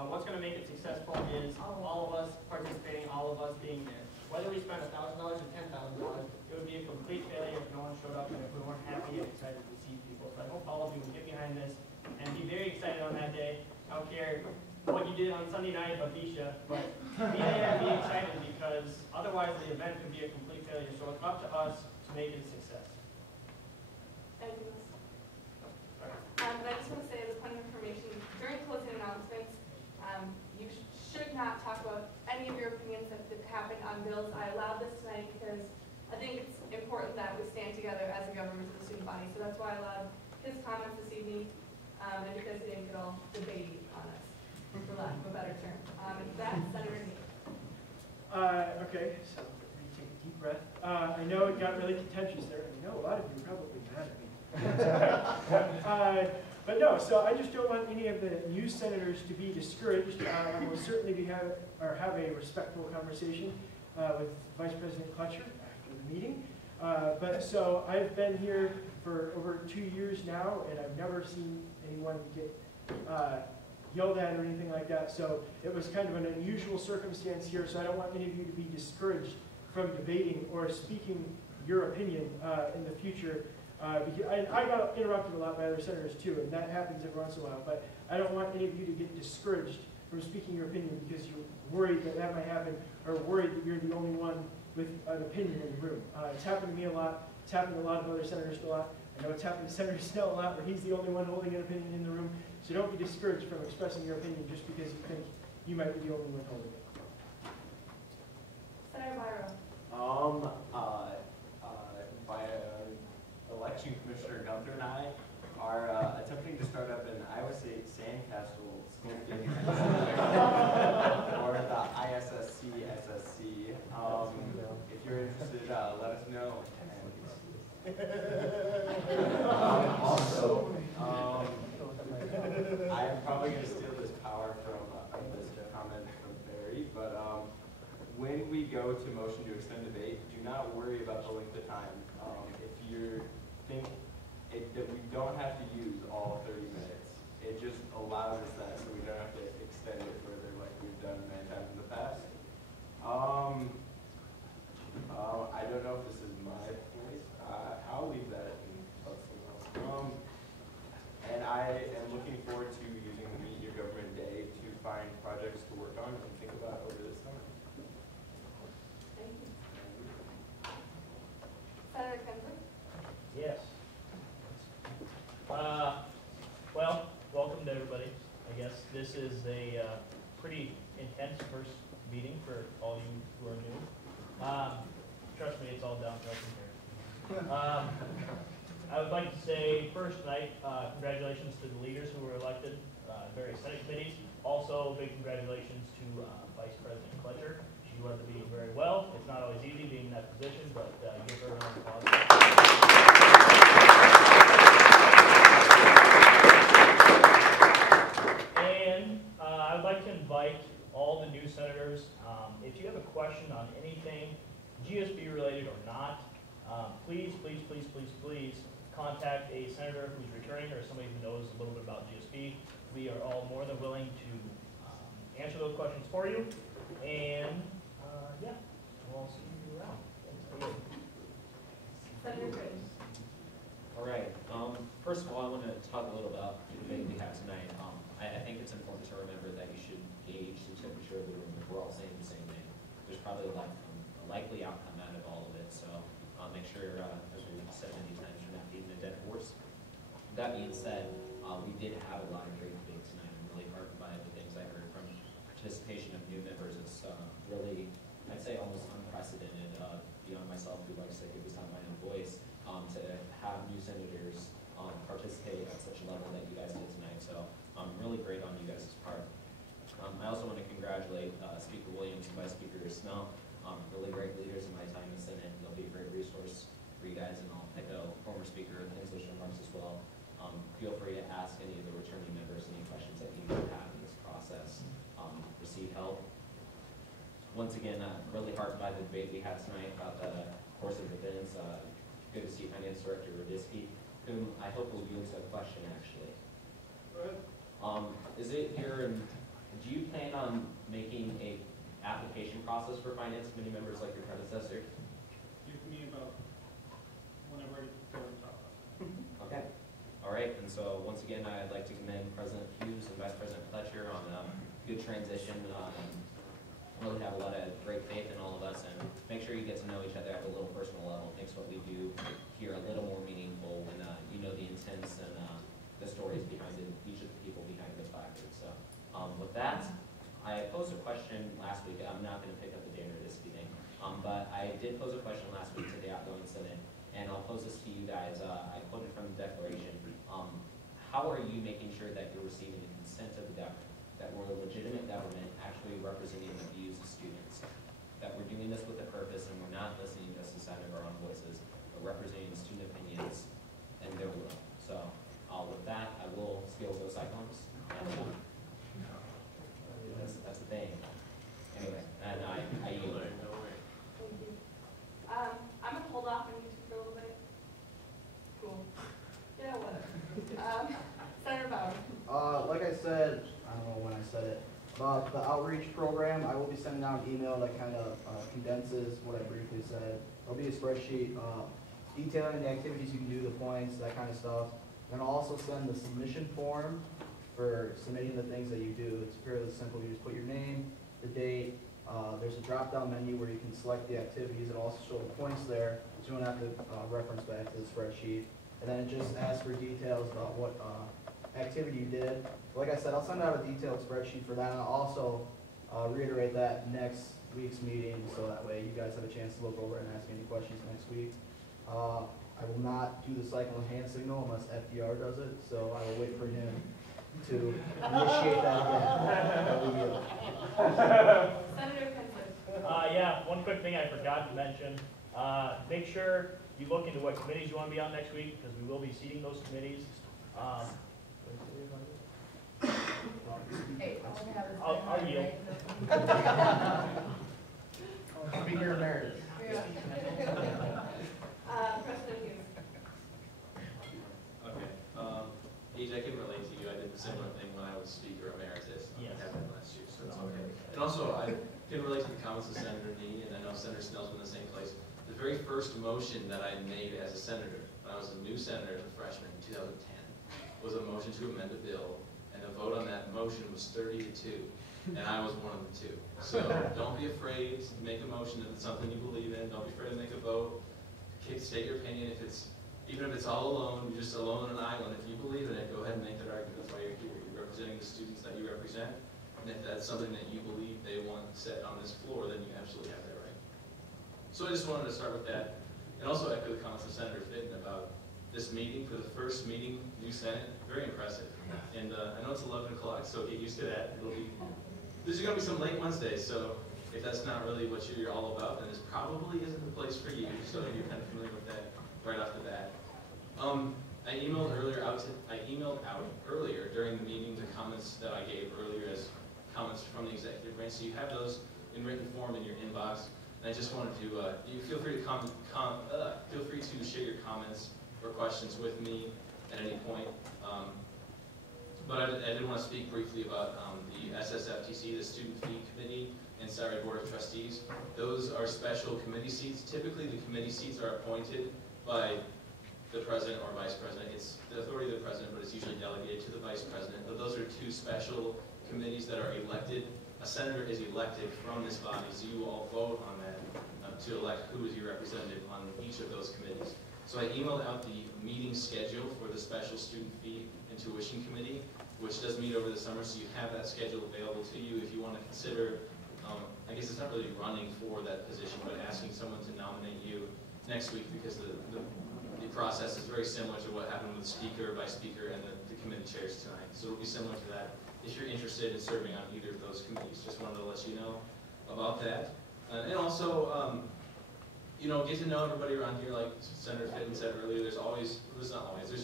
what's going to make it successful is all of us participating, all of us being there. Whether we spend $1,000 or $10,000, it would be a complete failure if no one showed up and if we weren't happy and excited to see people. So I hope all of you will get behind this and be very excited on that day. I don't care what you did on Sunday night, Bavisha, but be there and be excited because otherwise the event could be a complete failure. So it's up to us to make it a success. Thank you, Ms. And I just want to say, as a point of information, during closing announcements, you should not talk about any of your opinions that happened on bills. I allowed this tonight because I think it's important that we stand together as a government of the student body. So that's why I allowed his comments this evening, and because he didn't get all debatey on us, for lack of a better term. And that, Senator Neal. Okay, so let me take a deep breath. I know it got really contentious there, and I know a lot of you are probably mad at me. But no, so I just don't want any of the new senators to be discouraged. I will certainly have a respectful conversation with Vice President Clutcher after the meeting. But so I've been here for over 2 years now, and I've never seen anyone get yelled at or anything like that. So it was kind of an unusual circumstance here, so I don't want any of you to be discouraged from debating or speaking your opinion in the future. Because I got interrupted a lot by other senators too, and that happens every once in a while, but I don't want any of you to get discouraged from speaking your opinion because you're worried that that might happen, or worried that you're the only one with an opinion in the room. It's happened to me a lot. It's happened to a lot of other senators a lot. I know it's happened to Senator Snell a lot, where he's the only one holding an opinion in the room. So don't be discouraged from expressing your opinion just because you think you might be the only one holding it. Senator Byro. Election Commissioner Gunther and I are attempting to start up an Iowa State Sandcastle smoking or the ISSC. If you're interested, let us know. Also, I'm probably going to steal this power from this comment from Barry, but when we go to motion to extend debate, do not worry about the length of time. If you think that we don't have to use all 30 minutes, it just allows us that so we don't have to extend it further like we've done many times in the past. I don't know if this is my place. I'll leave that in someone else. And I am looking forward to using the Meet Your Government Day to find projects to work on and think about over this summer. Thank you. Senator Kinsley. Yes. Well, welcome to everybody. I guess this is a pretty intense first meeting for all you who are new. Trust me, it's all downhill from here. I would like to say first tonight, congratulations to the leaders who were elected, various Senate committees. Also, big congratulations to Vice President Clutcher. She led the meeting very well. It's not always easy being in that position, but give her a round of applause. And I would like to invite all the new senators, if you have a question on anything, GSB related or not, please contact a senator who's returning or somebody who knows a little bit about GSB. We are all more than willing to answer those questions for you. And yeah, we'll see you around. Thanks. Senator Critton. All right. First of all, I want to talk a little about the debate we have tonight. I think it's important to remember that you should gauge the temperature of the room. We're probably a likely outcome out of all of it. So make sure, as we've said many times, you're not beating a dead horse. That being said, we did have a lot of great debate tonight. I'm really heartened by the things I heard from participation of new members. It's really, I'd say, almost unprecedented beyond myself, who likes to give this out my own voice, to have new senators participate at such a level that you guys did tonight. So really great on you guys' part. I also want to congratulate Speaker Williams and Vice Speaker Snell, really great leaders in my time in the Senate. They'll be a great resource for you guys, and I'll echo former Speaker Kinsley's remarks as well. Feel free to ask any of the returning members any questions that you might have in this process. Receive help. Once again, really heartened by the debate we had tonight about the course of events. Good to see Finance Director Radisky, whom I hope will use a question actually. Is it your, do you plan on making a application process for Finance Committee members like your predecessor? Give me about whenever I go to talk. Okay. All right. And so once again, I'd like to commend President Hughes and Vice President Fletcher on a good transition. Really have a lot of great faith in all of us, and make sure you get to know each other at a little personal level. Makes what we do here a little more meaningful when you know the intents and the stories behind each of the people behind the placard. So with that, I posed a question last week. I'm not going to pick up the Dan Radisky thing, but I did pose a question last week to the outgoing Senate, and I'll pose this to you guys. I quoted from the Declaration. How are you making sure that you're receiving the consent of the government, that we're a legitimate government actually representing the views of students, that we're doing this with a purpose and we're not listening just to sound of our own voices, but representing student opinions and their will. So with that, I will scale those Cyclones. And, that's the thing. Anyway, and I yield. Thank you. I'm going to hold off on YouTube for a little bit. Cool. Yeah, whatever. Senator Bauer. Like I said, I don't know when I said it, about the outreach program, I will be sending out an email that kind of condenses what I briefly said. There'll be a spreadsheet detailing the activities you can do, the points, that kind of stuff. And I'll also send the submission form for submitting the things that you do. It's fairly simple. You just put your name, the date. There's a drop-down menu where you can select the activities. It'll also show the points there, so you don't have to reference back to the spreadsheet. And then it just asks for details about what activity you did. Like I said, I'll send out a detailed spreadsheet for that. And I'll also reiterate that next week's meeting, so that way you guys have a chance to look over it and ask me any questions next week. I will not do the cyclone hand signal unless FDR does it, so I will wait for him to initiate that again. Senator Kinsley. Yeah, one quick thing I forgot to mention. Make sure you look into what committees you want to be on next week, because we will be seating those committees. I'll yield. Speaker Emeritus. President Hughes. Okay. Age, I can relate to you. I did the similar thing when I was Speaker Emeritus. Yes. I happened last year, so it's okay. And also, I can relate to the comments of Senator Nee, and I know Senator Snell's been in the same place. The very first motion that I made as a senator, when I was a new senator as a freshman in 2010, was a motion to amend a bill, and the vote on that motion was 30-2, and I was one of the two. So don't be afraid to make a motion if it's something you believe in. Don't be afraid to make a vote. State your opinion. Even if it's all alone, you're just alone on an island. If you believe in it, go ahead and make that argument. That's why you're here. You're representing the students that you represent, and if that's something that you believe they want set on this floor, then you absolutely have that right. So I just wanted to start with that, and also echo the comments of Senator Fitton about this meeting, for the first meeting, new Senate, very impressive. And I know it's 11 o'clock, so get used to that. There's going to be some late Wednesdays, so if that's not really what you're all about, then this probably isn't the place for you, so you're kind of familiar with that right off the bat. I emailed out earlier during the meeting the comments that I gave earlier as comments from the executive branch, so you have those in written form in your inbox. And I just wanted to, you feel free to feel free to share your comments or questions with me at any point. But I did want to speak briefly about the SSFTC, the Student Fee Committee, and Salary Board of Trustees. Those are special committee seats. Typically, the committee seats are appointed by the president or vice president. It's the authority of the president, but it's usually delegated to the vice president. But those are two special committees that are elected a senator is elected from this body, so you all vote on that to elect who is your representative on each of those committees. So I emailed out the meeting schedule for the Special Student Fee and Tuition Committee, which does meet over the summer, so you have that schedule available to you if you want to consider, I guess it's not really running for that position, but asking someone to nominate you next week, because the process is very similar to what happened with Speaker, Vice Speaker, and the committee chairs tonight. So it'll be similar to that if you're interested in serving on either of those committees. Just wanted to let you know about that. And also, you know, get to know everybody around here, like Senator Fitton said earlier. There's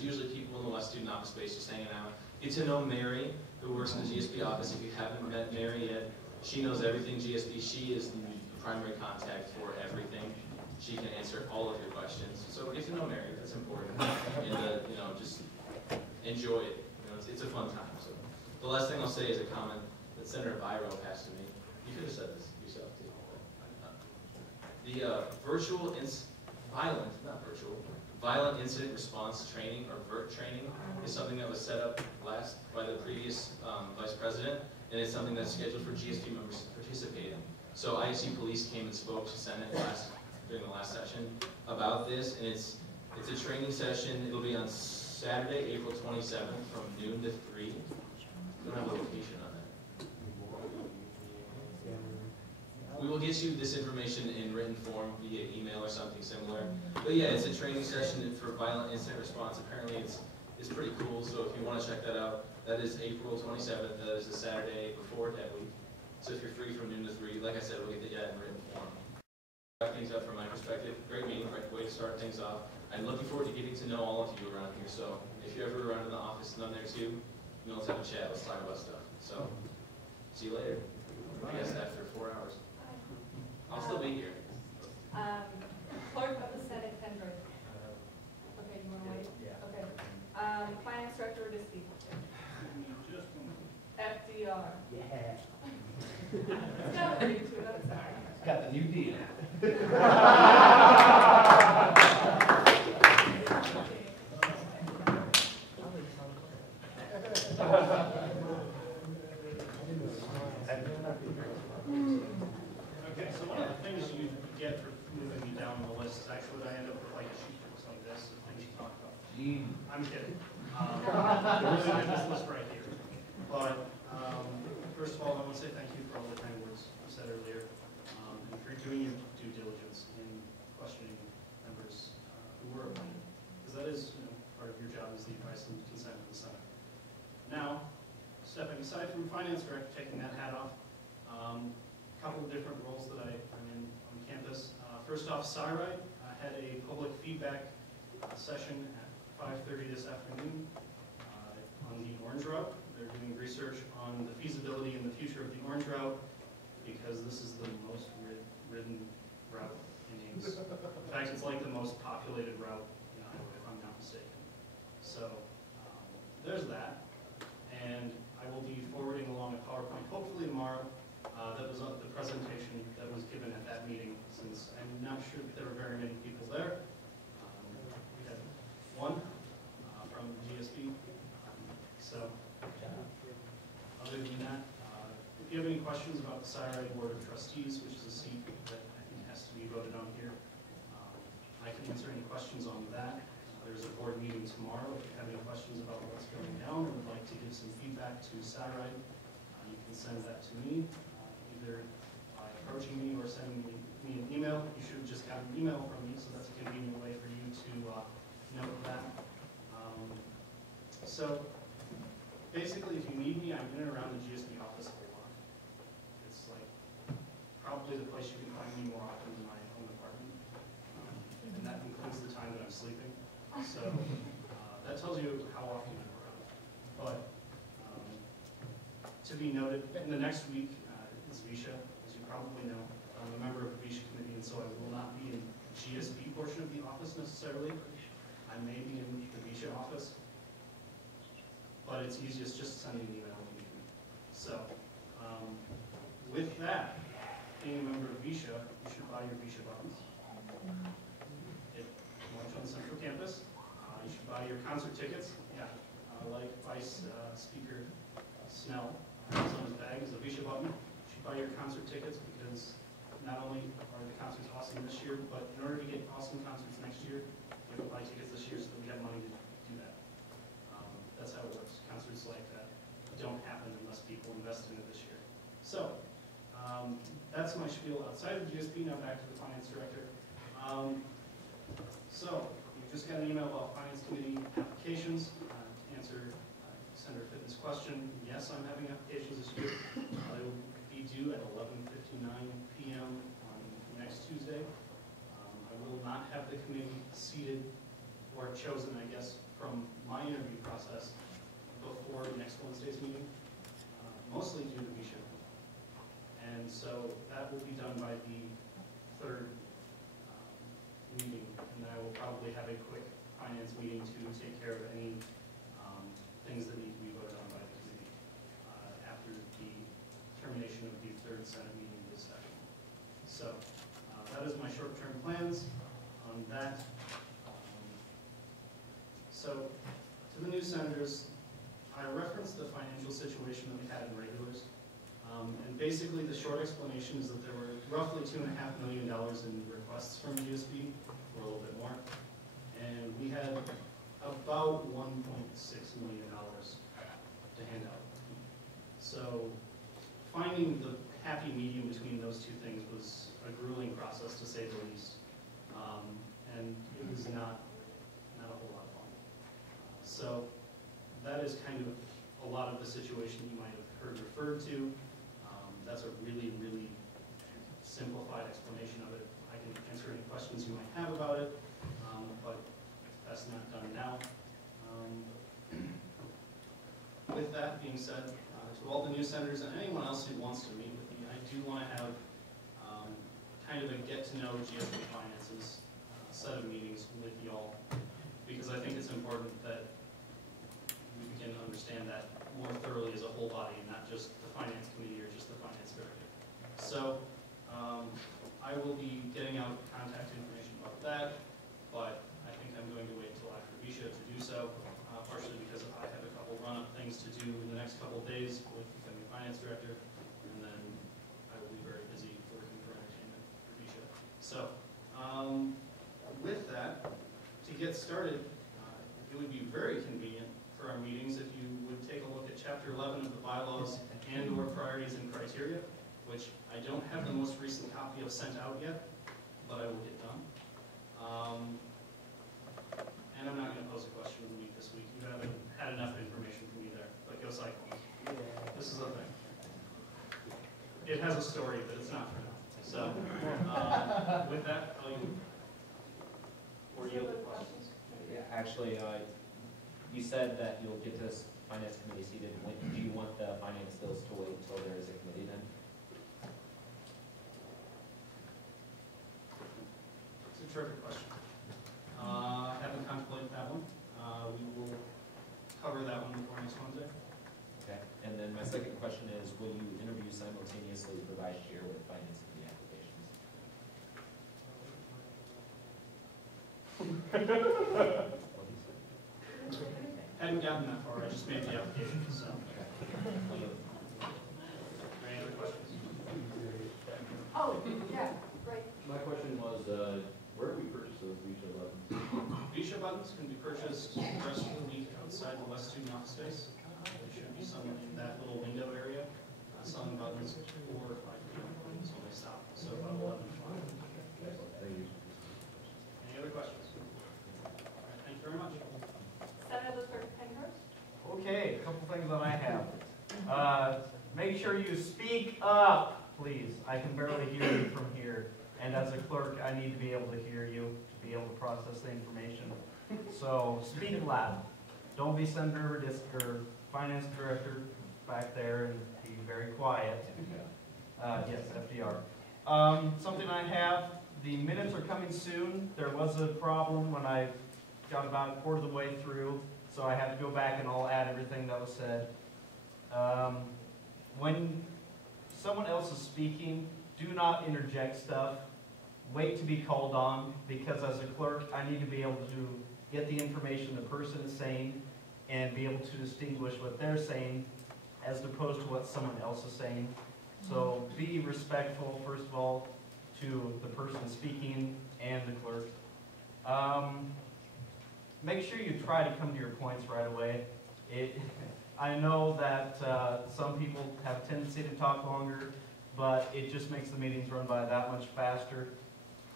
usually people in the West Student Office space just hanging out. Get to know Mary, who works in the GSB office. If you haven't met Mary yet, she knows everything GSB. She is the primary contact for everything. She can answer all of your questions. So get to know Mary. That's important. And you know, just enjoy it. You know, it's a fun time. So the last thing I'll say is a comment that Senator Biro passed to me. You could have said this yourself too. The violent incident response training, or VIRT training, is something that was set up last by the previous vice president, and it's something that's scheduled for GSP members to participate in. So ISU Police came and spoke to Senate during the last session about this, and it's a training session. It'll be on Saturday, April 27th from noon to 3. We don't have a location on that. We will get you this information in written form via email or something similar. But yeah, it's a training session for violent incident response. Apparently it's pretty cool, so if you want to check that out, that is April 27th. That is the Saturday before Dead Week. So if you're free from noon to 3, like I said, we'll get that in written form. Wrap things up from my perspective. Great meeting, great way to start things off. I'm looking forward to getting to know all of you around here. So if you're ever around in the office and I'm there too, you know, let's have a chat. Let's talk about stuff. So see you later. I guess after 4 hours. I'll still be here. Clerk of the Senate, Hendrick. Okay, you want to wait? Yeah. Okay. Finance Director, Disky. FDR. Yeah. It's got to read to it, I'm sorry. Got the new deal. Okay, so one of the things you get for moving me down the list is actually what I end up with, like a sheet that looks like this, of things you talk about. I'm kidding. Really like this list right here. But first of all, I want to say thank you for all the kind words you said earlier, and for doing your due diligence in questioning members who were appointed, because that is, you know, part of your job is the advice and consent of the Senate. Now, stepping aside from Finance Director, taking that hat off, a couple of different roles that I'm in on campus. First off, SciRide had a public feedback session at 5:30 this afternoon on the Orange Route. They're doing research on the feasibility and the future of the Orange Route, because this is the most ridden route in Ames. In fact, it's like the most populated route in Iowa, if I'm not mistaken. So there's that. And I will be forwarding along a PowerPoint, hopefully tomorrow, that was the presentation that was given at that meeting, since I'm not sure that there were very many people there. We had one from GSB. So other than that, if you have any questions about the SciRide Board of Trustees, which is a seat that I think has to be voted on here, I can answer any questions on that. There's a board meeting tomorrow. If you have any questions about what's going down or would like to give some feedback to SciRide, you can send that to me, either by approaching me or sending me an email. You should have just got an email from me, so that's a convenient way for you to note that. So basically, if you need me, I'm in and around the GSB office a lot. It's like probably the place you can find me more often than my own apartment, and that includes the time that I'm sleeping. So that tells you how often I'm around. But to be noted, in the next week is VISHA, as you probably know. I'm a member of the VISHA committee, and so I will not be in the GSB portion of the office necessarily. I may be in the VISHA office, but it's easiest just to send me an email if you need me. So with that, being a member of VISHA, you should buy your VISHA buttons. On Central Campus. You should buy your concert tickets. Yeah, like Vice Speaker Snell has on his bag is a VISHA button. You buy your concert tickets, because not only are the concerts awesome this year, but in order to get awesome concerts next year, you have to buy tickets this year so that we have money to do that. That's how it works. Concerts like that don't happen unless people invest in it this year. So, that's my spiel outside of GSB. Now back to the finance director. So, you just got an email about finance committee applications. To answer Senator Fitton's question, yes, I'm having applications this year. They will be due at 11:59 p.m. on next Tuesday. I will not have the committee seated or chosen, I guess, from my interview process before next Wednesday's meeting, mostly due to Bisha. And so that will be done by the third meeting, and then I will probably have a quick finance meeting to take care of any things that need to be voted on by the committee after the termination of the third Senate meeting this session. So that is my short-term plans on that. So to the new senators, I referenced the financial situation that we had in regulars. And basically the short explanation is that there were roughly $2.5 million in requests from GSB, or a little bit more. And we had about $1.6 million to hand out. So finding the happy medium between those two things was a grueling process, to say the least. And it was not a whole lot of fun. So that is kind of a lot of the situation you might have heard referred to. That's a really, really simplified explanation of it. I can answer any questions you might have about it, but that's not done now. With that being said, to all the new senators and anyone else who wants to meet with me, I do want to have kind of a get-to-know GSB finances set of meetings with y'all, because I think it's important that we begin to understand that more thoroughly as a whole body, and not just the finance committee or just the finance director. So I will be getting out contact information about that, but I think I'm going to wait until after Bisha to do so, partially because I have a couple run-up things to do in the next couple of days with becoming finance director, and then I will be very busy working for entertainment for Bisha. So with that, to get started, it would be very convenient for our meetings if you would take a look at Chapter 11 of the bylaws and/or priorities and criteria, which I don't have the most recent copy of sent out yet, but I will get done. And I'm not going to pose a question of the week this week. You haven't had enough information from me there, but go Cyclones. This is a thing. It has a story, but it's not for now. So with that, I'll yield the questions. Yeah, actually, you said that you'll get this finance committee seated. When, do you want the finance bills to wait until there is a committee then? It's a terrific question. I haven't contemplated that one. We will cover that one before next Wednesday. Okay. And then my second question is, will you interview simultaneously for vice chair with finance committee applications? Hadn't gotten that far. I just made the application. So. Any other questions? Oh, yeah, right. My question was, where do we purchase those Bisha buttons? Bisha buttons can be purchased the rest of the week outside the West Student Office Space. There should be someone in that little window area selling buttons 4 or 5 p.m. is when they stop. So about 11 to 5. Thank you. Any other questions? All right, thank you very much. Senator Clerk Penrose. Okay, a couple things that I have. Make sure you speak up, please. I can barely hear you from here. And as a clerk, I need to be able to hear you, to be able to process the information. So speak loud. Don't be Senator or Finance Director back there and be very quiet. Yes, FDR. Something I have, the minutes are coming soon. There was a problem when I got about a quarter of the way through, so I had to go back and I'll add everything that was said. When someone else is speaking, do not interject stuff. Wait to be called on, because as a clerk, I need to be able to get the information the person is saying and be able to distinguish what they're saying as opposed to what someone else is saying. So be respectful, first of all, to the person speaking and the clerk. Make sure you try to come to your points right away. I know that some people have a tendency to talk longer, but it just makes the meetings run by that much faster.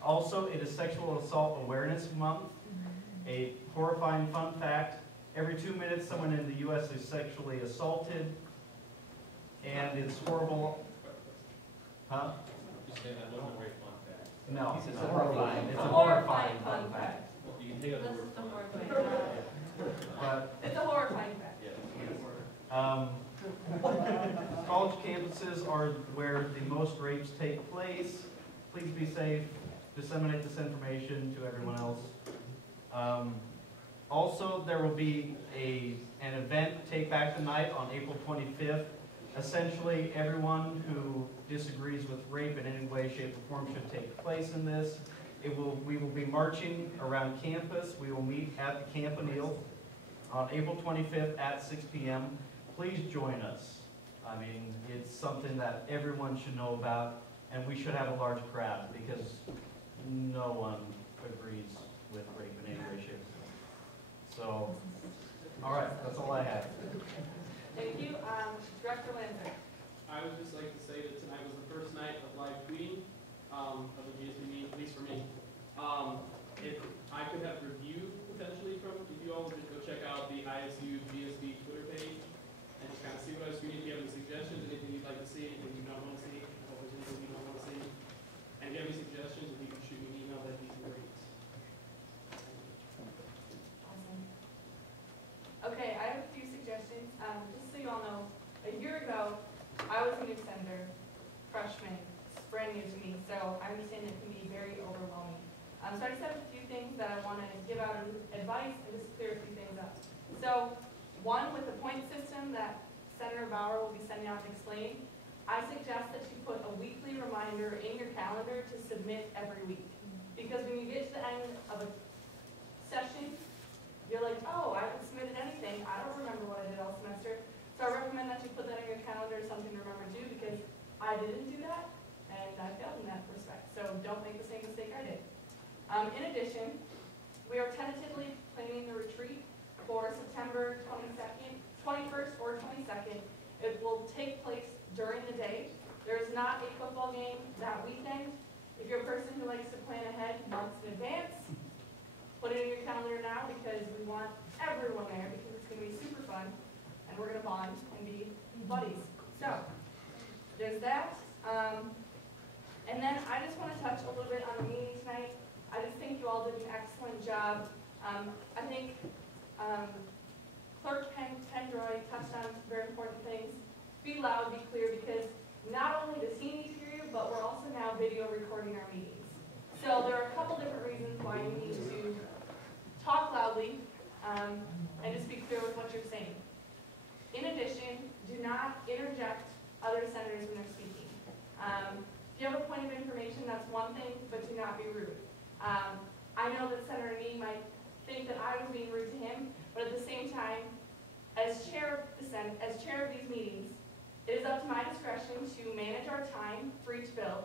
Also, it is Sexual Assault Awareness Month. A horrifying fun fact, every 2 minutes someone in the U.S. is sexually assaulted, and it's horrible. Huh? You say that wasn't a very fun fact. No, It's it's a horrifying. It's a horrifying horrifying fun fun fact. You can take out the word That's the fun. horrifying. But It's a horrifying fact. college campuses are where the most rapes take place. Please be safe. Disseminate this information to everyone else. Also, there will be an event, Take Back the Night, on April 25th. Essentially, everyone who disagrees with rape in any way, shape, or form should take place in this. We will be marching around campus. We will meet at the Campanile on April 25th at 6 p.m. Please join us. I mean, it's something that everyone should know about, and we should have a large crowd because no one agrees with rape in any way, shape, or form. So, all right, that's all I have. Thank you. Director Lanza. I would just like to say that tonight was the first night of live tweeting of the GSB meeting, at least for me. If I could have review potentially from, if you all would just go check out the ISU GSB Twitter page and just kind of see what I was tweeting. If you have any suggestions, anything you'd like to see, anything you don't want to see, I hope there's anything you don't want to see. And if you have any suggestions, if you could shoot me an email, that'd be great. Awesome. Okay, I have a few suggestions. Just so you all know, a year ago, I was a new senator, freshman, it's brand new to me, so I understand it can be very overwhelming. So I just have a few things that I want to give out advice and just clear a few things up. So, one, with the point system that Senator Bauer will be sending out and explaining, I suggest that you put a weekly reminder in your calendar to submit every week. Because when you get to the end of a session, you're like, oh, I haven't submitted anything. I don't remember what I did all semester. So I recommend that you put that in your calendar as something to remember to do because I didn't do that and I failed in that respect. So don't make the same mistake I did. In addition, we are tentatively planning the retreat for September 21st or 22nd. It will take place during the day. There is not a football game that weekend. If you're a person who likes to plan ahead months in advance, put it in your calendar now because we want everyone there because it's going to be super fun and we're going to bond and be buddies. So, there's that. And then I just want to touch a little bit on the meeting tonight. I just think you all did an excellent job. I think Clerk Pendroy touched on some very important things. Be loud, be clear, because not only does he need to hear you, but we're also now video recording our meetings. So there are a couple different reasons why you need to talk loudly and just be clear with what you're saying. In addition, do not interject other senators when they're speaking. If you have a point of information, that's one thing, but do not be rude. I know that Senator Nee might think that I was being rude to him, but at the same time, as chair of the Senate, as chair of these meetings, it is up to my discretion to manage our time for each bill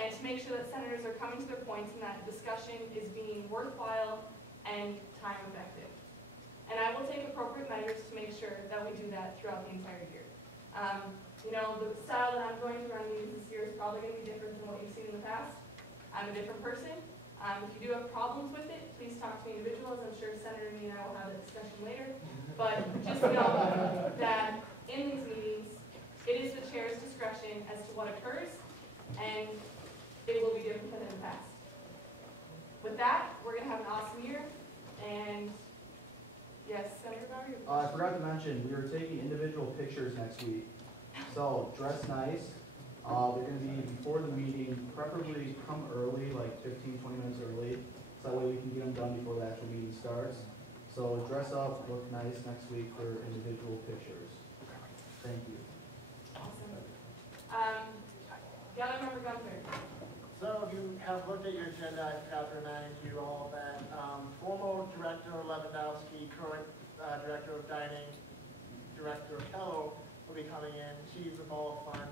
and to make sure that senators are coming to their points and that the discussion is being worthwhile and time effective. And I will take appropriate measures to make sure that we do that throughout the entire year. You know, the style that I'm going to run meetings this year is probably going to be different than what you've seen in the past. I'm a different person. If you do have problems with it, please talk to me individuals. I'm sure Senator Nee and I will have that discussion later. But just know that in these meetings, it is the chair's discretion as to what occurs, and it will be different than in the past. With that, we're going to have an awesome year, and yes, Senator Bauer? I forgot to mention, we are taking individual pictures next week. So, dress nice. They're going to be before the meeting, preferably come early, like 15, 20 minutes early, so that way we can get them done before the actual meeting starts. So dress up, look nice next week for individual pictures. Thank you. Awesome. Gallo-Member Gunther. So if you have looked at your agenda, I forgot to remind you all that former Director Lewandowski, current Director of Dining, Director Kello will be coming in. She's a ball of fun.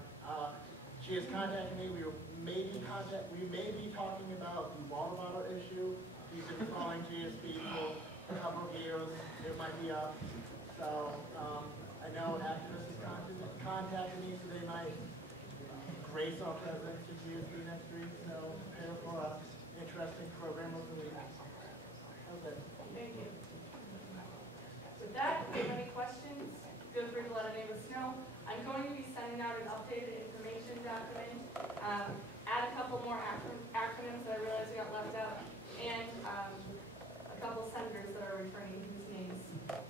She has contacted me. We may be talking about the water bottle issue. She's been following GSB for a couple of years. It might be up. So I know an activist has contacted me, so they might grace our president to GSB next week. So prepare for an interesting program of the week. Okay. Thank you. With that, if you have any questions, feel free to let any of us know. I'm going to be sending out an updated information document, add a couple more acronyms that I realized I got left out, and a couple senators that are returning whose names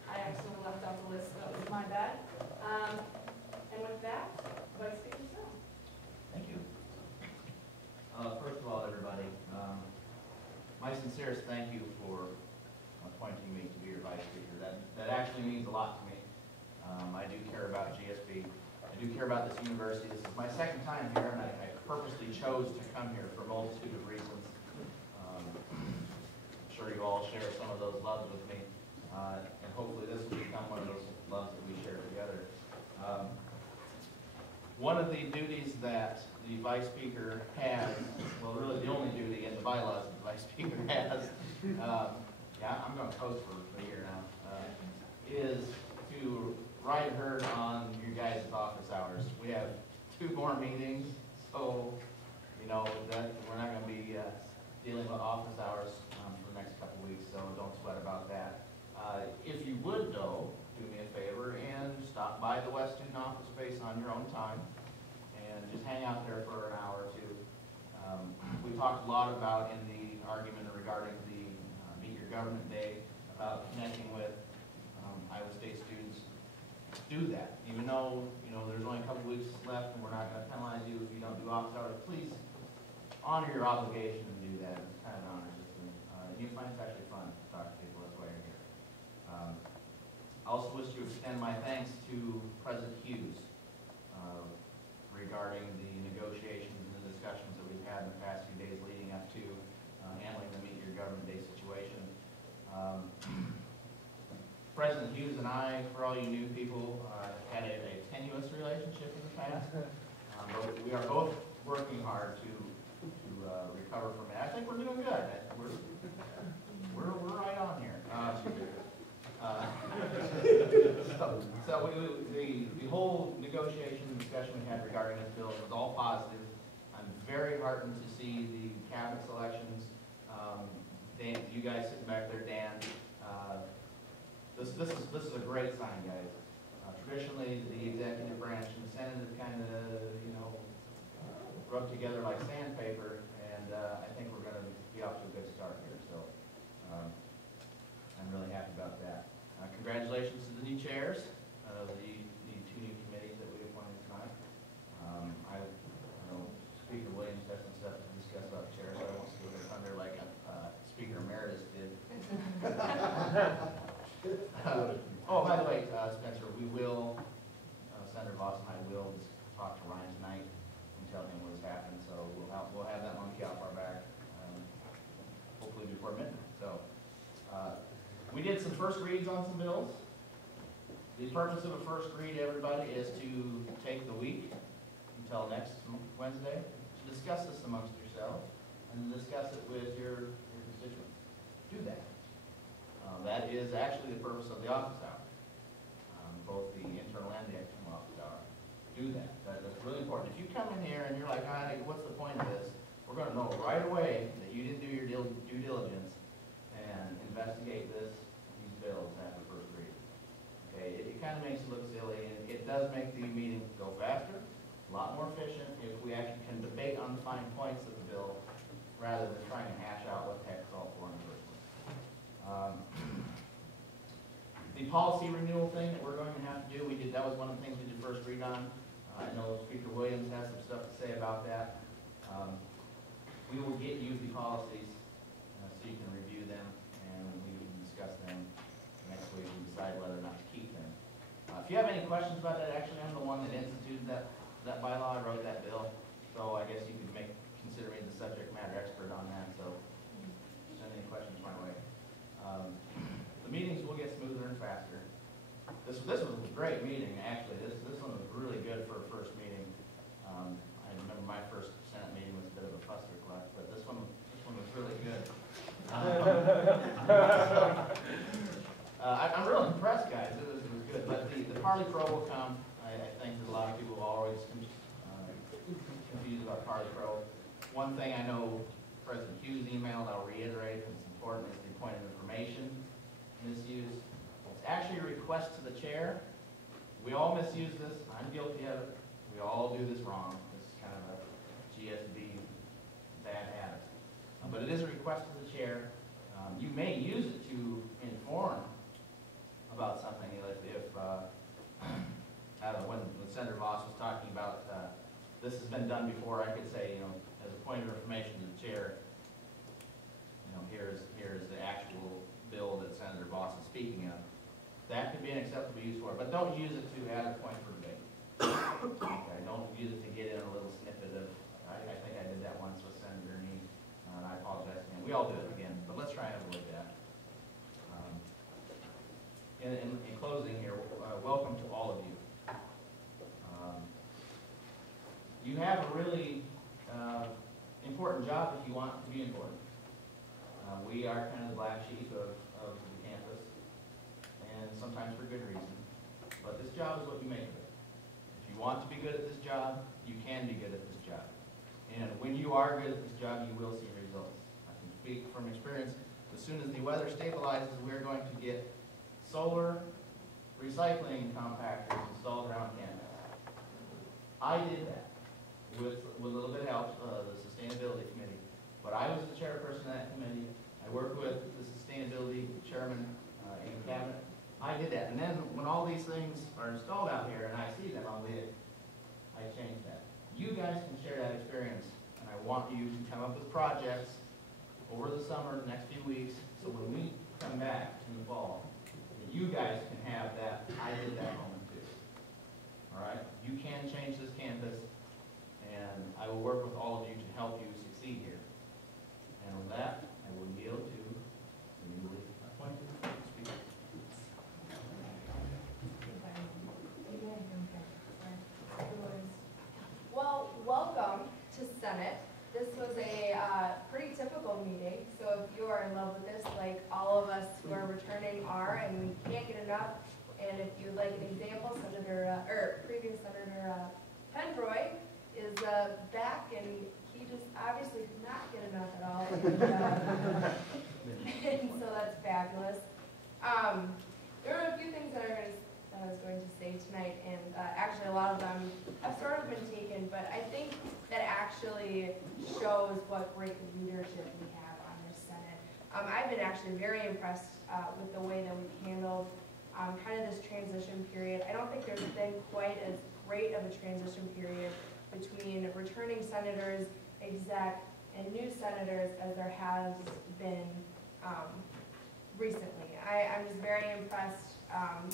I actually left off the list. That was my bad. And with that, Vice Speaker Snow. Thank you. First of all, everybody, my sincerest thank you for appointing me to be your Vice Speaker. That actually means a lot to me. I do care about GSB. I do care about this university. This is my second time here, and I purposely chose to come here for a multitude of reasons. I'm sure you all share some of those loves with me, and hopefully this will become one of those loves that we share together. One of the duties that the Vice Speaker has, well, really the only duty in the bylaws that the Vice Speaker has, yeah, I'm going to coast for a year now, is to ride herd on your guys' office hours. We have 2 more meetings, so, you know, that we're not going to be dealing with office hours for the next couple weeks, so don't sweat about that. If you would, though, do me a favor and stop by the West Student Office Space on your own time and just hang out there for an hour or two. We talked a lot about in the argument regarding the Meet Your Government Day about connecting with Iowa State students. Do that, even though, you know, there's only a couple weeks left and we're not going to penalize you if you don't do office hours. Please honor your obligation and do that. It's kind of an honor system. You find it's actually fun to talk to people. That's why you're here. I also wish to extend my thanks to President Hughes regarding the negotiations and the discussions that we've had in the past few days leading up to handling the Meet Your Government Day situation. President Hughes and I, for all you new people, had a tenuous relationship in the past, but we are both working hard to recover from it. I think we're doing good. We're right on here. So the whole negotiation and discussion we had regarding this bill was all positive. I'm very heartened to see the cabinet selections. Dan, you guys sitting back there, Dan. This is a great sign, guys. Traditionally, the executive branch and the Senate have kind of, you know, rubbed together like sandpaper, and I think we're going to be off to a good start here. So I'm really happy about that. Congratulations to the new chairs of the 2 new committees that we appointed tonight. I know Speaker Williams has some stuff to discuss about chairs, but I won't steal their thunder like Speaker Emeritus did. Oh, by the way, Spencer, we will, Senator Voss and I will talk to Ryan tonight and tell him what's happened, so we'll have that monkey off our back, hopefully before midnight. So, we did some first reads on some bills. The purpose of a first read, everybody, is to take the week until next Wednesday to discuss this amongst yourselves and discuss it with your constituents. Do that. That is actually the purpose of the office hour, both the internal and the external office hour. Do that. That's really important. If you come in here and you're like, what's the point of this? We're going to know right away that you didn't do your due diligence and investigate these bills after first read. Okay, it kind of makes it look silly, and it does make the meeting go faster, a lot more efficient if we actually can debate on the fine points of the bill rather than trying to hash out what the heck it's all for in the first place. The policy renewal thing that we're going to have to do, that was one of the things we did first read on. I know Speaker Williams has some stuff to say about that. We will get you the policies so you can review them and we can discuss them next week and decide whether or not to keep them. If you have any questions about that, actually I'm the one that instituted that bylaw. I wrote that bill, so I guess you could consider me the subject matter expert on that. So send any questions my way. The meetings will get smoother and faster. This was a great meeting, actually. This one was really good for a first meeting. I I'm real impressed, guys. It was good. But the Parley Pro will come. I think that a lot of people are always confused about Parley Pro. One thing I know President Hughes emailed, I'll reiterate, because it's important, is the point of information misuse. It's actually a request to the chair. We all misuse this. I'm guilty of it. We all do this wrong. It's kind of a GSB bad habit. But it is a request to the chair. You may use it to inform about something. If I don't know, when Senator Voss was talking about this has been done before, I could say, as a point of information to the chair, here's the actual bill that Senator Voss is speaking of. That could be an acceptable use for it, but don't use it to add a point for debate. Okay, don't use it to get in a little snippet of, I think I did that once with Senator Nee, and I apologize again. We all do it again, but let's try and avoid that. In closing here, welcome to all of you. You have a really important job if you want to be important. We are kind of the black sheep of the campus, and sometimes for good reason. But this job is what you make of it. If you want to be good at this job, you can be good at this job. And when you are good at this job, you will see results. I can speak from experience. As soon as the weather stabilizes, we're going to get solar recycling compactors installed around campus. I did that with a little bit of help, the Sustainability Committee. But I was the chairperson of that committee. I worked with the Sustainability Chairman in the cabinet. I did that. And then when all these things are installed out here and I see them, I changed that. You guys can share that experience. And I want you to come up with projects over the summer, the next few weeks, so when we come back in the fall, you guys can have that, I did that moment too. All right? You can change this campus, and I will work with all of you to help you succeed here. And with that, I will yield to the newly appointed speaker. Well, welcome to Senate. This was a pretty typical meeting, so if you are in love with this, like all of us who are returning are, and we can't get enough, and if you'd like an example, previous Senator Penroy is back, and he just obviously could not get enough at all, and so that's fabulous. There are a few things that I was going to say tonight, and actually a lot of them have sort of been taken, but I think that actually shows what great leadership we have on this Senate. I've been actually very impressed with the way that we've handled kind of this transition period. I don't think there's been quite as great of a transition period between returning senators, exec, and new senators as there has been recently. I'm just very impressed.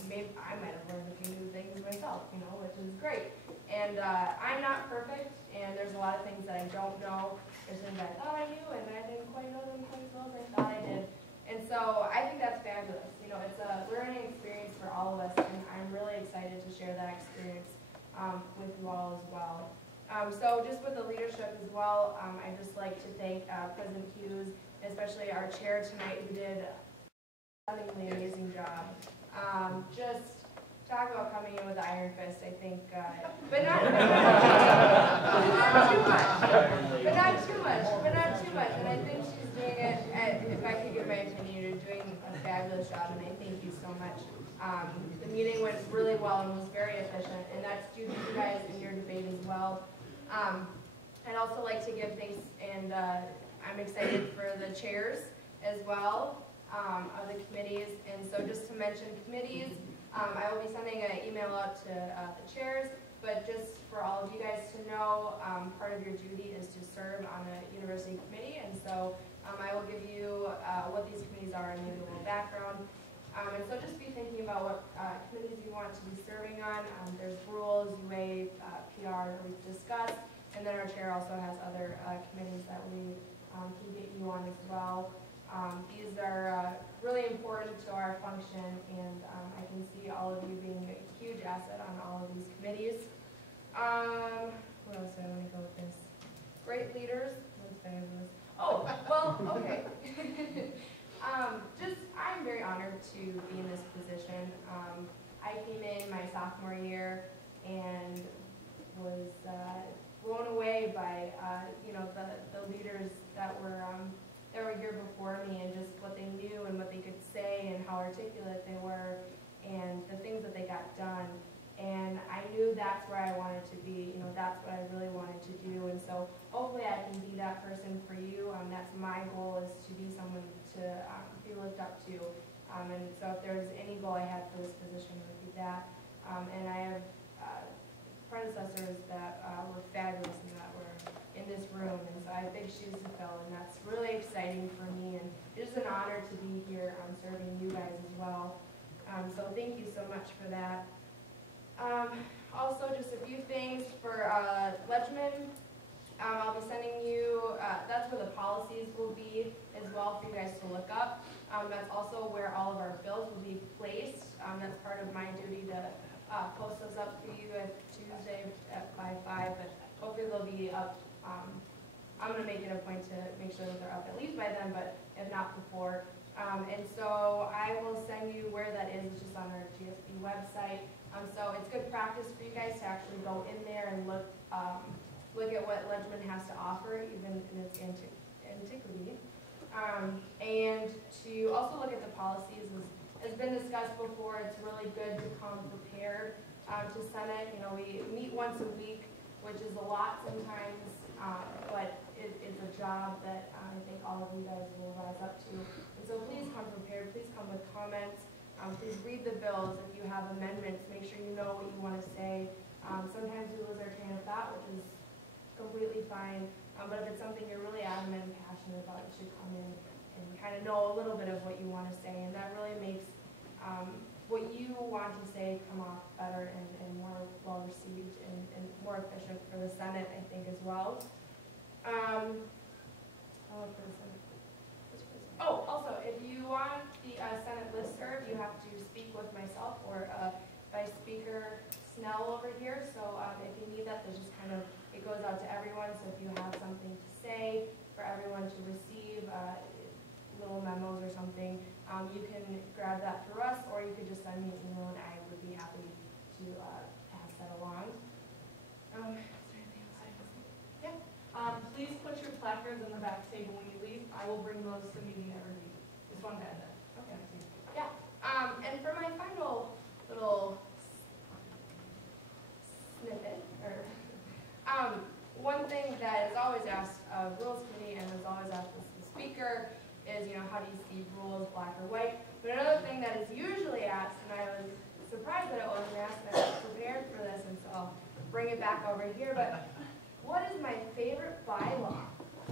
Maybe I might have learned a few new things myself, which is great. And I'm not perfect, and there's a lot of things that I don't know. There's things I thought I knew, and I didn't quite know them quite as well as I thought I did. And so I think that's fabulous. It's a learning experience for all of us, and I'm really excited to share that experience with you all as well. So just with the leadership as well, I'd just like to thank President Hughes, especially our chair tonight, who did a stunningly amazing job. Just talk about coming in with an iron fist, I think, but not too much, and I think she's doing it, if I could give my opinion, you're doing a fabulous job, and I thank you so much. The meeting went really well and was very efficient, and that's due to you guys and your debate as well. I'd also like to give thanks, and I'm excited for the chairs as well of the committees. And so just to mention committees, I will be sending an email out to the chairs, but just for all of you guys to know, part of your duty is to serve on a university committee, and so I will give you what these committees are and maybe a little background. And so just be thinking about what committees you want to be serving on. There's rules, UA, PR that we've discussed, and then our chair also has other committees that we can get you on as well. These are really important to our function, and I can see all of you being a huge asset on all of these committees. What else do I want to go with this? Great leaders. That's fabulous. Oh, well, okay. I'm very honored to be in this position. I came in my sophomore year and was blown away by the leaders that were here before me, and just what they knew and what they could say and how articulate they were and the things that they got done. And I knew that's where I wanted to be. That's what I really wanted to do. And so hopefully I can be that person for you. That's my goal, is to be someone to be looked up to. And so if there's any goal I had for this position, it would be that. And I have predecessors that were fabulous and that were in this room. And so I have big shoes to fill, and that's really exciting for me. And it is an honor to be here serving you guys as well. So thank you so much for that. Also, just a few things for Ledgman. I'll be sending you, that's where the policies will be as well for you guys to look up. That's also where all of our bills will be placed. That's part of my duty to post those up for you at Tuesday by 5, but hopefully they'll be up. I'm going to make it a point to make sure that they're up at least by then, but if not before. And so I will send you where that is. It's just on our GSB website. So it's good practice for you guys to actually go in there and look at what Ledgman has to offer, even in its antiquity. And to also look at the policies. As has been discussed before, it's really good to come prepared to Senate. We meet once a week, which is a lot sometimes, but it's a job that I think all of you guys will rise up to. And so please come prepared. Please come with comments. Please read the bills. If you have amendments, make sure you know what you want to say. Sometimes we lose our train of thought, which is completely fine. But if it's something you're really adamant and passionate about, you should come in and kind of know a little bit of what you want to say. And that really makes what you want to say come off better and more well received and more efficient for the Senate, I think, as well. Oh, also, if you want the Senate listserv, you have to speak with myself or Vice Speaker Snell over here. So if you need that, there's just it goes out to everyone. So if you have something to say for everyone to receive, little memos or something, you can grab that through us, or you could just send me an email, and I would be happy to pass that along. Please put your placards on the back table when you leave. I will bring those to the meeting every week. Just wanted to add that. Okay. Yeah. And for my final little snippet, one thing that is always asked of Rules Committee and is always asked of the Speaker is, how do you see rules, black or white? But another thing that is usually asked, and I was surprised that it wasn't asked, and I was prepared for this, and so I'll bring it back over here, but what is my favorite bylaw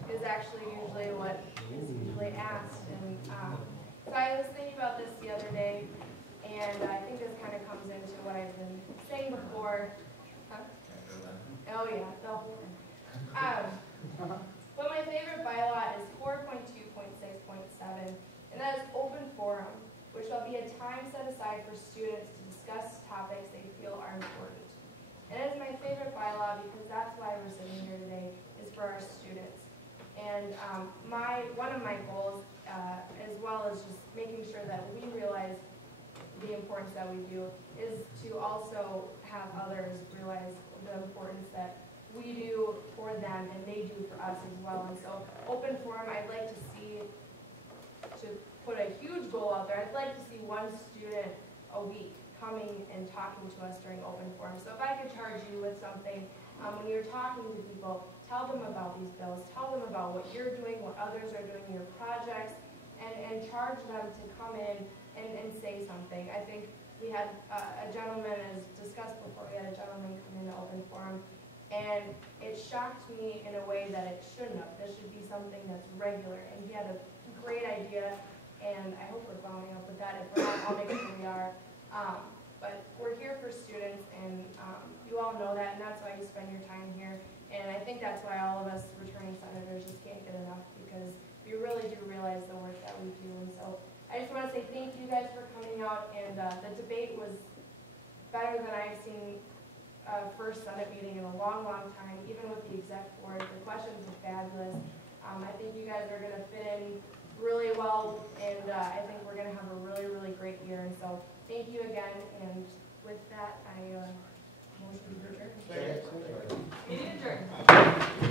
is actually usually what is usually asked. And so I was thinking about this the other day, and I think this kind of comes into what I've been saying before. Huh? Oh yeah, the whole thing. But my favorite bylaw is 4.2.6.7, and that is open forum, which shall be a time set aside for students to discuss topics they feel are important. And it's my favorite bylaw because that's why we're sitting here today, is for our students. And one of my goals, as well as just making sure that we realize the importance that we do, is to also have others realize the importance that we do for them and they do for us as well. And so open forum, I'd like to see, to put a huge goal out there, I'd like to see one student a week coming and talking to us during open forum. So if I could charge you with something, when you're talking to people, tell them about these bills, tell them about what you're doing, what others are doing in your projects, and charge them to come in and say something. I think we had a gentleman, as discussed before, we had a gentleman come into open forum, and it shocked me in a way that it shouldn't have. This should be something that's regular, and he had a great idea, and I hope we're following up with that. If we're not, I'll make sure we are. But we're here for students, and you all know that, and that's why you spend your time here. And I think that's why all of us returning senators just can't get enough, because we really do realize the work that we do. And so I just want to say thank you guys for coming out, and the debate was better than I've seen first Senate meeting in a long, long time, even with the exec board. The questions were fabulous. I think you guys are going to fit in really well, and I think we're gonna have a really, really great year. And so, thank you again, and with that, I motion to adjourn. Meeting adjourned.